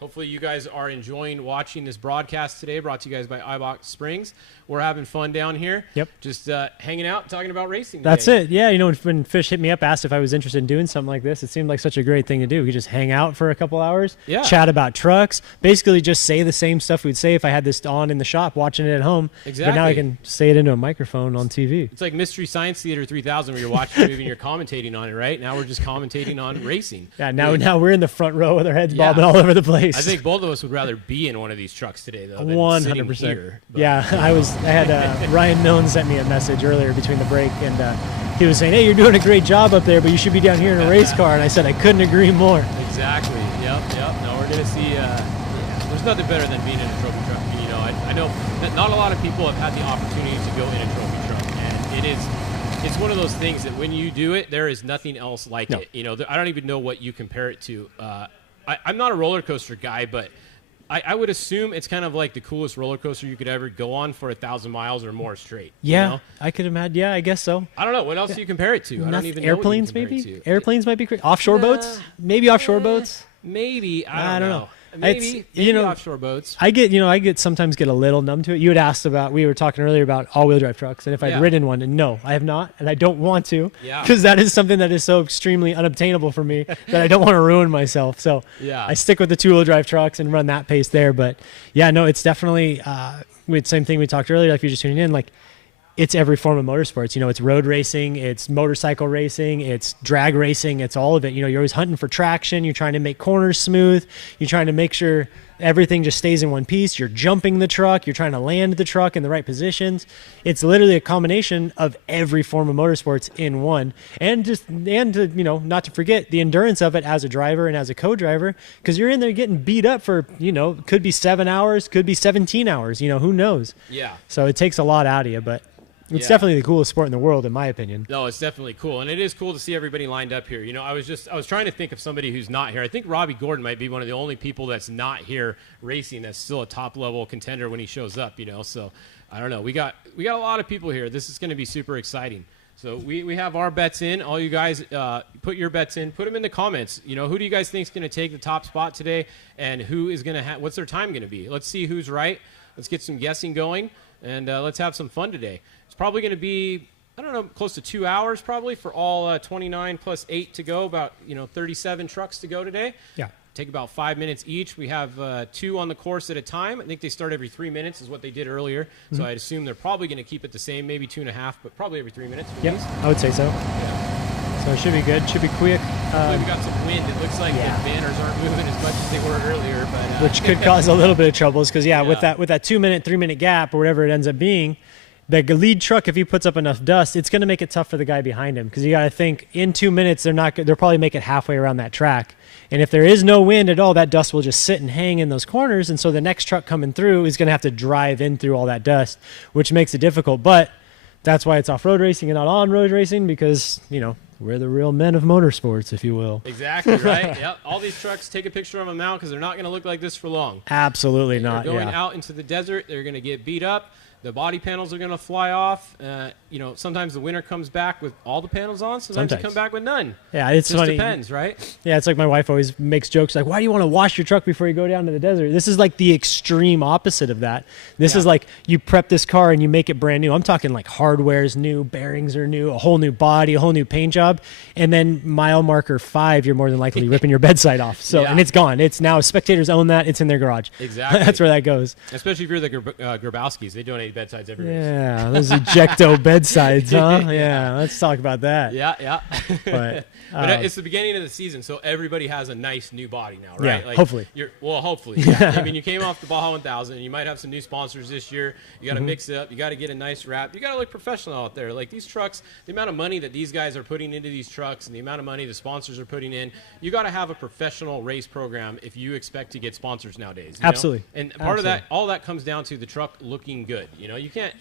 Hopefully you guys are enjoying watching this broadcast today, brought to you guys by Eibach Springs. We're having fun down here. Yep. Just hanging out, talking about racing today. That's it. Yeah, when Fish hit me up, asked if I was interested in doing something like this, it seemed like such a great thing to do. We could just hang out for a couple hours, chat about trucks, basically just say the same stuff we'd say if I had this on in the shop watching it at home. Exactly. But now I can say it into a microphone on TV. It's like Mystery Science Theater 3000 where you're watching a movie and you're commentating on it, right? Now we're just commentating on racing. Yeah, now we're in the front row with our heads bobbing all over the place. I think both of us would rather be in one of these trucks today, though, than 100%. sitting here. Yeah, I had Ryan Milne sent me a message earlier between the break, and he was saying, "Hey, you're doing a great job up there, but you should be down here in a race car." And I said I couldn't agree more. Exactly. Yep. No, we're gonna see. There's nothing better than being in a trophy truck. I know that not a lot of people have had the opportunity to go in a trophy truck, and it's one of those things that when you do it, there is nothing else like it. I don't even know what you compare it to. I'm not a roller coaster guy, but I would assume it's kind of like the coolest roller coaster you could ever go on for 1,000 miles or more straight. Yeah, I could imagine. Yeah, I guess so. I don't know. What else do you compare it to? I don't even know. Airplanes, what you maybe? compare it to. Airplanes might be crazy. Offshore boats? Maybe offshore boats? Maybe. I don't know. Maybe offshore boats. I sometimes get a little numb to it. You had asked we were talking earlier about all-wheel drive trucks, and if I'd ridden one, and no, I have not, and I don't want to, because that is something that is so extremely unobtainable for me that I don't want to ruin myself. So I stick with the two-wheel drive trucks and run that pace there. But yeah, no, it's definitely same thing we talked earlier. If you're just tuning in, it's every form of motorsports. It's road racing, it's motorcycle racing, it's drag racing, it's all of it. You're always hunting for traction. You're trying to make corners smooth. You're trying to make sure everything just stays in one piece. You're jumping the truck. You're trying to land the truck in the right positions. It's literally a combination of every form of motorsports in one. And not to forget the endurance of it as a driver and as a co-driver, because you're in there getting beat up for, could be 7 hours, could be 17 hours, who knows? Yeah. So it takes a lot out of you, but it's definitely the coolest sport in the world, in my opinion. No, it's definitely cool, and it is cool to see everybody lined up here. I was trying to think of somebody who's not here. I think Robbie Gordon might be one of the only people that's not here racing that's still a top level contender when he shows up. So I don't know. We got a lot of people here. This is going to be super exciting. So we have our bets in. All you guys put your bets in. Put them in the comments. Who do you guys think is going to take the top spot today, and who is going to what's their time going to be? Let's see who's right. Let's get some guessing going, and let's have some fun today. It's probably going to be, close to 2 hours probably for all 29 plus 8 to go, about, 37 trucks to go today. Yeah. Take about 5 minutes each. We have 2 on the course at a time. I think they start every 3 minutes is what they did earlier. Mm-hmm. So I'd assume they're probably going to keep it the same, maybe 2.5, but probably every 3 minutes. Yep, I would say so. Yeah. So it should be good. Should be quick. We got some wind. It looks like the banners aren't moving as much as they were earlier. But, which could cause a little bit of troubles because, with that 2 minute, 3 minute gap or whatever it ends up being, the lead truck, if he puts up enough dust, it's going to make it tough for the guy behind him because you got to think in 2 minutes they'll probably make it halfway around that track, and if there is no wind at all, that dust will just sit and hang in those corners, and so the next truck coming through is going to have to drive in through all that dust, which makes it difficult. But that's why it's off-road racing and not on-road racing because we're the real men of motorsports, if you will. Exactly right. Yep. All these trucks, take a picture of them now because they're not going to look like this for long. Absolutely not. They're going out into the desert. They're going to get beat up. The body panels are going to fly off. Sometimes the winner comes back with all the panels on. Sometimes they come back with none. Yeah, it's just funny. Depends, right? Yeah, it's like my wife always makes jokes like, why do you want to wash your truck before you go down to the desert? This is like the extreme opposite of that. This is like you prep this car and you make it brand new. I'm talking like hardware's new, bearings are new, a whole new body, a whole new paint job. And then mile marker 5, you're more than likely ripping your bedside off. So and it's gone. It's now spectators own that. It's in their garage. Exactly. That's where that goes. Especially if you're the Grabowskis. They donate bedsides every race. Yeah, those ejecto bedsides, huh? Yeah, let's talk about that. Yeah. But it's the beginning of the season, so everybody has a nice new body now, right? Yeah, like hopefully. Hopefully. Yeah. I mean, you came off the Baja 1000, and you might have some new sponsors this year. You got to mix it up. You got to get a nice wrap. You got to look professional out there. Like these trucks, the amount of money that these guys are putting into these trucks and the amount of money the sponsors are putting in, you got to have a professional race program if you expect to get sponsors nowadays. You Absolutely. know? And part of that, all that comes down to the truck looking good. You know, you can't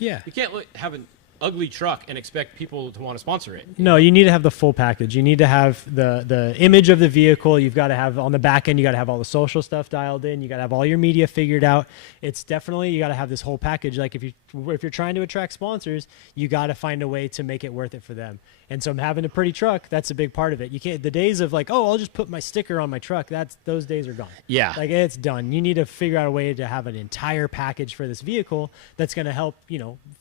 have an ugly truck and expect people to want to sponsor it. No, you need to have the full package. You need to have the image of the vehicle. You've got to have on the back end, you got to have all the social stuff dialed in. You got to have all your media figured out. It's definitely, you got to have this whole package. Like if you're trying to attract sponsors, you got to find a way to make it worth it for them. And so having a pretty truck, that's a big part of it. You can't, the days of like, oh, I'll just put my sticker on my truck. Those days are gone. Yeah. Like it's done. You need to figure out a way to have an entire package for this vehicle that's going to help,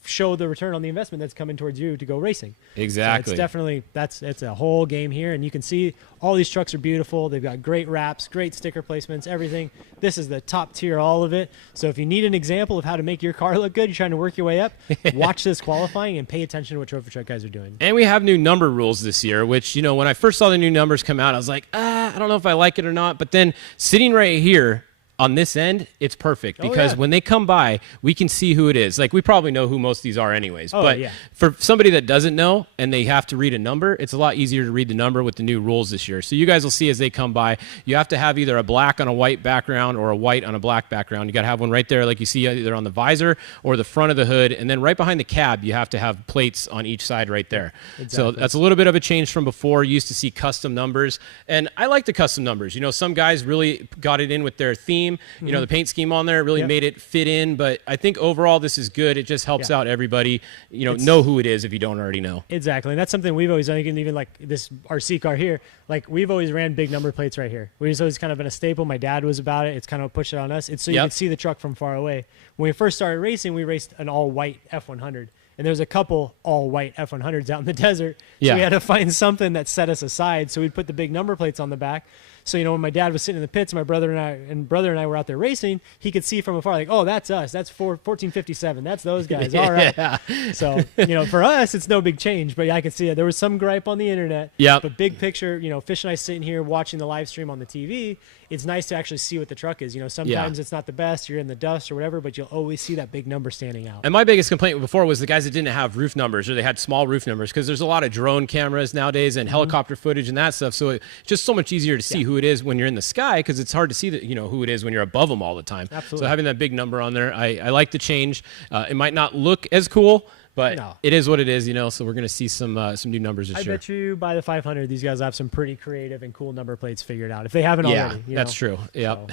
show the return on the investment that's coming towards you to go racing. Exactly. So it's definitely, it's a whole game here. And you can see all these trucks are beautiful. They've got great wraps, great sticker placements, everything. This is the top tier, all of it. So if you need an example of how to make your car look good, you're trying to work your way up, watch this qualifying and pay attention to what trophy truck guys are doing. And we have new number rules this year, which, when I first saw the new numbers come out, I was like, I don't know if I like it or not. But then sitting right here on this end, it's perfect because when they come by, we can see who it is. Like, we probably know who most of these are anyways. But for somebody that doesn't know and they have to read a number, it's a lot easier to read the number with the new rules this year. So you guys will see as they come by, you have to have either a black on a white background or a white on a black background. You got to have one right there, like you see either on the visor or the front of the hood. And then right behind the cab, you have to have plates on each side right there. Exactly. So that's a little bit of a change from before. You used to see custom numbers. And I like the custom numbers. Some guys really got it in with their theme. The paint scheme on there really made it fit in, but I think overall this is good. It just helps out everybody, know who it is if you don't already know. Exactly. And that's something we've always done. Even like this RC car here, like we've always ran big number plates right here. We've always kind of been a staple. My dad was about it. It's kind of pushed it on us. It's so you could see the truck from far away. When we first started racing, we raced an all white F100. And there was a couple all-white F100s out in the desert. So we had to find something that set us aside. So we'd put the big number plates on the back. So, when my dad was sitting in the pits, my brother and I were out there racing, he could see from afar, like, oh, that's us. That's 1457. That's those guys. All right. So, for us, it's no big change. But I could see it. There was some gripe on the internet. Yeah. But big picture, Fish and I sitting here watching the live stream on the TV, it's nice to actually see what the truck is. Sometimes it's not the best. You're in the dust or whatever, but you'll always see that big number standing out. And my biggest complaint before was the guys that didn't have roof numbers or they had small roof numbers because there's a lot of drone cameras nowadays and helicopter footage and that stuff. So it's just so much easier to see who it is when you're in the sky because it's hard to see who it is when you're above them all the time. Absolutely. So having that big number on there, I like the change. It might not look as cool, but it is what it is, so we're going to see some new numbers this year. I bet you by the 500, these guys have some pretty creative and cool number plates figured out, if they haven't already. That's true. Yep.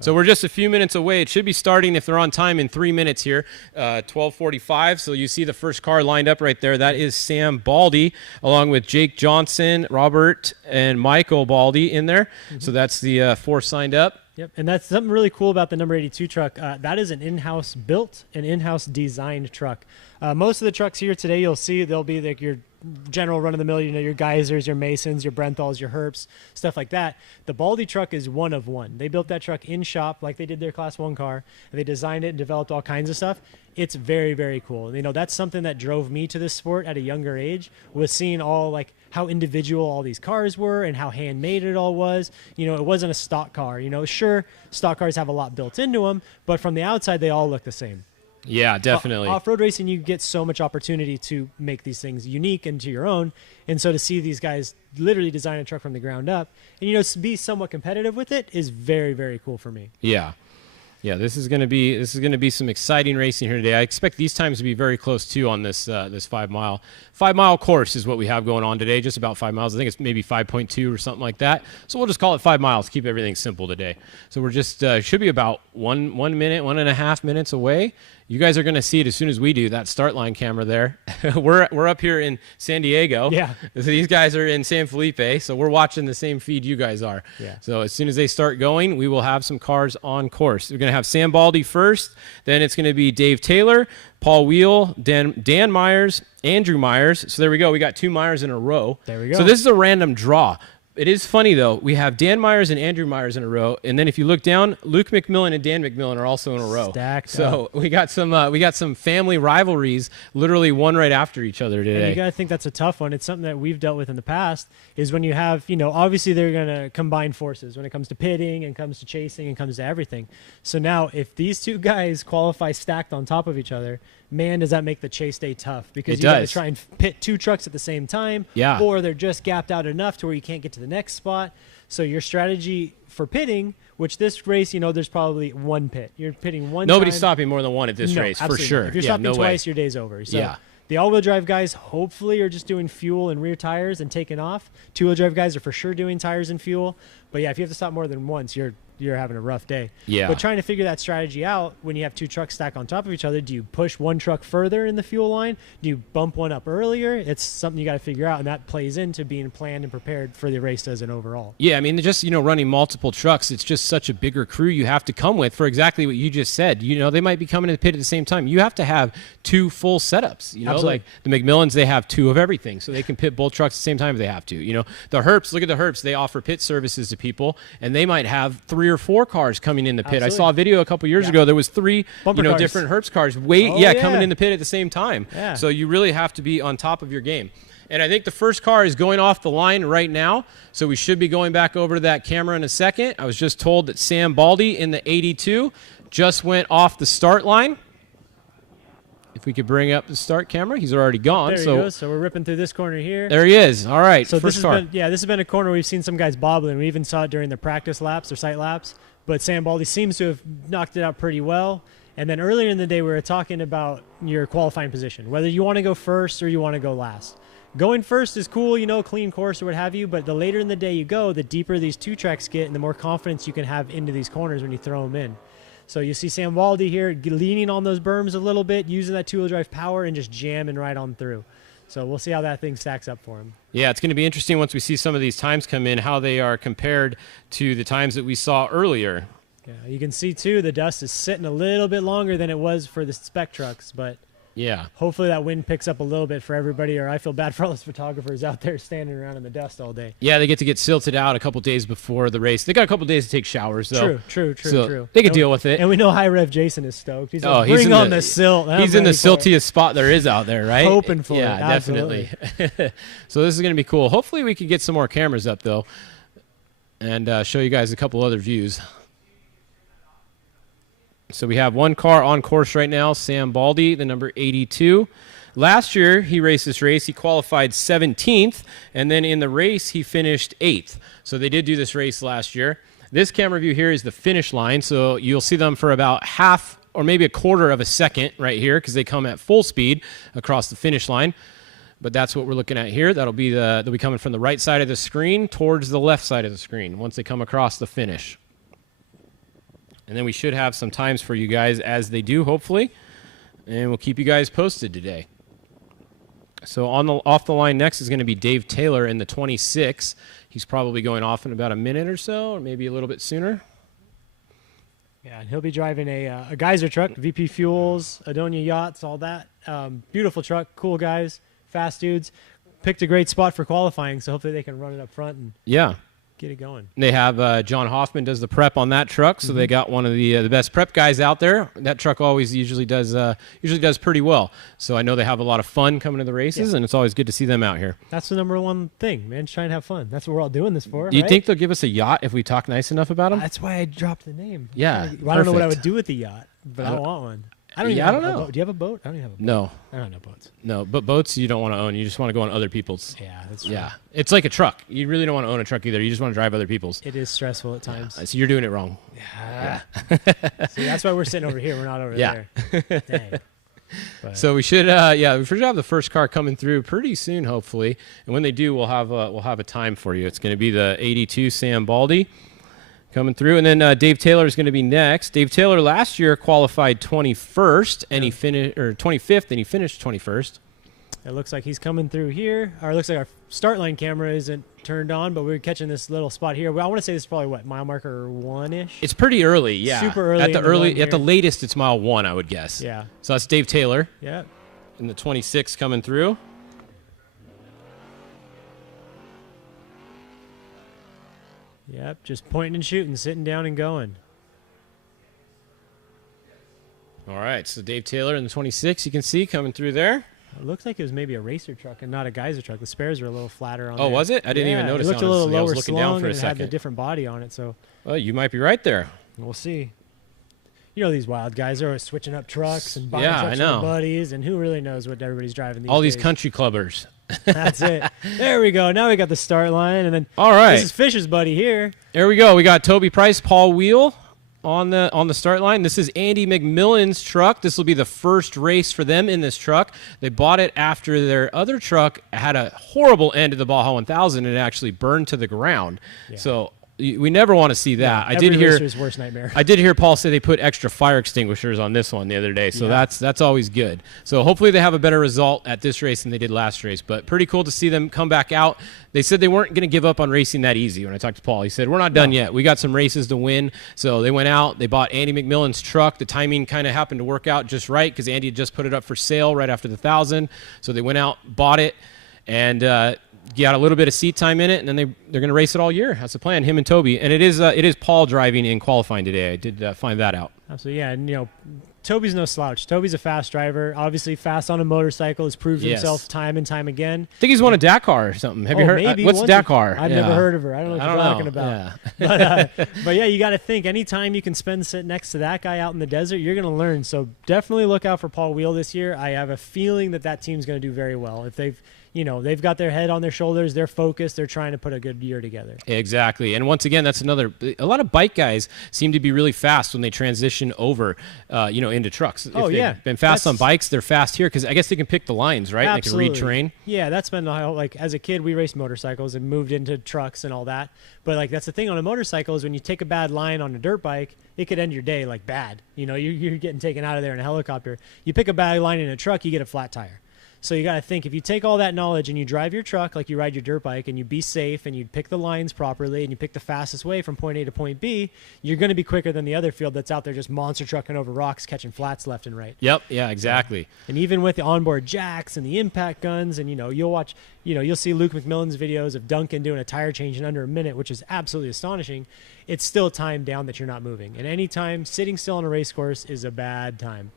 So we're just a few minutes away. It should be starting, if they're on time, in 3 minutes here, 12:45. So you see the first car lined up right there. That is Sam Baldy, along with Jake Johnson, Robert, and Michael Baldy in there. So that's the 4 signed up. Yep, and that's something really cool about the number 82 truck. That is an in-house built and in-house designed truck. Most of the trucks here today, you'll see they'll be like your general run-of-the-mill, your Geysers, your Masons, your Brenthals, your Herps, stuff like that. The Baldy truck is one of one. They built that truck in shop like they did their Class 1 car. And they designed it and developed all kinds of stuff. It's very, very cool. That's something that drove me to this sport at a younger age, was seeing all like how individual all these cars were and how handmade it all was. It wasn't a stock car. Sure, stock cars have a lot built into them, but from the outside, they all look the same. Yeah, definitely. Off-road racing, you get so much opportunity to make these things unique and to your own. And so to see these guys literally design a truck from the ground up and, be somewhat competitive with it is very, very cool for me. Yeah. Yeah, this is going to be some exciting racing here today. I expect these times to be very close too on this 5 mile course is what we have going on today. Just about 5 miles. I think it's maybe 5.2 or something like that. So we'll just call it 5 miles. Keep everything simple today. So we're just should be about 1 minute, 1.5 minutes away. You guys are going to see it as soon as we do, that start line camera there. We're up here in San Diego. Yeah. So these guys are in San Felipe, so we're watching the same feed you guys are. Yeah. So as soon as they start going, we will have some cars on course. We're going to have Sam Baldy first, then it's going to be Dave Taylor, Paul Wheel, Dan Myers, Andrew Myers. So there we go. We got 2 Myers in a row. There we go. So this is a random draw. It is funny, though. We have Dan Myers and Andrew Myers in a row, and then if you look down, Luke McMillan and Dan McMillan are also in a row. Stacked so up. we got some family rivalries, literally one right after each other today. And you got to think that's a tough one. It's something that we've dealt with in the past, is when you have, obviously they're going to combine forces when it comes to pitting and comes to chasing and comes to everything. So now if these two guys qualify stacked on top of each other, man, does that make the chase day tough, because you got to try and pit two trucks at the same time, or they're just gapped out enough to where you can't get to the next spot. So your strategy for pitting, which this race, there's probably one pit. You're pitting one Nobody's time. stopping more than one at this race, for sure. If you're stopping twice, your day's over. So the all-wheel drive guys hopefully are just doing fuel and rear tires and taking off. Two-wheel drive guys are for sure doing tires and fuel. But yeah, if you have to stop more than once, you're having a rough day. Yeah. But trying to figure that strategy out when you have two trucks stacked on top of each other, do you push one truck further in the fuel line? Do you bump one up earlier? It's something you got to figure out, and that plays into being planned and prepared for the race as an overall. Yeah, I mean, just, running multiple trucks, it's just such a bigger crew you have to come with for exactly what you just said. They might be coming to the pit at the same time. You have to have two full setups, Absolutely. Like the McMillans, they have two of everything, so they can pit both trucks at the same time if they have to. The Herps, look at the Herps, they offer pit services to people, and they might have 3 or 4 cars coming in the pit. Absolutely. I saw a video a couple years ago. There was 3 Bumper cars. different Herps cars coming in the pit at the same time. Yeah. So you really have to be on top of your game. And I think the first car is going off the line right now, so we should be going back over to that camera in a second. I was just told that Sam Baldy in the 82 just went off the start line. If we could bring up the start camera, he's already gone. There he goes. So we're ripping through this corner here. There he is. All right. So first car. this has been a corner we've seen some guys bobbling. We even saw it during the practice laps or sight laps. But Sam Baldy seems to have knocked it out pretty well. And then earlier in the day, we were talking about your qualifying position, whether you want to go first or you want to go last. Going first is cool, clean course or what have you, but the later in the day you go, the deeper these two tracks get and the more confidence you can have into these corners when you throw them in. So you see Sam Baldy here leaning on those berms a little bit, using that two-wheel drive power and just jamming right on through. So we'll see how that thing stacks up for him. Yeah, it's going to be interesting once we see some of these times come in, how they are compared to the times that we saw earlier. Yeah, you can see, too, the dust is sitting a little bit longer than it was for the spec trucks, but yeah, hopefully that wind picks up a little bit for everybody, or I feel bad for all those photographers out there standing around in the dust all day. Yeah, they get to get silted out a couple days before the race. They got a couple days to take showers, though. True. They can deal with it. And we know High Rev Jason is stoked. He's like, he's bring on the silt. He's in the siltiest spot there is out there, right? Hoping for it. Yeah, definitely. So this is going to be cool. Hopefully we can get some more cameras up, though, and show you guys a couple other views. So we have one car on course right now, Sam Baldy, the number 82. Last year, he raced this race. He qualified 17th, and then in the race, he finished 8th. So they did do this race last year. This camera view here is the finish line, so you'll see them for about half or maybe a quarter of a second right here because they come at full speed across the finish line. But that's what we're looking at here. They'll be coming from the right side of the screen towards the left side of the screen once they come across the finish. And then we should have some times for you guys as they do, hopefully. And we'll keep you guys posted today. So off the line next is going to be Dave Taylor in the 26. He's probably going off in about a minute or so, or maybe a little bit sooner. Yeah, and he'll be driving a Geyser truck, VP Fuels, Adonia Yachts, all that. Beautiful truck, cool guys, fast dudes. Picked a great spot for qualifying, so hopefully they can run it up front and get it going. They have John Hoffman does the prep on that truck, so they got one of the best prep guys out there. That truck usually does pretty well. So I know they have a lot of fun coming to the races, and it's always good to see them out here. That's the number one thing, man. Just try and have fun. That's what we're all doing this for. Do you think they'll give us a yacht if we talk nice enough about them? That's why I dropped the name. Yeah, well, I don't know what I would do with the yacht, but I want one. I don't know. Do you have a boat? I don't even have a boat. No. I don't know boats. No, but boats you don't want to own. You just want to go on other people's. Yeah, that's true. Yeah. It's like a truck. You really don't want to own a truck either. You just want to drive other people's. It is stressful at times. Yeah. So you're doing it wrong. Yeah. See, that's why we're sitting over here. We're not over there. Dang. But. So we should have the first car coming through pretty soon, hopefully. And when they do, we'll have a time for you. It's going to be the 82 Sam Baldy coming through, and then Dave Taylor is going to be next. Dave Taylor last year qualified 21st, and he finished 25th, and he finished 21st. It looks like he's coming through here. Or it looks like our start line camera isn't turned on, but we're catching this little spot here. Well, I want to say this is probably mile marker 1-ish. It's pretty early, yeah. Super early. At the latest, it's mile 1, I would guess. Yeah. So that's Dave Taylor. Yeah. In the 26 coming through. Yep, just pointing and shooting, sitting down and going. All right, so Dave Taylor in the 26, you can see coming through there. It looks like it was maybe a racer truck and not a geyser truck. The spares were a little flatter on Oh, there. was it? I didn't even notice. It looked a little honestly. I lower was looking down slung for a and it had a second. different body on it. So, well, you might be right there. We'll see. You know, these wild guys are always switching up trucks and buying Yeah, trucks I know. with their buddies, and who really knows what everybody's driving these All these days. country clubbers. That's it. There we go. Now we got the start line, and then all right. This is Fisher's buddy here. There we go. We got Toby Price, Paul Wheel on the start line. This is Andy McMillan's truck. This will be the first race for them in this truck. They bought it after their other truck had a horrible end to the Baja 1000 and it actually burned to the ground. Yeah. So we never want to see that. Yeah, every racer's worst nightmare. I did hear Paul say they put extra fire extinguishers on this one the other day, so that's always good. So hopefully they have a better result at this race than they did last race. But pretty cool to see them come back out. They said they weren't going to give up on racing that easy. When I talked to Paul, he said we're not done yet. We got some races to win. So they went out. They bought Andy McMillan's truck. The timing kind of happened to work out just right because Andy had just put it up for sale right after the 1000. So they went out, bought it, and got a little bit of seat time in it, and then they're going to race it all year. That's the plan, him and Toby. And it is Paul driving in qualifying today. I did find that out. Absolutely, yeah. And, you know, Toby's no slouch. Toby's a fast driver. Obviously fast on a motorcycle. Has proved himself time and time again. I think he's won a Dakar or something. Have you heard? Maybe. What's Dakar? I've never heard of her. I don't know what you're talking about. Yeah. But yeah, you got to think anytime you can sit next to that guy out in the desert, you're going to learn. So definitely look out for Paul Wheel this year. I have a feeling that team's going to do very well. If they've got their head on their shoulders, they're focused, they're trying to put a good year together. Exactly. And once again, that's a lot of bike guys seem to be really fast when they transition over, into trucks. If they've been fast on bikes, they're fast here because I guess they can pick the lines, right? Absolutely. They can read terrain. Yeah, that's been as a kid, we raced motorcycles and moved into trucks and all that. But that's the thing on a motorcycle is when you take a bad line on a dirt bike, it could end your day bad. You're getting taken out of there in a helicopter. You pick a bad line in a truck, you get a flat tire. So you got to think, if you take all that knowledge and you drive your truck like you ride your dirt bike and you be safe and you pick the lines properly and you pick the fastest way from point A to point B, you're going to be quicker than the other field that's out there just monster trucking over rocks, catching flats left and right. Yep. Yeah, exactly. And even with the onboard jacks and the impact guns, and you'll watch, you'll see Luke McMillan's videos of Duncan doing a tire change in under a minute, which is absolutely astonishing. It's still time down that you're not moving. And any time sitting still on a race course is a bad time.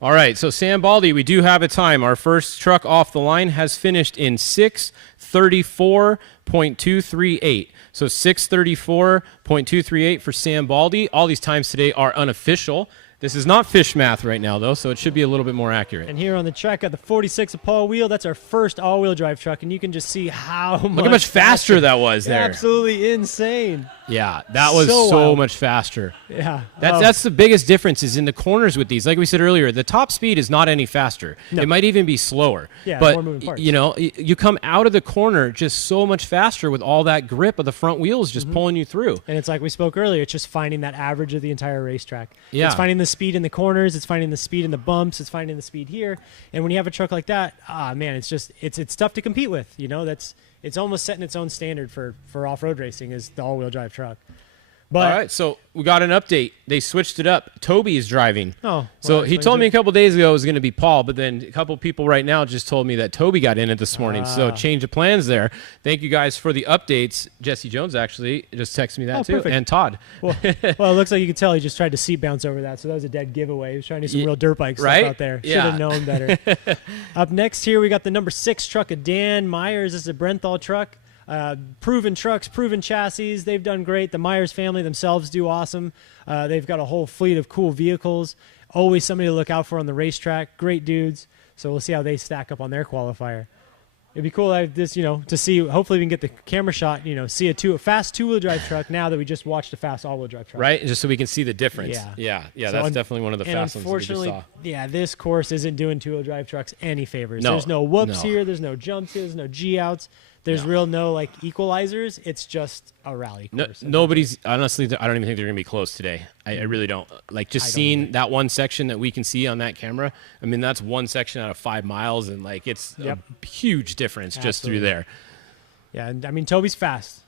All right, so Sam Baldy, we do have a time. Our first truck off the line has finished in 6:34.238. So 6:34.238 for Sam Baldy. All these times today are unofficial. This is not fish math right now, though, so it should be a little bit more accurate. And here on the track, got the 46 of Paul Wheel. That's our first all-wheel drive truck, and you can just see how Look how much faster that was there. Absolutely insane. Yeah, that was so much faster. Yeah. That's the biggest difference is in the corners with these. Like we said earlier, the top speed is not any faster. No. It might even be slower. Yeah, but, more moving parts. You come out of the corner just so much faster with all that grip of the front wheels just pulling you through. And it's like we spoke earlier, it's just finding that average of the entire racetrack. Yeah. It's finding the speed in the corners, it's finding the speed in the bumps, it's finding the speed here. And when you have a truck like that, man, it's tough to compete with. It's almost setting its own standard for off-road racing is the all-wheel drive truck. But, all right, so we got an update. They switched it up. Toby is driving. So he told me a couple days ago it was going to be Paul, but then a couple people right now just told me that Toby got in it this morning. So change of plans there. Thank you guys for the updates. Jesse Jones actually just texted me that too, perfect. and Todd. Well, it looks like you could tell he just tried to seat bounce over that, so that was a dead giveaway. He was trying to do some real dirt bike stuff out there. Should have known better. Up next here, we got the number 6 truck of Dan Myers. This is a Brenthal truck. Proven trucks, proven chassis. They've done great. The Myers family themselves do awesome. They've got a whole fleet of cool vehicles. Always somebody to look out for on the racetrack. Great dudes. So we'll see how they stack up on their qualifier. It'd be cool to see. Hopefully we can get the camera shot. See a fast 2-wheel drive truck now that we just watched a fast all-wheel drive truck. Right, just so we can see the difference. Yeah. So that's definitely one of the fast ones that we just saw. Yeah, this course isn't doing 2-wheel drive trucks any favors. No, there's no whoops here. There's no jumps here. There's no G-outs. There's no equalizers. It's just a rally course. Nobody's, honestly, I don't even think they're going to be close today. I really don't. Seeing that one section that we can see on that camera, I mean, that's one section out of 5 miles, and it's a huge difference just through there. Yeah, and I mean, Toby's fast,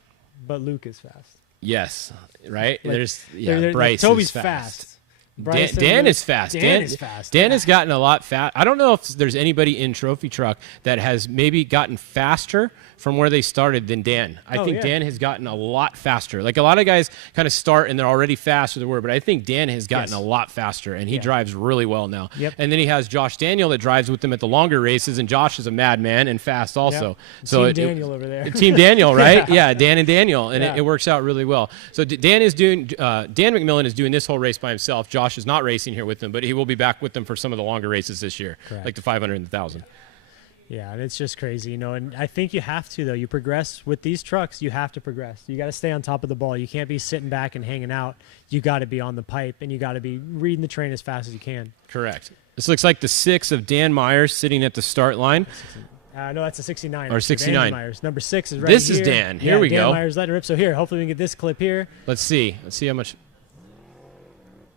but Luke is fast. Yes, right? Bryce Toby's is fast. Dan is fast. Dan is fast. Dan has gotten a lot fast. I don't know if there's anybody in Trophy Truck that has maybe gotten faster from where they started than Dan. I think Dan has gotten a lot faster. Like a lot of guys kind of start and they're already fast with the word, but I think Dan has gotten a lot faster, and he drives really well now. Yep. And then he has Josh Daniel that drives with them at the longer races, and Josh is a madman and fast also. Yep. So Team Daniel over there. Team Daniel, right? Yeah, Dan and Daniel, and it works out really well. So Dan McMillan is doing this whole race by himself. Josh is not racing here with them, but he will be back with them for some of the longer races this year, like the 500 and the 1,000. Yeah, and it's just crazy, and I think you have to, though. You progress with these trucks. You have to progress. You got to stay on top of the ball. You can't be sitting back and hanging out. You got to be on the pipe, and you got to be reading the train as fast as you can. Correct. This looks like the 6 of Dan Myers sitting at the start line. No, that's a 69. Or 69. Myers. Number 6 is right This here. is Dan. Here we Dan go. Myers letting rip. So here, hopefully we can get this clip here. Let's see. Let's see how much.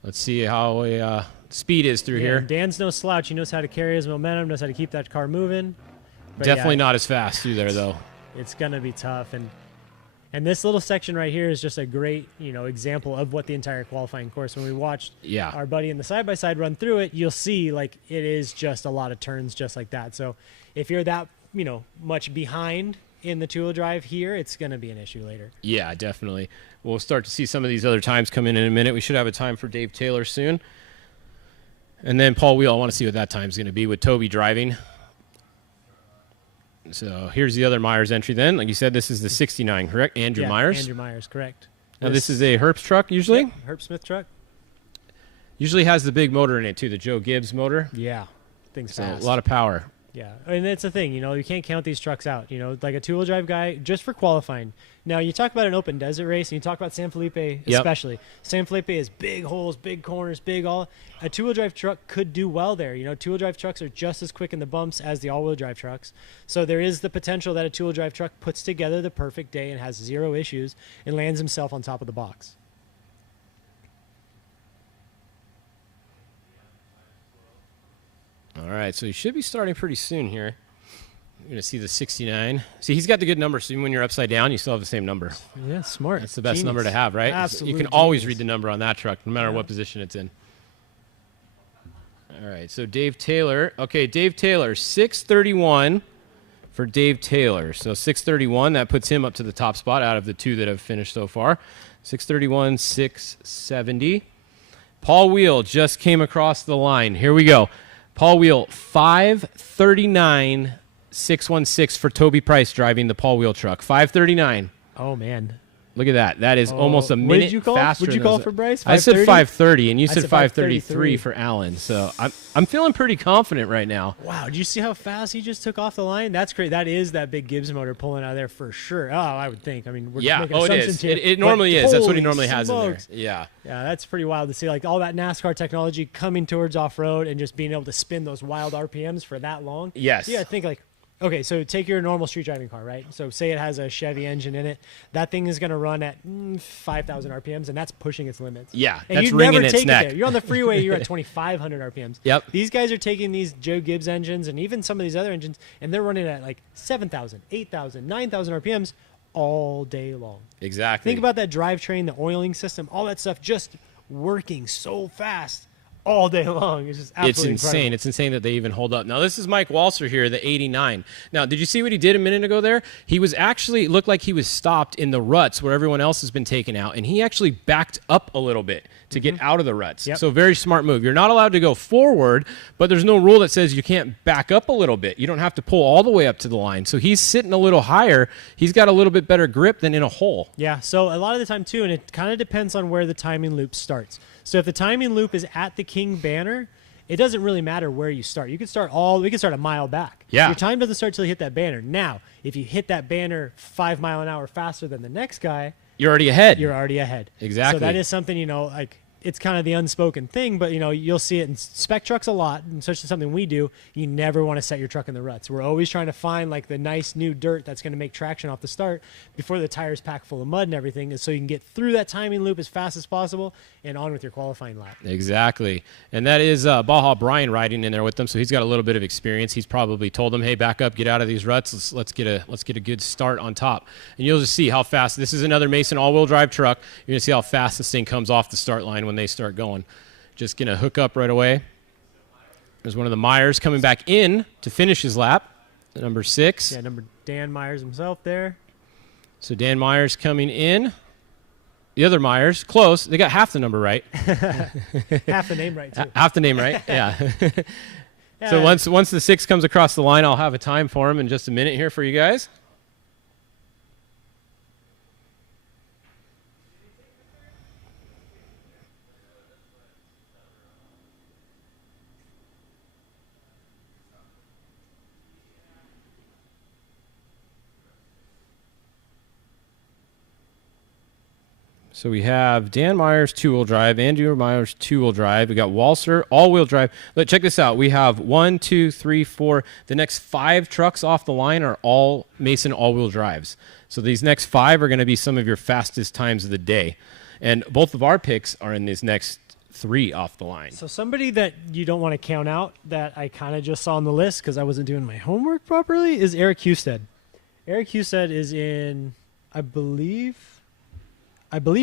Let's see how speed is through here. Dan's no slouch. He knows how to carry his momentum, knows how to keep that car moving. But Definitely not as fast through there, though. It's going to be tough. And this little section right here is just a great, example of what the entire qualifying course. When we watched our buddy in the side-by-side run through it, you'll see, like, it is just a lot of turns just like that. So if you're that, much behind in the two-wheel drive here, it's going to be an issue later. Yeah, definitely. We'll start to see some of these other times come in a minute. We should have a time for Dave Taylor soon. And then Paul Wheel, I want to see what that time's going to be with Toby driving. So here's the other Myers entry then. Like you said, this is the 69, correct? Andrew Myers? Andrew Myers, correct. Now this is a Herbst truck usually? Yep, Herb Smith truck. Usually has the big motor in it too, the Joe Gibbs motor. Yeah, thing's so fast. A lot of power. Yeah, and that's the thing, you can't count these trucks out. Like a two-wheel drive guy, just for qualifying. Now, you talk about an open desert race, and you talk about San Felipe especially. San Felipe is big holes, big corners, big all. A two-wheel drive truck could do well there. Two-wheel drive trucks are just as quick in the bumps as the all-wheel drive trucks. So there is the potential that a two-wheel drive truck puts together the perfect day and has zero issues and lands himself on top of the box. All right, so he should be starting pretty soon here. You're going to see the 69. See, he's got the good number, so even when you're upside down, you still have the same number. Yeah, smart. That's the best number to have, right? Absolutely. You can always read the number on that truck, no matter what position it's in. All right, so Dave Taylor. Okay, Dave Taylor, 631 for Dave Taylor. So 631, that puts him up to the top spot out of the two that have finished so far. 631, 670. Paul Wheel just came across the line. Here we go. Paul Wheel, 539, 616 for Toby Price driving the Paul Wheel truck. 539. Oh, man. Look at that. That is almost a minute what did you call? faster. What did you call for Bryce? I said 530, and you said 533 533 for Allen. So I'm feeling pretty confident right now. Wow, did you see how fast he just took off the line? That's great. That is that big Gibbs motor pulling out of there for sure. Oh, I would think. I mean, we're just making assumptions here. It normally is. That's what he normally smokes. has in there. Yeah. Yeah, that's pretty wild to see. Like all that NASCAR technology coming towards off-road and just being able to spin those wild RPMs for that long. Yes. Yeah, I think like, okay, so take your normal street driving car, right? So say it has a Chevy engine in it. That thing is going to run at 5,000 RPMs, and that's pushing its limits. Yeah, and that's you wringing never its take neck. it there. You're on the freeway, you're at 2,500 RPMs. Yep. These guys are taking these Joe Gibbs engines and even some of these other engines, and they're running at like 7,000, 8,000, 9,000 RPMs all day long. Exactly. Think about that drivetrain, the oiling system, all that stuff just working so fast all day long. It's just absolutely It's insane. incredible. It's insane that they even hold up. Now, this is Mike Walser here, the 89. Now, did you see what he did a minute ago there? He was actually, looked like he was stopped in the ruts where everyone else has been taken out, and he actually backed up a little bit to get out of the ruts. Yep. So very smart move. You're not allowed to go forward, but there's no rule that says you can't back up a little bit. You don't have to pull all the way up to the line. So he's sitting a little higher. He's got a little bit better grip than in a hole. Yeah, so a lot of the time, too, and it kind of depends on where the timing loop starts. So if the timing loop is at the King banner, it doesn't really matter where you start. You could start we could start a mile back. Yeah. Your time doesn't start till you hit that banner. Now, if you hit that banner 5 mile an hour faster than the next guy, You're already ahead. you're already ahead. Exactly. So that is something, like it's kind of the unspoken thing, but you'll see it in spec trucks a lot, and such as something we do. You never want to set your truck in the ruts. We're always trying to find like the nice new dirt that's going to make traction off the start before the tires pack full of mud and everything, so you can get through that timing loop as fast as possible and on with your qualifying lap. Exactly. And that is Baja Brian riding in there with them, so he's got a little bit of experience. He's probably told them, hey, back up, get out of these ruts. Let's get a good start on top. And you'll just see how fast. This is another Mason all-wheel drive truck. You're going to see how fast this thing comes off the start line when they start going. just going to hook up right away. There's one of the Myers coming back in to finish his lap, number 6. Yeah, number Dan Myers himself there. So Dan Myers coming in. The other Myers, close. They got half the number right. Half the name right, too. Half the name right, yeah. So once the 6 comes across the line, I'll have a time for him in just a minute here for you guys. So we have Dan Myers, 2-wheel drive, Andrew Myers, 2-wheel drive. We got Walser, all-wheel drive. But check this out. We have 1, 2, 3, 4. The next 5 trucks off the line are all Mason all-wheel drives. So these next 5 are going to be some of your fastest times of the day. And both of our picks are in these next 3 off the line. So somebody that you don't want to count out that I kind of just saw on the list because I wasn't doing my homework properly is Eric Husted. Eric Husted is in, I believe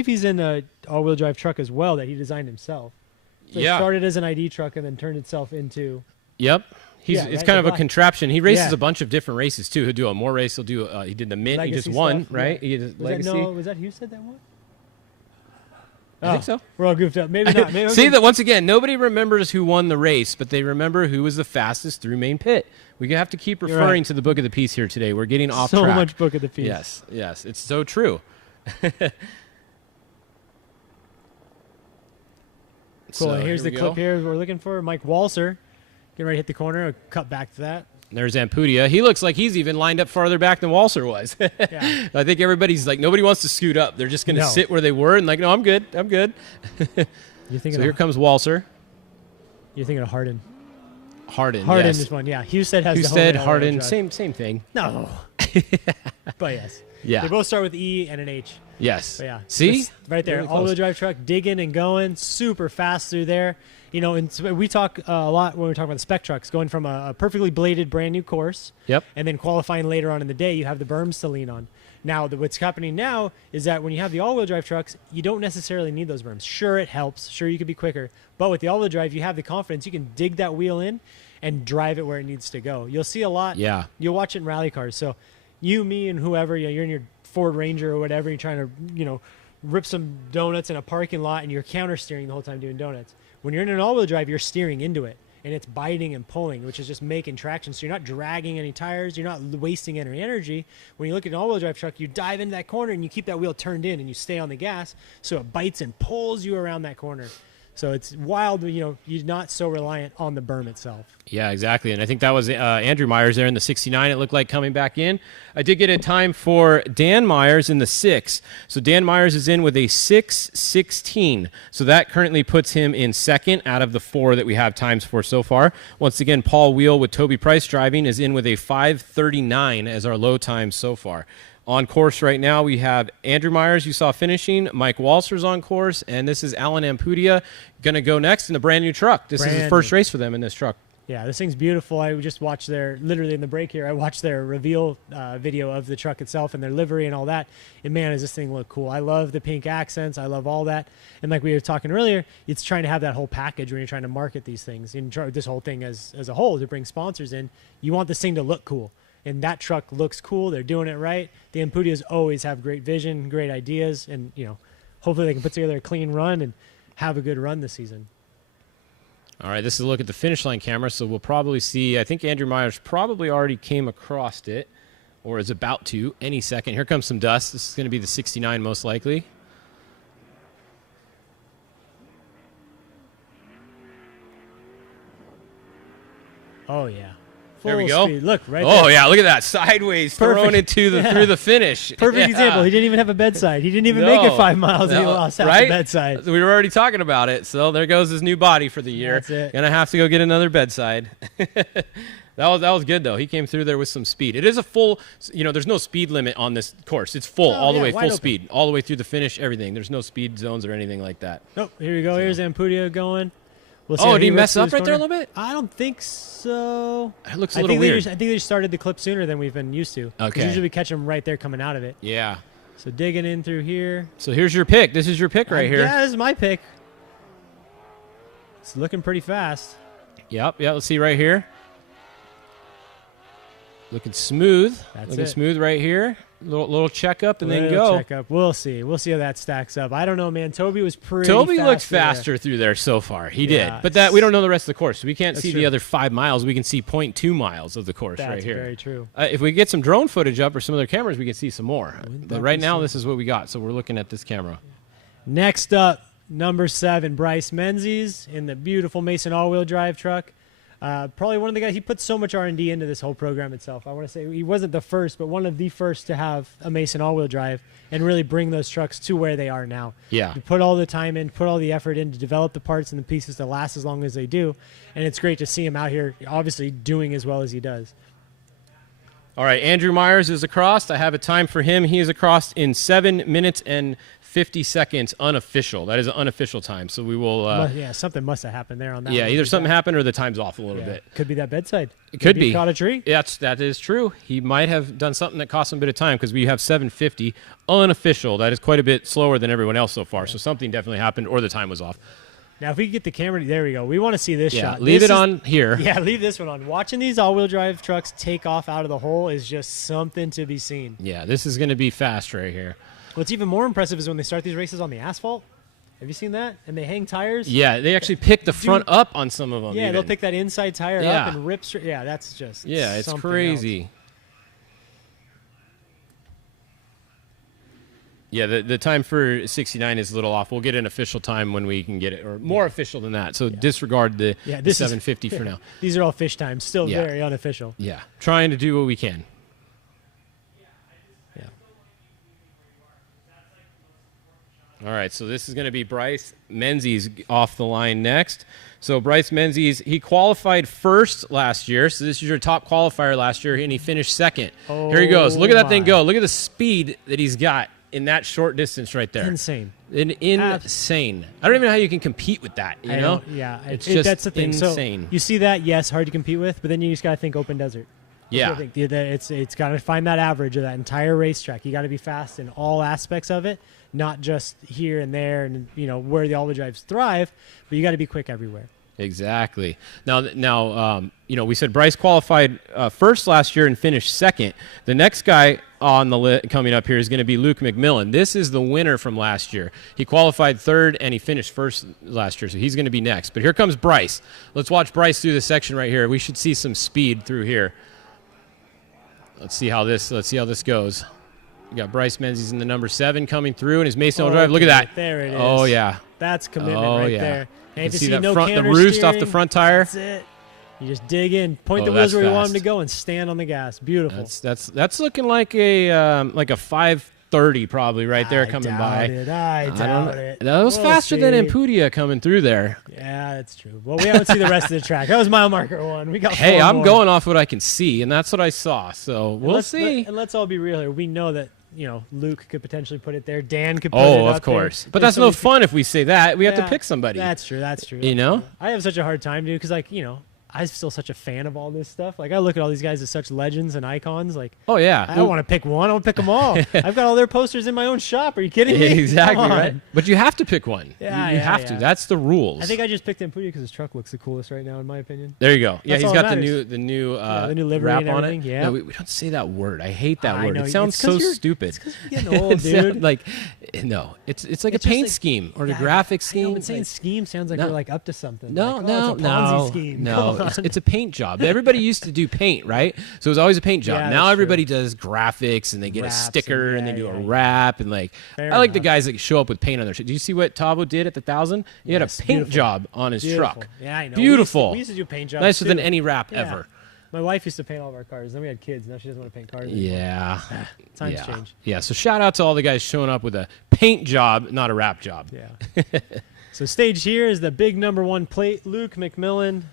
he's in a all-wheel drive truck as well that he designed himself. So Yeah. It started as an ID truck and then turned itself into... Yep. It's kind of a contraption. He races Yeah. a bunch of different races, too. He'll do a more race. He'll do, he did the Mint. Legacy he just won, stuff, right? yeah. He did Was Legacy. was that Husted that won? I think so. We're all goofed up. Maybe not. Maybe See that once again, nobody remembers who won the race, but they remember who was the fastest through main pit. We have to keep You're referring right. to the book of the piece here today. We're getting off So track. much book of the piece. Yes, yes. It's so true. Cool. So, and here's the we clip go. here we're looking for. Mike Walser getting ready to hit the corner. I'll cut back to that. There's Ampudia. He looks like he's even lined up farther back than Walser was. Yeah. I think everybody's like, nobody wants to scoot up. They're just going to No. sit where they were and like, no, I'm good. I'm good. You're thinking So here comes Walser. You're thinking of Harden. Harden, Harden yes. is one. Yeah. Husted has Husted, the Harden, same thing. No. But yes. Yeah. They both start with E and an H. Yes. But yeah. See? This- right there. Really close. All-wheel drive truck, digging and going, super fast through there. You know, and we talk a lot when we talk about the spec trucks, going from a perfectly bladed brand new course. Yep. And then qualifying later on in the day, you have the berms to lean on. Now, what's happening now is that when you have the all-wheel drive trucks, you don't necessarily need those berms. Sure, it helps. Sure, you could be quicker. But with the all-wheel drive, you have the confidence. You can dig that wheel in and drive it where it needs to go. You'll see a lot. Yeah. You'll watch it in rally cars. So you, me, and whoever, you're in your Ford Ranger or whatever, you're trying to, rip some donuts in a parking lot and you're counter steering the whole time doing donuts. When you're in an all-wheel drive, you're steering into it. And it's biting and pulling, which is just making traction. So you're not dragging any tires. You're not wasting any energy. When you look at an all-wheel drive truck, you dive into that corner and you keep that wheel turned in and you stay on the gas. So it bites and pulls you around that corner. So it's wild, you're not so reliant on the berm itself. Yeah, exactly. And I think that was Andrew Myers there in the 69, it looked like, coming back in. I did get a time for Dan Myers in the 6. So Dan Myers is in with a 6:16. So that currently puts him in second out of the 4 that we have times for so far. Once again, Paul Wheel with Toby Price driving is in with a 5:39 as our low time so far. On course right now, we have Andrew Myers, you saw finishing. Mike Walser's on course, and this is Alan Ampudia going to go next in a brand new truck. This is his first race for them in this truck. Yeah, this thing's beautiful. I just watched literally in the break here, I watched their reveal video of the truck itself and their livery and all that. And man, does this thing look cool. I love the pink accents. I love all that. And like we were talking earlier, it's trying to have that whole package when you're trying to market these things. And this whole thing as a whole to bring sponsors in, you want this thing to look cool. And that truck looks cool. They're doing it right. The Ampudias always have great vision, great ideas, and hopefully they can put together a clean run and have a good run this season. All right, this is a look at the finish line camera, so we'll probably see, I think Andrew Myers probably already came across it, or is about to any second. Here comes some dust. This is going to be the 69 most likely. Oh, yeah. There we Full go. speed. Look, right Oh, there. yeah, look at that. Sideways, thrown into through the finish. Perfect Yeah. example. He didn't even have a bedside. He didn't even make it 5 miles, and he lost half right? the bedside. We were already talking about it, so there goes his new body for the year. That's it. Gonna have to go get another bedside. That was good, though. He came through there with some speed. It is a full, there's no speed limit on this course. It's full, all the way, wide full open. speed, all the way through the finish, everything. There's no speed zones or anything like that. Nope. Here we go. Here's Ampudia going. We'll see Oh, how did he rips mess through up his right there a corner. little bit? I don't think so. It looks a little weird. I think they just started the clip sooner than we've been used to. 'Cause Okay. Usually we catch them right there coming out of it. Yeah. So digging in through here. So here's your pick. This is your pick right here. Yeah, this is my pick. It's looking pretty fast. Yep. Yeah. Let's see right here. Looking smooth. Looking smooth right here. Little checkup and then go. Checkup. We'll see. We'll see how that stacks up. I don't know, man. Toby was pretty. Toby fast looked faster through there so far. He did, but we don't know the rest of the course. So we can't see the other 5 miles. We can see 0.2 miles of the course right here. That's very true. If we get some drone footage up or some other cameras, we can see some more. But right now, this is what we got. So we're looking at this camera. Next up, number 7, Bryce Menzies in the beautiful Mason all-wheel drive truck. Probably one of the guys, he put so much R&D into this whole program itself. I want to say he wasn't the first, but one of the first to have a Mason all-wheel drive and really bring those trucks to where they are now. Yeah. You put all the time in, put all the effort in to develop the parts and the pieces to last as long as they do. And it's great to see him out here, obviously doing as well as he does. All right, Andrew Myers is across. I have a time for him. He is across in 7 minutes and 50 seconds unofficial. That is an unofficial time. So we will... something must have happened there on that. Yeah, one. either something happened or the time's off a little bit. Could be that bedside. It could be. He caught a tree. That is true. He might have done something that cost him a bit of time because we have 7:50 unofficial. That is quite a bit slower than everyone else so far. So something definitely happened or the time was off. Now, if we get the camera, there we go. We want to see this shot. Leave it on here. Yeah, leave this one on. Watching these all-wheel drive trucks take off out of the hole is just something to be seen. Yeah, this is going to be fast right here. What's even more impressive is when they start these races on the asphalt. Have you seen that? And they hang tires. Yeah, they actually pick the front up on some of them. Yeah, they'll pick that inside tire up and rip straight. Yeah, that's just it's crazy. Else. Yeah, the time for 69 is a little off. We'll get an official time when we can get it, or more official than that. So disregard the 7:50 for now. These are all fish times, still very unofficial. Yeah, trying to do what we can. Yeah. All right, so this is going to be Bryce Menzies off the line next. So Bryce Menzies, he qualified first last year. So this is your top qualifier last year, and he finished second. Here he goes. Look at that thing go. Look at the speed that he's got in that short distance right there. Insane. Insane. I don't even know how you can compete with that, you know? Yeah. It's just that's the thing. insane. So you see that, yes, hard to compete with, but then you just got to think open desert. Yeah. It's got to find that average of that entire racetrack. You got to be fast in all aspects of it, not just here and there and, where the all-wheel drives thrive, but you got to be quick everywhere. Exactly. Now, we said Bryce qualified first last year and finished second. The next guy on the list coming up here is going to be Luke McMillan. This is the winner from last year. He qualified third and he finished first last year, so he's going to be next. But here comes Bryce. Let's watch Bryce through the section right here. We should see some speed through here. Let's see how this goes. We got Bryce Menzies in the number 7 coming through in his Mason drive. Look at that. There it is. Oh yeah. That's commitment there. And you can see that the roost off the front tire. That's it. You just dig in, point the wheels where you want them to go, and stand on the gas. Beautiful. That's looking like a 530 probably right there coming by. I doubt it. That was faster than Ampudia coming through there. Yeah, that's true. Well, we haven't seen the rest of the track. That was mile marker 1. We got. Hey, I'm going off what I can see, and that's what I saw. So we'll see. And let's all be real here. We know that. Luke could potentially put it there. Dan could put it up there. Oh, of course. But that's no fun if we say that. We have to pick somebody. That's true. That's true. I have such a hard time, dude, because, I'm still such a fan of all this stuff. I look at all these guys as such legends and icons. Oh, yeah. I don't want to pick one. I want to pick them all. I've got all their posters in my own shop. Are you kidding me? Exactly, right? But you have to pick one. Yeah, you have to. That's the rules. I think I just picked Ampudia because his truck looks the coolest right now, in my opinion. There you go. Yeah, That's he's all got that the new livery wrap and on it. Yeah. No, we don't say that word. I hate that word. Know. It sounds so stupid. It's because you're getting old, dude. It's like a paint scheme or a graphic scheme. But saying scheme sounds like we're up to something. No, it's a Ponzi scheme. No, it's a paint job. Everybody used to do paint, right? So it was always a paint job. Yeah, now everybody does graphics and they get a sticker and they do a wrap and I like the guys that show up with paint on their shit. Do you see what Tavo did at the 1,000? He had a paint job on his truck. Yeah, I know. Beautiful. We used to do paint jobs. Nicer than any wrap ever. My wife used to paint all of our cars. Then we had kids. Now she doesn't want to paint cars anymore. Yeah. Times change. Yeah, so shout out to all the guys showing up with a paint job, not a wrap job. Yeah. So stage here is the big number 1 plate, Luke McMillan,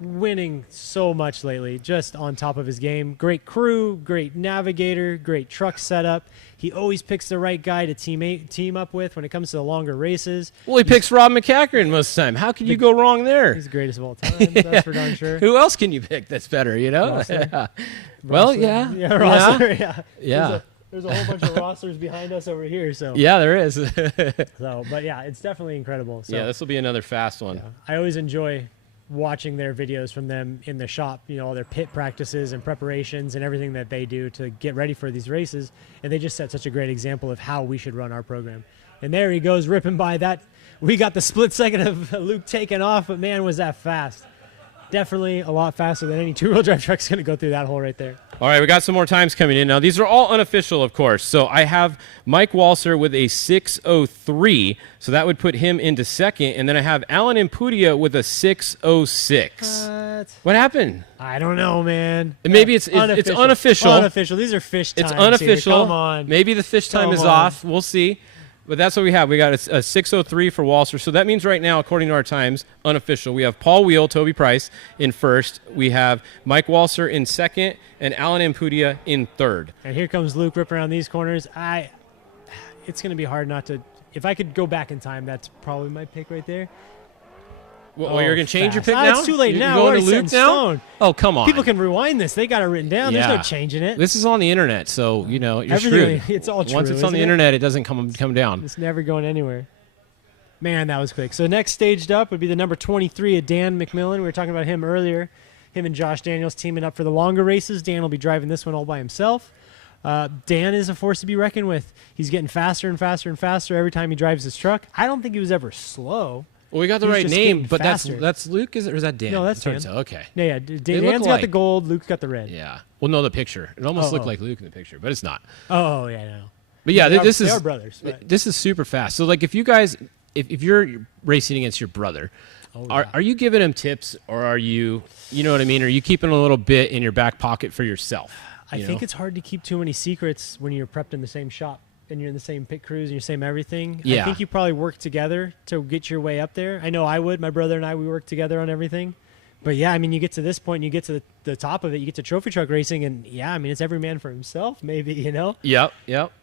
winning so much lately, just on top of his game. Great crew, great navigator, great truck setup. He always picks the right guy to team up with when it comes to the longer races. Well, he picks Rob McCackern most of the time. How can you go wrong there? He's the greatest of all time. That's for darn sure. Who else can you pick that's better, Rosler. Well, yeah. Yeah, Rosler, yeah. Yeah. There's a whole bunch of rosters behind us over here. So Yeah, there is. but yeah, it's definitely incredible. So, yeah, this will be another fast one. yeah, I always enjoy watching their videos from them in the shop, all their pit practices and preparations and everything that they do to get ready for these races. And they just set such a great example of how we should run our program. And there he goes, ripping by that. We got the split second of Luke taking off, but man, was that fast. Definitely a lot faster than any two-wheel drive truck's going to go through that hole right there. All right, we got some more times coming in. Now, these are all unofficial, of course. So I have Mike Walser with a 6:03, so that would put him into second. And then I have Alan Impudia with a 6:06. What happened? I don't know, man. Maybe it's unofficial. Unofficial. These are fish times. It's unofficial. Here. Come on. Maybe the fish time is off. We'll see. But that's what we have. We got a 6:03 for Walser. So that means right now, according to our times, unofficial, we have Paul Wheel, Toby Price in first. We have Mike Walser in second, and Alan Impudia in third. And here comes Luke ripping around these corners. It's going to be hard not to. If I could go back in time, that's probably my pick right there. Well, you're going to change your pick now? It's too late now. You're going to Luke now? Oh, come on. People can rewind this. They got it written down. Yeah. There's no changing it. This is on the internet, so, you're Everything, screwed. it's all true. Once it's on the internet, it doesn't come down. It's never going anywhere. Man, that was quick. So next staged up would be the number 23 of Dan McMillan. We were talking about him earlier. Him and Josh Daniels teaming up for the longer races. Dan will be driving this one all by himself. Dan is a force to be reckoned with. He's getting faster and faster and faster every time he drives his truck. I don't think he was ever slow. Well, we got the right name, but that's Luke, or is that Dan? No, that's Dan. Okay. Yeah, Dan's got the gold, Luke's got the red. Yeah. Well, no, the picture. It almost looked like Luke in the picture, but it's not. Oh, yeah, no. But yeah, they are brothers. But. This is super fast. So, like, if you guys, if you're racing against your brother, are you giving him tips, or are you know what I mean? Are you keeping a little bit in your back pocket for yourself? I think it's hard to keep too many secrets when you're prepped in the same shop. And you're in the same pit crews and your same everything. Yeah. I think you probably work together to get your way up there. I know I would. My brother and I, we work together on everything. But yeah, I mean, you get to this point and you get to the top of it, you get to trophy truck racing, and yeah, I mean, it's every man for himself, maybe, Yep.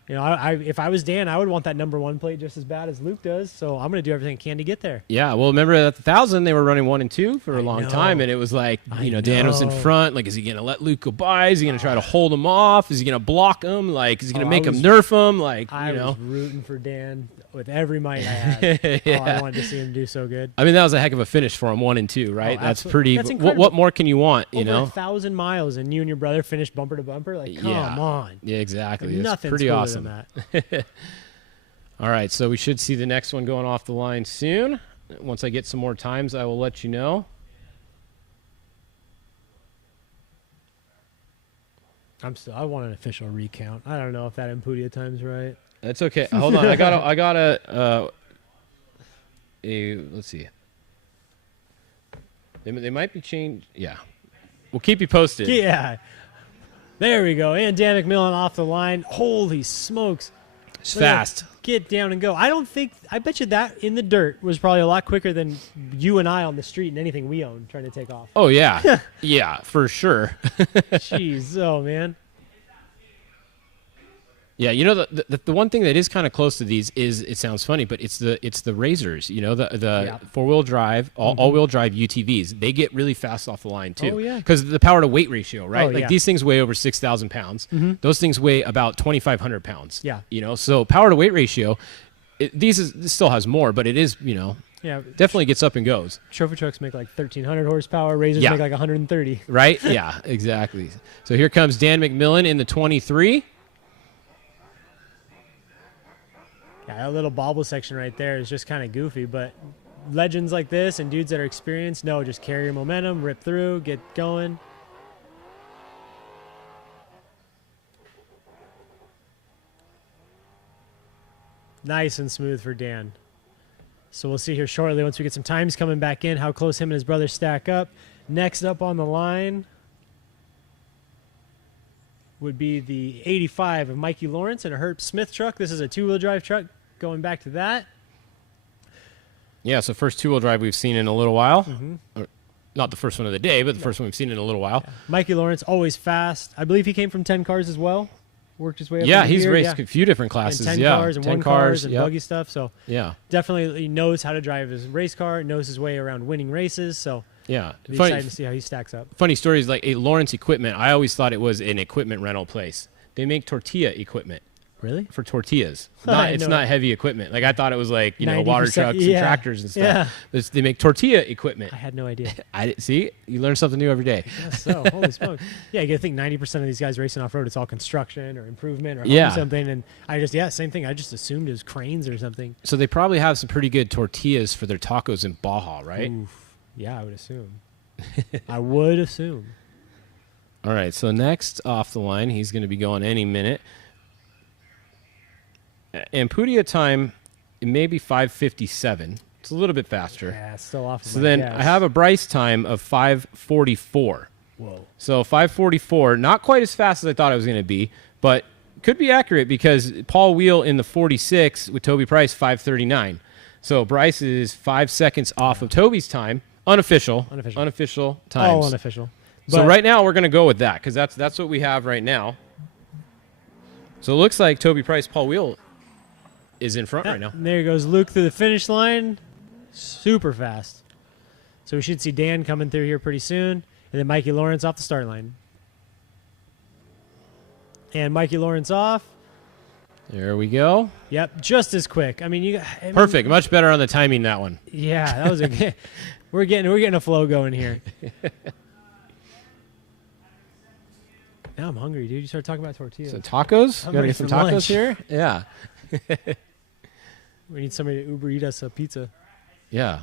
If I was Dan, I would want that number 1 plate just as bad as Luke does. So I'm going to do everything I can to get there. Yeah. Well, remember at the 1,000, they were running 1 and 2 for a long time, and it was like, Dan was in front. Like, is he going to let Luke go by? Is he going to try to hold him off? Is he going to block him? Like, is he going to make him nerf him? Like, I was rooting for Dan with every might I had. Yeah. I wanted to see him do so good. I mean, that was a heck of a finish for him, 1 and 2, right? That's pretty. That's what more can you want? Over 1,000 miles, and you and your brother finished bumper to bumper. Like, come on. Yeah, exactly. Nothing's pretty cooler awesome. than that. All right, so we should see the next one going off the line soon. Once I get some more times, I will let you know. I want an official recount. I don't know if that Impudia time's right. That's okay. Hold on. I got a let's see. They might be changed. Yeah. We'll keep you posted. Yeah. There we go. And Dan McMillan off the line. Holy smokes. It's fast. Get down and go. I bet you that in the dirt was probably a lot quicker than you and I on the street and anything we own trying to take off. Oh, yeah. Yeah, for sure. Jeez. Oh, man. Yeah, the one thing that is kind of close to these is, it sounds funny, but it's the Razors, the four-wheel drive, all-wheel drive UTVs. They get really fast off the line too. Oh, yeah. Because the power to weight ratio, right? Oh, These things weigh over 6,000 pounds. Mm-hmm. Those things weigh about 2,500 pounds. Yeah. So power to weight ratio, this still has more, but it is, definitely gets up and goes. Trophy trucks make like 1,300 horsepower. Razors make like 130. Right? Yeah, exactly. So here comes Dan McMillan in the 23. Yeah, that little bobble section right there is just kind of goofy, but legends like this and dudes that are experienced know just carry your momentum, rip through, get going. Nice and smooth for Dan. So we'll see here shortly once we get some times coming back in how close him and his brother stack up. Next up on the line would be the 85 of Mikey Lawrence and a Herb Smith truck. This is a two-wheel drive truck. Going back to that. Yeah, so first two-wheel drive we've seen in a little while. Mm-hmm. Or, not the first one of the day, but the first one we've seen in a little while. Yeah. Mikey Lawrence, always fast. I believe he came from 10 cars as well. Worked his way up. Yeah, he's here. raced a few different classes. And 10 yeah, cars and 10 one cars and buggy stuff. So yeah, definitely he knows how to drive his race car, knows his way around winning races. So yeah, excited to see how he stacks up. Funny stories like Lawrence Equipment. I always thought it was an equipment rental place. They make tortilla equipment. Really? For tortillas. I It's know not it. heavy equipment. Like I thought it was like, you know, 90%, water trucks and tractors and stuff. Yeah. They make tortilla equipment. I had no idea. See, you learn something new every day. Yes, so holy smokes. Yeah, you gotta think 90% of these guys racing off road, it's all construction or improvement or Yeah. something. And same thing. I just assumed it was cranes or something. So they probably have some pretty good tortillas for their tacos in Baja, right? Oof. Yeah, I would assume. I would assume. All right, so next off the line, he's going to be going any minute. Ampudia time, it may be 5:57. It's a little bit faster. Yeah, it's still off. So then I have a Bryce time of 5:44. Whoa. So 5:44, not quite as fast as I thought it was going to be, but could be accurate because Paul Wheel in the 46 with Toby Price 5:39. So Bryce is 5 seconds off of Toby's time, unofficial times. Oh, unofficial. So But- right now we're going to go with that because that's what we have right now. So it looks like Toby Price, Paul Wheel is in front right now. And there goes Luke through the finish line. Super fast. So we should see Dan coming through here pretty soon. And then Mikey Lawrence off the start line. And Mikey Lawrence off. There we go. Yep, just as quick. Perfect. Much better on the timing, that one. Yeah, that was a we're getting a flow going here. Now I'm hungry, dude. You started talking about tortillas. So tacos? I'm You gotta ready get some for tacos lunch. here? Yeah. We need somebody to Uber eat us a pizza. Yeah.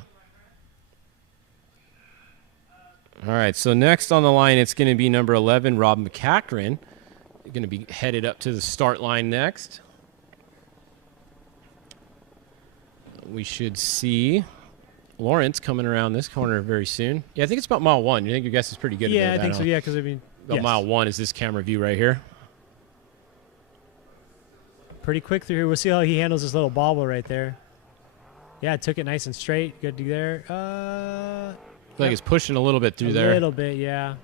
All right, so next on the line, it's going to be number 11, Rob McCachran. Going to be headed up to the start line next. We should see Lawrence coming around this corner very soon. Yeah, I think it's about mile 1. You think your guess is pretty good? Yeah, about I think that, so. huh? Yeah, because About mile 1 is this camera view right here. pretty quick through here. We'll see how he handles this little bobble right there. Yeah, took it nice and straight. Good to there. Looks like it's pushing a little bit through there. A little bit, yeah.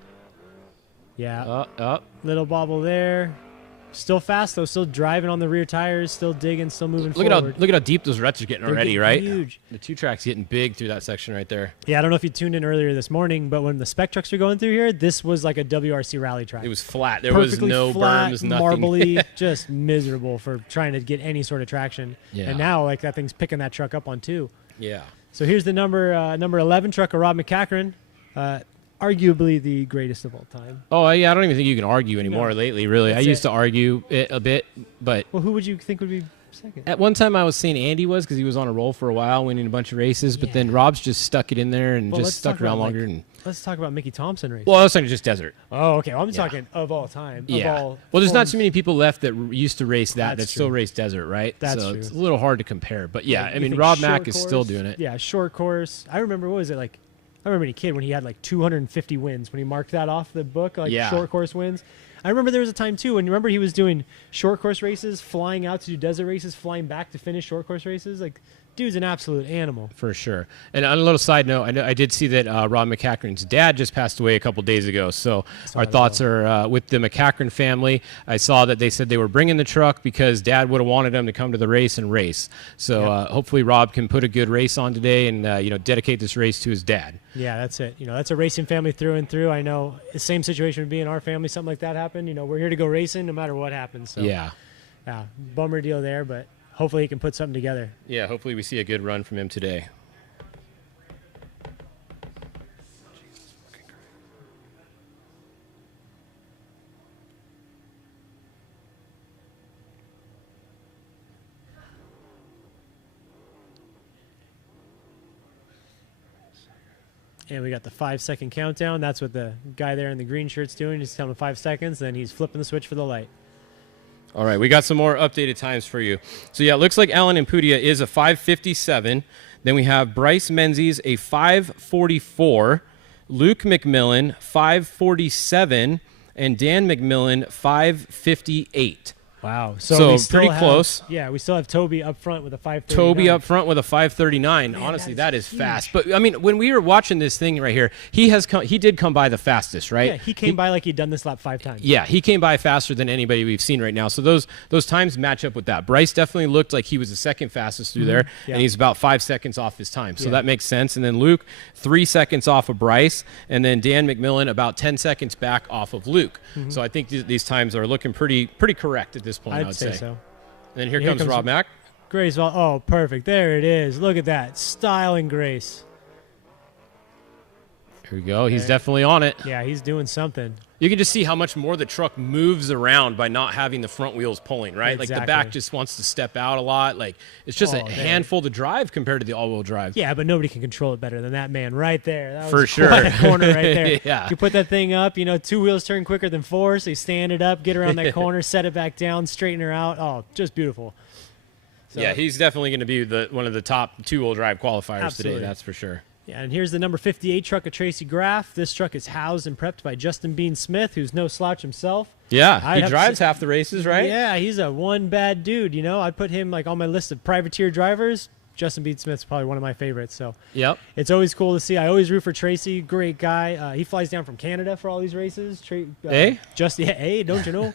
Yeah. Up. Little bobble there. Still fast, though. Still driving on the rear tires. Still digging. Still moving Look forward. at how deep those ruts are getting They're already, getting right? huge. The 2-track's getting big through that section right there. Yeah, I don't know if you tuned in earlier this morning, but when the Spec trucks were going through here, this was like a WRC rally track. It was flat. There was no flat, berms, nothing. marbly, just miserable for trying to get any sort of traction. Yeah. And now, like, that thing's picking that truck up on two. Yeah. So here's the number 11 truck of Rob McCachran. Arguably the greatest of all time. Oh, yeah, I don't even think you can argue anymore No. lately, really. I That's used it. to argue it a bit, but Well, who would you think would be second? at one time I was saying Andy was because he was on a roll for a while, winning a bunch of races, but then Rob's just stuck it in there and Well, let's just stuck talk around about, longer. like, and let's talk about Mickey Thompson race. Well, I was talking just desert. Oh, okay. Well, I'm Yeah. talking of all time. Of Yeah. all Well, there's not forms. too many people left that used to race that That's still true. race desert, right? That's so true. it's a little hard to compare. But yeah, Like, I you mean, think Rob short Mack is still course? doing it. Yeah, short course. I remember, what was it like? I remember when he kid when he had like 250 wins when he marked that off the book, like Yeah. short course wins. I remember there was a time too when remember he was doing short course races, flying out to do desert races, flying back to finish short course races. Like, dude's an absolute animal. For sure. And on a little side note, I did see that Rob McCachran's dad just passed away a couple days ago. So our thoughts are with the McCachran family. I saw that they said they were bringing the truck because dad would have wanted him to come to the race and race. So hopefully Rob can put a good race on today and dedicate this race to his dad. Yeah, that's it. That's a racing family through and through. I know the same situation would be in our family. Something like that happened. We're here to go racing no matter what happens. So, Yeah. Bummer deal there, but hopefully he can put something together. Yeah, hopefully we see a good run from him today. And we got the 5-second countdown. That's what the guy there in the green shirt's doing. He's telling him 5 seconds, then he's flipping the switch for the light. All right, we got some more updated times for you. So, yeah, it looks like Alan Impudia is a 5:57. Then we have Bryce Menzies, a 5:44. Luke McMillan, 5:47. And Dan McMillan, 5:58. Wow. So we still pretty have, close. Yeah, we still have Toby up front with a 539. Toby up front with a 539. Man, honestly, that is fast. But I mean, when we were watching this thing right here, he did come by the fastest, right? Yeah, he came by like he'd done this lap 5 times. Yeah, he came by faster than anybody we've seen right now. So those times match up with that. Bryce definitely looked like he was the second fastest through there, and he's about 5 seconds off his time. So that makes sense. And then Luke, 3 seconds off of Bryce, and then Dan McMillan about 10 seconds back off of Luke. So I think these times are looking pretty correct at this point, I'd say. So. And then here comes Rob Mack. Grace, oh, perfect. There it is. Look at that. Style and grace. Here we go. He's definitely on it. Yeah, he's doing something. You can just see how much more the truck moves around by not having the front wheels pulling, right? Exactly. Like the back just wants to step out a lot. Like it's just a handful to drive compared to the all-wheel drive. Yeah, but nobody can control it better than that man right there. That was For sure. quite a corner right there. Yeah. You put that thing up, 2 wheels turn quicker than 4, so you stand it up, get around that corner, set it back down, straighten her out. Oh, just beautiful. So, yeah, he's definitely going to be one of the top 2-wheel drive qualifiers Absolutely. today, that's for sure. Yeah, and here's the number 58 truck of Tracy Graff. This truck is housed and prepped by Justin Bean Smith, who's no slouch himself. Yeah, he drives half the races, right? Yeah, he's a one bad dude. I'd put him like on my list of privateer drivers. Justin Bean Smith's probably one of my favorites. So yep, it's always cool to see. I always root for Tracy. Great guy. He flies down from Canada for all these races. Hey, don't you know?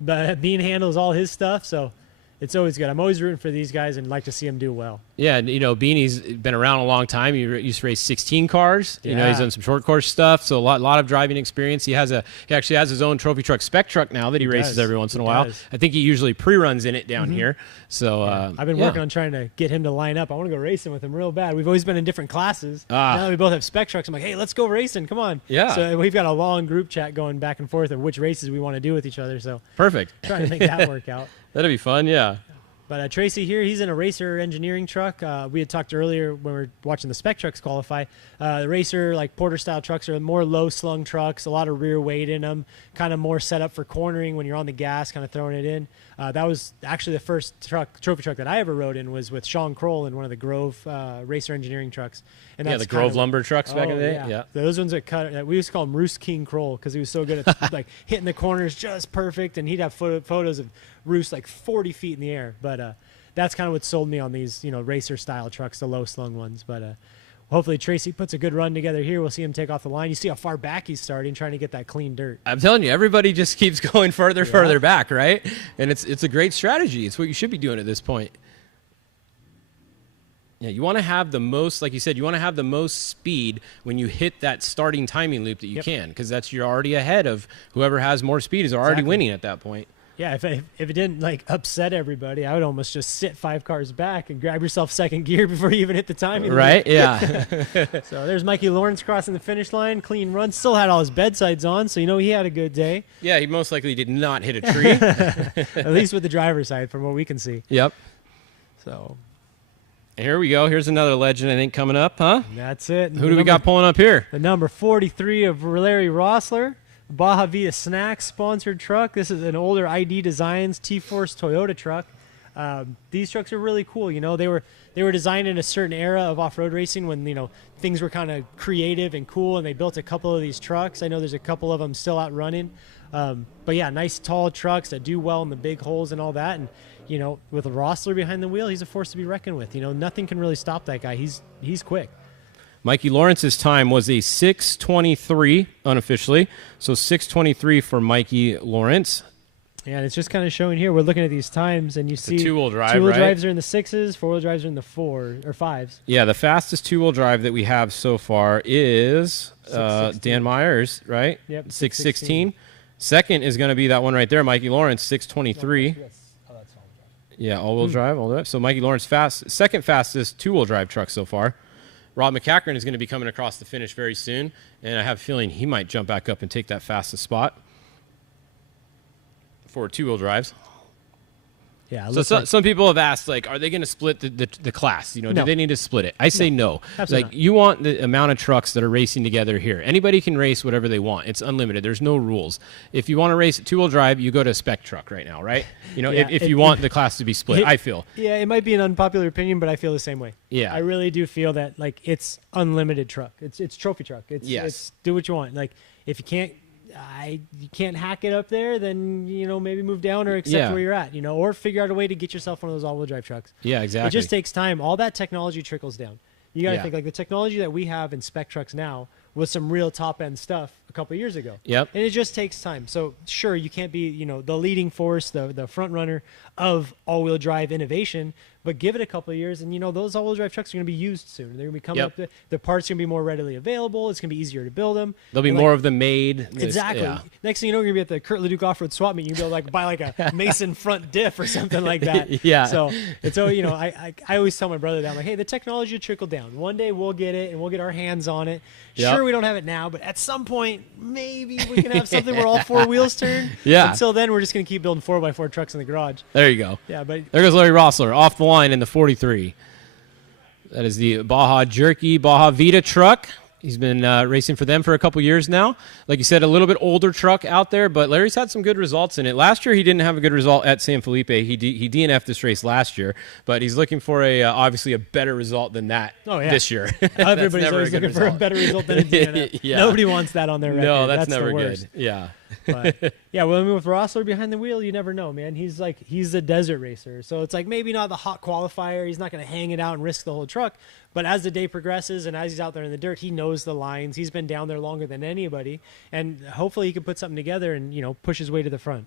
But Bean handles all his stuff, so it's always good. I'm always rooting for these guys and like to see them do well. Yeah, and Beanie's been around a long time. He used to race 16 cars. Yeah. He's done some short course stuff, so a lot of driving experience. He actually has his own trophy truck Spec truck now that he races every once in a while. I think he usually pre-runs in it down here. So I've been working on trying to get him to line up. I want to go racing with him real bad. We've always been in different classes. Now that we both have Spec trucks, I'm like, hey, let's go racing. Come on. Yeah. So we've got a long group chat going back and forth of which races we want to do with each other. So perfect. Trying to make that work out. That'd be fun. Yeah. But Tracy here, he's in a Racer engineering truck. We had talked earlier when we were watching the Spec trucks qualify. The Racer, like Porter-style trucks, are more low-slung trucks, a lot of rear weight in them, kind of more set up for cornering when you're on the gas, kind of throwing it in. That was actually the first trophy truck that I ever rode in was with Sean Kroll in one of the Grove Racer engineering trucks. And the Grove lumber trucks back in the day. Yeah. Those ones that cut. We used to call him Roos King Kroll because he was so good at like hitting the corners just perfect, and he'd have photos of Roos like 40 feet in the air. But that's kind of what sold me on these, racer style trucks, the low slung ones. But hopefully Tracy puts a good run together here. We'll see him take off the line. You see how far back he's starting, trying to get that clean dirt. I'm telling you, everybody just keeps going further back, right? And it's a great strategy. It's what you should be doing at this point. Yeah, you want to have the most, like you said, you want to have the most speed when you hit that starting timing loop that you can, because you're already ahead of whoever has more speed is already winning at that point. Yeah, if it didn't upset everybody, I would almost just sit 5 cars back and grab yourself second gear before you even hit the timing. Right? Yeah. So there's Mikey Lawrence crossing the finish line, clean run. Still had all his bedsides on, so he had a good day. Yeah, he most likely did not hit a tree. At least with the driver's side, from what we can see. Yep. So here we go. Here's another legend, I think, coming up, huh? That's it. Who do we got pulling up here? The number 43 of Larry Rossler. Baja Vida Snacks sponsored truck. This is an older ID Designs T-Force Toyota truck. These trucks are really cool. They were designed in a certain era of off-road racing when things were kind of creative and cool, and they built a couple of these trucks. I know there's a couple of them still out running. But yeah, nice tall trucks that do well in the big holes and all that. And with Rossler behind the wheel, he's a force to be reckoned with. Nothing can really stop that guy. He's quick. Mikey Lawrence's time was a 6:23 unofficially, so 6:23 for Mikey Lawrence. Yeah, and it's just kind of showing here. We're looking at these times, and you see two-wheel drive, two-wheel right? drives are in the 6s, 4-wheel drives are in the 4 or 5s. Yeah, the fastest two-wheel drive that we have so far is Dan Myers, right? Yep, 6:16. Second is going to be that one right there, Mikey Lawrence, 6:23. Yeah, all-wheel drive, all that. So Mikey Lawrence second fastest two-wheel drive truck so far. Rob McCachran is going to be coming across the finish very soon, and I have a feeling he might jump back up and take that fastest spot for two-wheel drives. Yeah. So some people have asked, are they going to split the class? Do they need to split it? I say no. Absolutely not. You want the amount of trucks that are racing together here. Anybody can race whatever they want. It's unlimited. There's no rules. If you want to race a two-wheel drive, you go to a Spec truck right now, right? If you want the class to be split, I feel. Yeah, it might be an unpopular opinion, but I feel the same way. Yeah. I really do feel that it's unlimited truck. It's trophy truck. It's do what you want. If you can't you can't hack it up there, then, maybe move down or accept where you're at, or figure out a way to get yourself one of those all-wheel drive trucks. Yeah, exactly. It just takes time. All that technology trickles down. You got to think, like, the technology that we have in spec trucks now was some real top-end stuff a couple of years ago. Yep. And it just takes time. So, sure, you can't be, the leading force, the front runner of all-wheel drive innovation, but give it a couple of years, and, those all-wheel drive trucks are going to be used soon. They're going to be coming up. The parts are going to be more readily available. It's going to be easier to build them. There'll be more of them made. Exactly. Yeah. Next thing you know, you're going to be at the Kurt Leduc Off-Road Swap Meet. You'll be able to buy like a Mason front diff or something like that. Yeah. So it's I always tell my brother that, I'm like, hey, the technology will trickle down. One day we'll get it and we'll get our hands on it. Yep. Sure, we don't have it now, but at some point, maybe we can have something where all four wheels turn. Yeah. Until then, we're just going to keep building 4x4 trucks in the garage. There you go. Yeah, but there goes Larry Rossler off the line in the 43. That is the Baja Jerky Baja Vida truck. He's been racing for them for a couple years now. Like you said, a little bit older truck out there, but Larry's had some good results in it. Last year, he didn't have a good result at San Felipe. He DNF'd this race last year, but he's looking for obviously a better result than that this year. Everybody's always looking for a better result than a DNF. Yeah. Nobody wants that on their record. No, that's never the worst. good. Yeah. But, yeah, well, with Rossler behind the wheel, you never know, man. He's a desert racer. So it's like maybe not the hot qualifier. He's not going to hang it out and risk the whole truck. But as the day progresses and as he's out there in the dirt, he knows the lines. He's been down there longer than anybody. And hopefully he can put something together and, push his way to the front.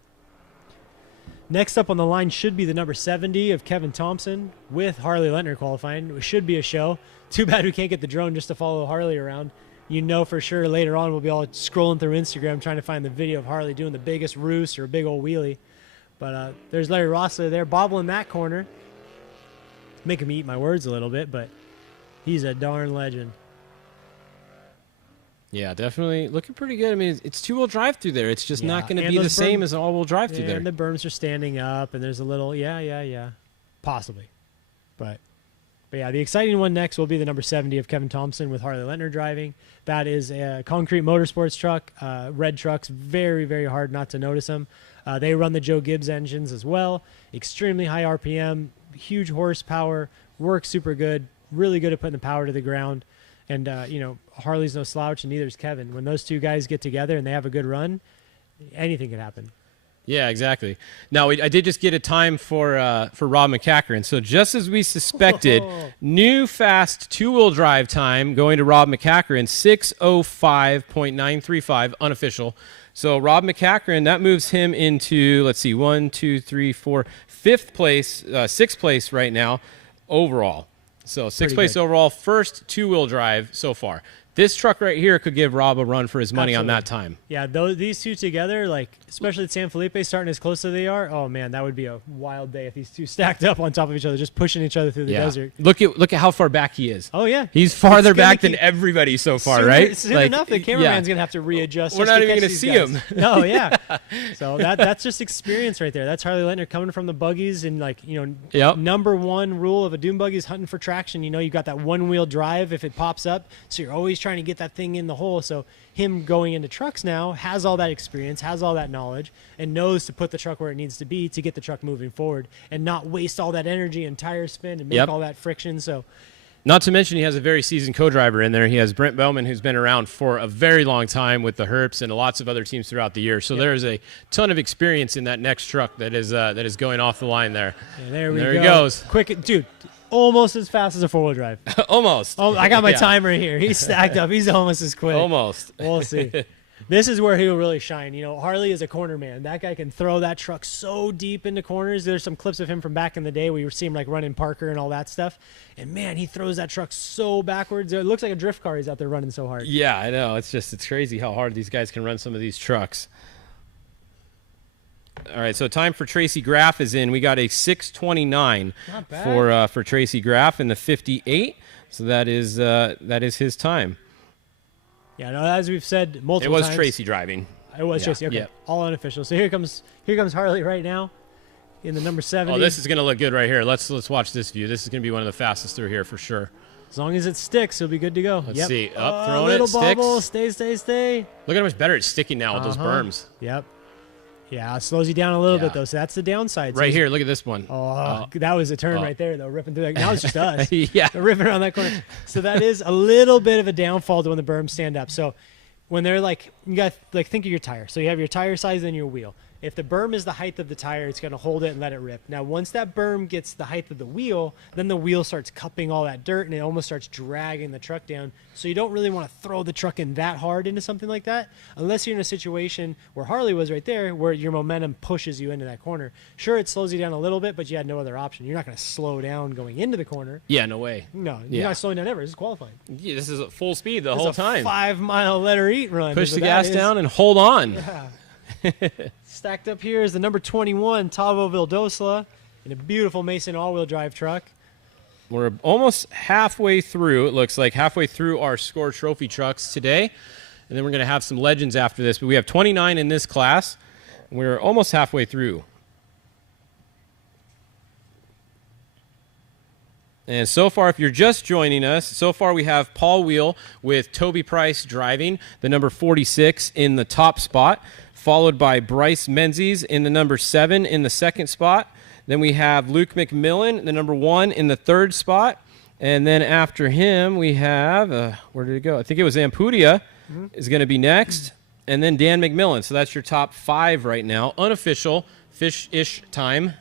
Next up on the line should be the number 70 of Kevin Thompson with Harley Lentner qualifying. It should be a show. Too bad we can't get the drone just to follow Harley around. For sure later on we'll be all scrolling through Instagram trying to find the video of Harley doing the biggest roost or a big old wheelie. But there's Larry Rossler there bobbling that corner. Making me eat my words a little bit, but he's a darn legend. Yeah, definitely looking pretty good. I mean, it's two-wheel drive through there. It's just not going to be the same as an all-wheel drive through there. And the berms are standing up, and there's a little, possibly. But yeah, the exciting one next will be the number 70 of Kevin Thompson with Harley Lentner driving. That is a concrete motorsports truck, red trucks, very, very hard not to notice them. They run the Joe Gibbs engines as well. Extremely high RPM, huge horsepower, works super good, really good at putting the power to the ground. And, Harley's no slouch, and neither is Kevin. When those two guys get together and they have a good run, anything can happen. Yeah, exactly. Now, I did just get a time for Rob McCackern. So just as we suspected, new fast two-wheel drive time going to Rob McCackern, 6:05.935, unofficial. So Rob McCackern, that moves him into, let's see, 1, 2, 3, 4, 5th place, 6th place right now overall. So 6th place overall, first two-wheel drive so far. This truck right here could give Rob a run for his money on that time. Yeah, these two together, especially at San Felipe, starting as close as they are, oh man, that would be a wild day if these two stacked up on top of each other, just pushing each other through the desert. Look at how far back he is. Oh yeah, he's farther back than everybody so far, right? Soon enough, the cameraman's gonna have to readjust. We're not even gonna see him. No, yeah. So that's just experience right there. That's Harley Lentner coming from the buggies, and number one rule of a dune buggy is hunting for traction. You've got that one-wheel drive if it pops up, so you're always trying to get that thing in the hole. So him going into trucks now has all that experience, has all that knowledge, and knows to put the truck where it needs to be to get the truck moving forward and not waste all that energy and tire spin and make all that friction. So, not to mention he has a very seasoned co-driver in there. He has Brent Bowman, who's been around for a very long time with the Herps and lots of other teams throughout the year. So there's a ton of experience in that next truck that is going off the line there. Yeah, there he goes. Quick, dude. Almost as fast as a four-wheel drive. Almost. Oh, I got my timer here. He's stacked up. He's almost as quick. Almost. We'll see. This is where he'll really shine. Harley is a corner man. That guy can throw that truck so deep into corners. There's some clips of him from back in the day where you see him running Parker and all that stuff. And man, he throws that truck so backwards. It looks like a drift car. He's out there running so hard. Yeah, I know. It's crazy how hard these guys can run some of these trucks. All right, so time for Tracy Graff is in. We got a 6:29 for Tracy Graff in the 58. So that is his time. Yeah, no, as we've said multiple times. It was Tracy driving. It was Tracy. Okay, all unofficial. So here comes Harley right now in the number 70. Oh, this is going to look good right here. Let's watch this view. This is going to be one of the fastest through here for sure. As long as it sticks, he'll be good to go. Let's see. Up, throwing little it, bobble. sticks. Stay. Look at how much better it's sticking now with those berms. Yep. Yeah, it slows you down a little bit, though, so that's the downside. Right here, look at this one. That was a turn right there, though, ripping through that. Now it's just us. Yeah. Ripping around that corner. So that is a little bit of a downfall to when the berms stand up. So when they're like, you got like think of your tire. So you have your tire size and your wheel. If the berm is the height of the tire, it's going to hold it and let it rip. Now, once that berm gets the height of the wheel, then the wheel starts cupping all that dirt and it almost starts dragging the truck down. So you don't really want to throw the truck in that hard into something like that, unless you're in a situation where Harley was right there, where your momentum pushes you into that corner. Sure, it slows you down a little bit, but you had no other option. You're not going to slow down going into the corner. Yeah, no way. No, you're not slowing down ever. This is qualifying. Yeah, this is at full speed the whole time. 5 mile let her eat run. Push the gas down and hold on. Yeah. Stacked up here is the number 21 Tavo Vildosla in a beautiful Mason all-wheel drive truck. We're almost halfway through, it looks like, halfway through our Score Trophy trucks today. And then we're going to have some legends after this. But we have 29 in this class. And we're almost halfway through. And so far, if you're just joining us, so far we have Paul Wheel with Toby Price driving, the number 46 in the top spot, followed by Bryce Menzies in the number 7 in the second spot. Then we have Luke McMillan, the number 1 in the third spot. And then after him, we have, where did it go? I think it was Ampudia is going to be next. And then Dan McMillan. So that's your top 5 right now. Unofficial fish-ish time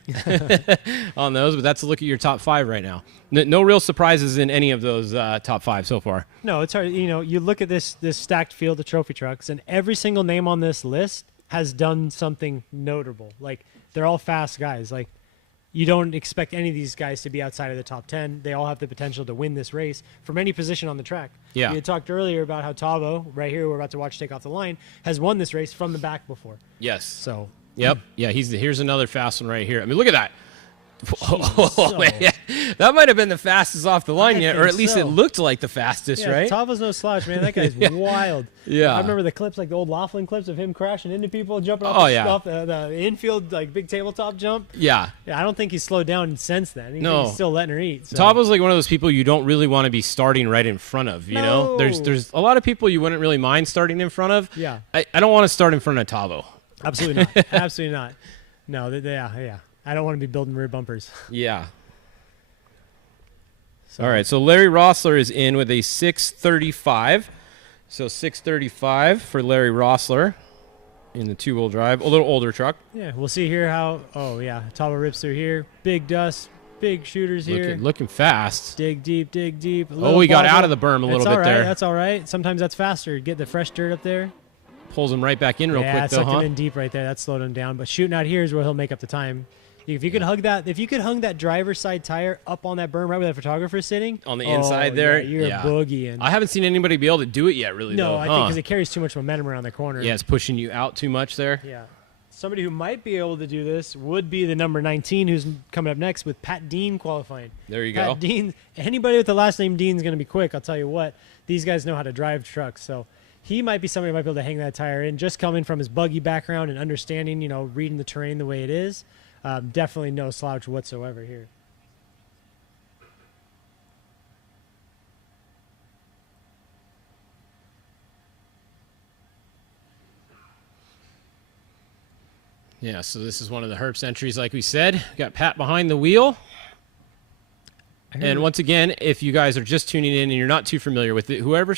on those, but that's a look at your top 5 right now. No real surprises in any of those top 5 so far. No, it's hard. You know, you look at this stacked field of trophy trucks, and every single name on this list has done something notable. Like, they're all fast guys. Like, you don't expect any of these guys to be outside of the top 10. They all have the potential to win this race from any position on the track. Yeah. We had talked earlier about how Tavo, right here, we're about to watch take off the line, has won this race from the back before. Yes. So. Yep. Yeah, here's another fast one right here. I mean, look at that. So, man. That might have been the fastest off the line yet, or at least it looked like the fastest, right? Tavo's no slouch, man. That guy's wild. Yeah. I remember the clips, like the old Laughlin clips of him crashing into people, jumping off, off the infield, like big tabletop jump. Yeah. Yeah, I don't think he's slowed down since then. He's still letting her eat. So. Tavo's like one of those people you don't really want to be starting right in front of, you know? There's a lot of people you wouldn't really mind starting in front of. Yeah. I don't want to start in front of Tavo. Absolutely not. Absolutely not. No, yeah. I don't want to be building rear bumpers. Yeah. All right, so Larry Rossler is in with a 635. So 635 for Larry Rossler in the two-wheel drive, a little older truck. Yeah, we'll see here how, Tavo rips through here. Big dust, big shooters here. Looking fast. Dig deep. Oh, he got out of the berm a little bit there. That's all right. Sometimes that's faster. Get the fresh dirt up there. Pulls him right back in real quick, though, sucked him in deep right there. That slowed him down. But shooting out here is where he'll make up the time. If you could hung that driver's side tire up on that berm right where that photographer's sitting. On the inside there? You're boogieing. I haven't seen anybody be able to do it yet, really, though. No, I think because it carries too much momentum around the corner. Yeah, it's pushing you out too much there. Yeah. Somebody who might be able to do this would be the number 19 who's coming up next with Pat Dean qualifying. There you go. Pat Dean. Anybody with the last name Dean is going to be quick. I'll tell you what. These guys know how to drive trucks, so he might be somebody who might be able to hang that tire in, just coming from his buggy background and understanding, reading the terrain the way it is. Definitely no slouch whatsoever here. Yeah, so this is one of the Herps entries, like we said. We got Pat behind the wheel. And once again, if you guys are just tuning in and you're not too familiar with it, whoever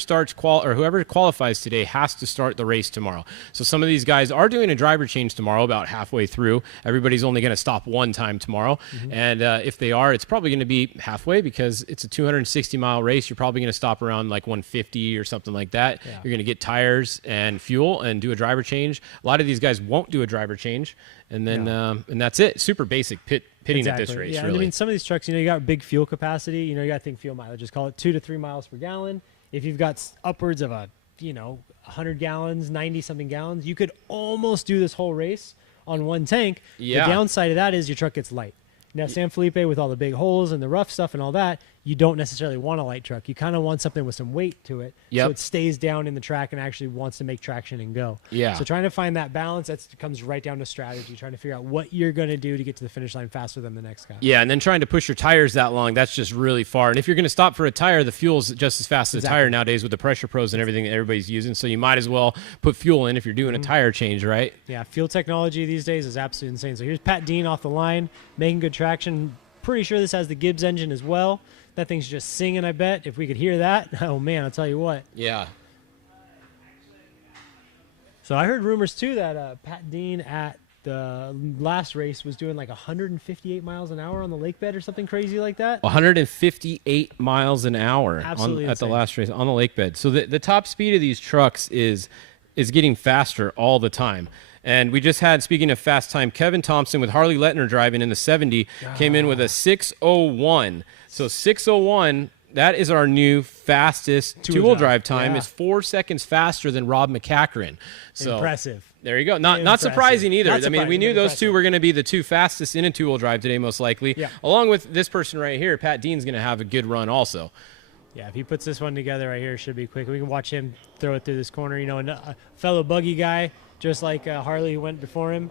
qualifies today has to start the race tomorrow. So some of these guys are doing a driver change tomorrow, about halfway through. Everybody's only going to stop one time tomorrow. Mm-hmm. And if they are, it's probably going to be halfway because it's a 260-mile race. You're probably going to stop around like 150 or something like that. Yeah. You're going to get tires and fuel and do a driver change. A lot of these guys won't do a driver change. And then and that's it. Super basic pitting at this race, yeah, really. I mean, some of these trucks, you got big fuel capacity. You got to think fuel mileage. Just call it 2 to 3 miles per gallon. If you've got upwards of 100 gallons, 90-something gallons, you could almost do this whole race on one tank. Yeah. The downside of that is your truck gets light. Now, San Felipe, with all the big holes and the rough stuff and all that, you don't necessarily want a light truck. You kind of want something with some weight to it. Yep. So it stays down in the track and actually wants to make traction and go. Yeah. So trying to find that balance, that comes right down to strategy, trying to figure out what you're going to do to get to the finish line faster than the next guy. Yeah, and then trying to push your tires that long, that's just really far. And if you're going to stop for a tire, the fuel's just as fast as a tire nowadays with the pressure pros and everything that everybody's using. So you might as well put fuel in if you're doing a tire change, right? Yeah, fuel technology these days is absolutely insane. So here's Pat Dean off the line, making good traction. Pretty sure this has the Gibbs engine as well. That thing's just singing, I bet. If we could hear that, oh, man, I'll tell you what. Yeah. So I heard rumors too that Pat Dean at the last race was doing like 158 miles an hour on the lake bed or something crazy like that. 158 miles an hour at the last race on the lake bed. So the top speed of these trucks is getting faster all the time. And we just had, speaking of fast time, Kevin Thompson with Harley Lettner driving in the 70 came in with a 6:01. So 6:01. That is our new fastest two-wheel drive time. Is 4 seconds faster than Rob McCachran. So impressive. There you go. Not surprising either. I mean, we knew those two were going to be the two fastest in a two-wheel drive today, most likely. Yeah. Along with this person right here, Pat Dean's going to have a good run also. Yeah, if he puts this one together right here, it should be quick. We can watch him throw it through this corner. You know, a fellow buggy guy, just like Harley who went before him,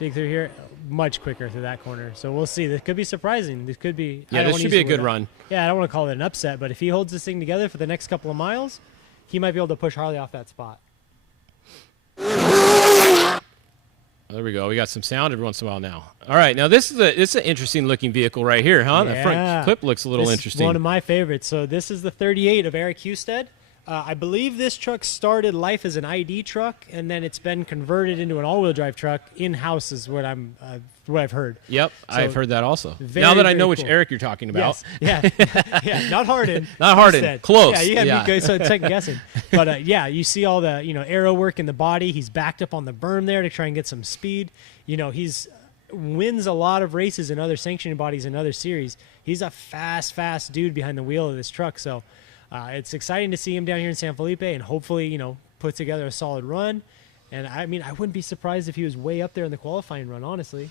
dig through here, much quicker through that corner. So we'll see. This could be surprising. This could be. Yeah, this should be a good run. Yeah, I don't want to call it an upset, but if he holds this thing together for the next couple of miles, he might be able to push Harley off that spot. There we go. We got some sound every once in a while now. All right, now this is an interesting looking vehicle right here, huh? Yeah. The front clip looks a little interesting. One of my favorites. So this is the 38 of Eric Husted. I believe this truck started life as an ID truck, and then it's been converted into an all-wheel drive truck in-house is what I've heard. Yep, so I've heard that also. Very, now that I know cool. which Eric you're talking about. Yes. Yeah, not Harden. Not Harden. Close. Yeah, you had me second guessing. But yeah, you see all the arrow work in the body. He's backed up on the berm there to try and get some speed. He's wins a lot of races in other sanctioning bodies in other series. He's a fast dude behind the wheel of this truck. So it's exciting to see him down here in San Felipe and hopefully, put together a solid run. And I mean, I wouldn't be surprised if he was way up there in the qualifying run, honestly.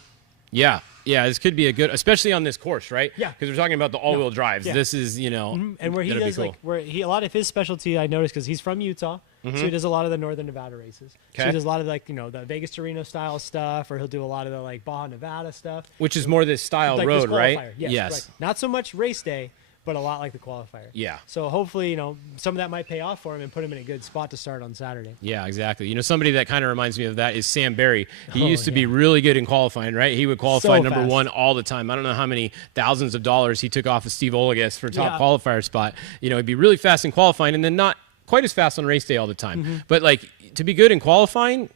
Yeah, this could be a good, especially on this course, right? Yeah. Because we're talking about the all-wheel drives. Yeah. This is, And where he does, cool. a lot of his specialty, I noticed, because he's from Utah, so he does a lot of the Northern Nevada races. So he does a lot of, the Vegas to Reno style stuff, or he'll do a lot of the, Baja Nevada stuff. Which is more this style road, right? Yes. Right. Not so much race day, but a lot like the qualifier. Yeah. So hopefully, some of that might pay off for him and put him in a good spot to start on Saturday. Yeah, exactly. Somebody that kind of reminds me of that is Sam Berry. He used to be really good in qualifying, right? He would qualify number one all the time. I don't know how many thousands of dollars he took off of Steve Olagus for top qualifier spot. He'd be really fast in qualifying and then not quite as fast on race day all the time. But to be good in qualifying,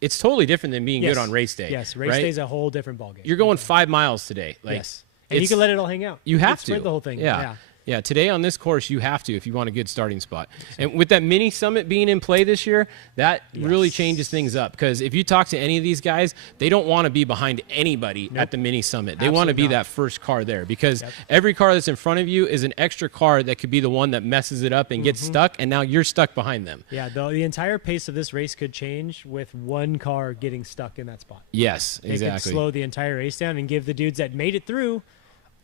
it's totally different than being good on race day. Yes, race day is a whole different ballgame. You're going 5 miles today. Yes. And you can let it all hang out. You have to. Spread the whole thing. Yeah, today on this course, you have to if you want a good starting spot. And with that mini summit being in play this year, that really changes things up. Because if you talk to any of these guys, they don't want to be behind anybody at the mini summit. They want to be that first car there. Because every car that's in front of you is an extra car that could be the one that messes it up and gets stuck, and now you're stuck behind them. Yeah, the entire pace of this race could change with one car getting stuck in that spot. Yes, exactly. It could slow the entire race down and give the dudes that made it through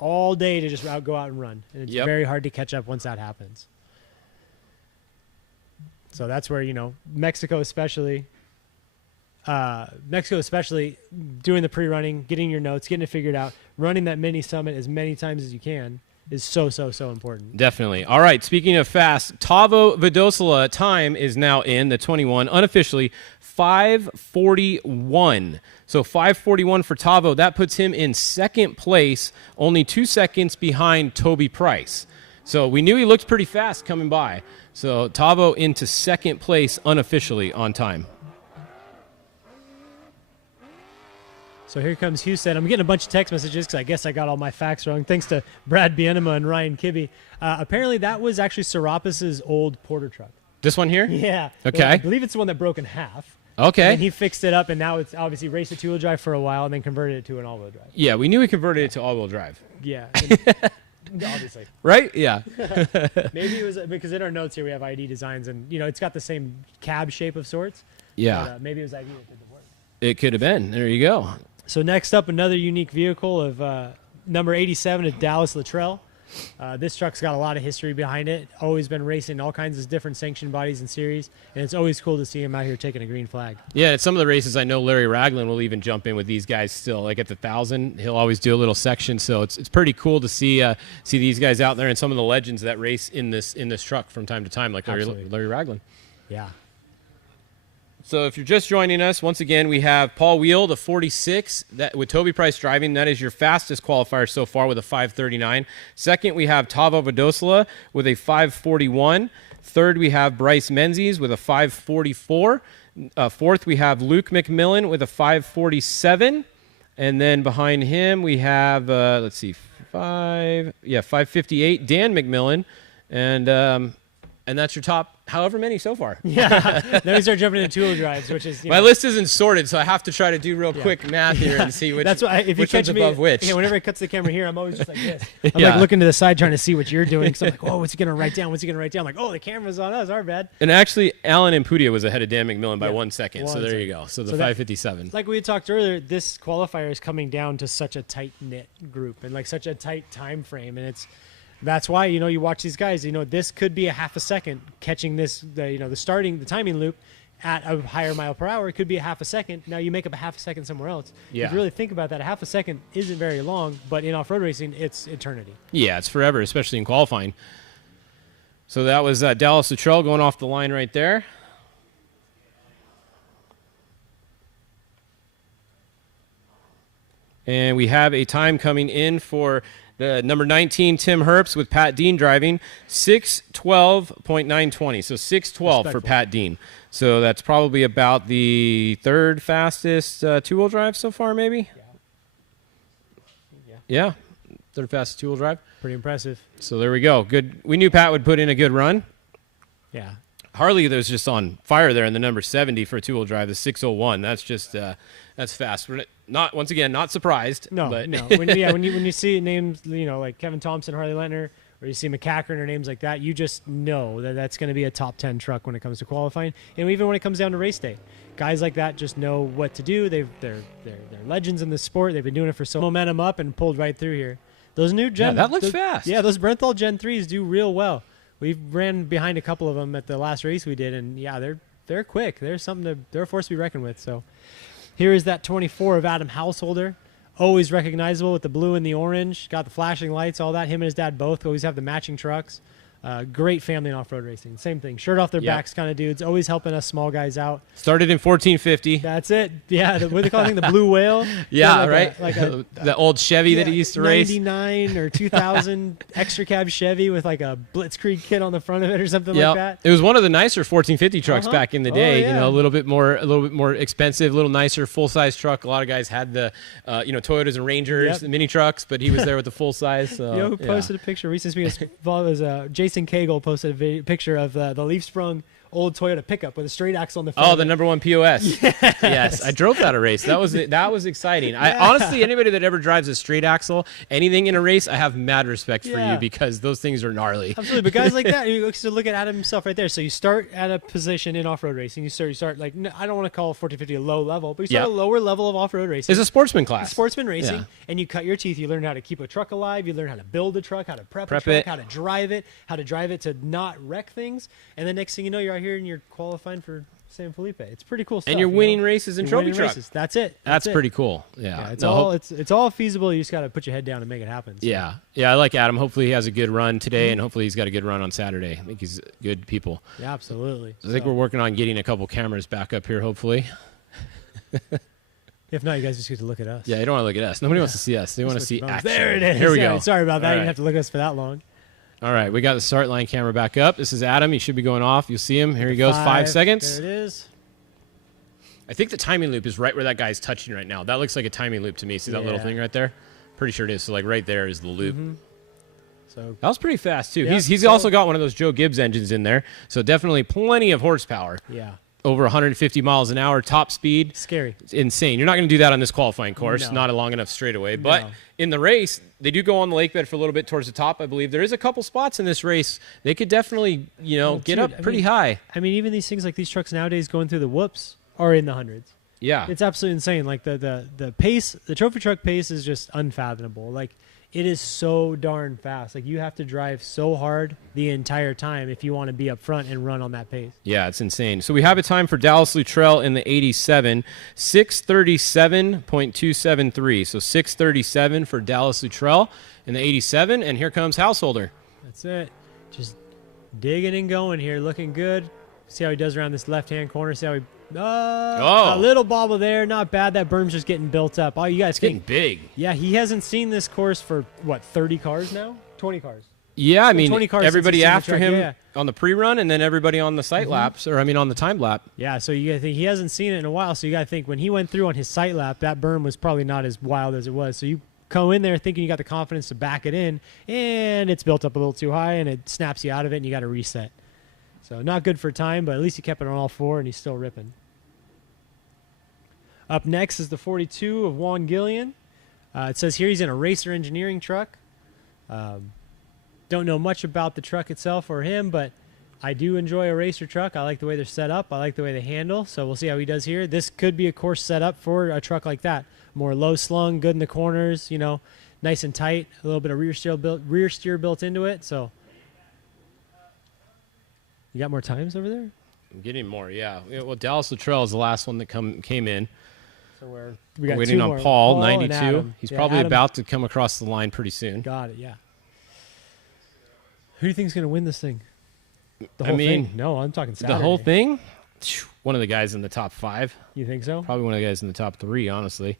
all day to just go out and run. And it's very hard to catch up once that happens. So that's where, Mexico especially doing the pre-running, getting your notes, getting it figured out, running that mini summit as many times as you can is so important. Definitely. All right, speaking of fast, Tavo Vidosala time is now in the 21, unofficially 5:41. So 5:41 for Tavo. That puts him in second place, only 2 seconds behind Toby Price. So we knew he looked pretty fast coming by. So Tavo into second place unofficially on time. So here comes Houston. I'm getting a bunch of text messages because I guess I got all my facts wrong. Thanks to Brad Bienema and Ryan Kibbe. Apparently that was actually Serapis' old Porter truck. This one here? Yeah. Okay. I believe it's the one that broke in half. Okay. And he fixed it up, and now it's obviously raced a two-wheel drive for a while and then converted it to an all-wheel drive. Yeah, we knew he converted it to all-wheel drive. Yeah. Obviously. Right? Yeah. Maybe it was because in our notes here we have ID designs, and it's got the same cab shape of sorts. Yeah. But, maybe it was ID that did the work. It could have been. There you go. So next up, another unique vehicle of number 87 of Dallas Luttrell. This truck's got a lot of history behind it. Always been racing all kinds of different sanctioned bodies and series, and it's always cool to see him out here taking a green flag. Yeah, at some of the races, I know Larry Ragland will even jump in with these guys still. Like at the 1,000, he'll always do a little section. So it's pretty cool to see these guys out there and some of the legends that race in this truck from time to time, like Larry Ragland. Yeah. So if you're just joining us, once again, we have Paul Wheel, the 46, that with Toby Price driving. That is your fastest qualifier so far with a 5:39. Second, we have Tavo Vidosala with a 5:41. Third, we have Bryce Menzies with a 5:44. Fourth, we have Luke McMillan with a 547. And then behind him, we have, 558, Dan McMillan. And that's your top however many so far. Yeah. Then we start jumping into two-wheel drives, which is... My list isn't sorted, so I have to try to do real quick math here and see which, That's why, if you which catch one's me, above which. Yeah, whenever it cuts the camera here, I'm always just like this. I'm like looking to the side trying to see what you're doing. Because I'm like, whoa, what's he going to write down? What's he going to write down? I'm like, oh, the camera's on us. Our bad. And actually, Alan Impudia was ahead of Dan McMillan by 1 second. So there you go. So the 557. Like we had talked earlier, this qualifier is coming down to such a tight-knit group and like such a tight time frame. And that's why, you watch these guys, this could be a half a second catching this, the timing loop at a higher mile per hour. It could be a half a second. Now you make up a half a second somewhere else. Yeah. If you really think about that, a half a second isn't very long, but in off-road racing, it's eternity. Yeah, it's forever, especially in qualifying. So that was Dallas Luttrell going off the line right there. And we have a time coming in for the number 19, Tim Herbst, with Pat Dean driving, 6:12.920. So 6:12 for Pat Dean. So that's probably about the third fastest two-wheel drive so far, maybe? Yeah. Third fastest two-wheel drive. Pretty impressive. So there we go. Good. We knew Pat would put in a good run. Yeah. Harley was just on fire there in the number 70 for a two-wheel drive, the 6:01. That's just that's fast. We're not surprised. No, but no. When you see names, like Kevin Thompson, Harley Lentner, or you see McCackern or names like that, you just know that that's going to be a top 10 truck when it comes to qualifying, and even when it comes down to race day. Guys like that just know what to do. They're legends in the sport. They've been doing it for so long. Momentum up and pulled right through here. Those new Gen, that looks fast. Yeah, those Brenthal Gen 3s do real well. We ran behind a couple of them at the last race we did, and yeah, they're quick. They're a force to be reckoned with. So here is that 24 of Adam Householder, always recognizable with the blue and the orange. Got the flashing lights, all that. Him and his dad both always have the matching trucks. Great family in off-road racing. Same thing. Shirt off their backs kind of dudes. Always helping us small guys out. Started in 1450. That's it. Yeah. What do they call it? The Blue Whale? Yeah, like right? The old Chevy that he used to race. 99 or 2000 extra cab Chevy with like a Blitzkrieg kit on the front of it or something like that. It was one of the nicer 1450 trucks back in the day. Oh, yeah. A little bit more expensive, a little nicer, full-size truck. A lot of guys had the Toyotas and Rangers, the mini trucks, but he was there with the full-size. So, who posted a picture recently? Was Jason Cagle posted a picture of the leaf sprung old Toyota pickup with a straight axle on the front. Oh, the number one POS. Yes, I drove that a race. That was exciting. I honestly, anybody that ever drives a straight axle, anything in a race, I have mad respect for you because those things are gnarly. Absolutely, but guys like that, you look at Adam himself right there. So you start at a position in off-road racing. You start like, I don't want to call 1450 a low level, but you start at a lower level of off-road racing. It's a sportsman class. It's sportsman racing, and you cut your teeth. You learn how to keep a truck alive. You learn how to build a truck, how to prep a truck, it. how to drive it to not wreck things. And the next thing you know, you're out here and you're qualifying for San Felipe. It's pretty cool stuff. And you're winning races in trophy trucks. That's it. That's pretty cool. Yeah. It's all feasible. You just got to put your head down and make it happen. So. Yeah. I like Adam. Hopefully he has a good run today, and hopefully he's got a good run on Saturday. I think he's good people. Yeah, absolutely. I think we're working on getting a couple cameras back up here, hopefully. If not, you guys just get to look at us. Yeah, you don't want to look at us. Nobody wants to see us. They want to see action. There it is. Here we go. Sorry about that. All You right. didn't have to look at us for that long. All right, we got the start line camera back up. This is Adam. He should be going off. You'll see him. Here he goes, 5 seconds. There it is. I think the timing loop is right where that guy's touching right now. That looks like a timing loop to me. See that little thing right there? Pretty sure it is. So like right there is the loop. So that was pretty fast too. Yeah, he's also got one of those Joe Gibbs engines in there. So definitely plenty of horsepower. Yeah. Over 150 miles an hour, top speed. Scary. It's insane. You're not going to do that on this qualifying course. No. Not a long enough straightaway. But No. in the race, they do go on the lake bed for a little bit towards the top, I believe. There is a couple spots in this race. They could definitely, get up pretty high. I mean, even these things like these trucks nowadays going through the whoops are in the hundreds. Yeah. It's absolutely insane. Like the pace, the trophy truck pace is just unfathomable. Like it is so darn fast. Like you have to drive so hard the entire time if you want to be up front and run on that pace. Yeah, it's insane. So we have a time for Dallas Luttrell in the 87, 6:37.273. So 6:37 for Dallas Luttrell in the 87, and here comes Householder. That's it. Just digging and going here, looking good. See how he does around this left-hand corner. See how he... a little bobble there. Not bad. That berm's just getting built up. Oh, you guys getting big. Yeah, he hasn't seen this course for, 30 cars now? 20 cars. Yeah, I mean, 20 cars everybody since he's seen the after track, him yeah. on the pre-run, and then everybody on the sight laps, or I mean, on the time lap. Yeah, so you got to think he hasn't seen it in a while. So you got to think when he went through on his sight lap, that berm was probably not as wild as it was. So you go in there thinking you got the confidence to back it in, and it's built up a little too high, and it snaps you out of it, and you got to reset. So not good for time, but at least he kept it on all four, and he's still ripping. Up next is the 42 of Juan Gillian. It says here he's in a Racer Engineering truck. Don't know much about the truck itself or him, but I do enjoy a racer truck. I like the way they're set up. I like the way they handle. So we'll see how he does here. This could be a course set up for a truck like that. More low slung, good in the corners, you know, nice and tight. A little bit of rear steer built into it. So you got more times over there? I'm getting more, yeah. Well, Dallas Luttrell is the last one that came in. So we got waiting on Paul 92. He's probably Adam. about to come across the line pretty soon. Got it, yeah. Who do you think is going to win this thing? The I whole mean, thing? No, I'm talking Saturday. the whole thing? One of the guys in the top 5. You think so? Probably one of the guys in the top 3, honestly.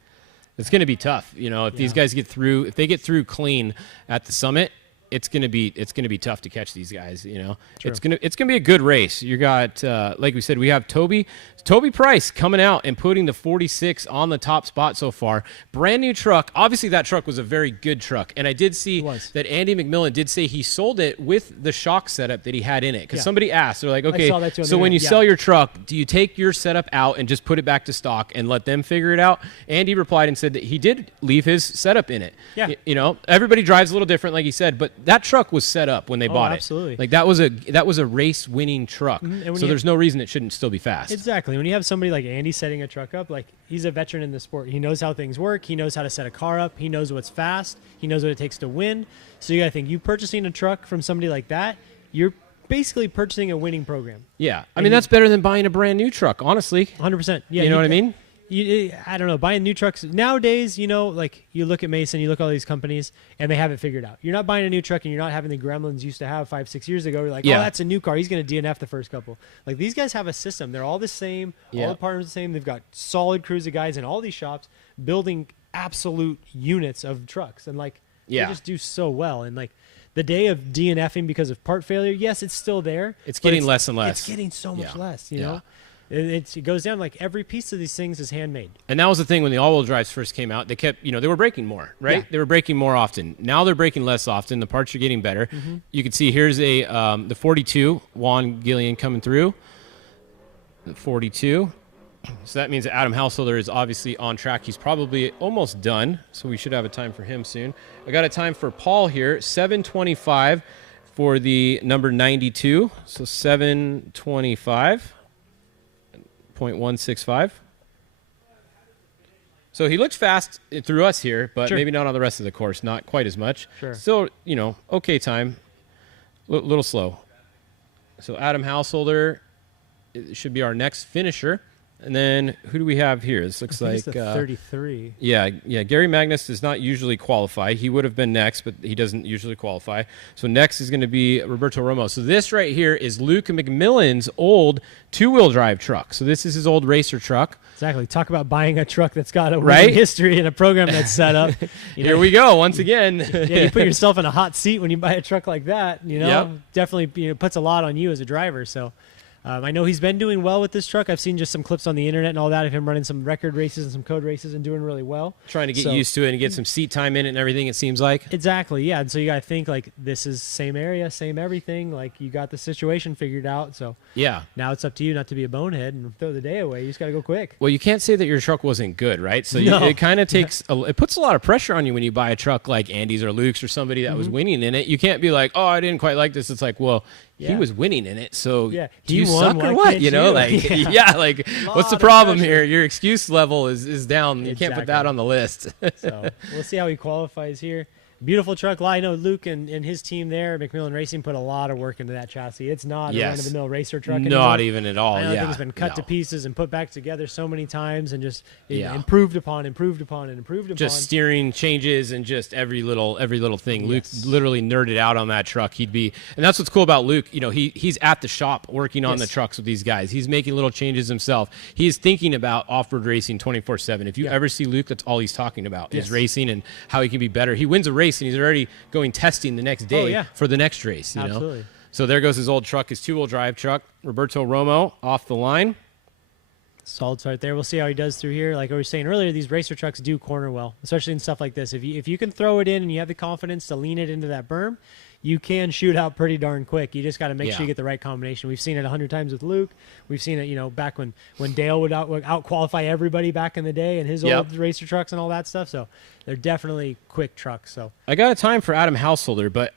It's going to be tough. You know, if these guys get through, if they get through clean at the summit, it's going to be tough to catch these guys, you know. True. It's going to be a good race. You got like we said, we have Toby Price coming out and putting the 46 on the top spot so far. Brand new truck. Obviously that truck was a very good truck. And I did see that Andy McMillan did say he sold it with the shock setup that he had in it. Cuz somebody asked, they're like, "Okay, so when you sell your truck, do you take your setup out and just put it back to stock and let them figure it out?" Andy replied and said that he did leave his setup in it. Yeah. You know, everybody drives a little different like he said, but that truck was set up when they bought absolutely. it. Like that was a race winning truck. So there's no reason it shouldn't still be fast. Exactly. When you have somebody like Andy setting a truck up, like he's a veteran in the sport. He knows how things work. He knows how to set a car up. He knows what's fast. He knows what it takes to win. So you got to think, you purchasing a truck from somebody like that, you're basically purchasing a winning program. Yeah. I mean, that's better than buying a brand new truck, honestly. 100%. Yeah. You know what I mean? I don't know, buying new trucks nowadays, you know, like you look at Mason, you look at all these companies and they have it figured out. You're not buying a new truck and you're not having the gremlins used to have 5-6 years ago. You're like, oh, that's a new car. He's going to DNF the first couple. Like these guys have a system. They're all the same. All the partners the same. They've got solid crews of guys in all these shops building absolute units of trucks. And like, they just do so well. And like the day of DNFing because of part failure, yes, it's still there. It's getting less and less. It's getting so much less, you know? It goes down like every piece of these things is handmade. And that was the thing when the all-wheel drives first came out. They kept, you know, they were breaking more, right? Yeah. They were breaking more often. Now they're breaking less often. The parts are getting better. You can see here's the 42, Juan Gillian coming through. The 42. So that means that Adam Householder is obviously on track. He's probably almost done, so we should have a time for him soon. I got a time for Paul here, 7:25 for the number 92. So 7:25. 0.165. So he looks fast through us here, but maybe not on the rest of the course. Not quite as much. Still, you know, okay time. Little slow. So Adam Householder should be our next finisher. And then who do we have here? This looks like 33. Yeah. Gary Magnus does not usually qualify. He would have been next, but he doesn't usually qualify. So next is going to be Roberto Romo. So this right here is Luke McMillan's old two-wheel drive truck. So this is his old racer truck. Exactly. Talk about buying a truck that's got a winning history and a program that's set up. Here we go once again. You put yourself in a hot seat when you buy a truck like that. You know, definitely puts a lot on you as a driver. So. I know he's been doing well with this truck. I've seen just some clips on the internet and all that of him running some record races and some code races and doing really well. Trying to get used to it and get some seat time in it and everything, it seems like. Exactly, yeah. And so you got to think, like, this is same area, same everything. Like, you got the situation figured out. So now it's up to you not to be a bonehead and throw the day away. You just got to go quick. Well, you can't say that your truck wasn't good, right? So it kind of takes it puts a lot of pressure on you when you buy a truck like Andy's or Luke's or somebody that was winning in it. You can't be like, oh, I didn't quite like this. It's like, well, he was winning in it, so do you suck or what? You know, like, what's the problem here? Your excuse level is down. You can't put that on the list. So we'll see how he qualifies here. Beautiful truck. I know Luke and his team there, McMillan Racing, put a lot of work into that chassis. It's not a run-of-the-mill racer truck anymore. Not even at all. I know it's been cut to pieces and put back together so many times and just improved upon. Just steering changes and just every little thing. Luke literally nerded out on that truck. And that's what's cool about Luke. You know, he's at the shop working on the trucks with these guys. He's making little changes himself. He's thinking about off-road racing 24/7. If you ever see Luke, that's all he's talking about is racing and how he can be better. He wins a race race, and he's already going testing the next day for the next race. You Absolutely. know? So there goes his old truck, his 2-wheel drive truck. Roberto Romo off the line. Solid start there. We'll see how he does through here. Like I was saying earlier, these racer trucks do corner well, especially in stuff like this. If you can throw it in and you have the confidence to lean it into that berm, you can shoot out pretty darn quick. You just got to make sure you get the right combination. We've seen it 100 times with Luke. We've seen it, you know, back when Dale would out qualify everybody back in the day and his old racer trucks and all that stuff. So they're definitely quick trucks. So I got a time for Adam Householder, but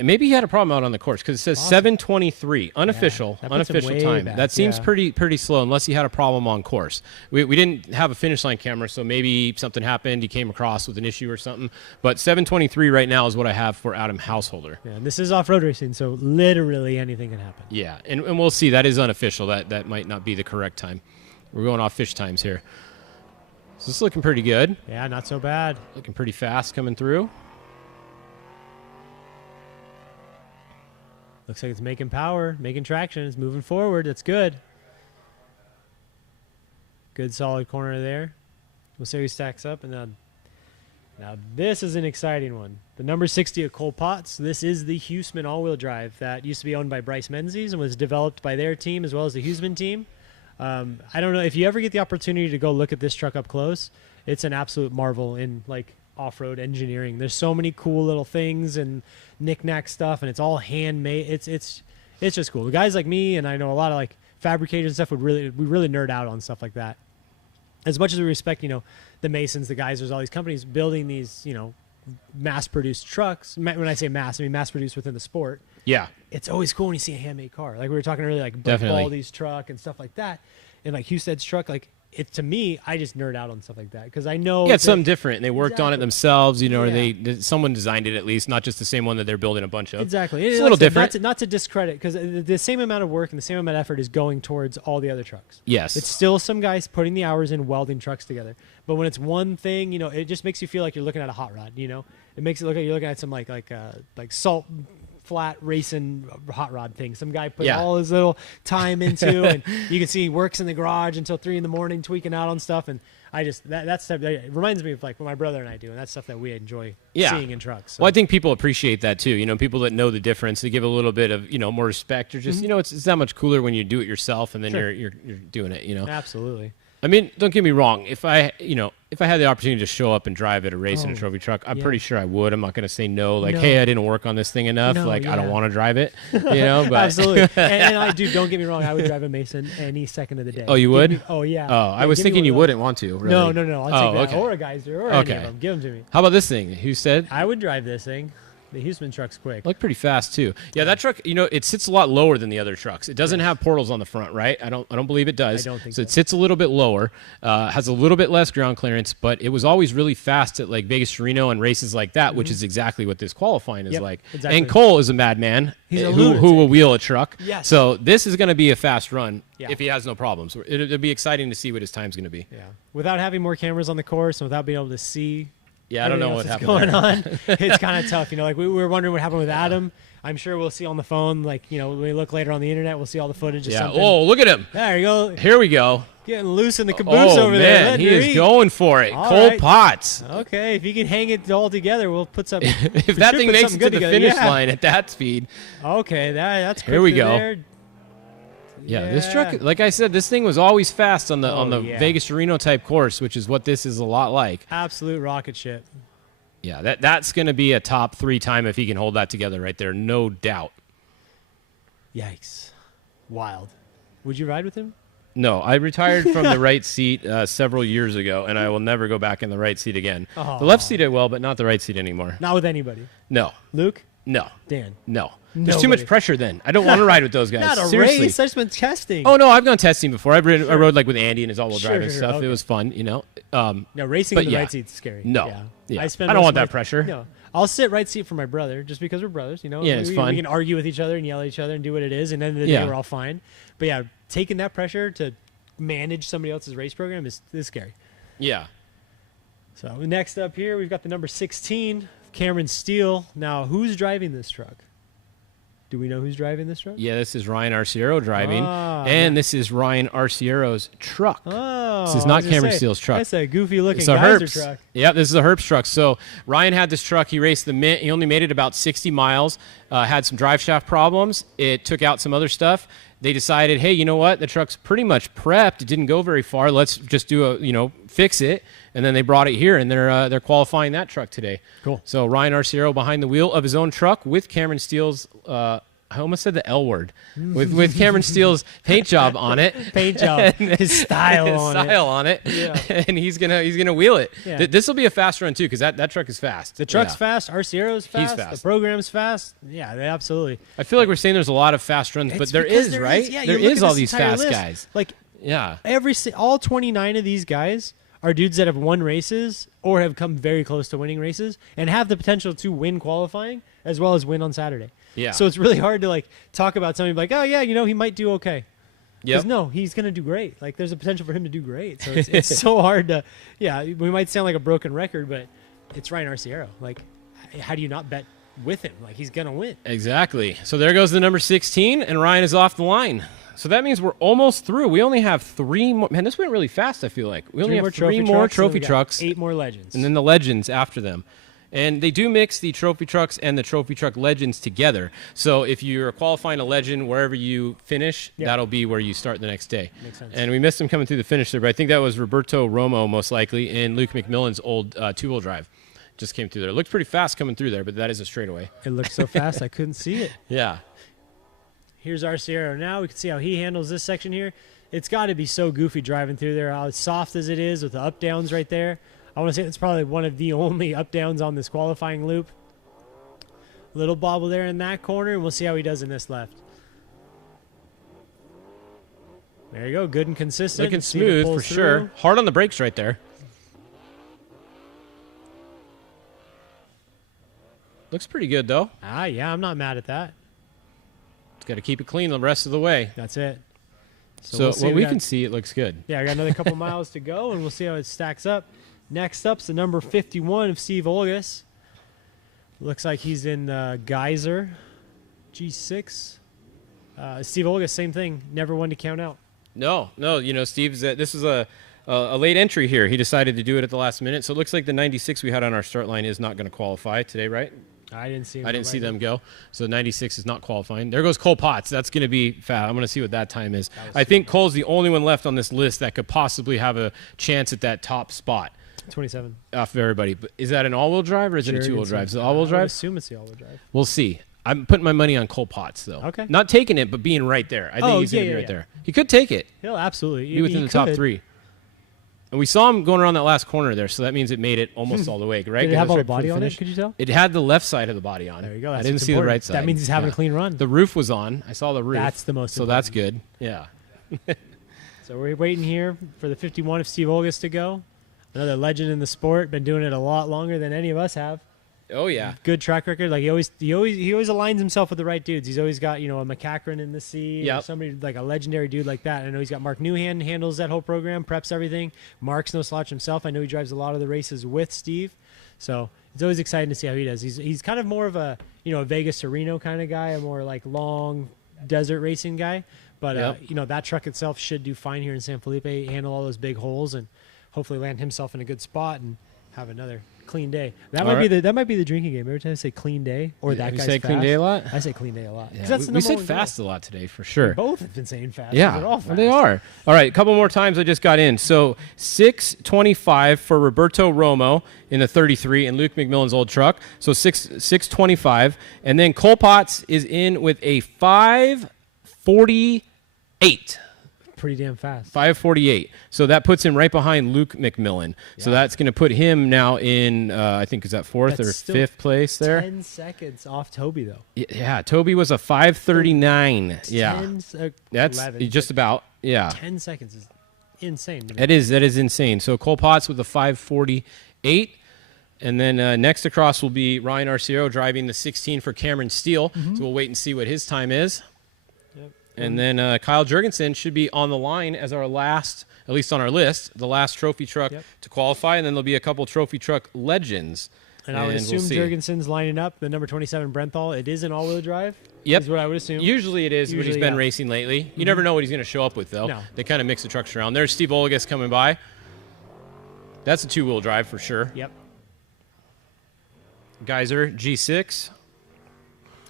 maybe he had a problem out on the course because it says 7:23 unofficial time. Back. That seems pretty slow unless he had a problem on course. We didn't have a finish line camera, so maybe something happened. He came across with an issue or something. But 7:23 right now is what I have for Adam Householder. Yeah, and this is off-road racing, so literally anything can happen. Yeah, and we'll see. That is unofficial. That might not be the correct time. We're going off fish times here. So this is looking pretty good. Yeah, not so bad. Looking pretty fast coming through. Looks like it's making power, making traction. It's moving forward. That's good. Good solid corner there. We'll see how he stacks up. And now this is an exciting one. The number 60 of Cole Potts. This is the Huseman all-wheel drive that used to be owned by Bryce Menzies and was developed by their team as well as the Huseman team. I don't know if you ever get the opportunity to go look at this truck up close. It's an absolute marvel in like off-road engineering. There's so many cool little things and knick-knack stuff, and it's all handmade. It's just cool. The guys like me, and I know a lot of like fabricators and stuff, we really nerd out on stuff like that. As much as we respect, you know, the Masons, the Geysers, all these companies building these, you know, mass-produced trucks. When I say mass, I mean mass-produced within the sport. Yeah. It's always cool when you see a handmade car. Like we were talking earlier, like Baldy's truck and stuff like that. And like Husted's truck, like it to me, I just nerd out on stuff like that because I know it's something different. And they worked on it themselves, you know, or someone designed it at least, not just the same one that they're building a bunch of. Exactly. It's a little different. Not to discredit, because the same amount of work and the same amount of effort is going towards all the other trucks. Yes. It's still some guys putting the hours in welding trucks together. But when it's one thing, you know, it just makes you feel like you're looking at a hot rod, you know? It makes it look like you're looking at some like salt flat racing hot rod thing. Some guy put all his little time into, and you can see he works in the garage until 3 a.m, tweaking out on stuff. And I just that stuff it reminds me of like what my brother and I do, and that's stuff that we enjoy seeing in trucks. So. Well, I think people appreciate that too. You know, people that know the difference, they give a little bit of, you know, more respect, or just you know, it's that much cooler when you do it yourself, and then you're doing it. You know, absolutely. I mean, don't get me wrong. If I had the opportunity to show up and drive at a race in a trophy truck, I'm pretty sure I would. I'm not going to say no. Like, hey, I didn't work on this thing enough. I don't want to drive it. You know, but absolutely. and I do. Don't get me wrong. I would drive a Mason any second of the day. Oh, you would? Oh, yeah. Oh, I was thinking you wouldn't want to. Really. No. I'll take that. Or a Geyser, or any of them. Give them to me. How about this thing? Who said? I would drive this thing. The Huseman truck's quick. Look pretty fast too. Yeah, that truck, you know, it sits a lot lower than the other trucks. It doesn't have portals on the front, right? I don't believe it does. I don't think so. It sits a little bit lower, has a little bit less ground clearance, but it was always really fast at like Vegas to Reno and races like that, which is exactly what this qualifying is like. Exactly. And Cole is a madman who will wheel a truck. Yes. So this is going to be a fast run if he has no problems. It'll be exciting to see what his time's going to be. Yeah. Without having more cameras on the course and without being able to see. Yeah, I don't know what happened going on. It's kind of tough, you know. Like we were wondering what happened with Adam. I'm sure we'll see on the phone. Like, you know, when we look later on the internet, we'll see all the footage. Of something. Oh, look at him! There you go. Here we go. Getting loose in the caboose over there. He is going for it. Cole Potts. Okay, if you can hang it all together, we'll put some. If that thing makes it to the finish line at that speed. Okay, that's here we go. There. Yeah, this truck, like I said, this thing was always fast on the Vegas to Reno type course, which is what this is a lot like. Absolute rocket ship. Yeah, that's going to be a top 3 time if he can hold that together right there, no doubt. Yikes. Wild. Would you ride with him? No, I retired from the right seat several years ago, and I will never go back in the right seat again. The left seat I will, but not the right seat anymore. Not with anybody? No. Luke? No. Dan? No. There's too much pressure then. I don't want to ride with those guys. Not a Seriously. race. I just been testing. Oh, no, I've gone testing before. I rode like with Andy and his all-wheel drive and stuff. Okay. It was fun, you know. No, racing in the right seat's scary. No. Yeah. I don't want that pressure. No. I'll sit right seat for my brother just because we're brothers, you know. Yeah, it's fun. We can argue with each other and yell at each other and do what it is, and at the end of the day, we're all fine. But yeah, taking that pressure to manage somebody else's race program is scary. Yeah. So next up here, we've got the number 16, Cameron Steele. Now, who's driving this truck? Do we know who's driving this truck? Yeah, this is Ryan Arciero driving, Ah, and this is Ryan Arciero's truck. Oh, This is not Cameron Steele's truck. That's a goofy-looking It's a geyser Herbst truck. Yeah, this is a Herbst truck. So Ryan had this truck. He raced the Mint. He only made it about 60 miles. Had some drive shaft problems. It took out some other stuff. They decided, hey, you know what? The truck's pretty much prepped. It didn't go very far. Let's just do fix it. And then they brought it here, and they're qualifying that truck today. Cool. So Ryan Arciero behind the wheel of his own truck with Cameron Steele's. I almost said the L word. With Cameron Steele's paint job on it. Paint job. His style on it. Yeah. And he's gonna wheel it. Yeah. This will be a fast run too, because that truck is fast. The truck's fast. Arciero's fast. He's fast. The program's fast. Yeah, they absolutely. I feel like we're saying there's a lot of fast runs, but there is, right? Yeah, there you look is at all this these entire fast list. guys. Like Yeah. all 29 of these guys are dudes that have won races or have come very close to winning races and have the potential to win qualifying as well as win on Saturday. Yeah. So it's really hard to like talk about somebody like, oh yeah, he might do okay. Yep. Because no, he's gonna do great. Like there's a potential for him to do great. So it's so hard to. Yeah, we might sound like a broken record, but it's Ryan Arciero. Like, how do you not bet with him? Like he's gonna win. Exactly. So there goes the number 16, and Ryan is off the line. So that means we're almost through. We only have 3 more. Man, this went really fast, I feel like. We only have 3 more trophy trucks. 8 more legends. And then the legends after them. And they do mix the trophy trucks and the trophy truck legends together. So if you're qualifying a legend wherever you finish, that'll be where you start the next day. Makes sense. And we missed him coming through the finish there, but I think that was Roberto Romo most likely in Luke McMillan's old two-wheel drive. Just came through there. It looked pretty fast coming through there, but that is a straightaway. It looked so fast I couldn't see it. Yeah. Here's Arciero now. We can see how he handles this section here. It's got to be so goofy driving through there, how soft as it is with the up-downs right there. I want to say it's probably one of the only up-downs on this qualifying loop. Little bobble there in that corner, and we'll see how he does in this left. There you go. Good and consistent. Looking smooth for sure. Hard on the brakes right there. Looks pretty good, though. Yeah, I'm not mad at that. Got to keep it clean the rest of the way. That's it. So what we can see, it looks good. Yeah, we got another couple miles to go, and we'll see how it stacks up. Next up's the number 51 of Steve Olgas. Looks like he's in Geyser G6. Steve Olgas, same thing. Never one to count out. No. Steve's this is a late entry here. He decided to do it at the last minute. So it looks like the 96 we had on our start line is not going to qualify today, right? I didn't see. I didn't see them go. So 96 is not qualifying. There goes Cole Potts. That's going to be fast. I'm going to see what that time is. I think Cole's the only one left on this list that could possibly have a chance at that top spot. 27. Off of everybody. But is that an all-wheel drive or is it a two-wheel drive? Is it all-wheel drive? I assume it's the all-wheel drive. We'll see. I'm putting my money on Cole Potts, though. Okay. Not taking it, but being right there. I think he's going to be right there. He could take it. He'll absolutely. Be within the top 3. And we saw him going around that last corner there, so that means it made it almost all the way, right? Did it have all the body on it, could you tell? It had the left side of the body on it. There you go. I didn't see the right side. That means he's having a clean run. The roof was on. I saw the roof. That's the most So that's good. Yeah. So we're waiting here for the 51 of Steve Olgas to go. Another legend in the sport. Been doing it a lot longer than any of us have. Oh yeah. Good track record. Like he always aligns himself with the right dudes. He's always got, a McCachran in the seat. Or somebody like a legendary dude like that. I know he's got Mark Newhan handles that whole program, preps everything. Mark's no slouch himself. I know he drives a lot of the races with Steve. So it's always exciting to see how he does. He's kind of more of a a Vegas to Reno kind of guy, a more like long desert racing guy. But that truck itself should do fine here in San Felipe, handle all those big holes, and hopefully land himself in a good spot and have another clean day. That might be the drinking game. Every time I say clean day or that guy's say fast, clean day a lot? I say clean day a lot. Yeah, That's we said fast a lot today for sure. We both have been saying fast. Yeah, they're all fast. they are. All right, a couple more times I just got in. So 6:25 for Roberto Romo in the 33 and Luke McMillan's old truck. So 6:25, and then Cole Potts is in with a 5:48. Pretty damn fast. 5:48. So that puts him right behind Luke McMillan. Yeah. So that's going to put him now in, I think, is that 4th or 5th place there? 10 seconds off Toby, though. Yeah, Toby was a 5:39. Yeah. 11. That's just about, yeah. 10 seconds is insane. That is insane. So Cole Potts with a 5:48. And then next across will be Ryan Arciero driving the 16 for Cameron Steele. Mm-hmm. So we'll wait and see what his time is. And then Kyle Jurgensen should be on the line as our last, at least on our list, the last trophy truck to qualify. And then there'll be a couple trophy truck legends. And I would assume Jurgensen's lining up the number 27 Brenthal. It is an all-wheel drive. Yep. Is what I would assume. Usually it is when he's been racing lately. You never know what he's going to show up with, though. No. They kind of mix the trucks around. There's Steve Olagus coming by. That's a two-wheel drive for sure. Yep. Geyser G6.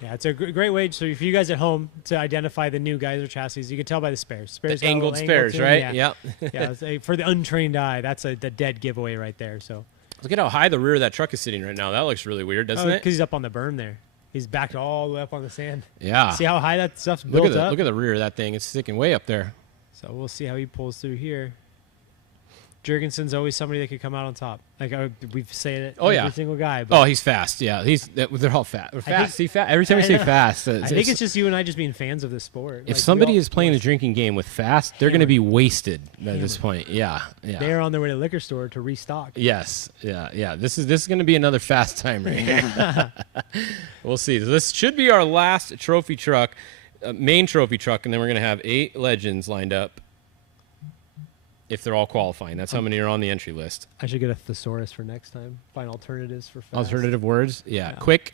Yeah, it's a great way for you guys at home to identify the new Geyser chassis. You can tell by the spares. Spares The angled spares, right? Yeah. Yep. Yeah, for the untrained eye, that's the dead giveaway right there. So look at how high the rear of that truck is sitting right now. That looks really weird, doesn't it? Because he's up on the berm there. He's backed all the way up on the sand. Yeah. See how high that stuff's built up? Look at the rear of that thing. It's sticking way up there. So we'll see how he pulls through here. Jurgensen's always somebody that could come out on top. Like we've said it. Every single guy. But he's fast. Yeah, they're all fast. Fast. See, fast. Every time we say fast, I think it's just you and I just being fans of this sport. If somebody is playing the drinking game with fast, they're going to be wasted at this point. Yeah. They're on their way to the liquor store to restock. Yes. Yeah. This is going to be another fast time right here. We'll see. So this should be our last trophy truck, main trophy truck, and then we're going to have 8 legends lined up. If they're all qualifying. That's how many are on the entry list. I should get a thesaurus for next time. Find alternatives for fast. Alternative words? Yeah. Quick.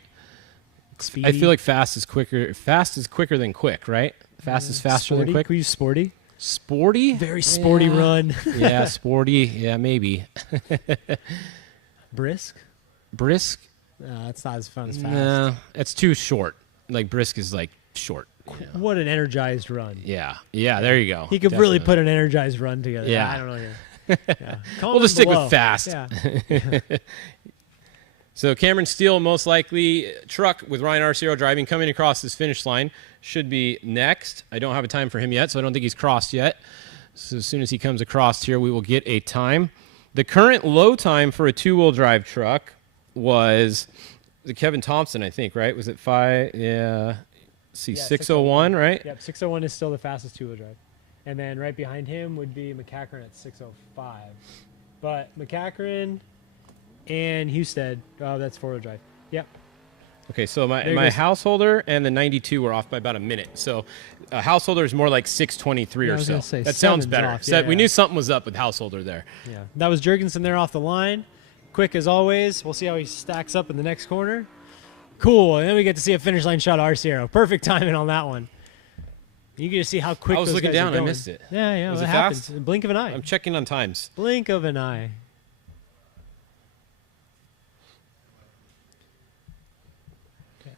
Speedy. I feel like fast is quicker. Fast is quicker than quick, right? Fast is faster sporty? than quick. We use sporty. Sporty? Very sporty run. Yeah, sporty. Yeah, maybe. Brisk? Brisk? No, it's not as fun as fast. No, it's too short. Like brisk is like short. Yeah. What an energized run. Yeah, there you go. He could really put an energized run together. Yeah. I don't know here. Yeah. We'll just stick with fast. Yeah. So Cameron Steele, most likely truck with Ryan Arciero driving, coming across this finish line, should be next. I don't have a time for him yet, so I don't think he's crossed yet. So as soon as he comes across here, we will get a time. The current low time for a two-wheel drive truck was the Kevin Thompson, I think, right? Was it 5? Yeah. See, 601, right? Yep, 601 is still the fastest two-wheel drive. And then right behind him would be McCachran at 605. But McCachran and Husted, that's four-wheel drive. Yep. Okay, so my householder and the 92 were off by about a minute. So householder is more like 623 or so. That sounds better. Off. So we knew something was up with householder there. Yeah, that was Jurgensen there off the line. Quick as always. We'll see how he stacks up in the next corner. Cool, and then we get to see a finish line shot of Arciero. Perfect timing on that one. You get to see how quick I was those looking guys down, are going. I missed it. Yeah, Was that it happens. fast? Blink of an eye. I'm checking on times. Blink of an eye.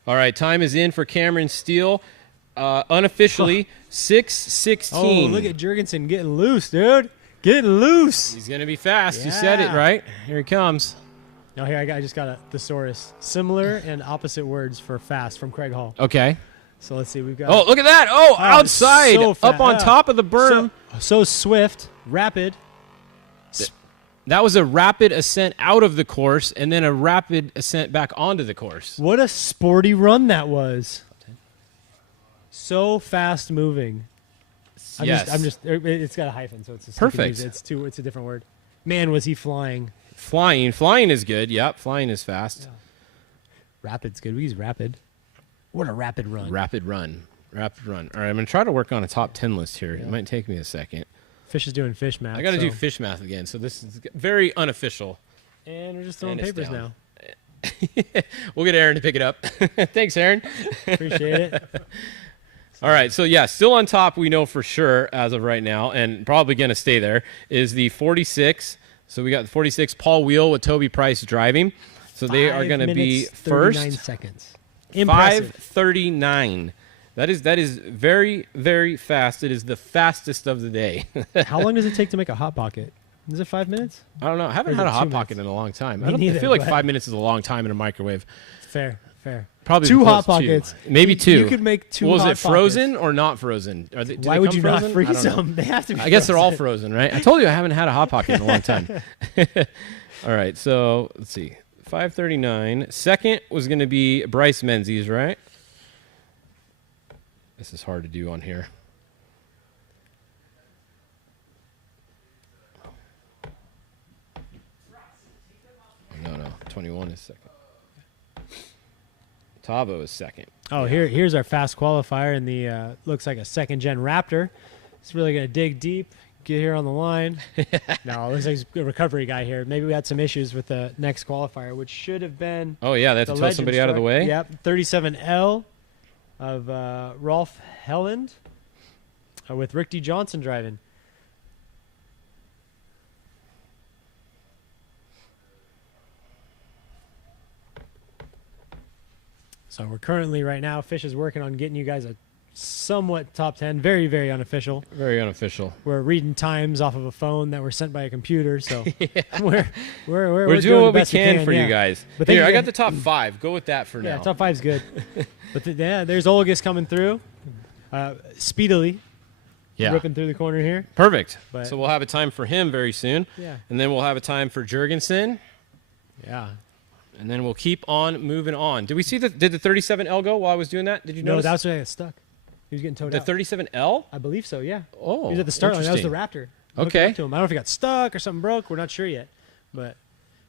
All right, time is in for Cameron Steele. Unofficially, 6:16. Oh, look at Jurgensen getting loose, dude. Getting loose. He's going to be fast. You said it, right? Here he comes. No, here I just got a thesaurus. Similar and opposite words for fast from Craig Hall. Okay. So let's see. We've got. Oh, look at that. Oh, outside. So up on top of the berm. So swift, rapid. That was a rapid ascent out of the course and then a rapid ascent back onto the course. What a sporty run that was. So fast moving. Yes. It's got a hyphen, so it's perfect. It's a different word. Man, was he flying. Flying is good. Yep, flying is fast. Yeah. Rapid's good. We use rapid. What a rapid run. Rapid run. All right, I'm going to try to work on a top 10 list here. It might take me a second. Fish is doing fish math. I got to do fish math again, so this is very unofficial. And we're just throwing papers now. We'll get Aaron to pick it up. Thanks, Aaron. Appreciate it. All right, so still on top, we know for sure as of right now, and probably going to stay there, is the 46. So we got the 46, Paul Wheel with Toby Price driving. So they are going to be first. 39 seconds. Impressive. 5:39. That is very, very fast. It is the fastest of the day. How long does it take to make a Hot Pocket? Is it 5 minutes? I don't know. I haven't had a Hot Pocket in a long time. I feel like 5 minutes is a long time in a microwave. Fair. Probably two Hot Pockets. Maybe two. You could make two. Was Hot it frozen Pockets. or not frozen? Why would you not freeze them? They have to be. I guess they're all frozen, right? I told you I haven't had a Hot Pocket in a long time. All right, so let's see. 5:39. Second was going to be Bryce Menzies, right? This is hard to do on here. No. 21 is second. Tavo is second. Oh, here's our fast qualifier in the looks like a second-gen Raptor. It's really going to dig deep, get here on the line. No, it looks like a recovery guy here. Maybe we had some issues with the next qualifier, which should have been. Oh, yeah, they have to tow somebody out of the way? Yep, 37L. of Rolf Helland with Rick D. Johnson driving. So we're currently right now, Fish is working on getting you guys a somewhat top 10, very, very unofficial. Very unofficial. We're reading times off of a phone that were sent by a computer, so we're doing what we can for you guys. But here, I got the top 5. Go with that for now. Yeah, top 5's good. But there's Olgus coming through speedily. Yeah. Ripping through the corner here. Perfect. But so we'll have a time for him very soon. Yeah. And then we'll have a time for Jurgensen. Yeah. And then we'll keep on moving on. Did we see did the 37L go while I was doing that? Did you notice? No, that's why I got stuck. He was getting towed out. The 37L? I believe so, yeah. Oh, he was at the start line. That was the Raptor. Okay. To him. I don't know if he got stuck or something broke. We're not sure yet. But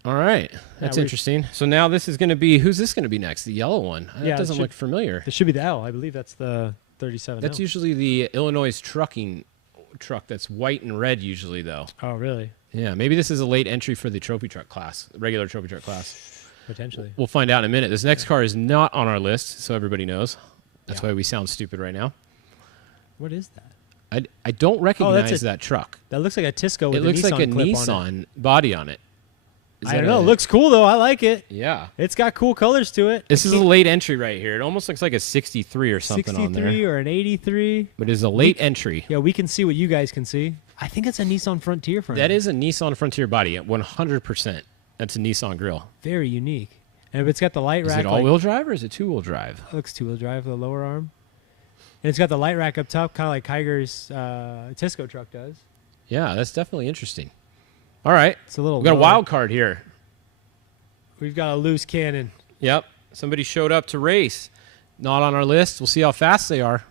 all right. That's interesting. So now this is going to be, who's this going to be next? The yellow one. Yeah, that doesn't look familiar. This should be the L. I believe that's the 37L. That's usually the Illinois trucking truck that's white and red usually, though. Oh, really? Yeah. Maybe this is a late entry for the trophy truck class, regular trophy truck class. Potentially. We'll find out in a minute. This next car is not on our list, so everybody knows. That's why we sound stupid right now. What is that? I don't recognize that truck. That looks like a Tisco with it looks Nissan like a clip Nissan on it. body on it. I don't know. It looks cool, though. I like it. Yeah. It's got cool colors to it. This is a late entry right here. It almost looks like a 63 or something on there. 63 or an 83. But it's a late entry. Yeah, we can see what you guys can see. I think it's a Nissan Frontier front. That is a Nissan Frontier body at 100%. That's a Nissan grill. Very unique. And if it's got the light rack. Is it all-wheel drive or is it two-wheel drive? It looks two-wheel drive with the lower arm. And it's got the light rack up top, kind of like Kiger's Tisco truck does. Yeah, that's definitely interesting. All right. It's a little. We got a wild card here. We've got a loose cannon. Yep. Somebody showed up to race. Not on our list. We'll see how fast they are.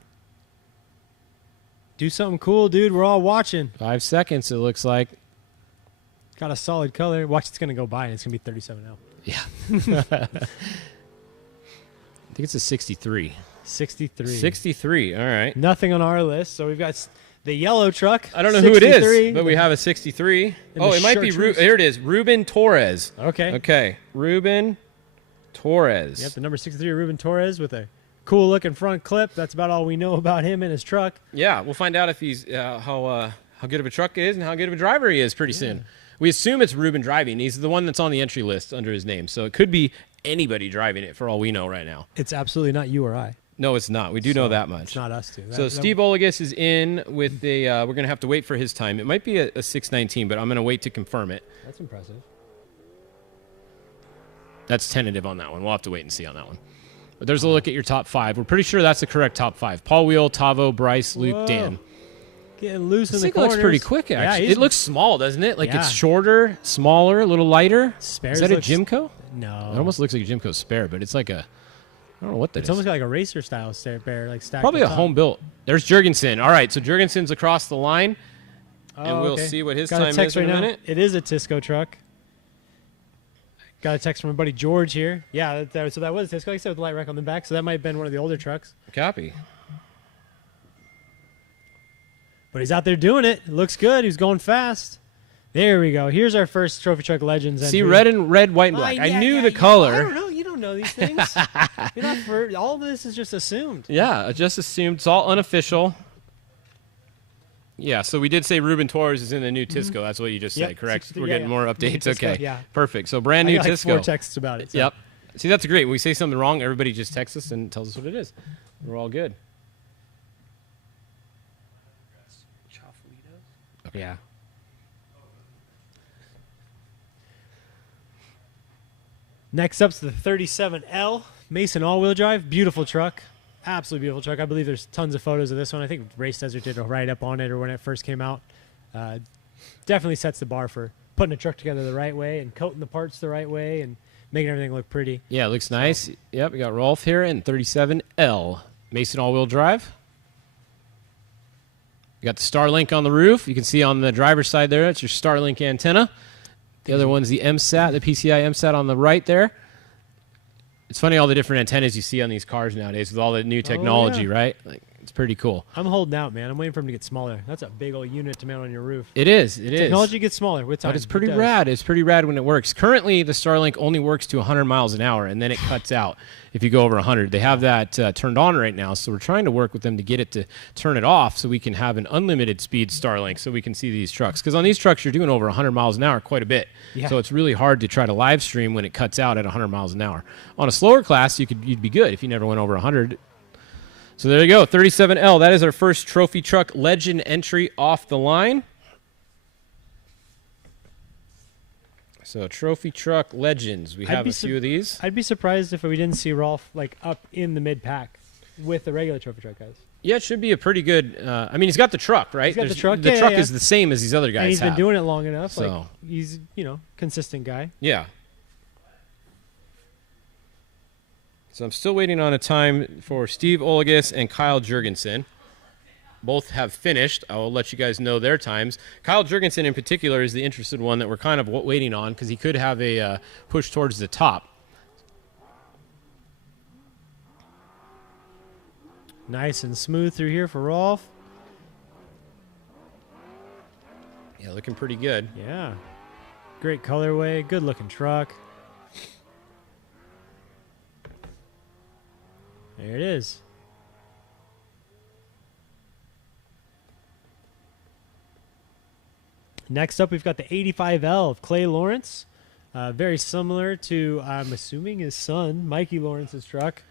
Do something cool, dude. We're all watching. 5 seconds, it looks like. Got a solid color. Watch, it's going to go by, and it's going to be 37L. Yeah. I think it's a 63. 63. 63. All right. Nothing on our list. So we've got the yellow truck. I don't know who it is, but we have a 63. Oh, it might be. Here it is. Ruben Torres. Okay. Okay. Ruben Torres. Yep, the number 63 Ruben Torres with a cool looking front clip. That's about all we know about him and his truck. Yeah, we'll find out if he's how good of a truck he is and how good of a driver he is pretty soon. We assume it's Ruben driving. He's the one that's on the entry list under his name. So it could be anybody driving it for all we know right now. It's absolutely not you or I. No, it's not. We do know that much. It's not us two. So Steve Olagus is in with the we're going to have to wait for his time. It might be a 6:19, but I'm going to wait to confirm it. That's impressive. That's tentative on that one. We'll have to wait and see on that one. But there's a look at your top 5. We're pretty sure that's the correct top 5. Paul Wheel, Tavo, Bryce, Luke, Dan. Getting loose in the This corners. looks pretty quick, actually. Yeah, it looks small, doesn't it? Like it's shorter, smaller, a little lighter. Spares is that a Jimco? No. It almost looks like a Jimco spare, but it's like a, I don't know what that is. It's almost like a racer style spare, like stacked. Probably a home built. There's Jurgensen. All right, so Jurgensen's across the line, and we'll okay. see what his Got time is in a minute. It is a Tisco truck. Got a text from my buddy George here. Yeah, so that was a Tisco. Like I said, with the light rack on the back, so that might have been one of the older trucks. Copy. But he's out there doing it. It looks good. He's going fast. There we go. Here's our first Trophy Truck Legends entry. See, red, white, and black. I knew the color. I don't know. You don't know these things. You're not all of this is just assumed. Yeah, I just assumed. It's all unofficial. Yeah, so we did say Ruben Torres is in the new Tisco. That's what you just said, correct? We're getting more updates. Tisco, okay, yeah. Perfect. So brand new I got Tisco. 4 texts about it. So. Yep. See, that's great. When we say something wrong, everybody just texts us and tells us what it is. We're all good. Okay. Yeah. Next up's the 37L Mason all-wheel drive. Beautiful truck. Absolutely beautiful truck. I believe there's tons of photos of this one. I think Race Desert did a write-up on it or when it first came out. Definitely sets the bar for putting a truck together the right way and coating the parts the right way and making everything look pretty. Yeah, it looks nice. Yep, we got Rolf here in 37L Mason all-wheel drive. You got the Starlink on the roof. You can see on the driver's side there, it's your Starlink antenna. The other one's the MSAT, the PCI MSAT on the right there. It's funny all the different antennas you see on these cars nowadays with all the new technology, right? Like It's pretty cool. I'm holding out, man. I'm waiting for him to get smaller. That's a big old unit to mount on your roof. It is. It is. Technology gets smaller with time. But it's pretty rad. It's pretty rad when it works. Currently, the Starlink only works to 100 miles an hour, and then it cuts out if you go over 100. They have that turned on right now, so we're trying to work with them to get it to turn it off so we can have an unlimited speed Starlink so we can see these trucks. Because on these trucks, you're doing over 100 miles an hour quite a bit. Yeah. So it's really hard to try to live stream when it cuts out at 100 miles an hour. On a slower class, you'd be good if you never went over 100. So there you go, 37L. That is our first Trophy Truck Legend entry off the line. So Trophy Truck Legends. We have a few of these. I'd be surprised if we didn't see Rolf like up in the mid pack with the regular Trophy Truck guys. Yeah, it should be a pretty good. I mean, he's got the truck, right? He's got the truck. The truck is the same as these other guys. And he's have. been doing it long enough. So. Like he's consistent guy. Yeah. So I'm still waiting on a time for Steve Olagus and Kyle Jurgensen. Both have finished. I will let you guys know their times. Kyle Jurgensen in particular is the interested one that we're kind of waiting on because he could have a push towards the top. Nice and smooth through here for Rolf. Yeah, looking pretty good. Yeah. Great colorway, good looking truck. There it is. Next up, we've got the 85L of Clay Lawrence. Very similar to, I'm assuming, his son, Mikey Lawrence's truck.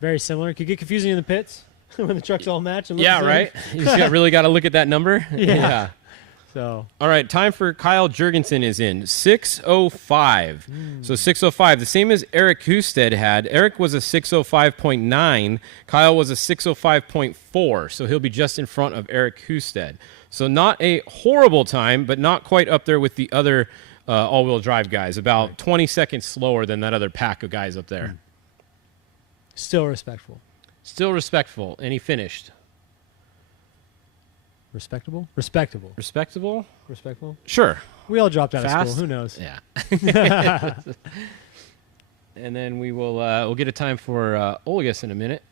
Very similar. Could get confusing in the pits when the trucks all match. And look Yeah, right? You really got to look at that number. Yeah. So. All right, time for Kyle Jurgensen is in. 605. So 605, the same as Eric Husted had. Eric was a 605.9. Kyle was a 605.4. So he'll be just in front of Eric Husted. So not a horrible time, but not quite up there with the other all-wheel drive guys. About 20 seconds slower than that other pack of guys up there. Still respectful. Still respectful. And he finished. Respectable? Respectable. Respectable? Respectable? Sure. We all dropped out Fast? of school. Who knows? Yeah. And then we will we'll get a time for Olagus in a minute.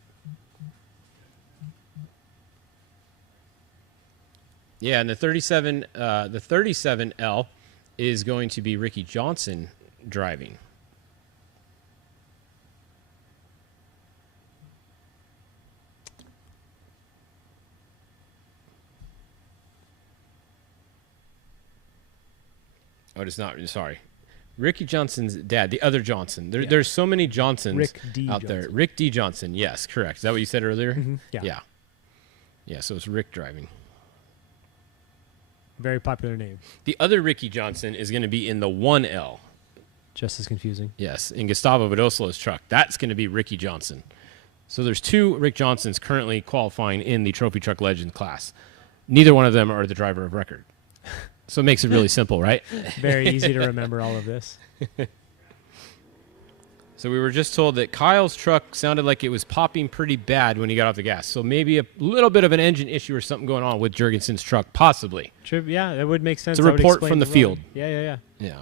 Yeah, and the 37L is going to be Ricky Johnson driving. Oh, it's not. Sorry. Ricky Johnson's dad, the other Johnson. There's so many Johnsons Rick D. out there. Rick D. Johnson. Yes, correct. Is that what you said earlier? Mm-hmm. Yeah. Yeah. Yeah, so it's Rick driving. Very popular name. The other Ricky Johnson is going to be in the 1L. Just as confusing. Yes, in Gustavo Vidosolo's truck. That's going to be Ricky Johnson. So there's two Rick Johnsons currently qualifying in the Trophy Truck Legends class. Neither one of them are the driver of record. So it makes it really simple, right? Very easy to remember all of this. So we were just told that Kyle's truck sounded like it was popping pretty bad when he got off the gas. So maybe a little bit of an engine issue or something going on with Jurgensen's truck, possibly. True. Yeah, that would make sense. It's a report from the field. Yeah. Yeah.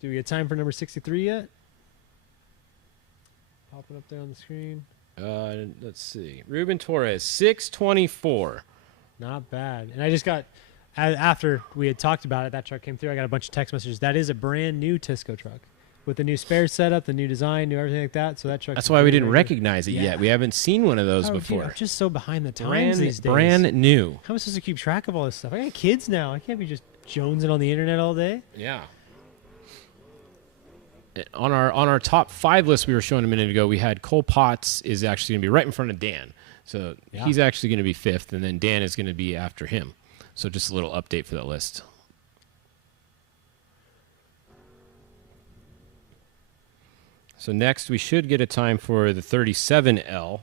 Do we get time for number 63 yet? Popping up there on the screen. Let's see. Ruben Torres, 624. Not bad. And I just got, after we had talked about it, that truck came through. I got a bunch of text messages. That is a brand new Tisco truck with the new spare setup, the new design, new everything like that. So that truck. That's why we didn't recognize it yet. We haven't seen one of those before. I'm just so behind the times these days. Brand new. How am I supposed to keep track of all this stuff? I got kids now. I can't be just jonesing on the internet all day. Yeah. On our top 5 list we were showing a minute ago, we had Cole Potts is actually going to be right in front of Dan. So he's actually going to be 5th, and then Dan is going to be after him. So just a little update for that list. So next we should get a time for the 37L.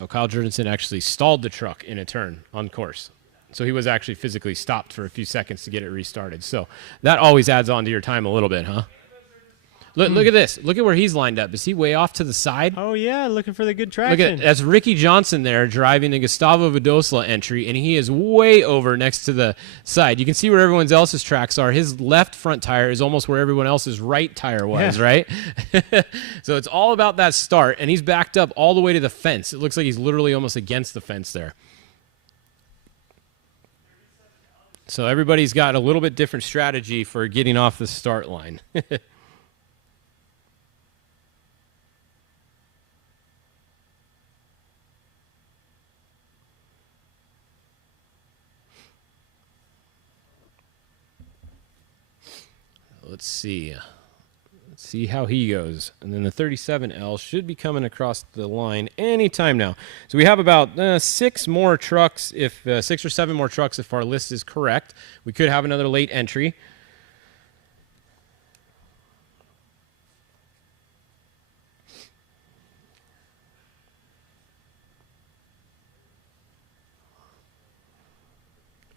Oh, Kyle Jurgensen actually stalled the truck in a turn on course. So he was actually physically stopped for a few seconds to get it restarted. So that always adds on to your time a little bit, huh? Look at this. Look at where he's lined up. Is he way off to the side? Oh, yeah, looking for the good traction. Look at that's Ricky Johnson there driving the Gustavo Vidosla entry, and he is way over next to the side. You can see where everyone else's tracks are. His left front tire is almost where everyone else's right tire was, right? So it's all about that start, and he's backed up all the way to the fence. It looks like he's literally almost against the fence there. So everybody's got a little bit different strategy for getting off the start line. Let's see how he goes. And then the 37L should be coming across the line anytime now. So we have about 6 more trucks, if 6 or 7 more trucks if our list is correct. We could have another late entry.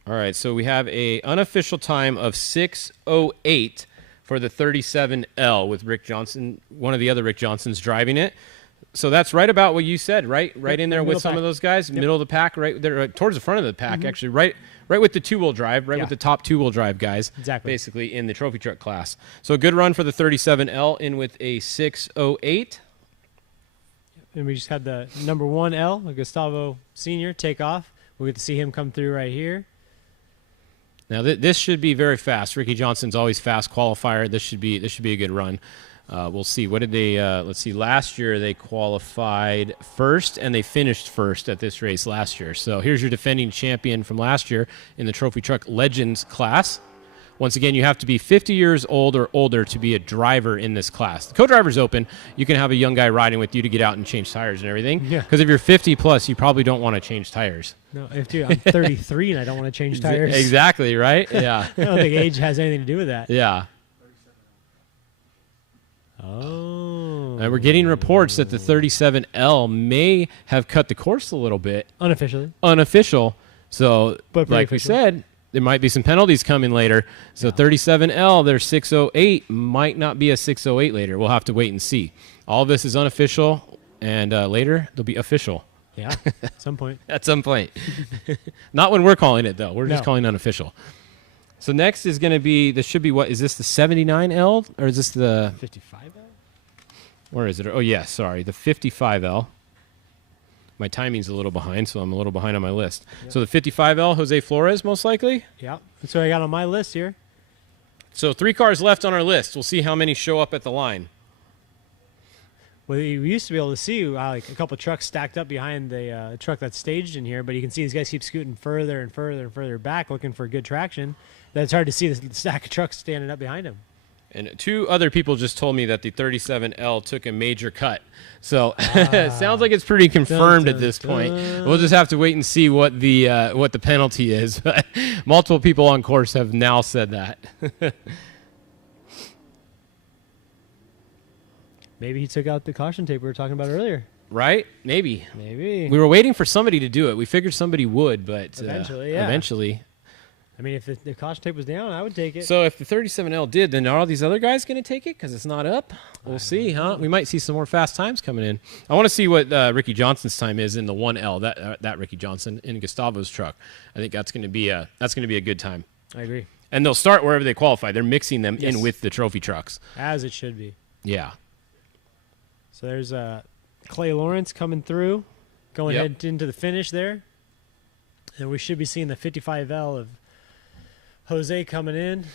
All right, so we have a unofficial time of 6:08 for the 37L with Rick Johnson, one of the other Rick Johnsons driving it. So that's right about what you said, right? Right in there with some of those guys, middle of the pack, right there, towards the front of the pack, actually, right with the two-wheel drive, with the top two-wheel drive guys, basically in the trophy truck class. So a good run for the 37L in with a 6:08. And we just had the number 1L, Gustavo Sr., take off. We'll get to see him come through right here. Now this should be very fast. Ricky Johnson's always fast qualifier. This should be a good run. We'll see. What did they? Let's see. Last year they qualified first and they finished first at this race last year. So here's your defending champion from last year in the Trophy Truck Legends class. Once again, you have to be 50 years old or older to be a driver in this class. The co-driver's open. You can have a young guy riding with you to get out and change tires and everything. Yeah. Because if you're 50 plus, you probably don't want to change tires. No, I'm 33 and I don't want to change tires. Exactly, right? Yeah. I don't think age has anything to do with that. Yeah. Oh. And we're getting reports that the 37L may have cut the course a little bit. Unofficially. Unofficial. So, but like we said, there might be some penalties coming later. So 37L, their 6:08 might not be a 6:08 later. We'll have to wait and see. All of this is unofficial, and later they'll be official. Yeah, at some point. At some point. Not when we're calling it, though. We're just calling it unofficial. So next is going to be, this should be what? Is this the 79L, or is this the 55L? Where is it? Oh, yeah, sorry, the 55L. My timing's a little behind, so I'm a little behind on my list. Yep. So the 55L, Jose Flores, most likely? Yeah, that's what I got on my list here. So 3 cars left on our list. We'll see how many show up at the line. Well, you used to be able to see like a couple of trucks stacked up behind the truck that's staged in here, but you can see these guys keep scooting further and further and further back looking for good traction. That's hard to see the stack of trucks standing up behind them. And 2 other people just told me that the 37L took a major cut. So it sounds like it's pretty confirmed at this point. We'll just have to wait and see what the penalty is. But multiple people on course have now said that. Maybe he took out the caution tape we were talking about earlier. Right? Maybe. Maybe. We were waiting for somebody to do it. We figured somebody would, but eventually, yeah. Eventually. I mean, if the caution tape was down, I would take it. So if the 37L did, then are all these other guys going to take it because it's not up? We'll see, huh? We might see some more fast times coming in. I want to see what Ricky Johnson's time is in the 1L. That Ricky Johnson in Gustavo's truck. I think that's going to be a good time. I agree. And they'll start wherever they qualify. They're mixing them in with the trophy trucks, as it should be. Yeah. So there's Clay Lawrence coming through, going head into the finish there. And we should be seeing the 55L of Jose coming in.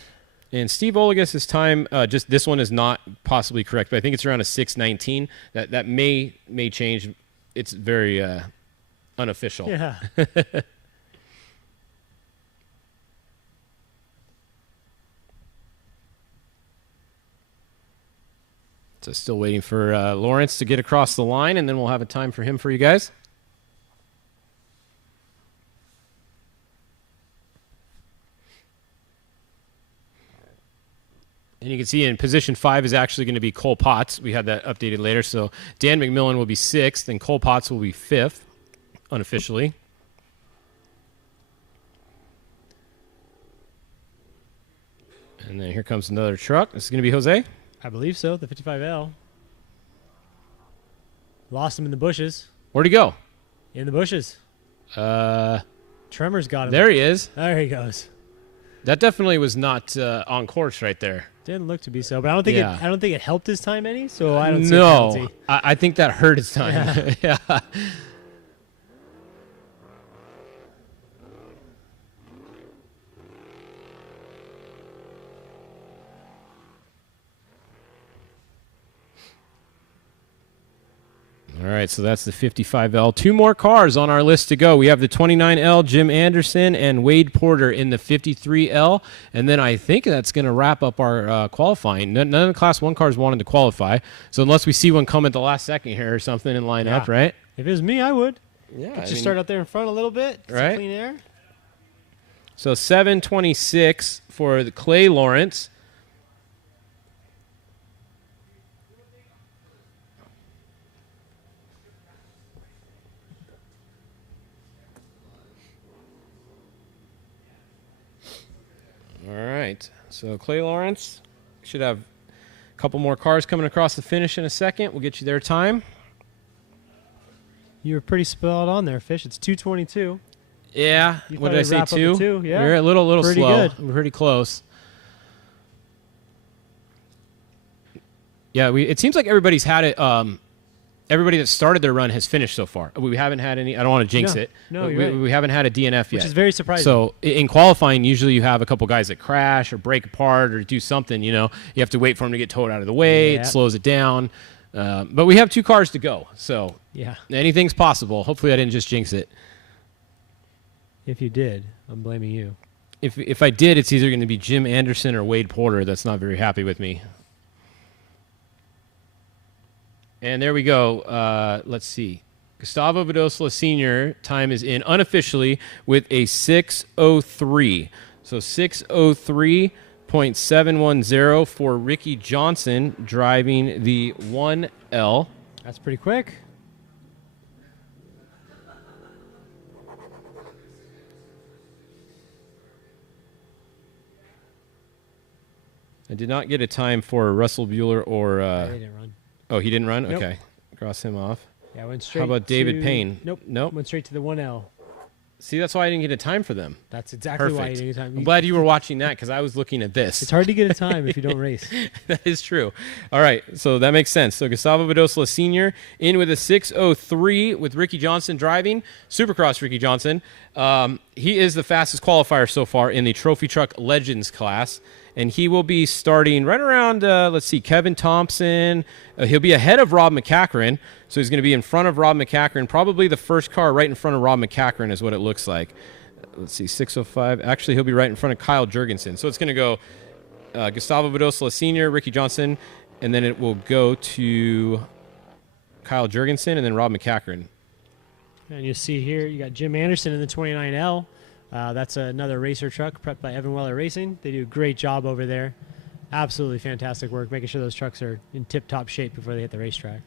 And Steve Olegas' time, just this one is not possibly correct, but I think it's around a 6:19. That may change. It's very unofficial. Yeah. So still waiting for Lawrence to get across the line, and then we'll have a time for him for you guys. And you can see in position 5 is actually going to be Cole Potts. We had that updated later. So Dan McMillan will be 6th, and Cole Potts will be 5th. unofficially. And then here comes another truck. This is going to be Jose? I believe so, the 55L. Lost him in the bushes. Where'd he go? In the bushes. Tremors got him. There he is. There he goes. That definitely was not on course right there. Didn't look to be so, but I don't think I don't think it helped his time any. So I don't see a No, penalty. I think that hurt his time. Yeah. All right, so that's the 55L. 2 more cars on our list to go. We have the 29L, Jim Anderson, and Wade Porter in the 53L. And then I think that's going to wrap up our qualifying. None of the Class 1 cars wanted to qualify. So unless we see one come at the last second here or something and line up, right? If it was me, I would. Yeah. Just start out there in front a little bit. Get some Right. clean air. So 726 for the Clay Lawrence. All right, so Clay Lawrence should have a couple more cars coming across the finish in a second. We'll get you their time. You were pretty spelled on there, Fish. It's 2:22. Yeah, You what thought did I it'd say, wrap up at 2? 2? Yeah. We're a little Pretty slow. good. We're pretty close. Yeah, it seems like everybody's had it. Everybody that started their run has finished so far. We haven't had any. I don't want to jinx it. No, you're we, right. we haven't had a DNF yet, Which is very surprising. So in qualifying, usually you have a couple guys that crash or break apart or do something. You know, you have to wait for them to get towed out of the way. Yeah. It slows it down. But we have 2 cars to go, so Yeah. anything's possible. Hopefully, I didn't just jinx it. If you did, I'm blaming you. If I did, it's either going to be Jim Anderson or Wade Porter. That's not very happy with me. And there we go. Let's see. Gustavo Vidosla Sr. time is in unofficially with a 6:03. So 6:03.710 for Ricky Johnson driving the 1L. That's pretty quick. I did not get a time for Russell Bueller or... He didn't run. Oh, he didn't run? Nope. Okay. Cross him off. Yeah, I went straight. How about David to- Payne? Nope. Went straight to the 1L. See, that's why I didn't get a time for them. That's exactly why you Perfect. didn't get a time. I'm glad you were watching that because I was looking at this. It's hard to get a time if you don't race. That is true. All right, so that makes sense. So Gustavo Vidosla Sr. in with a 6:03 with Ricky Johnson driving. Supercross Ricky Johnson. He is the fastest qualifier so far in the Trophy Truck Legends class. And he will be starting right around, let's see, Kevin Thompson. He'll be ahead of Rob McCachran. So he's going to be in front of Rob McCachran. Probably the first car right in front of Rob McCachran is what it looks like. Let's see, 6:05. Actually, he'll be right in front of Kyle Jurgensen. So it's going to go Gustavo Vidosla Sr., Ricky Johnson, and then it will go to Kyle Jurgensen and then Rob McCachran. And you see here, you got Jim Anderson in the 29L. That's another racer truck prepped by Evan Weller Racing. They do a great job over there. Absolutely fantastic work, making sure those trucks are in tip-top shape before they hit the racetrack.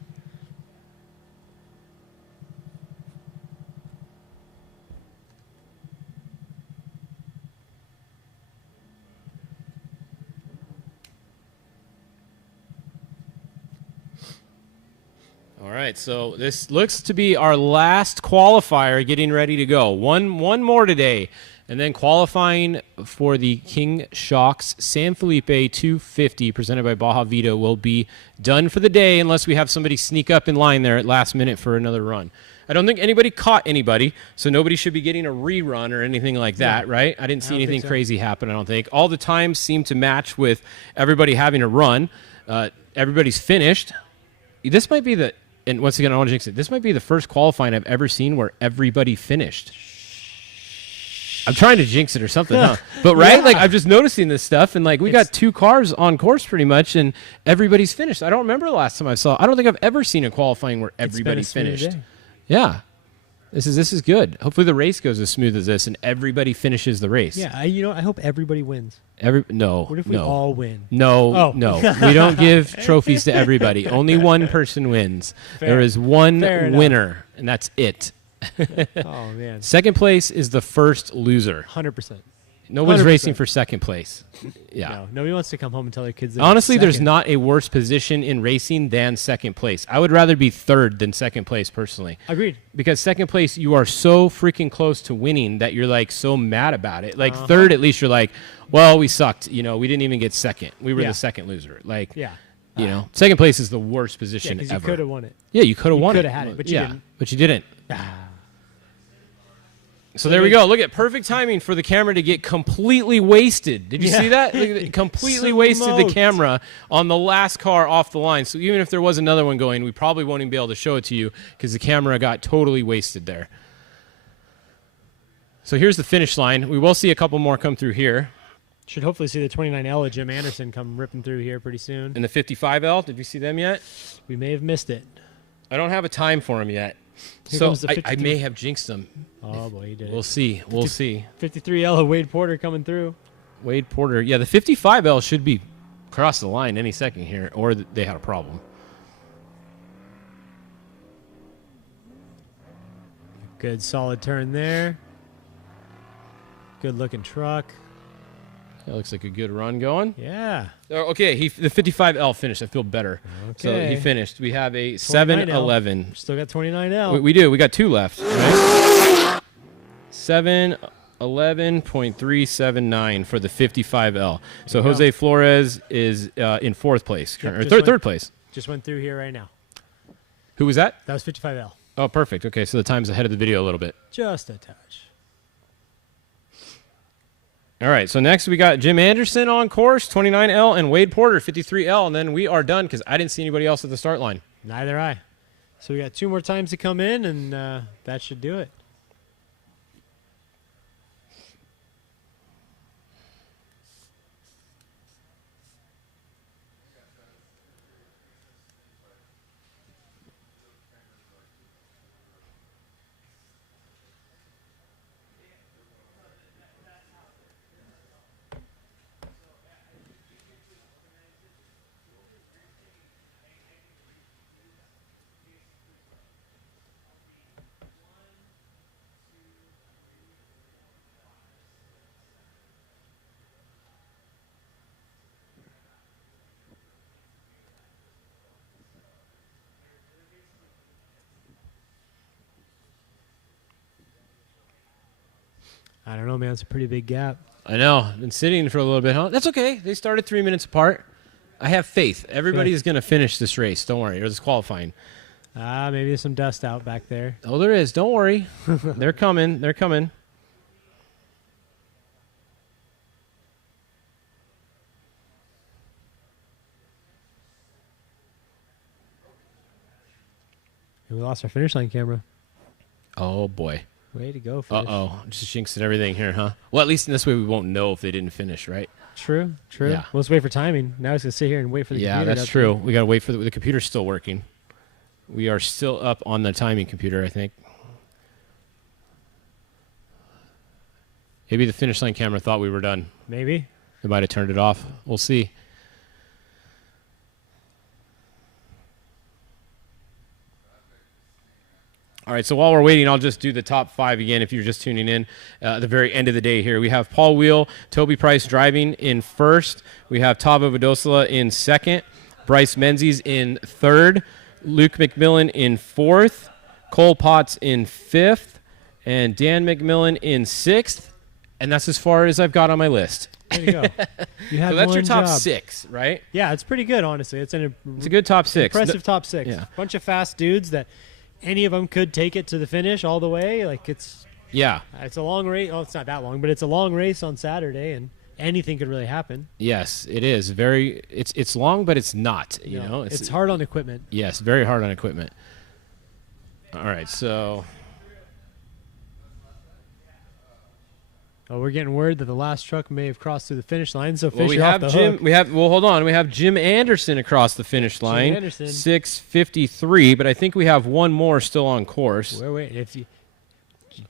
All right, so this looks to be our last qualifier getting ready to go. One more today, and then qualifying for the King Shocks San Felipe 250 presented by Baja Vida will be done for the day unless we have somebody sneak up in line there at last minute for another run. I don't think anybody caught anybody, so nobody should be getting a rerun or anything like that, right? I didn't see anything crazy happen, I don't think. All the times seem to match with everybody having a run. Everybody's finished. This might be the... And once again, I want to jinx it. This might be the first qualifying I've ever seen where everybody finished. I'm trying to jinx it or something, huh? But right, like I'm just noticing this stuff, and like we got 2 cars on course pretty much, and everybody's finished. I don't remember the last time I don't think I've ever seen a qualifying where everybody finished. Day. Yeah, this is good. Hopefully the race goes as smooth as this, and everybody finishes the race. Yeah, I hope everybody wins. No. What if we all win? No, Oh. no. We don't give trophies to everybody. Only one person wins. Fair. There is one Fair enough. winner, and that's it. Oh, man. Second place is the first loser. 100%. Nobody's 100%. racing for second place. Yeah. No, nobody wants to come home and tell their kids that Honestly, there's second. not a worse position in racing than second place. I would rather be third than second place, personally. Agreed. Because second place, you are so freaking close to winning that you're, like, so mad about it. Like, third, at least you're like, well, we sucked. You know, we didn't even get second. We were the second loser. Like, you know, second place is the worst position because ever. you could have won it. Yeah, you could have won it. You could have had it, but you didn't. But you didn't. So there we go. Look at perfect timing for the camera to get completely wasted. Did you see that? Completely wasted the camera on the last car off the line. So even if there was another one going, we probably won't even be able to show it to you because the camera got totally wasted there. So here's the finish line. We will see a couple more come through here. Should hopefully see the 29L of Jim Anderson come ripping through here pretty soon. And the 55L, did you see them yet? We may have missed it. I don't have a time for them yet. Here So comes the I may have jinxed them. Oh, boy, you did. We'll see. We'll see. 53L of Wade Porter coming through. Wade Porter. Yeah, the 55L should be across the line any second here, or they had a problem. Good solid turn there. Good looking truck. That looks like a good run going. Yeah. Okay, the 55L finished. I feel better. Okay. So he finished. We have a 7-11. Still got 29L. We do. We got two left. Right? 7-11.379 for the 55L. So Jose Flores is in fourth place, or third place. Just went through here right now. Who was that? That was 55L. Oh, perfect. Okay, so the time's ahead of the video a little bit. Just a touch. All right, so next we got Jim Anderson on course, 29L, and Wade Porter, 53L, and then we are done because I didn't see anybody else at the start line. Neither I. So we got two more times to come in, and that should do it. I don't know, man. It's a pretty big gap. I know. Been sitting for a little bit, huh? That's okay. They started 3 minutes apart. I have faith. Everybody is going to finish this race. Don't worry. Or this qualifying. Maybe there's some dust out back there. Oh, there is. Don't worry. They're coming. They're coming. We lost our finish line camera. Oh, boy. Way to go, Fish. Uh-oh. Just jinxing everything here, huh? Well, at least in this way we won't know if they didn't finish, right? True. Yeah. Well, let's wait for timing. Now he's going to sit here and wait for the computer. Yeah, that's true. We got to wait for the computer's still working. We are still up on the timing computer, I think. Maybe the finish line camera thought we were done. Maybe. They might have turned it off. We'll see. All right, so while we're waiting, I'll just do the top 5 again if you're just tuning in at the very end of the day here. We have Paul Wheel, Toby Price driving in first. We have Tavo Vidosala in second. Bryce Menzies in third. Luke McMillan in fourth. Cole Potts in fifth. And Dan McMillan in sixth. And that's as far as I've got on my list. There you go. You had so that's your top job. 6, right? Yeah, it's pretty good, honestly. It's a good top 6. Impressive top 6. Yeah. Bunch of fast dudes that any of them could take it to the finish all the way. Like it's a long race. Oh, it's not that long, but it's a long race on Saturday, and anything could really happen. Yes, it is. It's long, but it's not. You know, it's hard on equipment. Yes, very hard on equipment. All right, so. Oh, we're getting word that the last truck may have crossed through the finish line. So Fisher we have off the Jim. hook. Hold on. We have Jim Anderson across the finish line. Jim Anderson. 6:53, but I think we have one more still on course. Wait.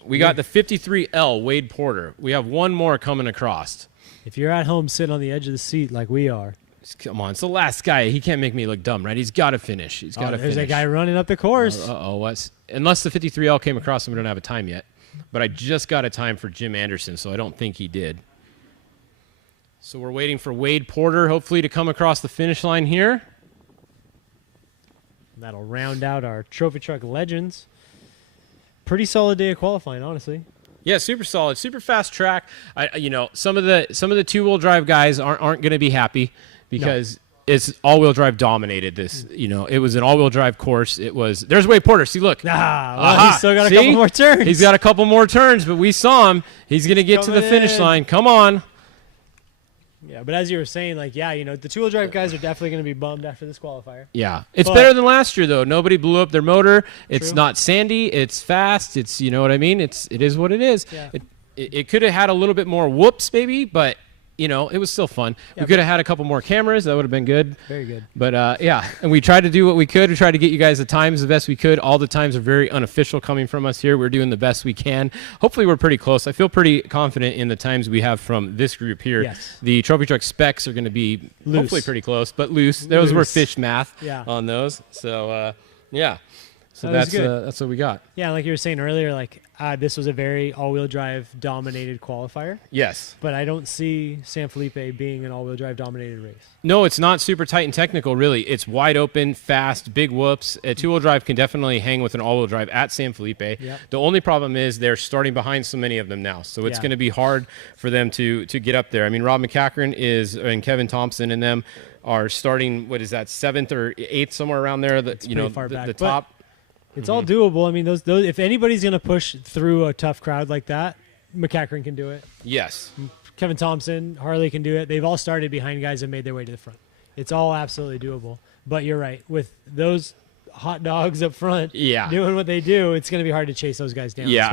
We got the 53L Wade Porter. We have one more coming across. If you're at home sitting on the edge of the seat like we are, Come on, it's the last guy. He can't make me look dumb, right? He's got to finish. He's got to finish. There's a guy running up the course. Unless the 53L came across him, we don't have a time yet. But I just got a time for Jim Anderson, so I don't think he did. So we're waiting for Wade Porter, hopefully, to come across the finish line here. That'll round out our trophy truck legends. Pretty solid day of qualifying, honestly. Yeah, super solid, super fast track. Some of the two-wheel drive guys aren't going to be happy because it's all-wheel drive dominated. It was an all-wheel drive course. There's Wade Porter. See, look. He's still got a couple more turns. He's got a couple more turns, but we saw him. He's going to get to the finish line. Come on. Yeah, but as you were saying, the two-wheel drive guys are definitely going to be bummed after this qualifier. Yeah. It's better than last year, though. Nobody blew up their motor. It's not sandy. It's fast. It's, you know what I mean? It is what it is. Yeah. It could have had a little bit more whoops, maybe, but, it was still fun. Yeah, we could have had a couple more cameras. That would have been good. Very good. But, and we tried to do what we could. We tried to get you guys the times the best we could. All the times are very unofficial coming from us here. We're doing the best we can. Hopefully we're pretty close. I feel pretty confident in the times we have from this group here. Yes. The Trophy Truck specs are going to be hopefully pretty close, but loose. Those were fish math on those. So, So that's what we got. Yeah, like you were saying earlier, this was a very all-wheel drive dominated qualifier. Yes. But I don't see San Felipe being an all-wheel drive dominated race. No, it's not super tight and technical, really. It's wide open, fast, big whoops. A two-wheel drive can definitely hang with an all-wheel drive at San Felipe. Yep. The only problem is they're starting behind so many of them now, so it's going to be hard for them to get up there. I mean, Rob McCachran and Kevin Thompson and them are starting, 7th or 8th, somewhere around there. The top. It's all doable. I mean, those if anybody's going to push through a tough crowd like that, McCachran can do it. Yes. Kevin Thompson, Harley can do it. They've all started behind guys and made their way to the front. It's all absolutely doable. But you're right. With those hot dogs up front doing what they do, it's going to be hard to chase those guys down. Yeah,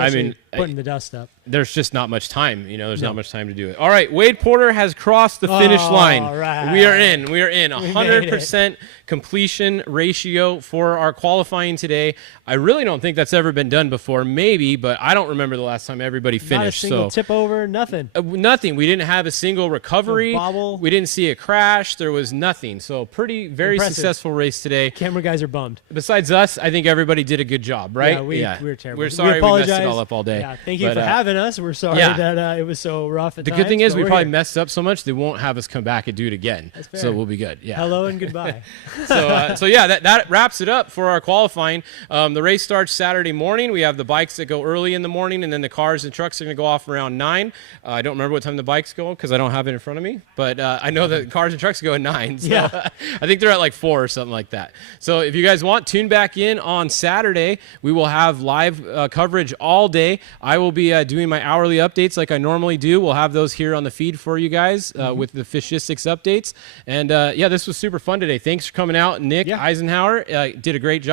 putting the dust up. There's just not much time. There's not much time to do it. All right, Wade Porter has crossed the finish line. All right. We are in. 100% completion ratio for our qualifying today. I really don't think that's ever been done before. Maybe, but I don't remember the last time everybody finished. Not a single tip over, nothing. Nothing. We didn't have a single recovery. No bobble. We didn't see a crash. There was nothing. So very successful race today. Camera guys are bummed. Besides us, I think everybody did a good job, right? Yeah, we were terrible. We're sorry we messed it all up all day. Yeah, thank you for having us. We're sorry that it was so rough at times. The good thing is we probably messed up so much they won't have us come back and do it again. That's fair. So we'll be good. Yeah. Hello and goodbye. That wraps it up for our qualifying. The race starts Saturday morning. We have the bikes that go early in the morning, and then the cars and trucks are going to go off around 9. I don't remember what time the bikes go because I don't have it in front of me, but I know that cars and trucks go at 9. So I think they're at 4 or something like that. So if you guys want, tune back in on Saturday. We will have live coverage all day. I will be doing my hourly updates like I normally do. We'll have those here on the feed for you guys with the Fishistics updates. And this was super fun today. Thanks for coming out. Nick Eisenhower did a great job.